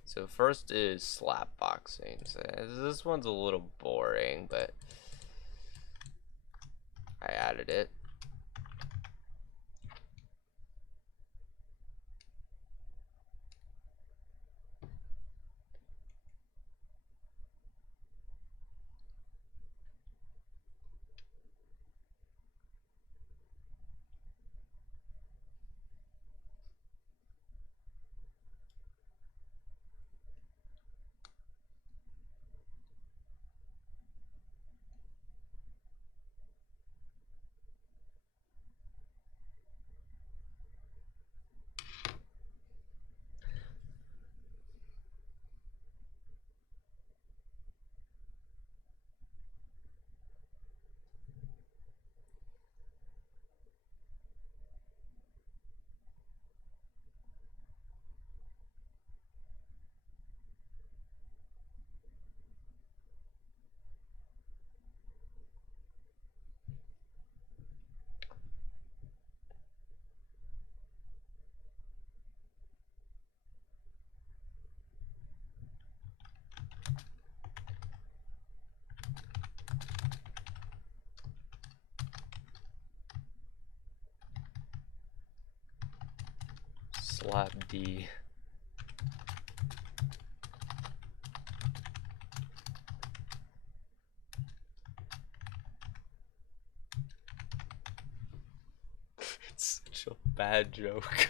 So first is slap boxing. So this one's a little boring, but I added it. Slap D. It's such a bad joke.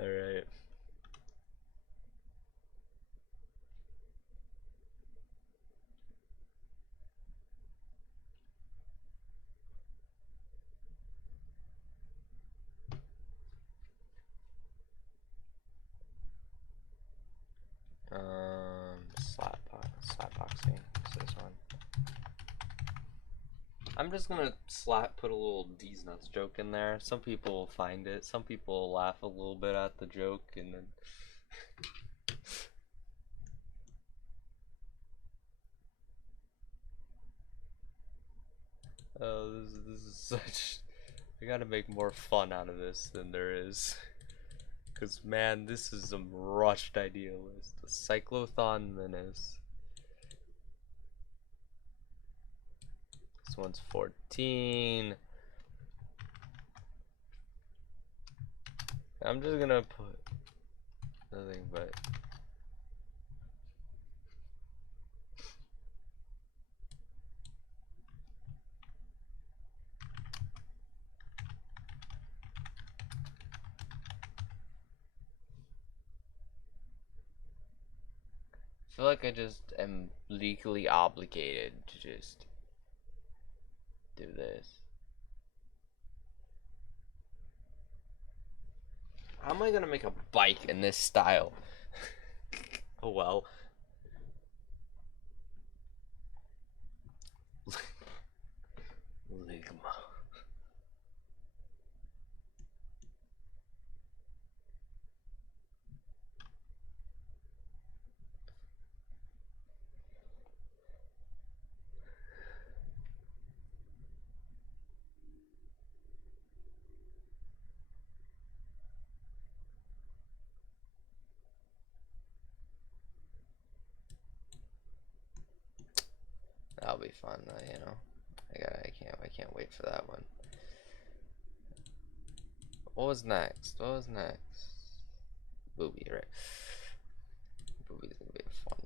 Alright. Slap boxing. What's this one? I'm just gonna put a little D's nuts joke in there. Some people will find it. Some people will laugh a little bit at the joke, and then. Oh, this is such. I gotta make more fun out of this than there is. Cause man, this is some rushed idea list. The Cyclothon Menace. This one's 14. I'm just gonna put nothing but. I feel like I just am legally obligated to just do this. How am I gonna make a bike in this style? Oh well. Ligma. that'll be fun, you know. I can't wait for that one. What was next? What was next? Booby, right? Booby's gonna be fun.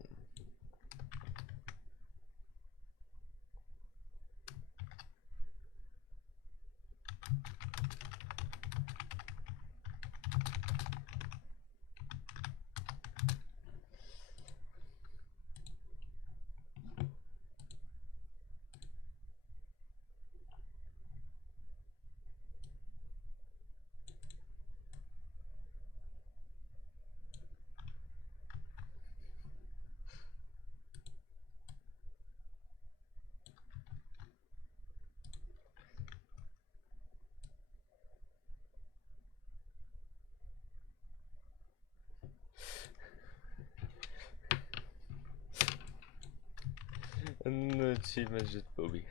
And the achievement is just Booby.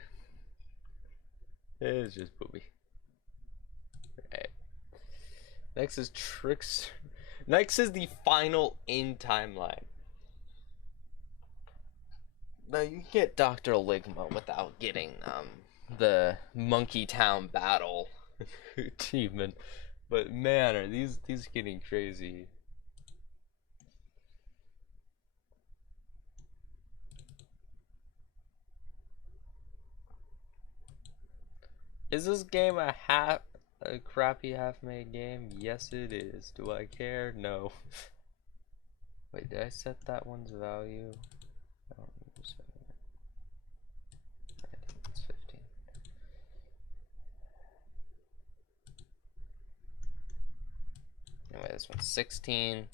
It's just Booby. Right. Next is Tricks. Next is the final in timeline. Now you can get Dr. Ligma without getting the Monke Town battle achievement. But man, are these getting crazy. Is this game a crappy half-made game? Yes, it is. Do I care? No. Wait, did I set that one's value? I don't remember setting it. I think it's 15. Anyway, this one's 16.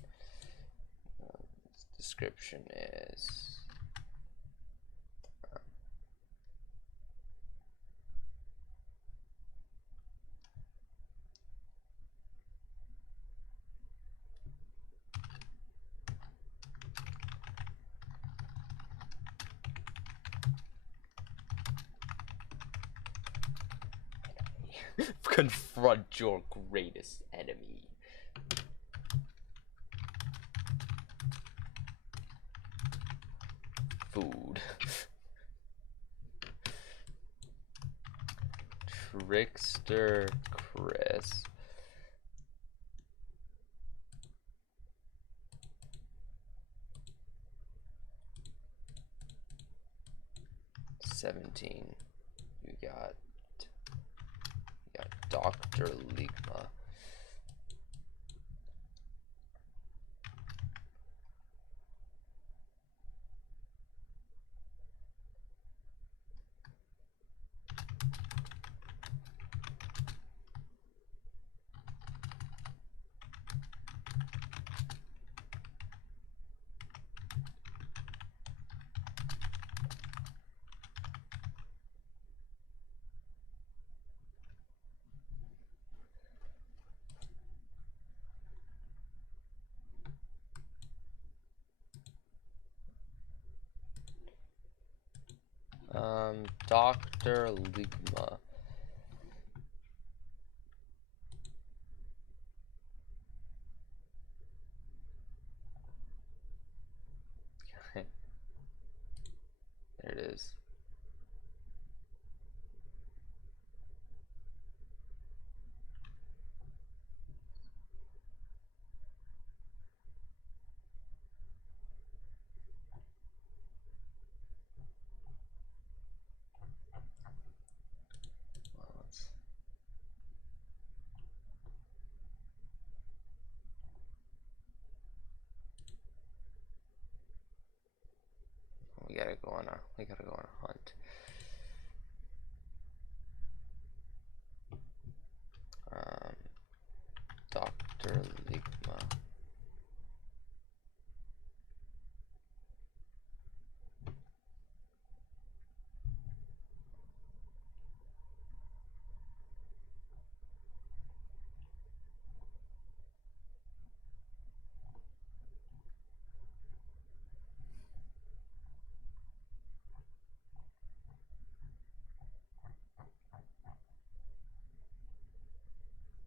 Description is 'Confront your greatest enemy. Food. Trickster Chris. $17. You got Dr. Ligma. Dr. Ligma. There it is. We gotta go on a hunt. Dr. Ligma.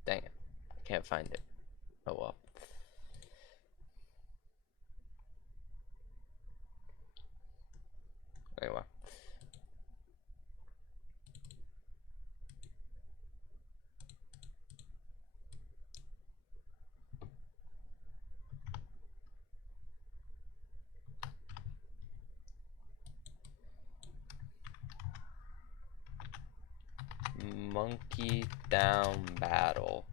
Dang it. Can't find it. Oh well. Anyway. Monke Town battle.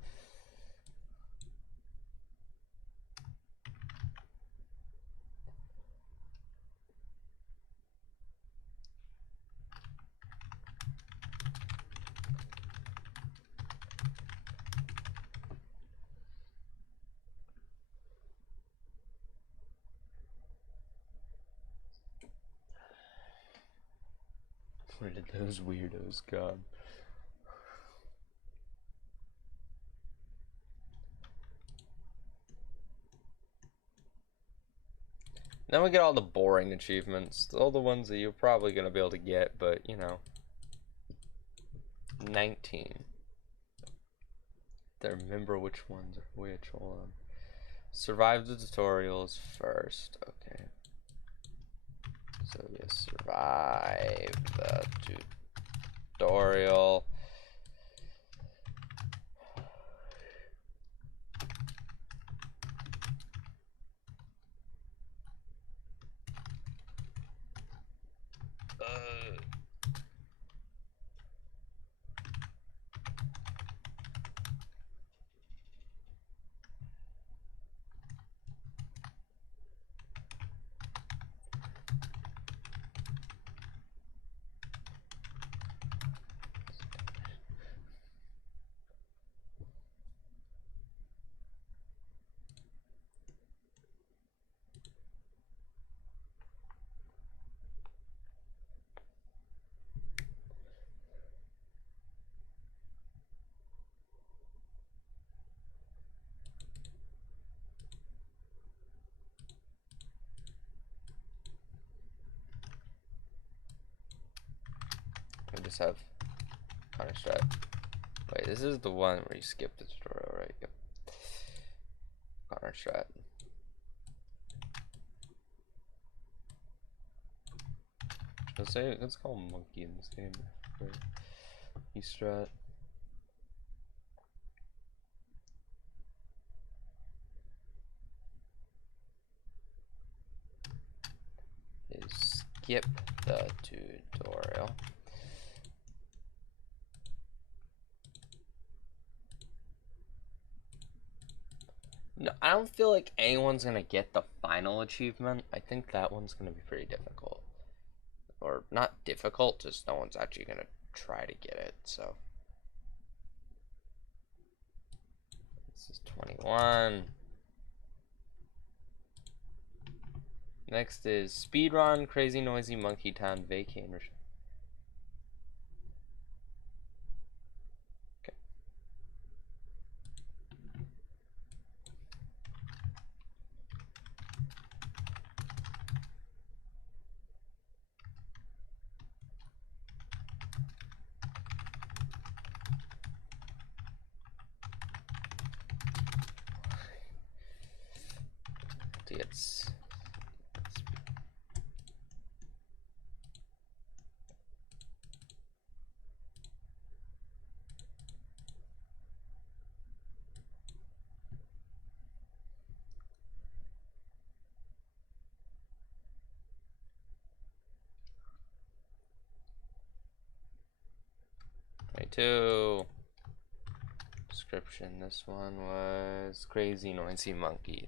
Where did those weirdos come? Then we get all the boring achievements, all the ones that you're probably going to be able to get, but you know. 19. I remember which ones are which. Hold on. Survive the tutorials first. Okay. So we survive the tutorial. We just have Connor strat. Wait, this is the one where you skip the tutorial, right? Yep. Connor strat. Let's call him Monkey in this game. He strat. Is skip the tutorial. No, I don't feel like anyone's gonna get the final achievement. I think that one's gonna be pretty difficult. Or not difficult, just no one's actually gonna try to get it, so. This is 21. Next is Speedrun Crazy Noisy Monke Town Vacate. Okay. It's 22. Description. This one was Crazy Noisy Monkey.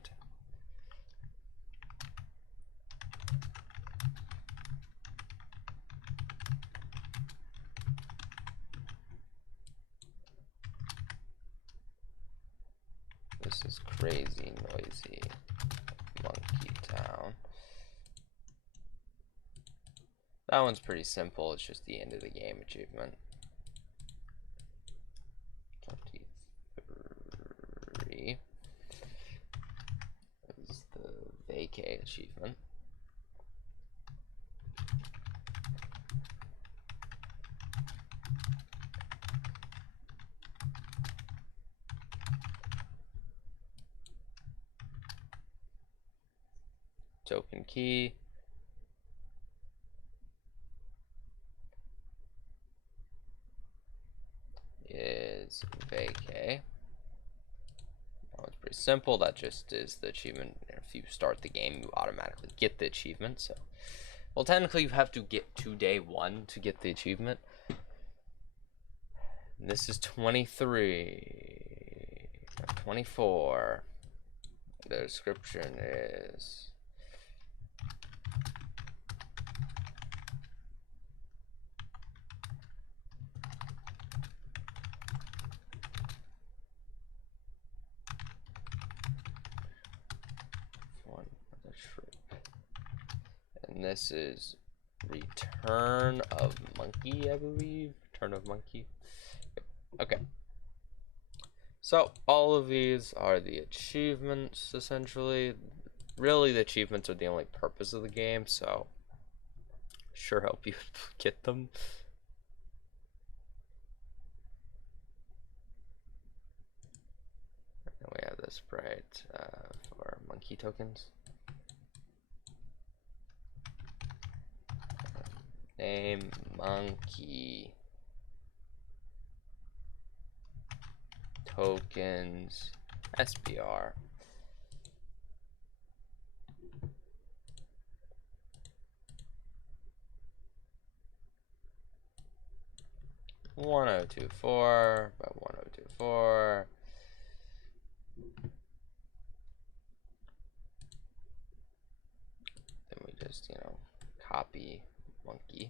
This is Crazy Noisy Monke Town. That one's pretty simple. It's just the end of the game achievement. 23 is the vacate achievement. Token key. Is vacate. That one's pretty simple. That just is the achievement. If you start the game, you automatically get the achievement. So, well, technically, you have to get to day 1 to get the achievement. And this is 23. 24. The description is one of the shrimp. And this is Return of Monkey, I believe. Return of Monkey. Okay. So all of these are the achievements, essentially. Really, the achievements are the only purpose of the game, so sure help you get them. And we have this sprite for monkey tokens. Name monkey tokens SBR. One oh two four by 1024. Then we just, copy monkey.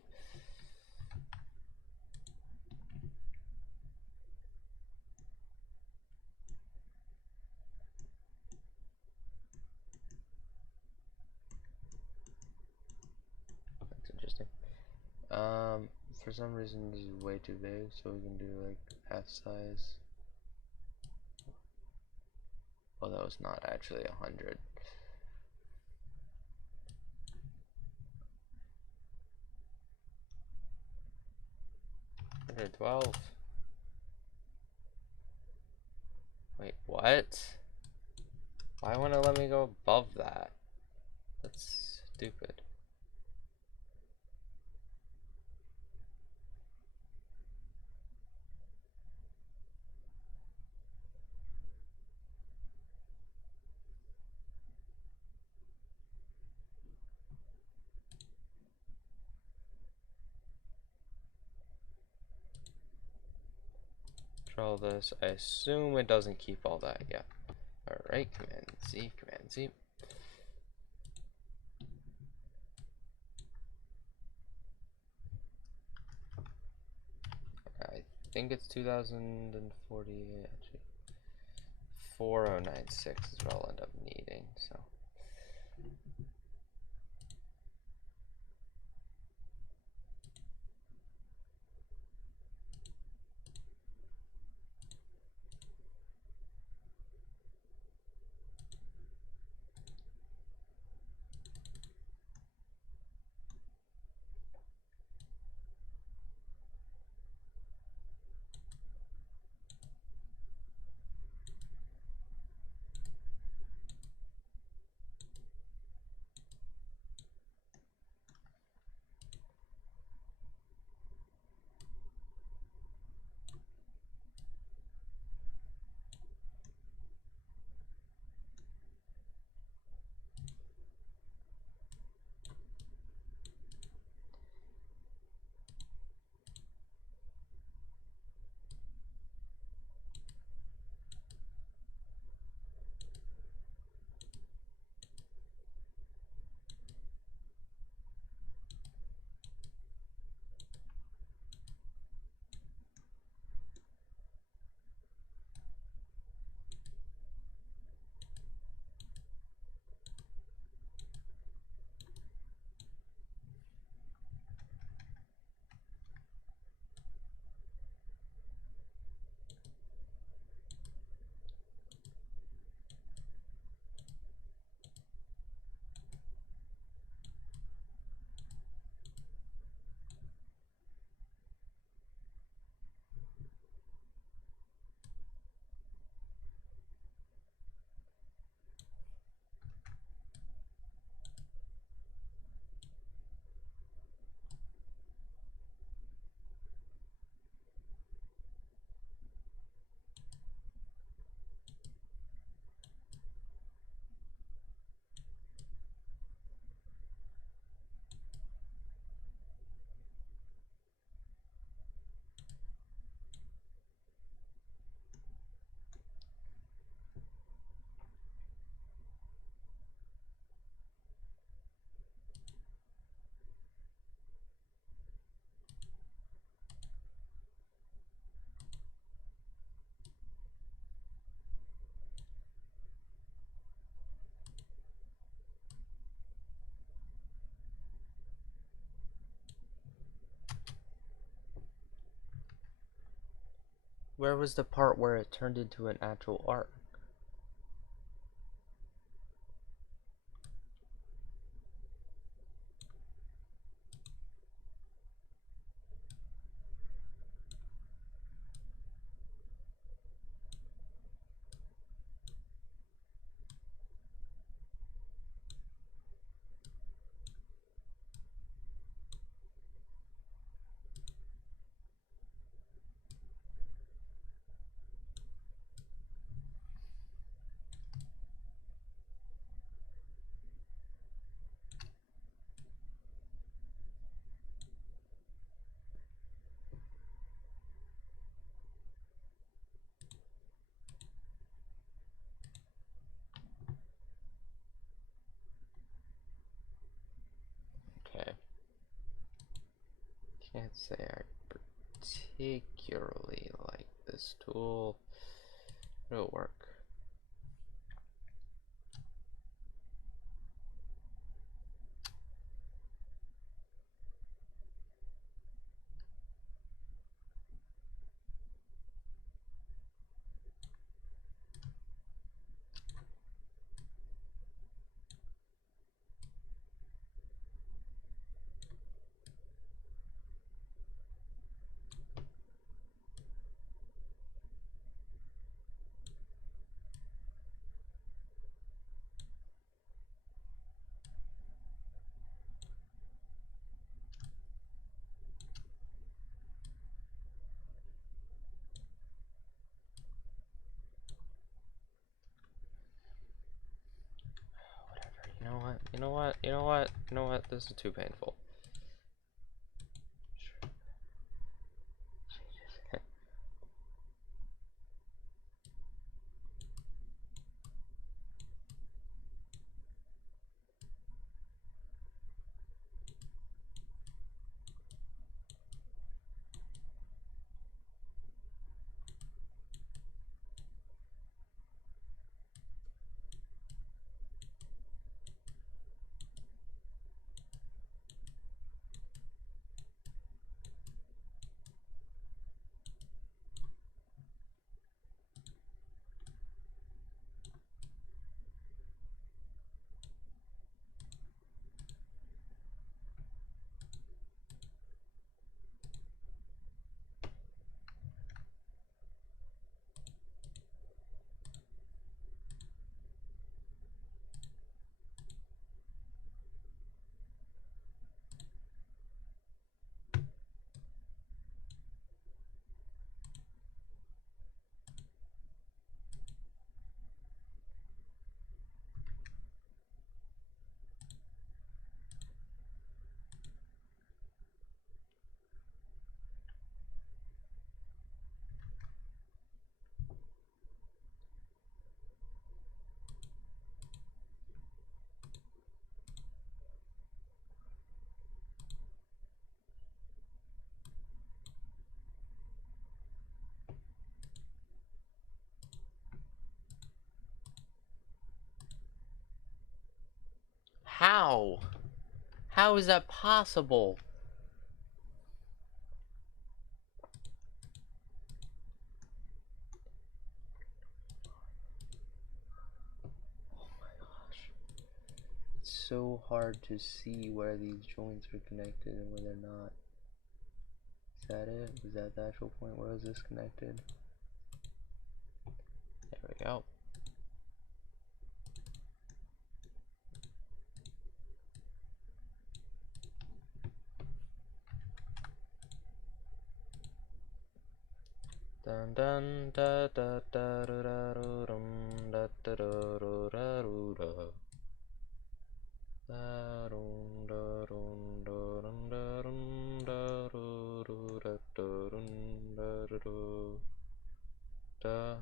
That's interesting. For some reason this is way too big, so we can do like half size. Well, that was not actually 100. 112. Wait, what? Why won't it let me go above that? That's stupid. Control this. I assume it doesn't keep all that. Yeah. Alright, Command Z, Command Z. I think it's 2040 actually. 4096 is what I'll end up needing, so. Where was the part where it turned into an actual arc? Okay. Can't say I particularly like this tool. It'll work. You know what? You know what? You know what? You know what? This is too painful. How? How is that possible? Oh my gosh. It's so hard to see where these joints are connected and where they're not. Is that it? Was that the actual point? Where was this connected? There we go. Dun dun da da da da da dum da da da da da da. Da dum da dum da dum da dum da do da da dum da da do da.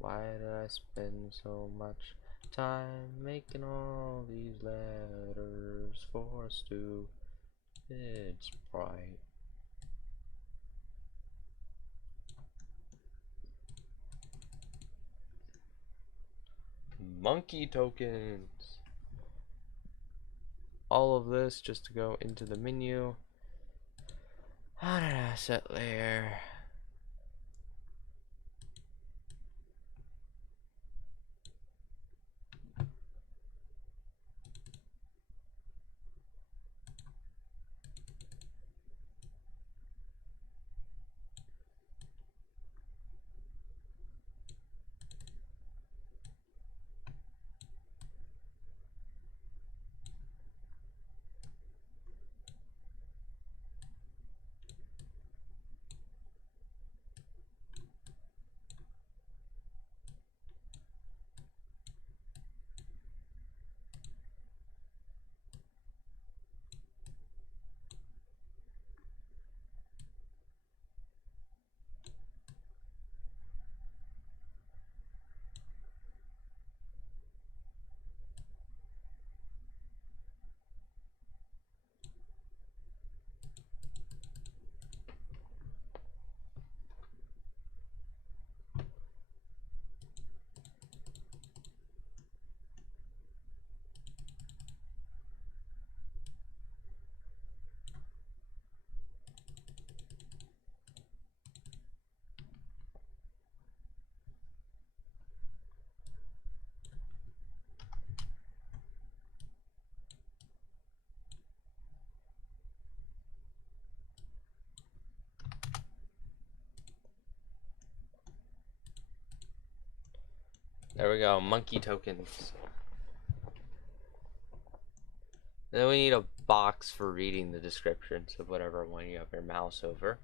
Why did I spend so much time making all these letters for a stupid sprite? Monke tokens. All of this just to go into the menu on an asset layer. There we go, Monke tokens. Then we need a box for reading the descriptions of whatever one you have your mouse over.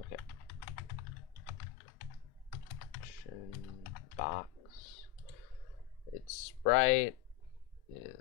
Okay. Box. Its sprite is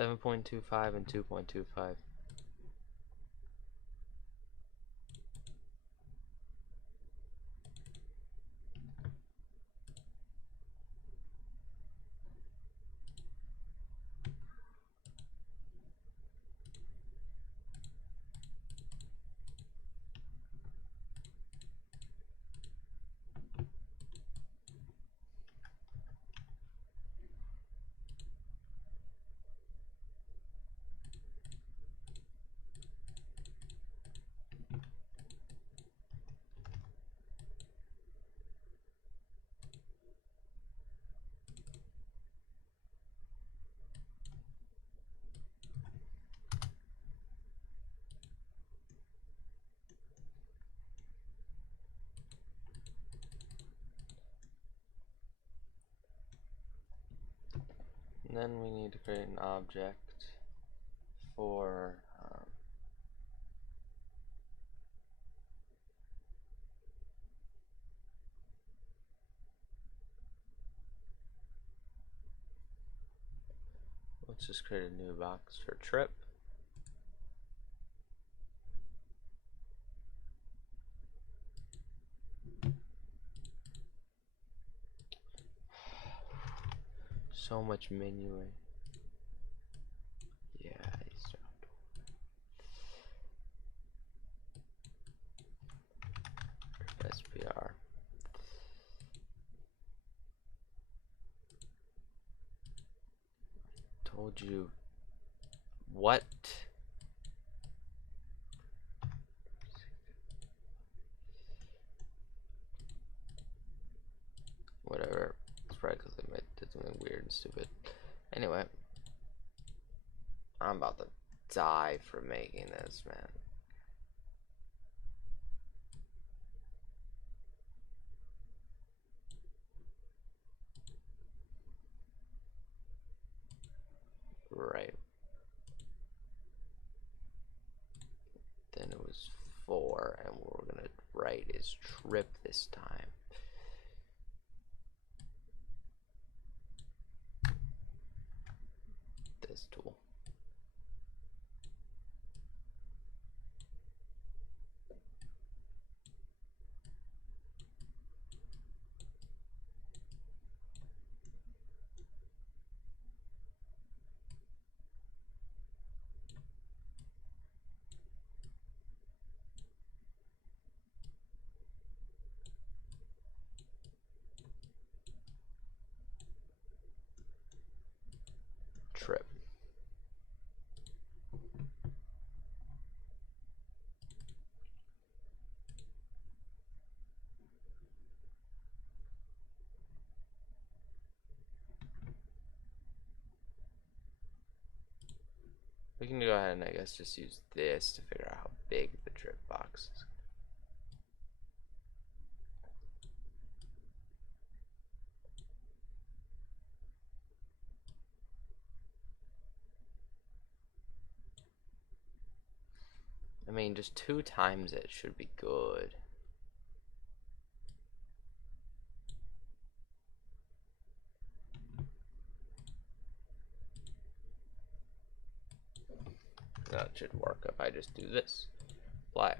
7.25 and 2.25. And then we need to create an object for let's just create a new box for trip. So much menuing. Yeah, he's SPR. Told you. What? Whatever. It's probably because I did something weird and stupid. Anyway, I'm about to die for making this, man. Right. Then it was 4, and what we're gonna write is trip this time. This tool. Trip. We can go ahead and I guess just use this to figure out how big the trip box is. I mean, just 2 times it should be good. That should work if I just do this. Apply.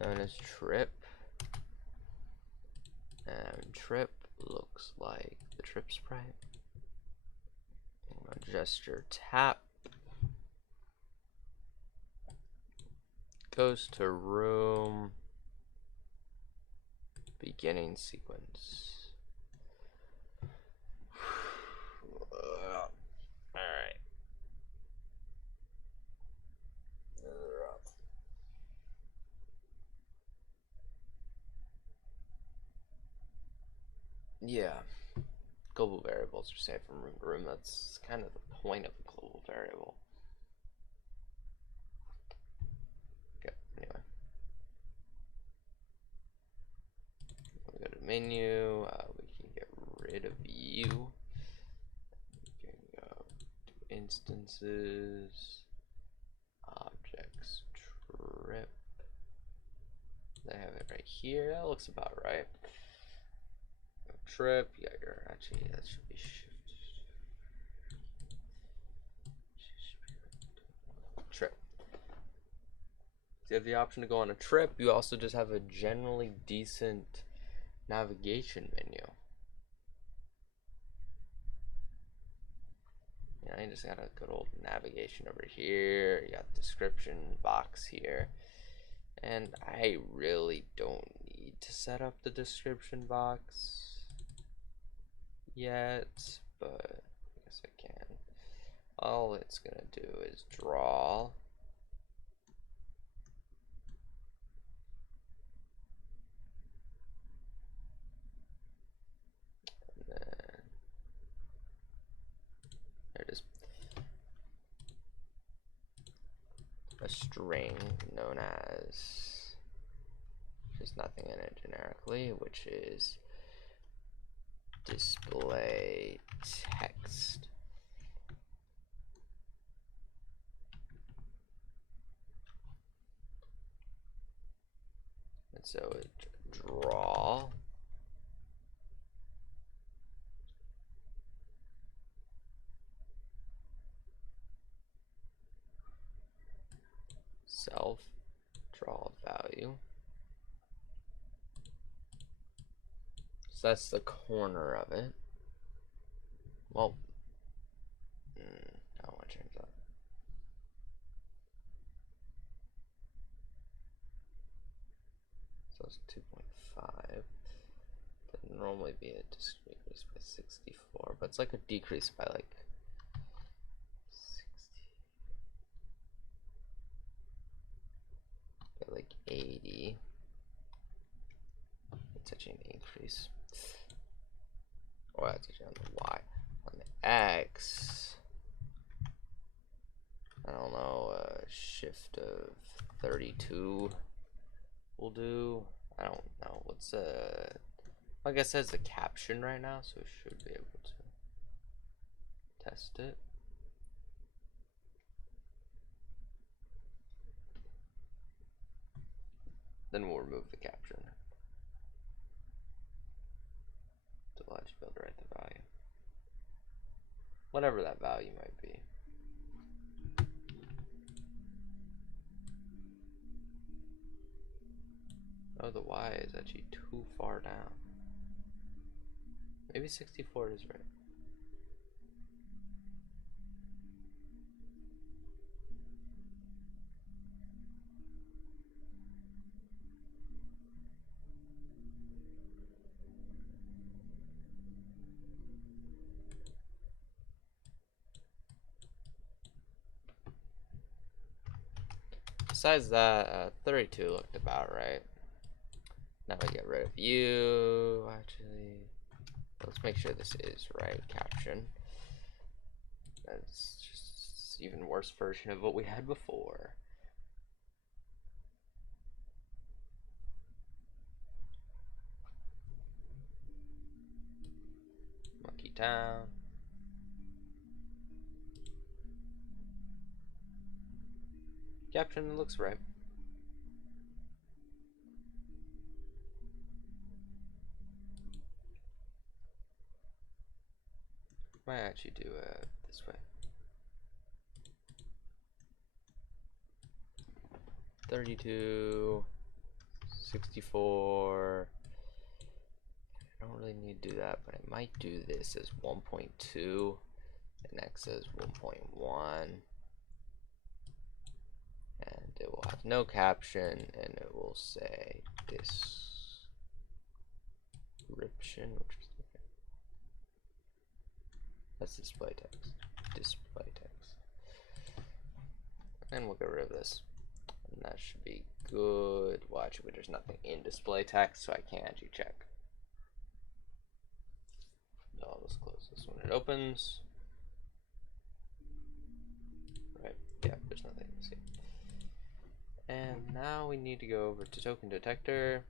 Known as trip. And trip looks like the trip sprite. I'm gonna gesture tap. Goes to room. Beginning sequence. Alright. Yeah. Global variables are saved from room to room. That's kind of the point of a global variable. Okay, anyway. We go to menu. We can get rid of you. We can go to instances. Objects. Trip. They have it right here. That looks about right. Trip. You got your, actually, that should be shift. Trip. So you have the option to go on a trip. You also just have a generally decent navigation menu. Yeah, you just got a good old navigation over here. You got description box here. And I really don't need to set up the description box yet, but I guess I can. All it's gonna do is draw. And then there it is. a string known as just nothing in it generically, which is display text. And so it draw self draw value. So that's the corner of it. Well, I don't want to change that. So it's 2.5. That'd normally be a decrease by 64, but it's like a decrease by like 60, by like 80. It's actually an increase. Or that's actually on the Y. On the X, I don't know, shift of 32 will do. I don't know. What's I guess it says the caption right now, so we should be able to test it. Then we'll remove the caption. To allow you to be able to write the value. Whatever that value might be. Oh, the Y is actually too far down. Maybe 64 is right. Besides that, 32 looked about right. Now we get rid of you. Actually, let's make sure this is right caption. That's just an even worse version of what we had before. Monke Town. Caption looks right. Might actually do it this way. 32, 64. I don't really need to do that, but I might do this as 1.2 and X as 1.1. And it will have no caption, and it will say description, which is that's display text. Display text. And we'll get rid of this. And that should be good. Watch, but there's nothing in display text, so I can't actually check. So I'll just close this when it opens. Right, yeah, there's nothing to see. And now we need to go over to token detector.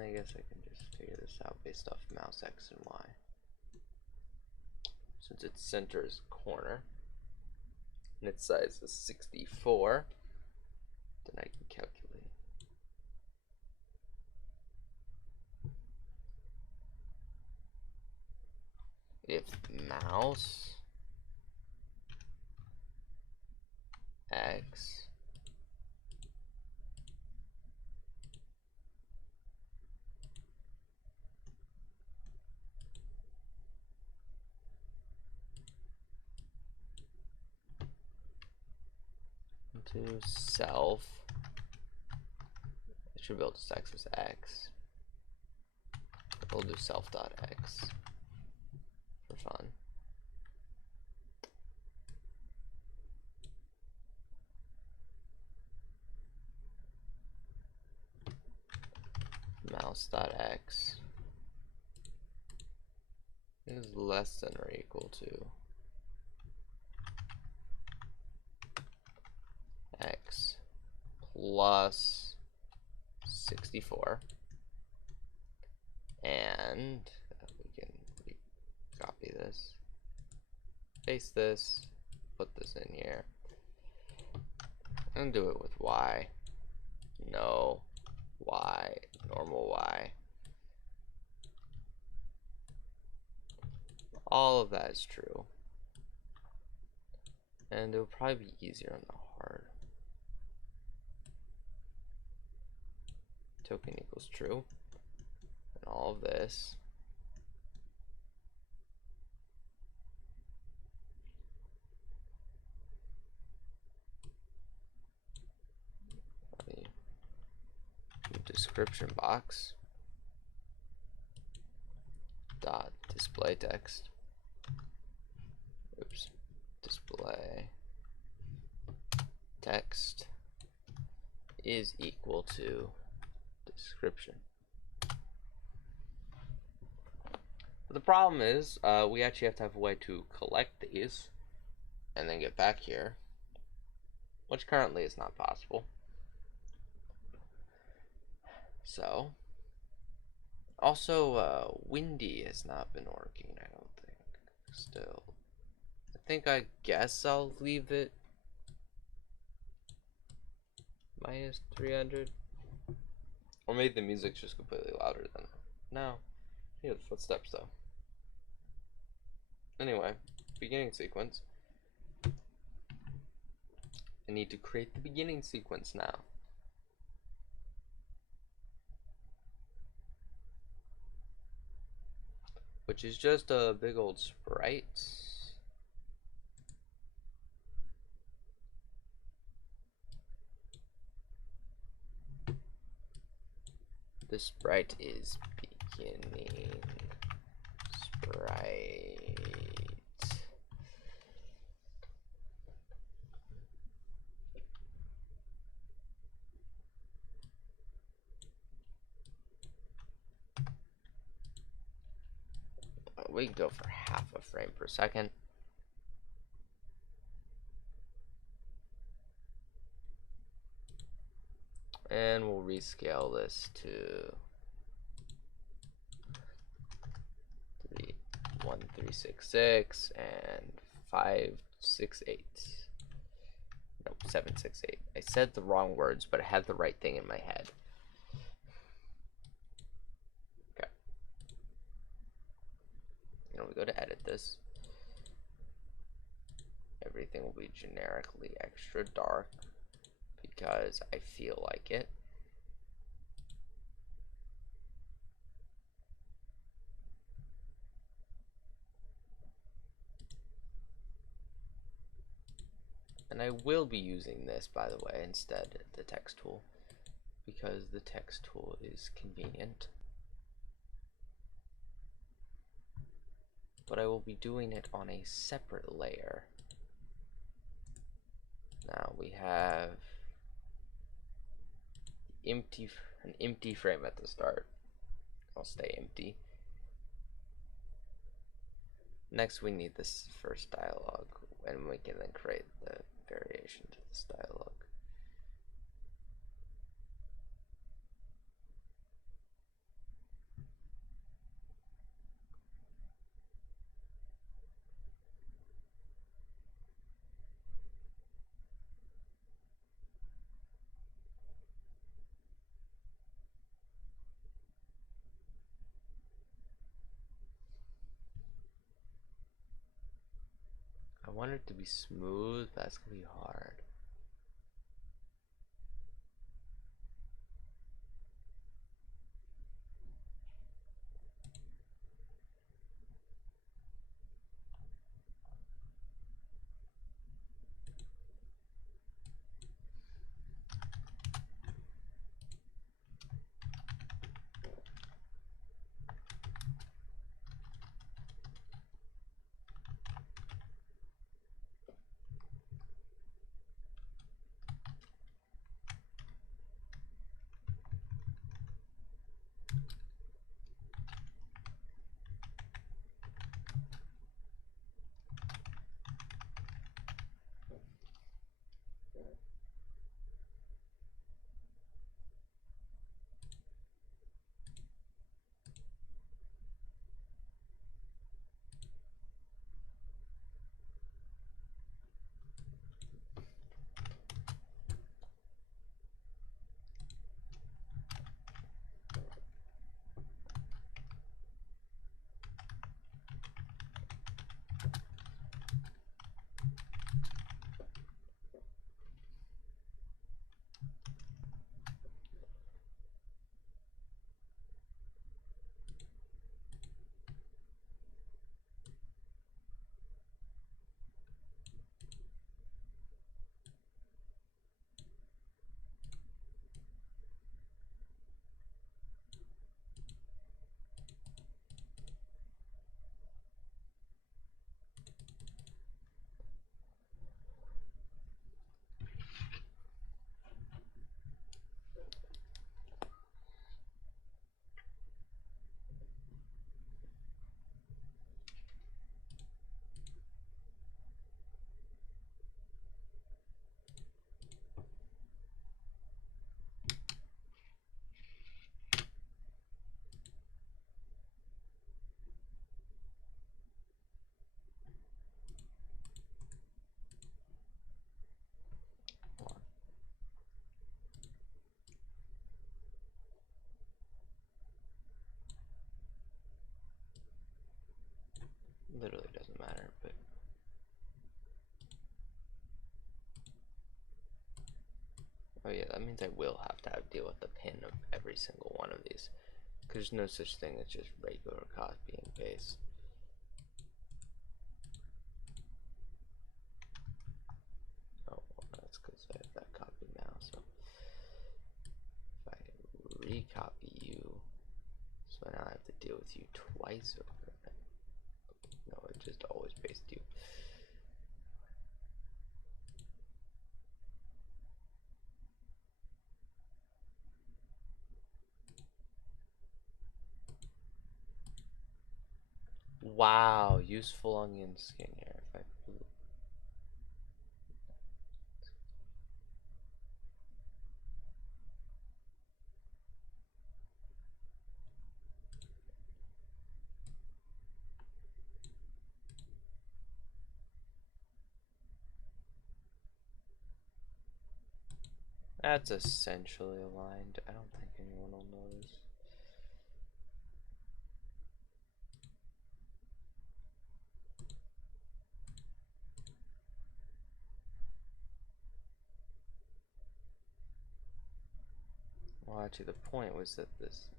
I guess I can just figure this out based off mouse X and Y. Since its center is corner and its size is 64, then I can calculate. If mouse X into self, I should be able to access X. We'll do self.x for fun. Mouse.x is less than or equal to x plus 64, and we can copy this, paste this, put this in here, and do it with y, no, y, normal y. All of that is true, and it'll probably be easier on the hard. Token equals true, and all of this description box dot display text, oops, display text is equal to description. But the problem is we actually have to have a way to collect these and then get back here, which currently is not possible. So, also, Windy has not been working, I don't think, still. I guess I'll leave it minus 300. Or maybe the music's just completely louder than no. Hear the footsteps though. Anyway, beginning sequence. I need to create the beginning sequence now. Which is just a big old sprite. The sprite is beginning sprite. We can go for half a frame per second. And we'll rescale this to 1366 and 568. Nope, 768. I said the wrong words, but I had the right thing in my head. Okay. Now we go to edit this. Everything will be generically extra dark because I feel like it. And I will be using this, by the way, instead of the text tool, because the text tool is convenient. But I will be doing it on a separate layer. Now we have an empty frame at the start. I'll stay empty. Next we need this first dialogue, and we can then create the variation to this dialogue. I want it to be smooth, but that's gonna be hard. yeah, that means I will have to deal with the pin of every single one of these. Because there's no such thing as just regular copy and paste. Oh, well, that's because I have that copy now. So if I recopy you, so now I have to deal with you twice over. No, it just always paste you. Wow, useful onion skin here. If I That's essentially aligned. I don't think anyone will notice. Well, actually, the point was that this.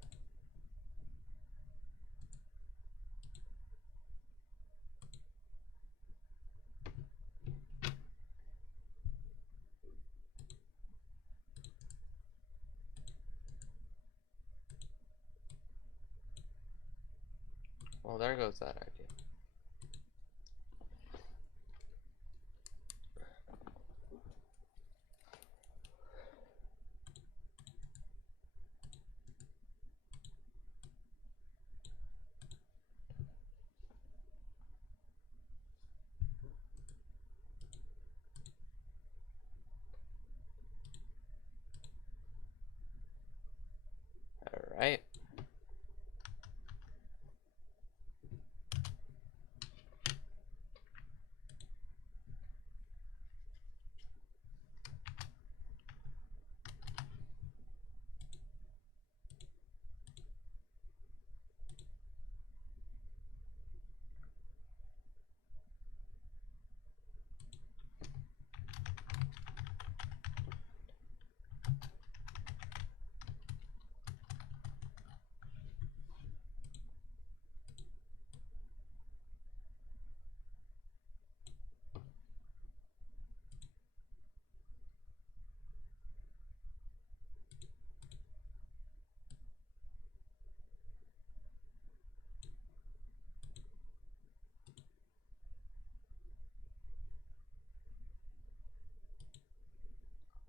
Well, there goes that idea. Alright.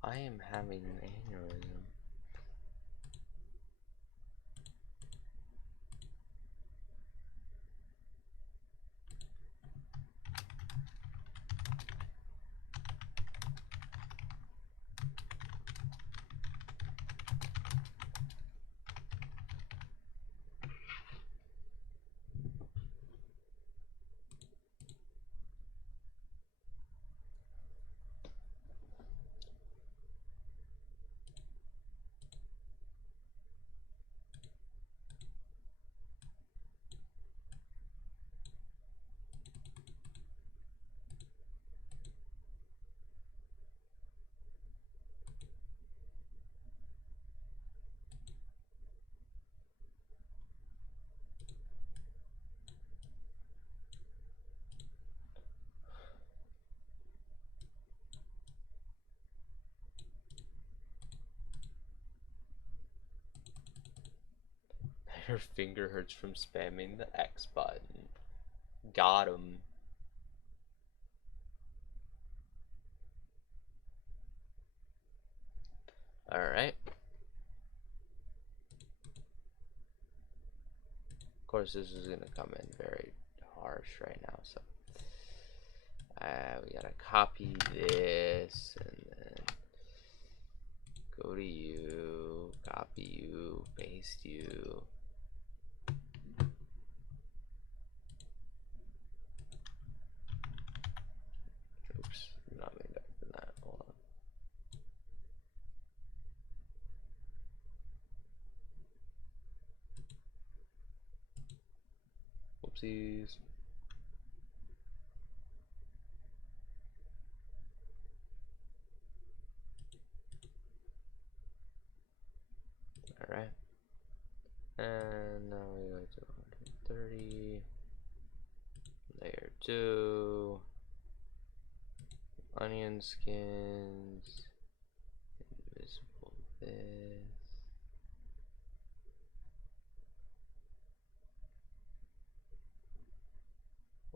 I am having an aneurysm. Her finger hurts from spamming the X button. Got him. Alright. Of course, this is going to come in very harsh right now, so. We gotta copy this, and then go to you, copy you, paste you. Oops, not mean to open that. Hold on. Whoopsies. do onion skins, invisible this.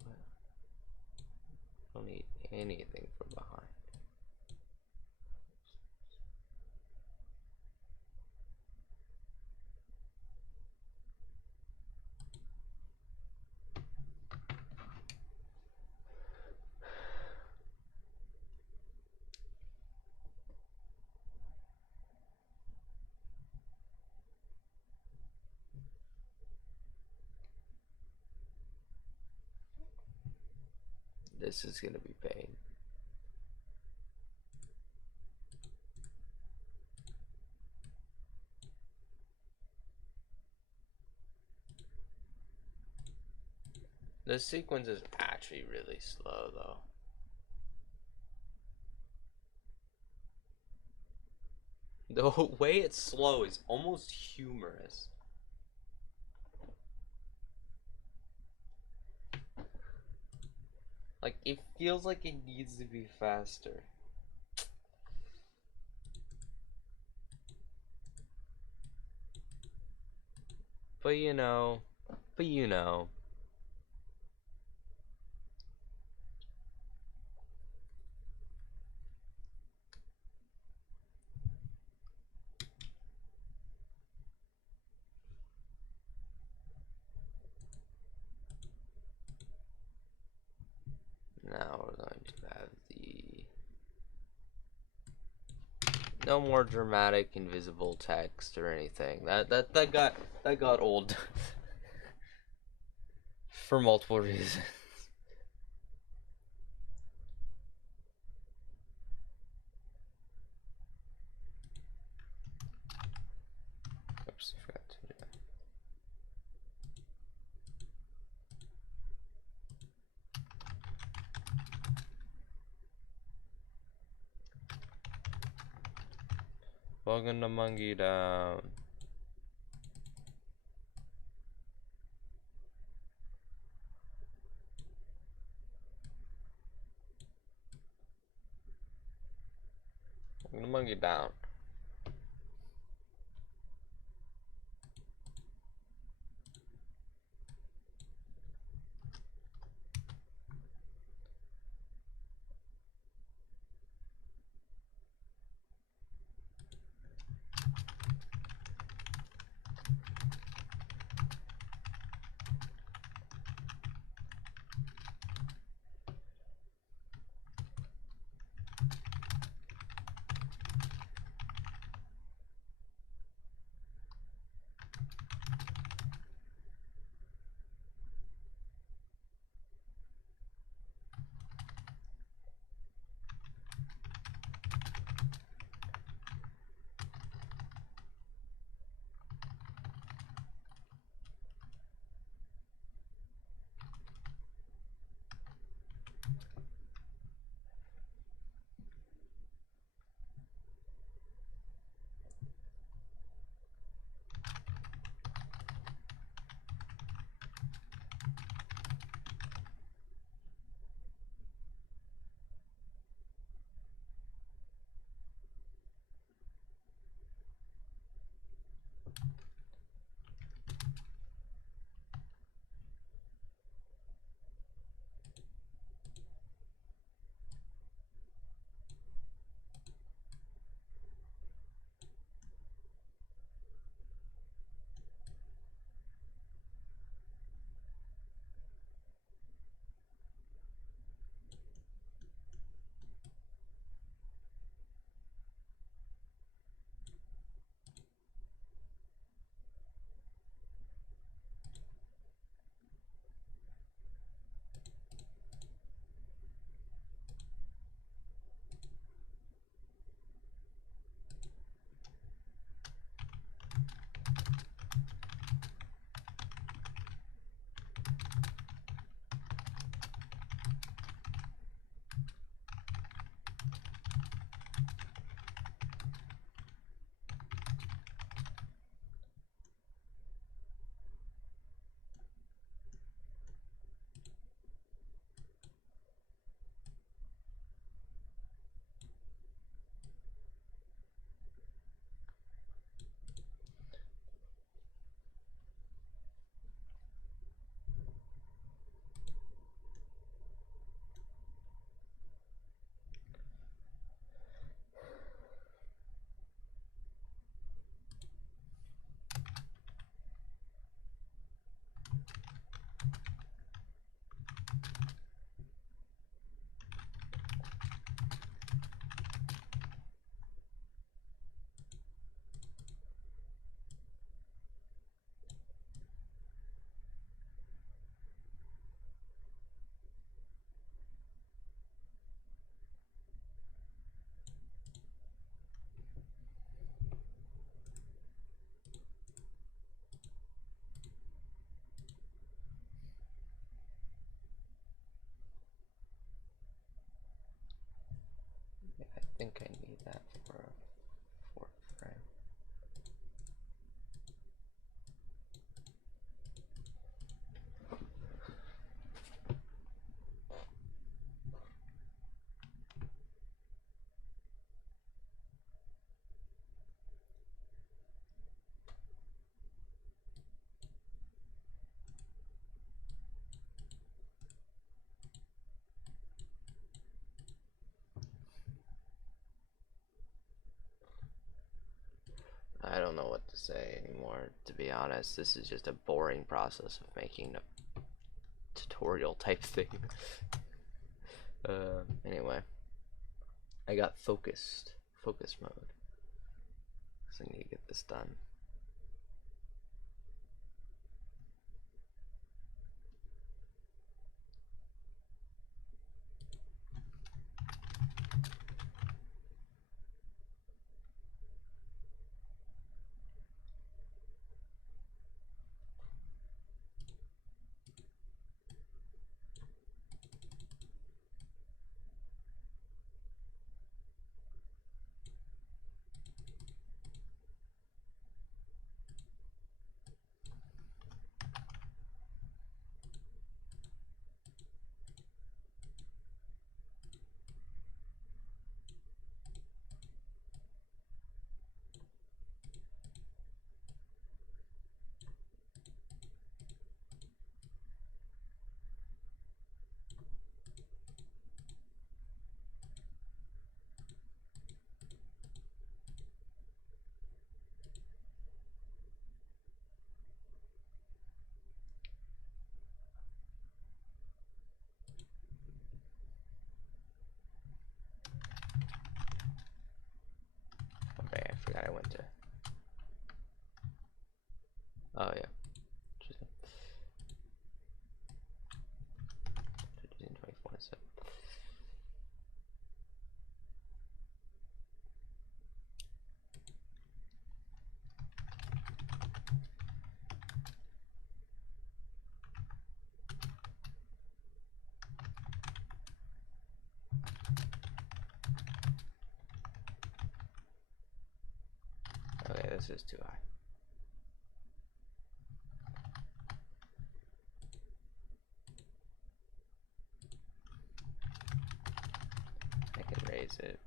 What? I don't need anything from behind. This is gonna be pain. This sequence is actually really slow though. The way it's slow is almost humorous. Like, it feels like it needs to be faster. But you know, but you know. Now we're going to have the no more dramatic invisible text or anything. That got old for multiple reasons. Oops, I forgot to do that. Welcome to Monke Town. Welcome to Monke Town. that for a fourth frame. I don't know what to say anymore, to be honest. This is just a boring process of making a tutorial type thing. Anyway, I got focus mode, so I need to get this done. Okay, I forgot I went to. Oh yeah. Interesting. 24 instead. Okay, this is too high. I can raise it.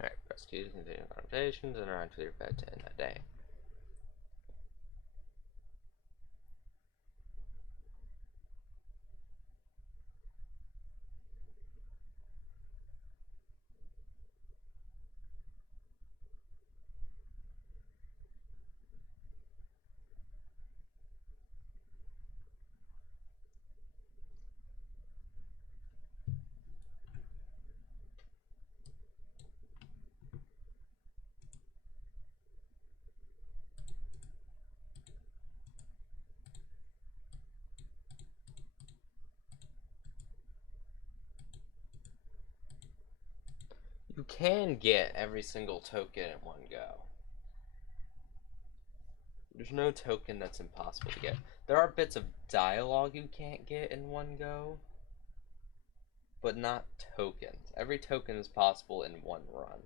Alright, press Q to continue conversations and around to your bed to end that day. You can get every single token in one go. There's no token that's impossible to get. There are bits of dialogue you can't get in one go, but not tokens. Every token is possible in one run.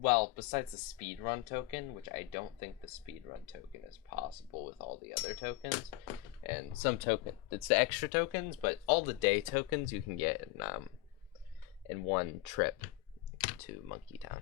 Well, besides the speedrun token, which I don't think the speedrun token is possible with all the other tokens. And some token, it's the extra tokens, but all the day tokens you can get in one trip to Monke Town.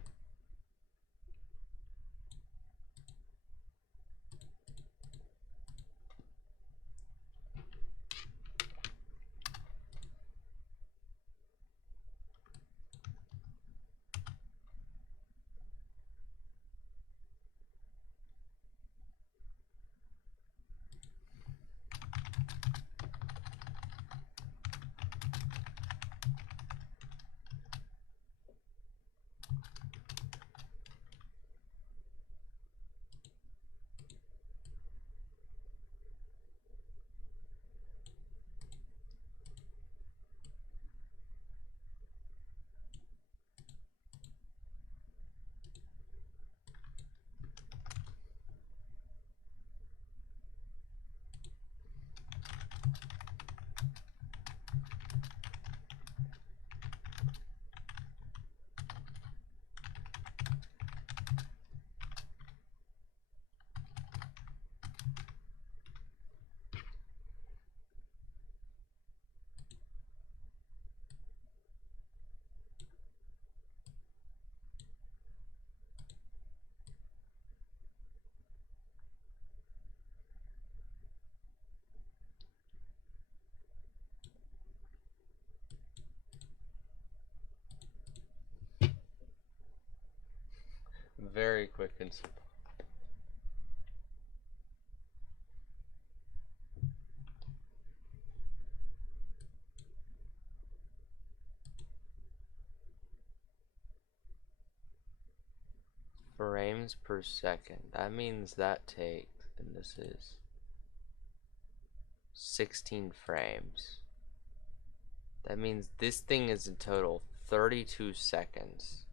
Very quick and simple. Frames per second. That means that takes, and this is 16 frames. That means this thing is in total 32 seconds.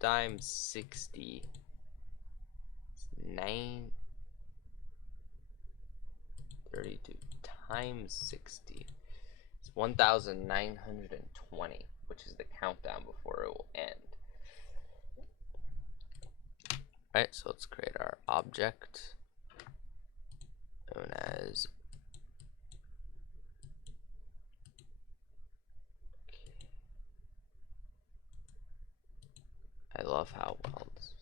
Times 60. It's 32 times 60. It's 1,920, which is the countdown before it will end. Alright, so let's create our object known as I love how well this is.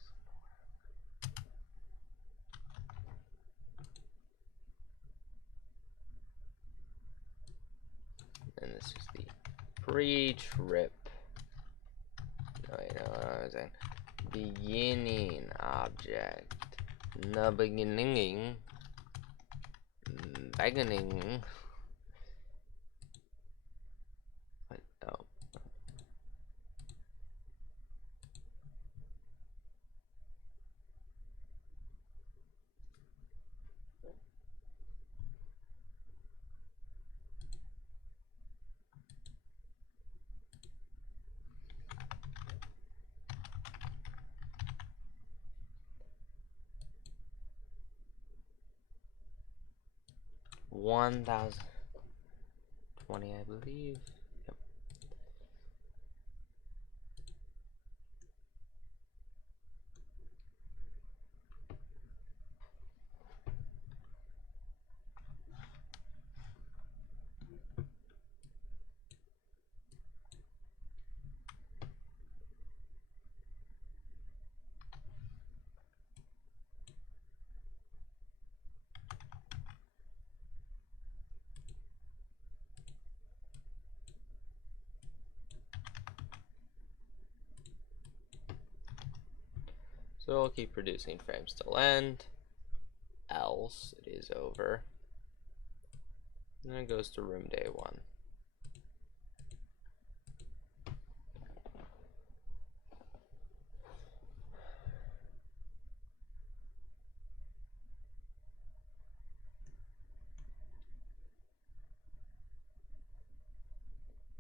And this is the pre-trip. No, you know what I was saying. Beginning object. The beginning. Beginning. What? Oh. 1,020, I believe. Yep. So it'll keep producing frames till end, else it is over. And then it goes to room day 1.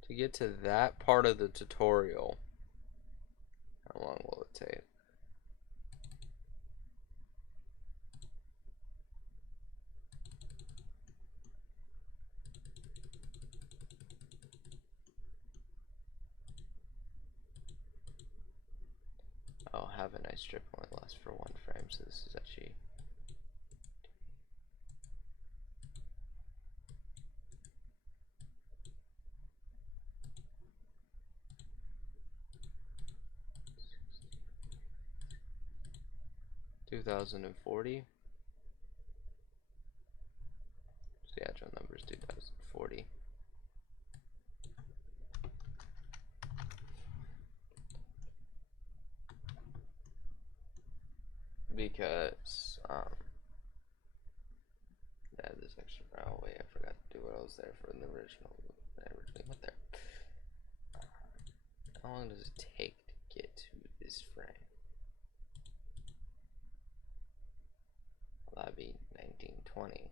To get to that part of the tutorial, how long will it take? Oh, have a nice strip only lasts for 1 frame, so this is actually 2040. So the actual number is 2040. Because yeah, this extra. Oh wait, I forgot to do what I was there for in the original. I originally went there. How long does it take to get to this frame? Well, that'd be 1920,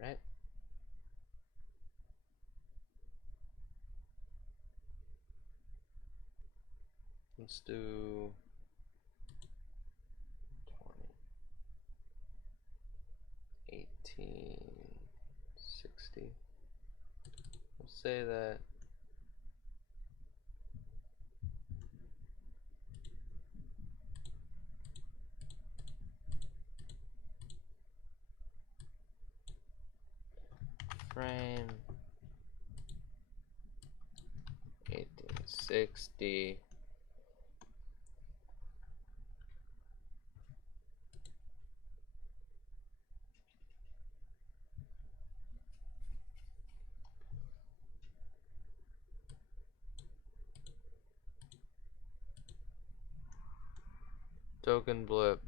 right? Let's do 20, 1860. We'll say that frame 1860. Token blip.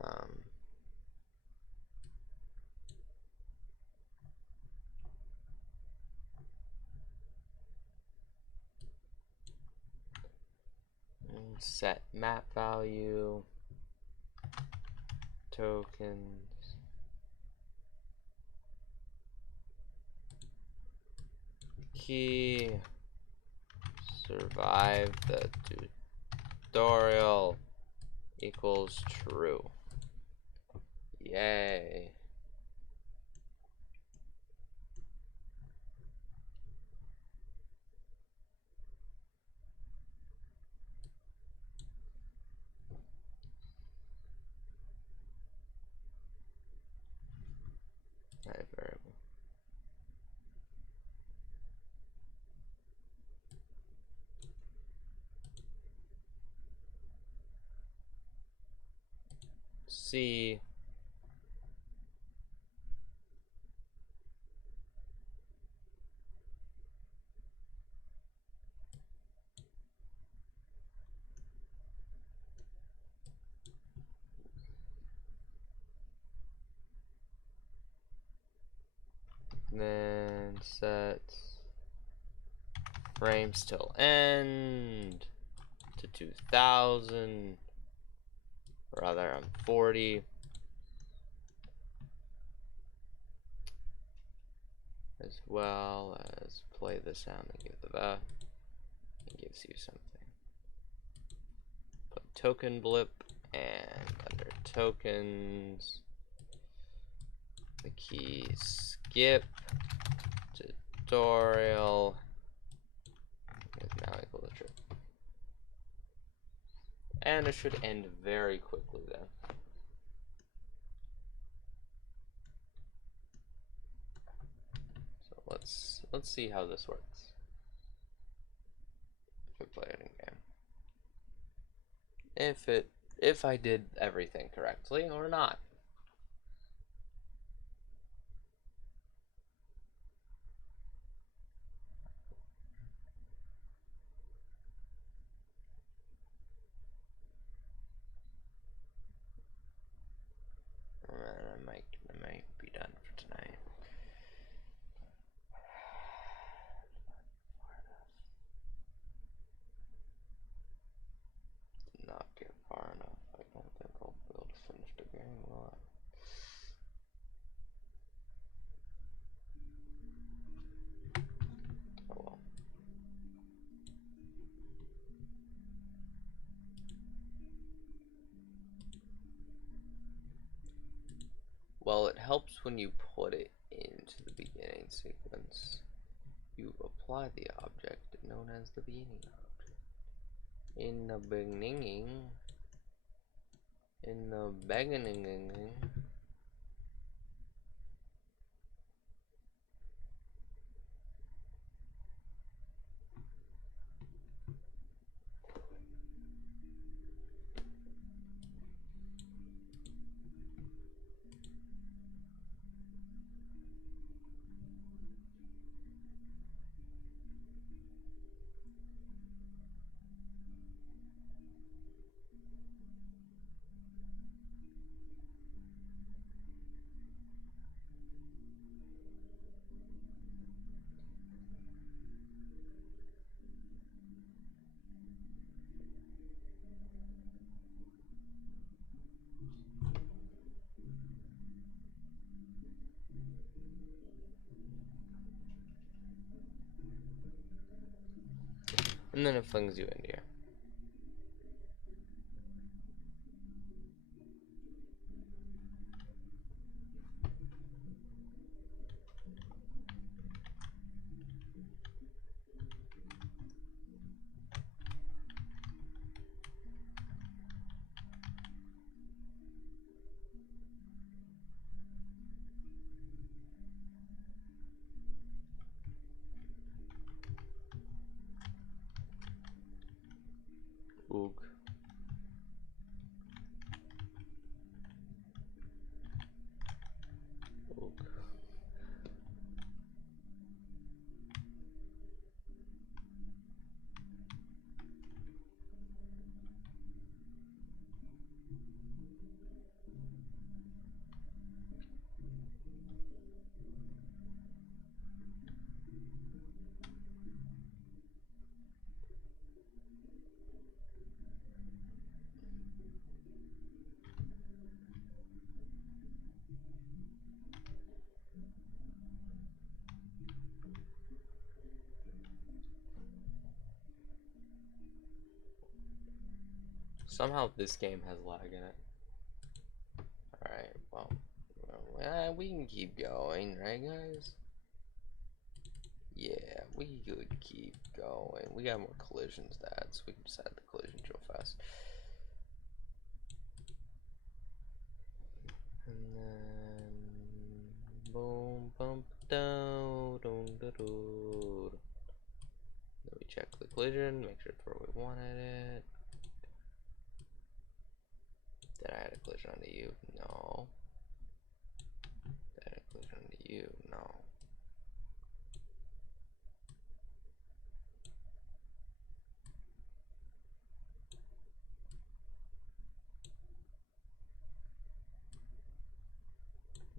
Um, Set map value, tokens, key, survive the tutorial equals true. Yay. Type variable. C then set frames till end to 2000, rather I'm 40, as well as play the sound and give the value. It gives you something. Put token blip, and under tokens the key skip tutorial is now equal to true. And it should end very quickly then. So let's see how this works. If we play it in game. If I did everything correctly or not. Well, it helps when you put it into the beginning sequence. You apply the object known as the beginning object. In the beginning, and then it flings you into here. Oog. Oog. Somehow this game has lag in it. Alright, well, we can keep going, right guys? Yeah, we could keep going. We got more collision stats. We can just add the collision real fast. And then boom, bump, down, Then we check the collision, make sure it's where we wanted it. Did I add a collision onto you? No. Did I add a collision onto you? No.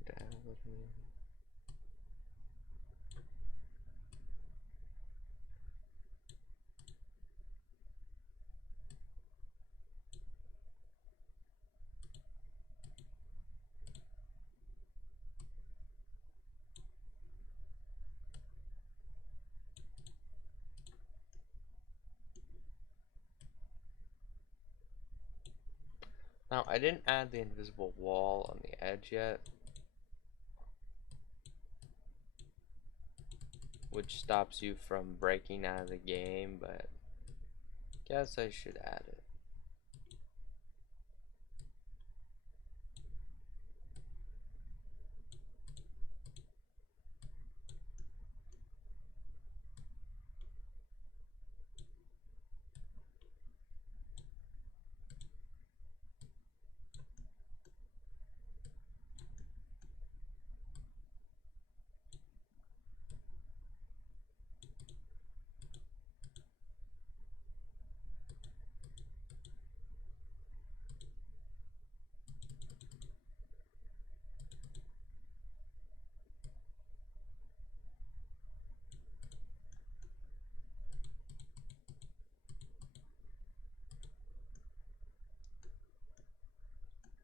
Did I add a collision onto you? Now, I didn't add the invisible wall on the edge yet, which stops you from breaking out of the game, but guess I should add it.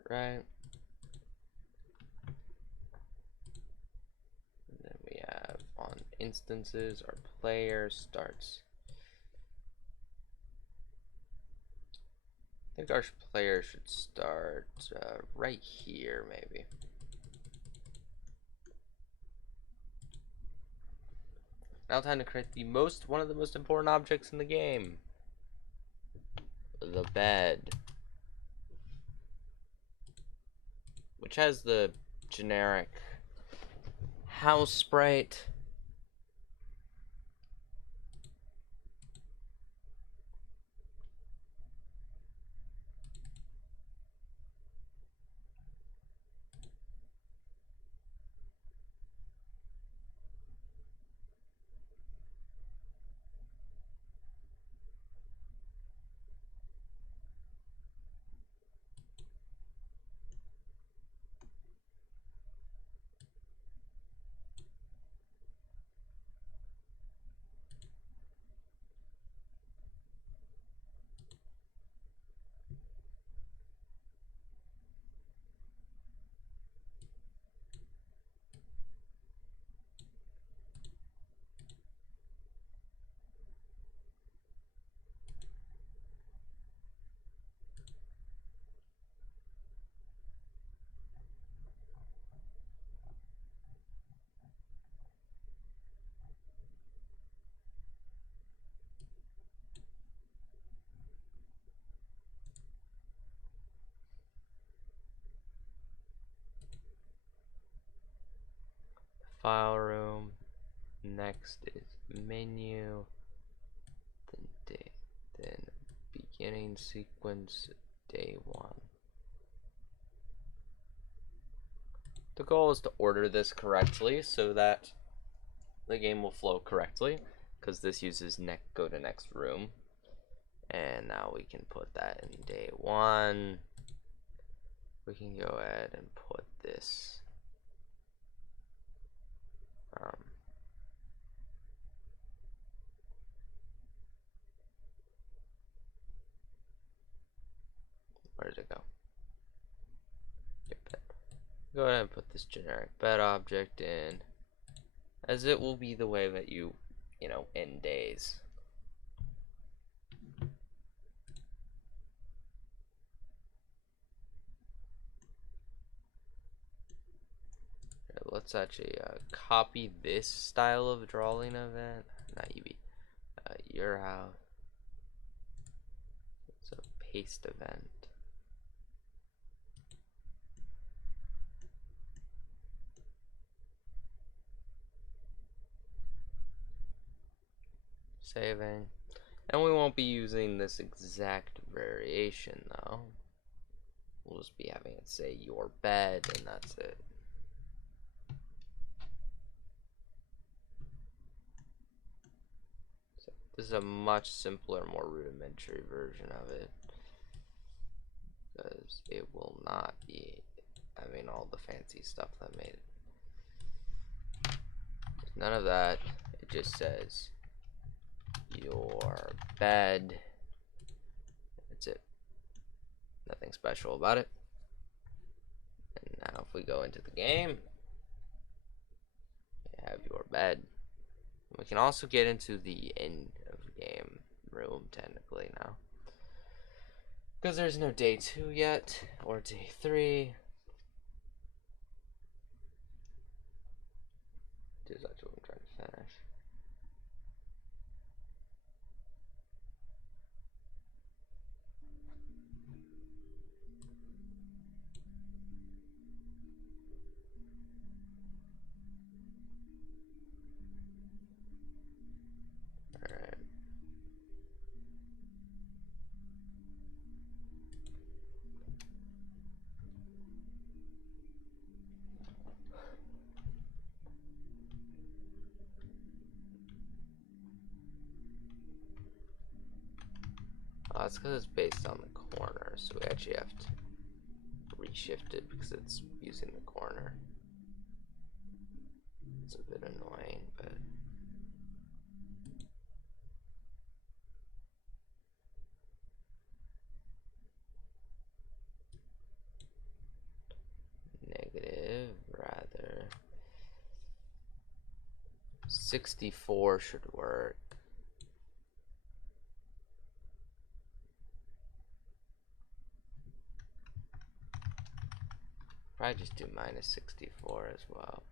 Right? And then we have on instances, our player starts. I think our player should start right here, maybe. Now time to create one of the most important objects in the game. The bed. Which has the generic house sprite. File room. Next is menu. Then beginning sequence day 1. The goal is to order this correctly so that the game will flow correctly, because this uses go to next room. And now we can put that in day 1. We can go ahead and put this where did it go? Go ahead and put this generic bed object in, as it will be the way that you end days. Let's actually copy this style of drawing event, not UV, your house. It's a paste event. Saving. And we won't be using this exact variation though. We'll just be having it say your bed, and that's it. So this is a much simpler, more rudimentary version of it, because it will not be having all the fancy stuff that made it. None of that. It just says your bed. That's it. Nothing special about it. And now if we go into the game, you have your bed. We can also get into the end of the game room technically now, because there's no day 2 yet, or day 3. This is actually what I'm trying to finish. Alright. Oh, that's because it's based on the corner, so we actually have to reshift it because it's using the corner. It's a bit annoying, but negative, rather. 64 should work. Probably just do minus 64 as well.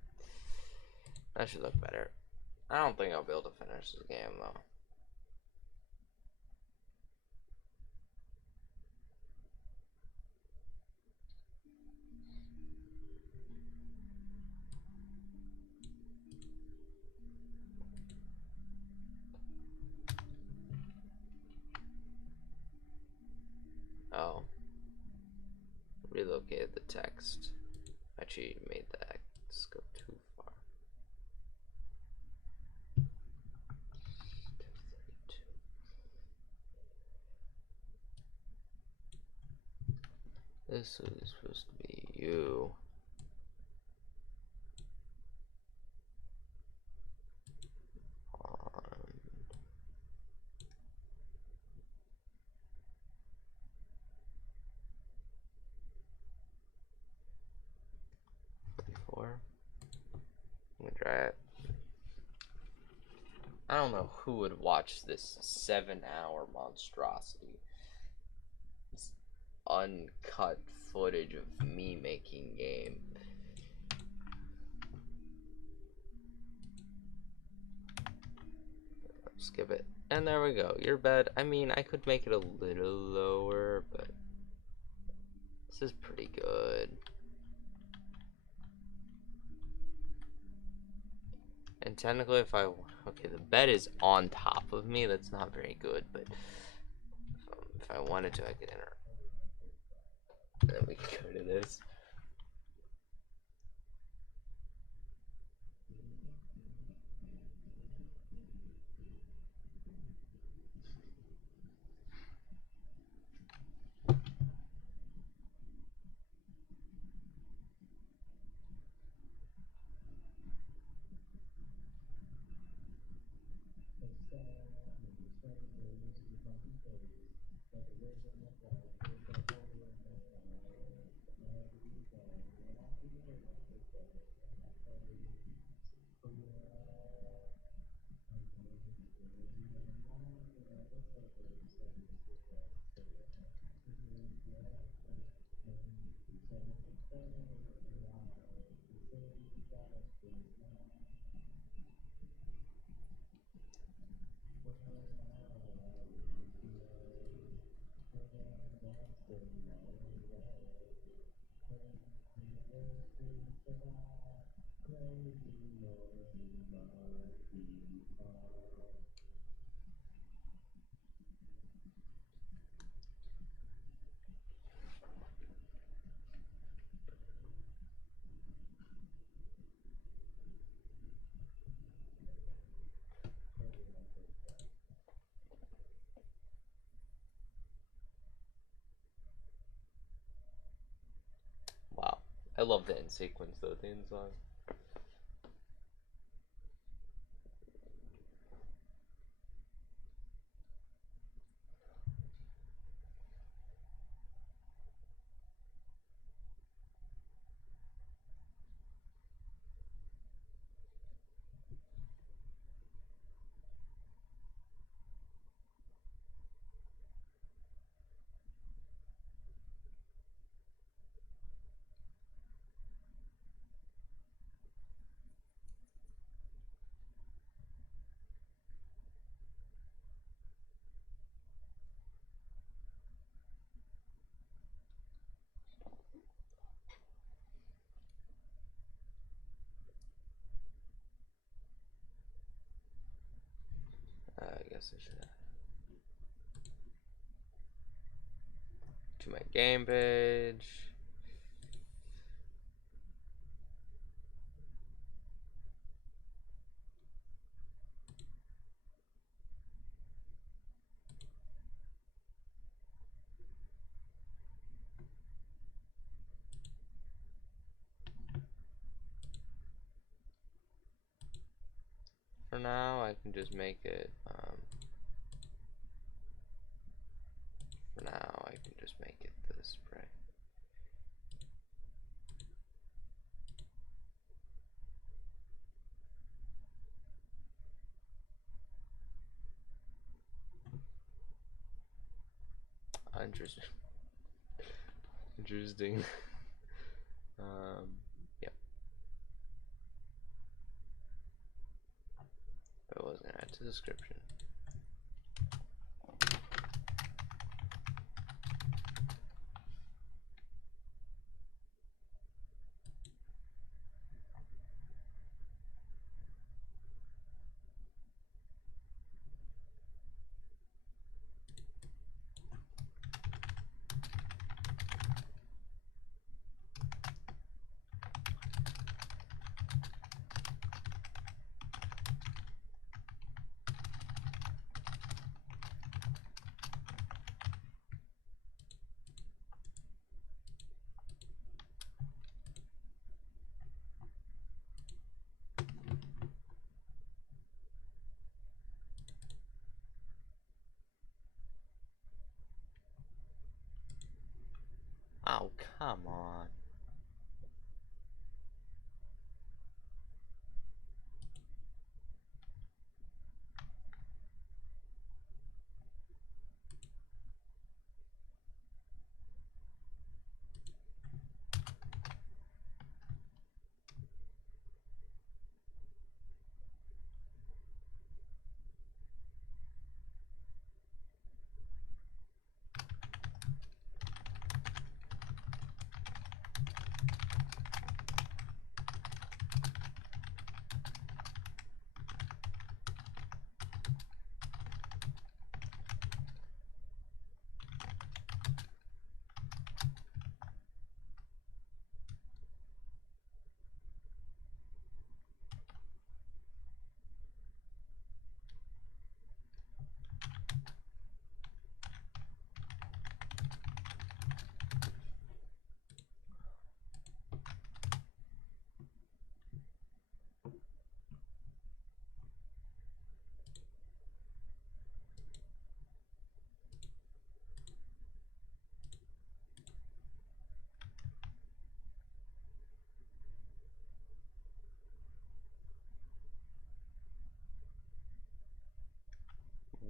That should look better. I don't think I'll be able to finish this game though. Oh, relocated the text. Actually, made the X go too far. This is supposed to be you. On 44. I'm gonna try it. I don't know who would watch this 7-hour monstrosity. This uncut footage of me making game. Skip it. And there we go. Your bed. I mean, I could make it a little lower, but this is pretty good. And technically, okay, the bed is on top of me. That's not very good, but if I wanted to, I could enter. And then we can go to this. Wow. I love the end sequence though, the end song. I guess I should add to my game page. For now, I can just make it. For now, I can just make it the spray. Interesting. Interesting. Yep. I was gonna add to the description. Oh, come on.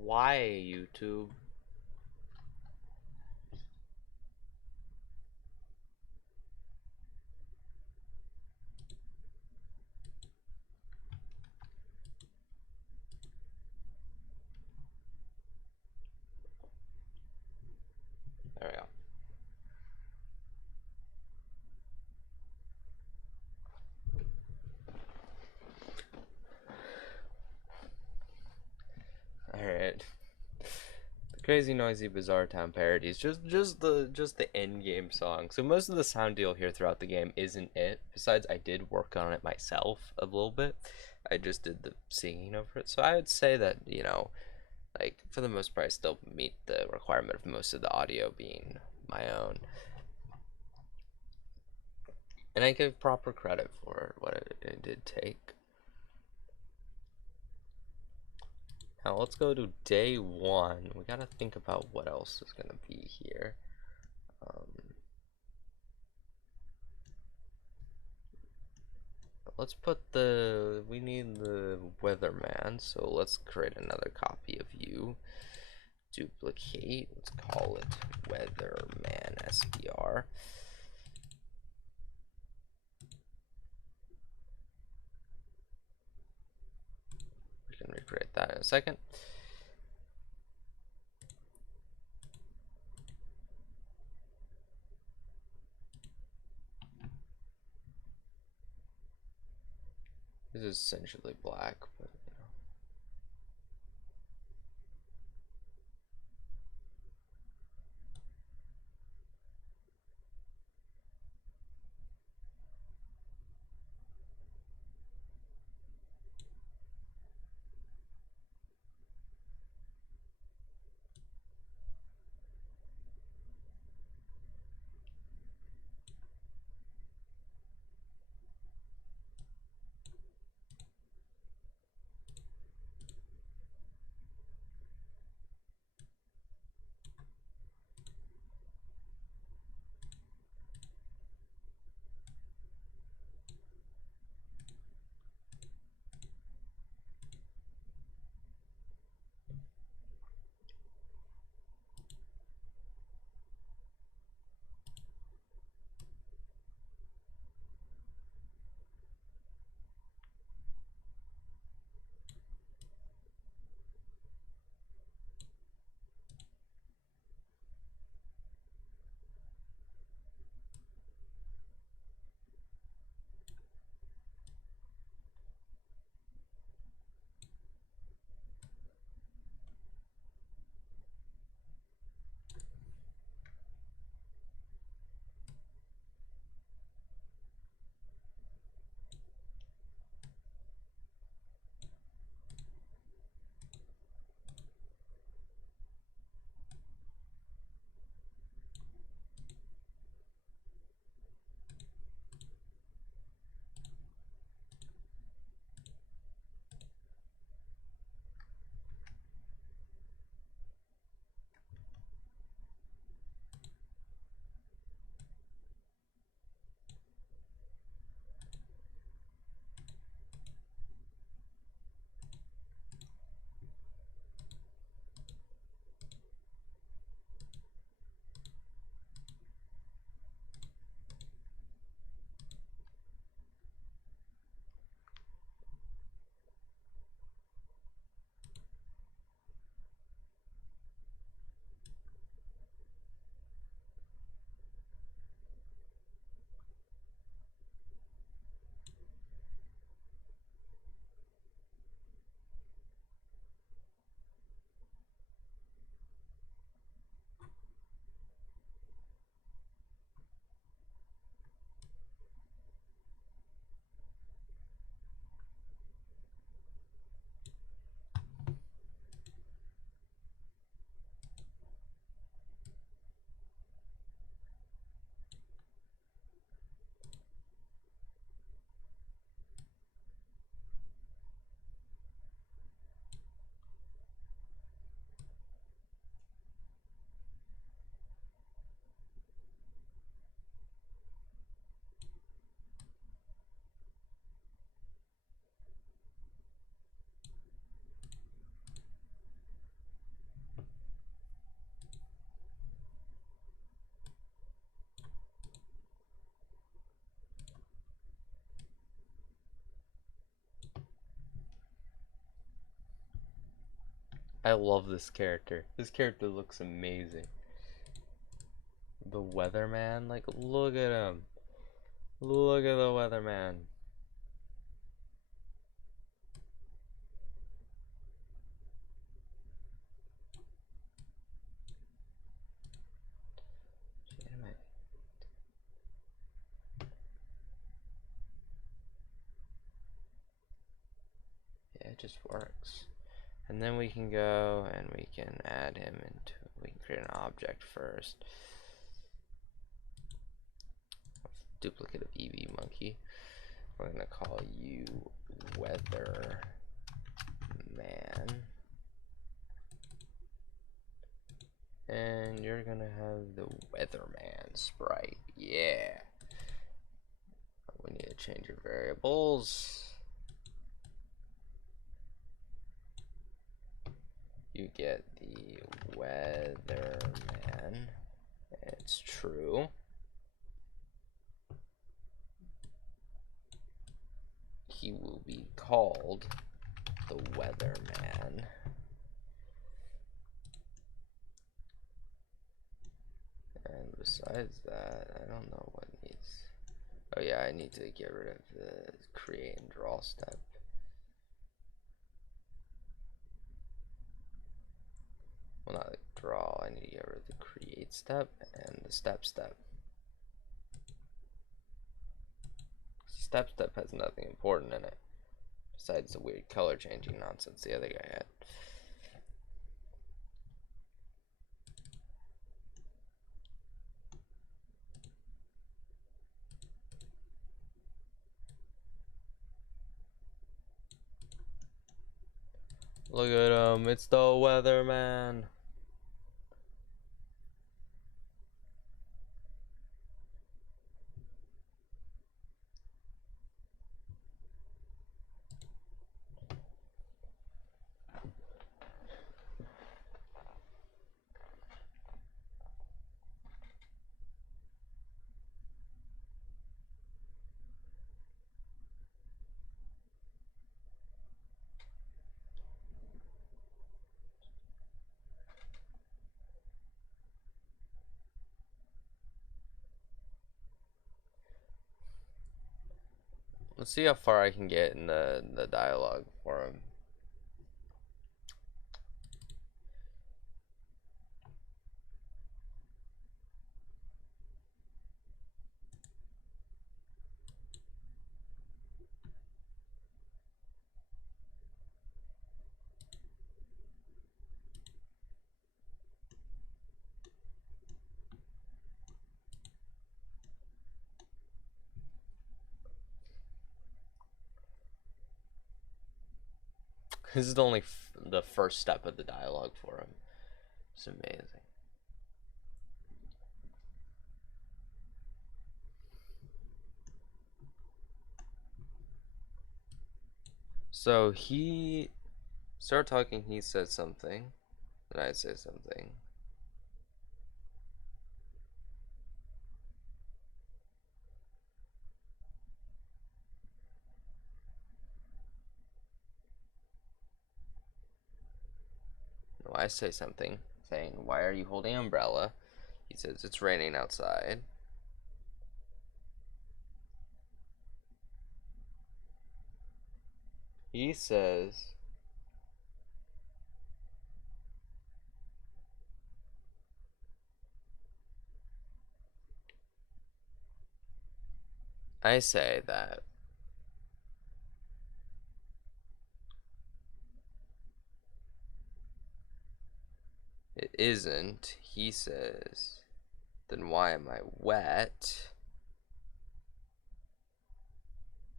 Why, YouTube? There we go. Alright. The Crazy Noisy Bizarre Town parodies. Just the end game song. So most of the sound you'll hear throughout the game isn't it. Besides, I did work on it myself a little bit. I just did the singing over it. So I would say that, you know, like for the most part I still meet the requirement of most of the audio being my own. And I give proper credit for what it did take. Now let's go to day one. We gotta think about what else is gonna be here. Let's put we need the weatherman, so let's create another copy of you. Duplicate, let's call it weatherman SBR. We can recreate that in a second. This is essentially black, but you know. I love this character. This character looks amazing. The weatherman, like, look at him. Look at the weatherman. Yeah, it just works. And then we can go and we can add him into, we can create an object first. Duplicate of EV monkey. We're gonna call you weather man. And you're gonna have the weatherman sprite. Yeah. We need to change your variables. You get the weatherman. It's true. He will be called the weatherman. And besides that, I don't know what needs. Oh yeah, I need to get rid of the create and draw step. Well, not the draw, I need to get rid of the create step and the step. Step has nothing important in it, besides the weird color changing nonsense the other guy had. Look at him, it's the weatherman. Let's see how far I can get in the dialogue for him. This is only the first step of the dialogue for him. It's amazing. So he started talking, he said something, then I say something. No, I say something, saying, "Why are you holding an umbrella?" He says, "It's raining outside." He says, I say that it isn't. He says, "Then why am I wet?"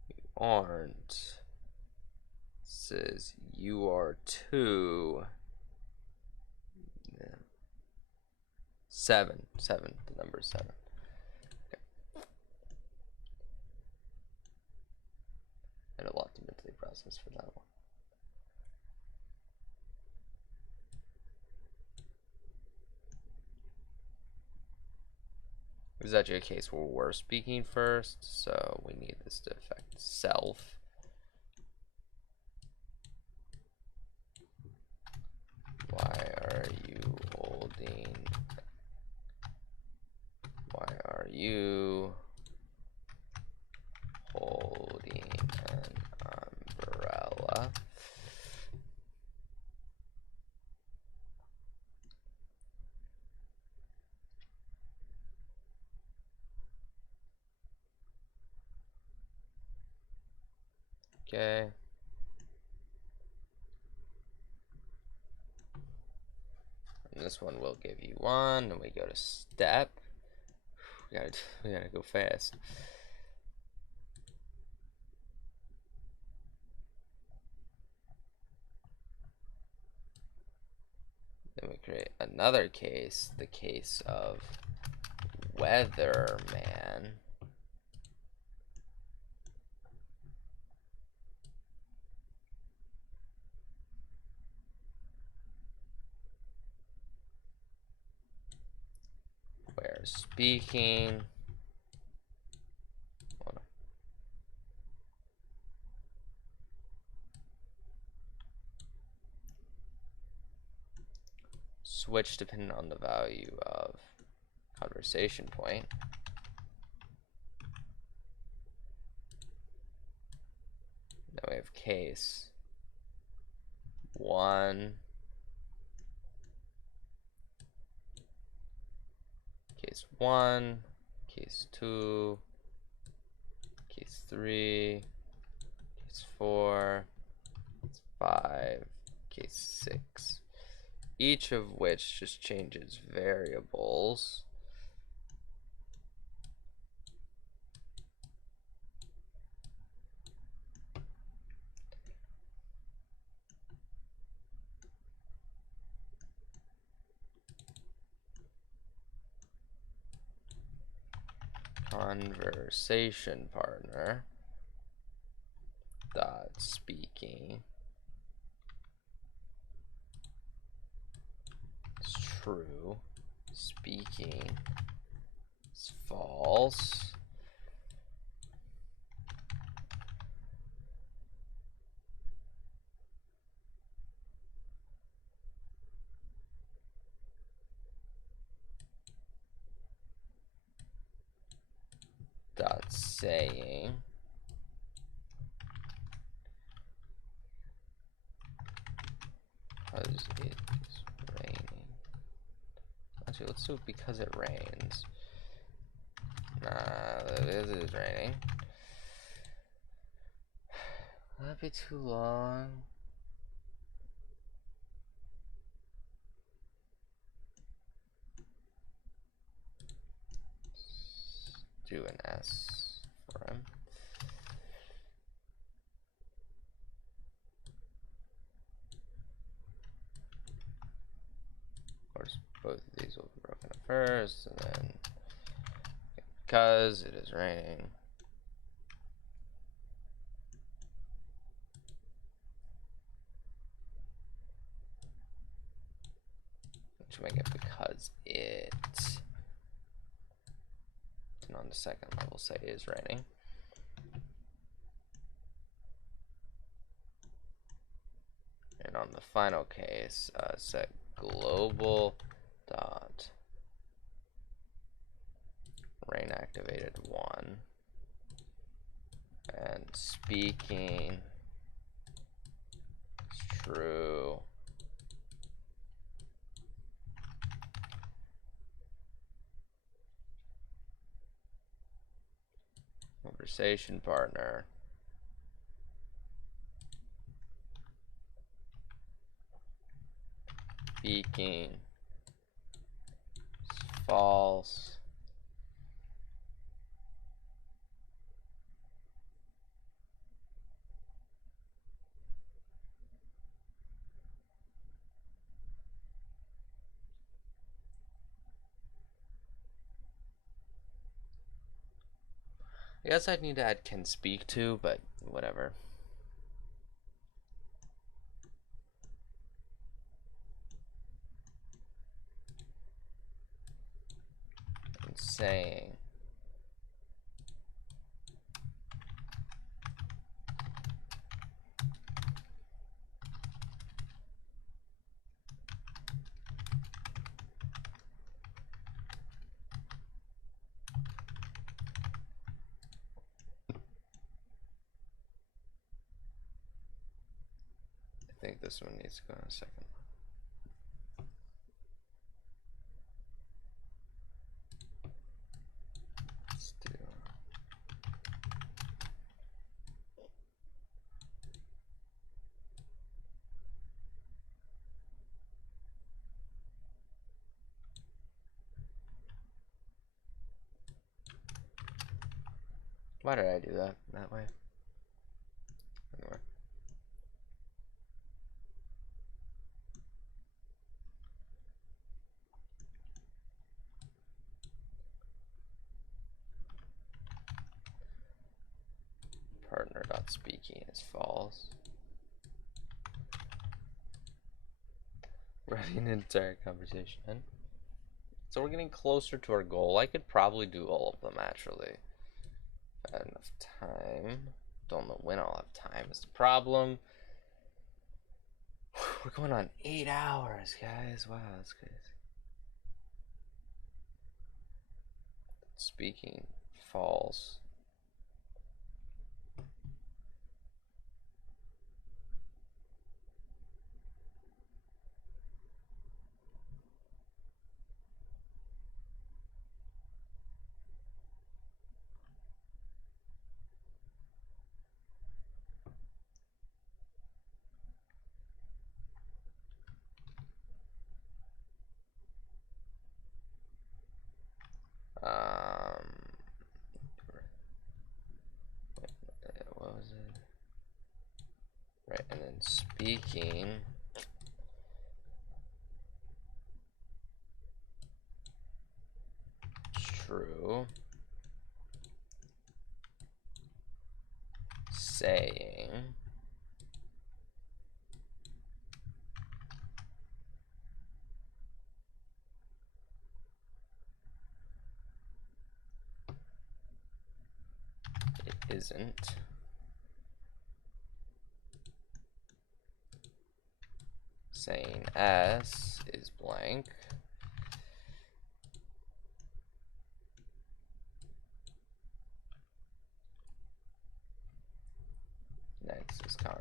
You aren't. Says, "You are too." Yeah. Seven. The number 7. Okay. And a lot to mentally process for that one. This is actually a case where we're speaking first, so we need this to affect self. Why are you holding? Why are you holding an umbrella? Okay. And this one will give you 1, and we go to step. We gotta go fast. Then we create another case, the case of weatherman. Where speaking. Switch depending on the value of conversation point. Then we have case 1, case 1, case 2, case 3, case 4, case 5, case 6. Each of which just changes variables. Conversation partner dot speaking is true, speaking is false. Dot saying because it is raining. Actually, let's do it because it rains. Nah, it is raining. That'd be too long. Do an S for him. Of course, both of these will be broken up first, and then because it is raining. Which make it because it. And on the second level, say it is raining. And on the final case, set global dot rain activated 1 and speaking is true. Conversation partner speaking is false. I guess I'd need to add can speak to, but whatever. And saying think this one needs to go in a second. Let's do. Why did I do that way? Anyway. Partner.speaking is false. Running an entire conversation in. So we're getting closer to our goal. I could probably do all of them actually. If I had enough time. Don't know when I'll have time is the problem. We're going on 8 hours, guys. Wow, that's crazy. Speaking false. What was it? Right, and then speaking. True. Saying. It isn't. Saying S is blank. Next is con.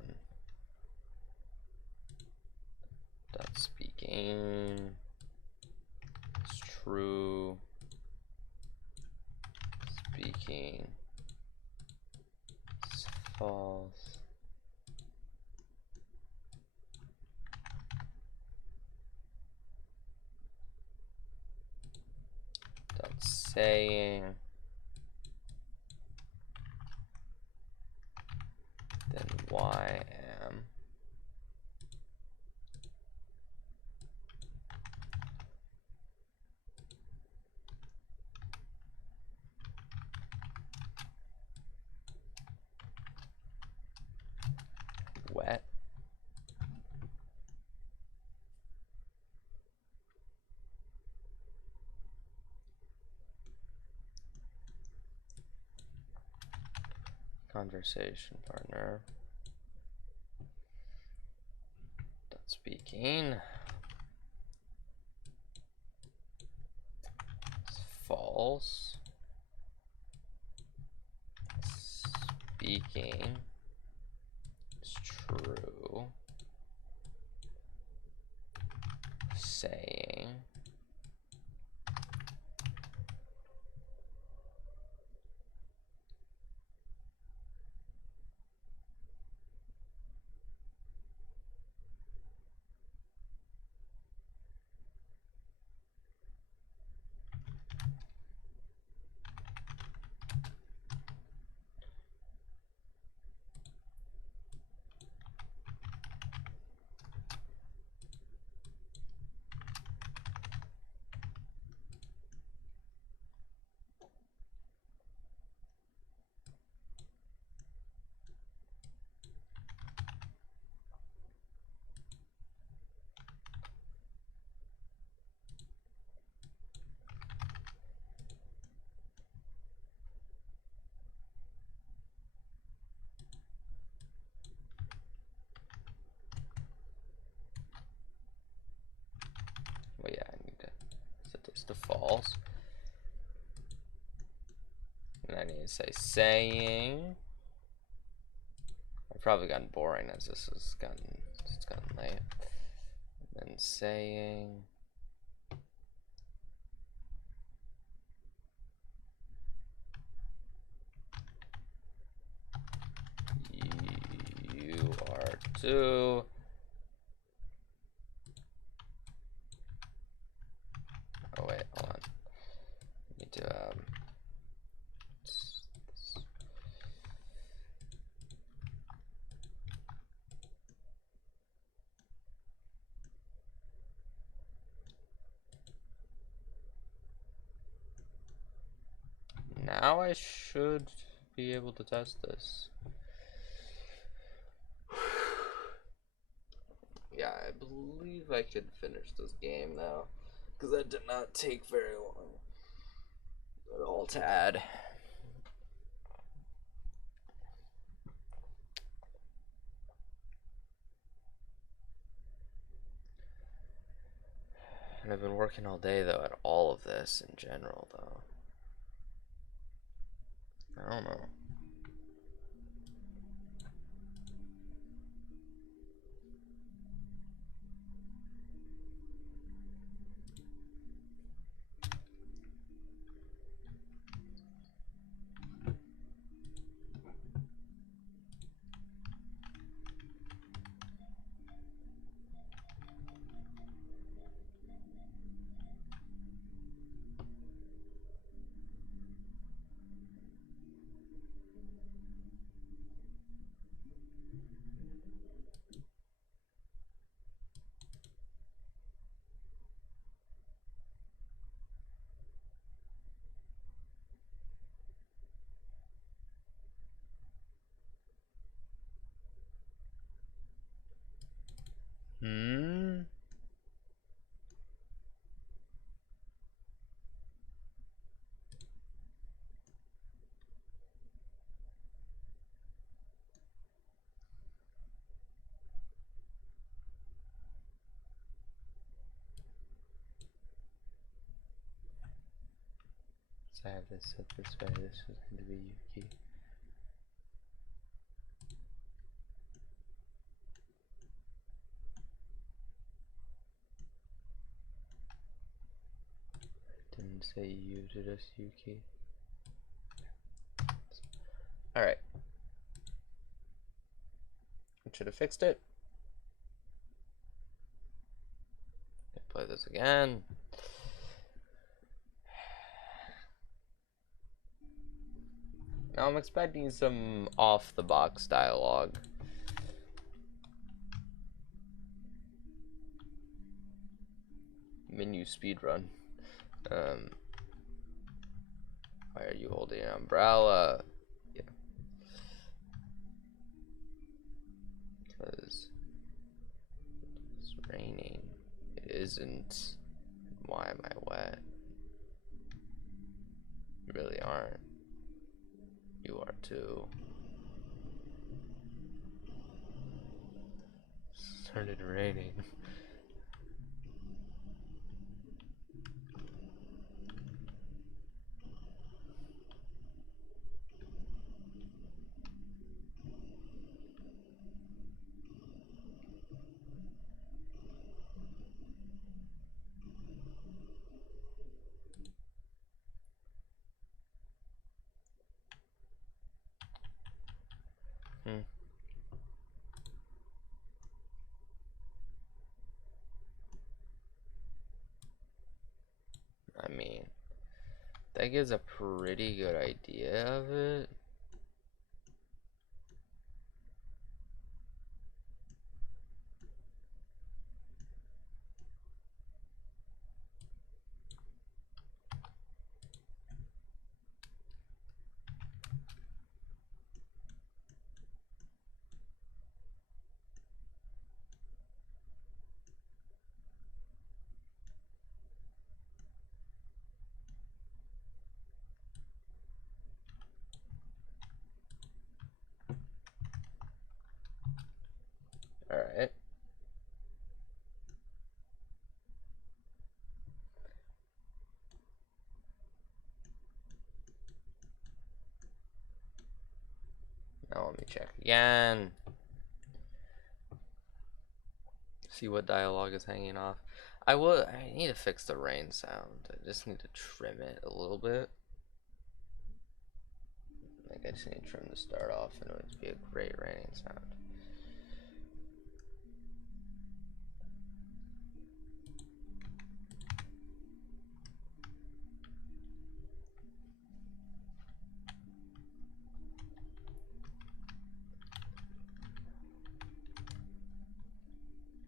Dot speaking. It's true. Speaking. It's false. Dot saying. Then Y am. Wet. Conversation partner. Dot speaking. It's false. Speaking. It's true. Saying. Well, yeah, I need to set this to false. And I need to say saying. I've probably gotten boring as this has gotten it's gotten late. And then saying you are too. Oh wait, hold on. I need to now I should be able to test this. Yeah, I believe I could finish this game now, because that did not take very long at all to add. And I've been working all day though at all of this in general though. I don't know. Hmm. So I have this set this way. This is going to be Yuki. Didn't say you to just Yuki. Alright. I should have fixed it. Play this again. Now I'm expecting some off-the-box dialogue. Menu speedrun. Why are you holding an umbrella? Yeah. Because it's raining. It isn't. Why am I wet? You really aren't. You are too. Started raining. I mean, that gives a pretty good idea of it. Alright. Now let me check again. See what dialogue is hanging off. I need to fix the rain sound. I just need to trim it a little bit. Like I just need to trim the start off and it would be a great raining sound.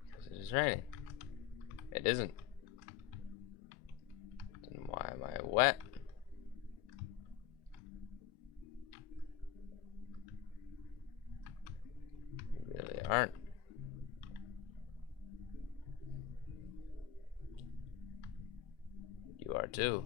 Because it is raining. It isn't. Then why am I wet? You really aren't. You are too.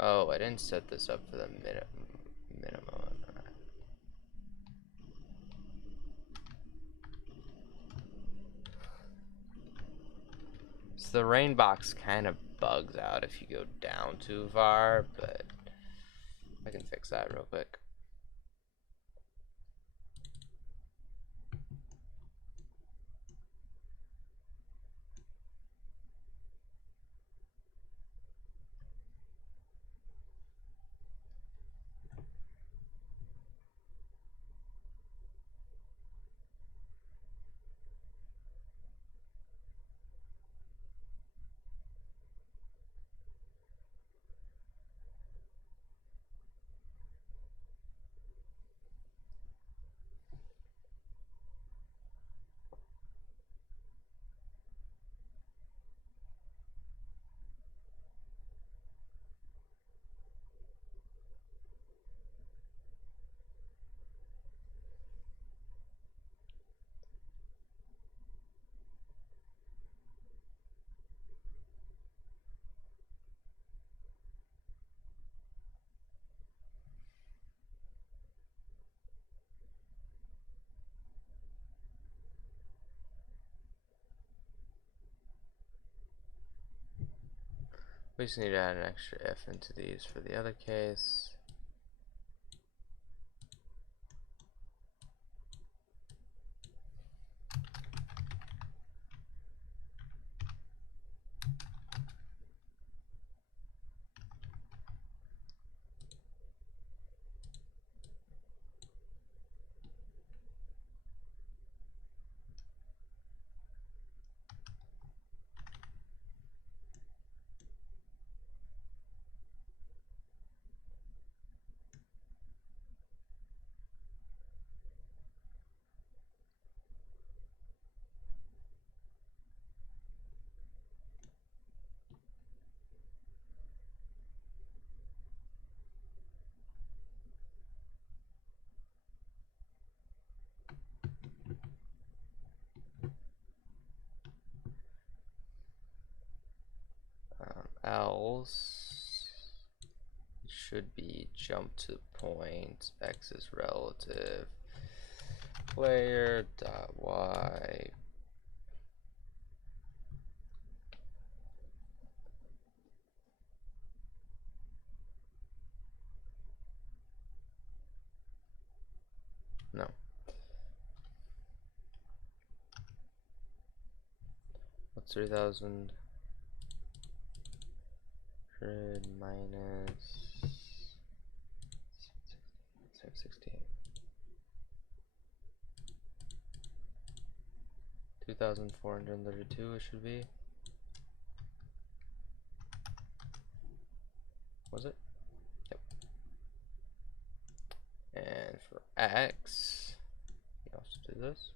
Oh, I didn't set this up for the minimum. So the rain box kind of bugs out if you go down too far, but I can fix that real quick. We just need to add an extra if into these for the other case. Else it should be jump to point, x is relative, player dot y. No. What's 3000 minus 716? 2432 it should be. Was it? Yep. And for x, you also do this.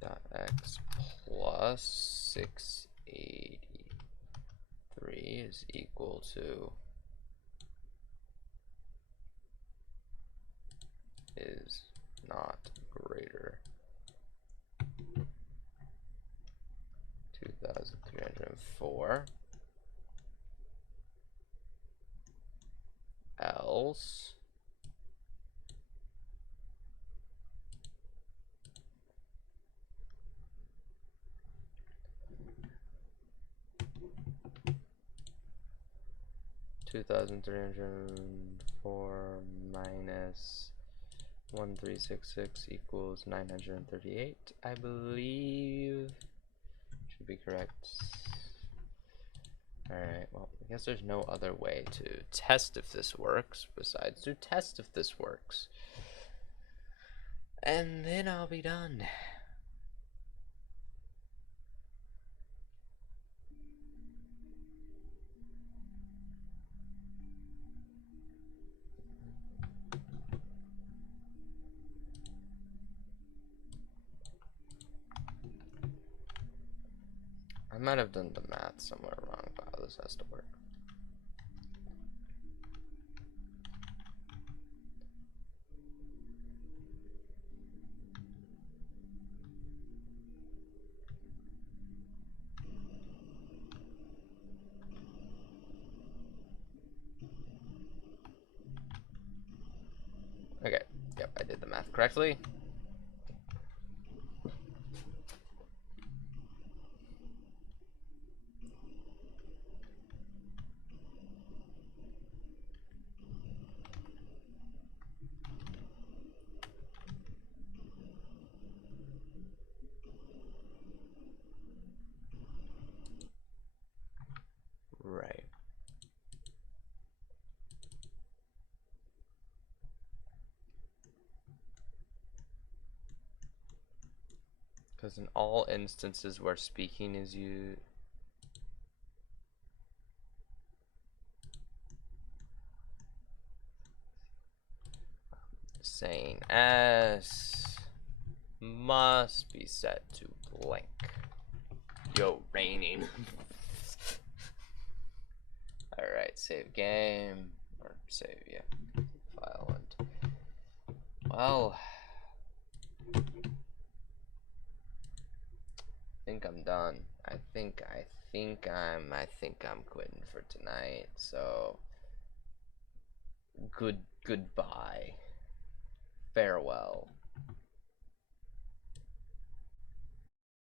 Dot x plus 683 is equal to is not greater 2304, else 2,304 minus 1366 equals 938, I believe. Should be correct. Alright, well, I guess there's no other way to test if this works besides to test if this works. And then I'll be done. I might have done the math somewhere wrong, but this has to work. Okay, yep, I did the math correctly. Right. Because in all instances where speaking is used, saying S must be set to blank. Yo, raining. Alright, save game. Or save, yeah. File and. Well. I think I'm done. I think I'm quitting for tonight. So goodbye. Farewell.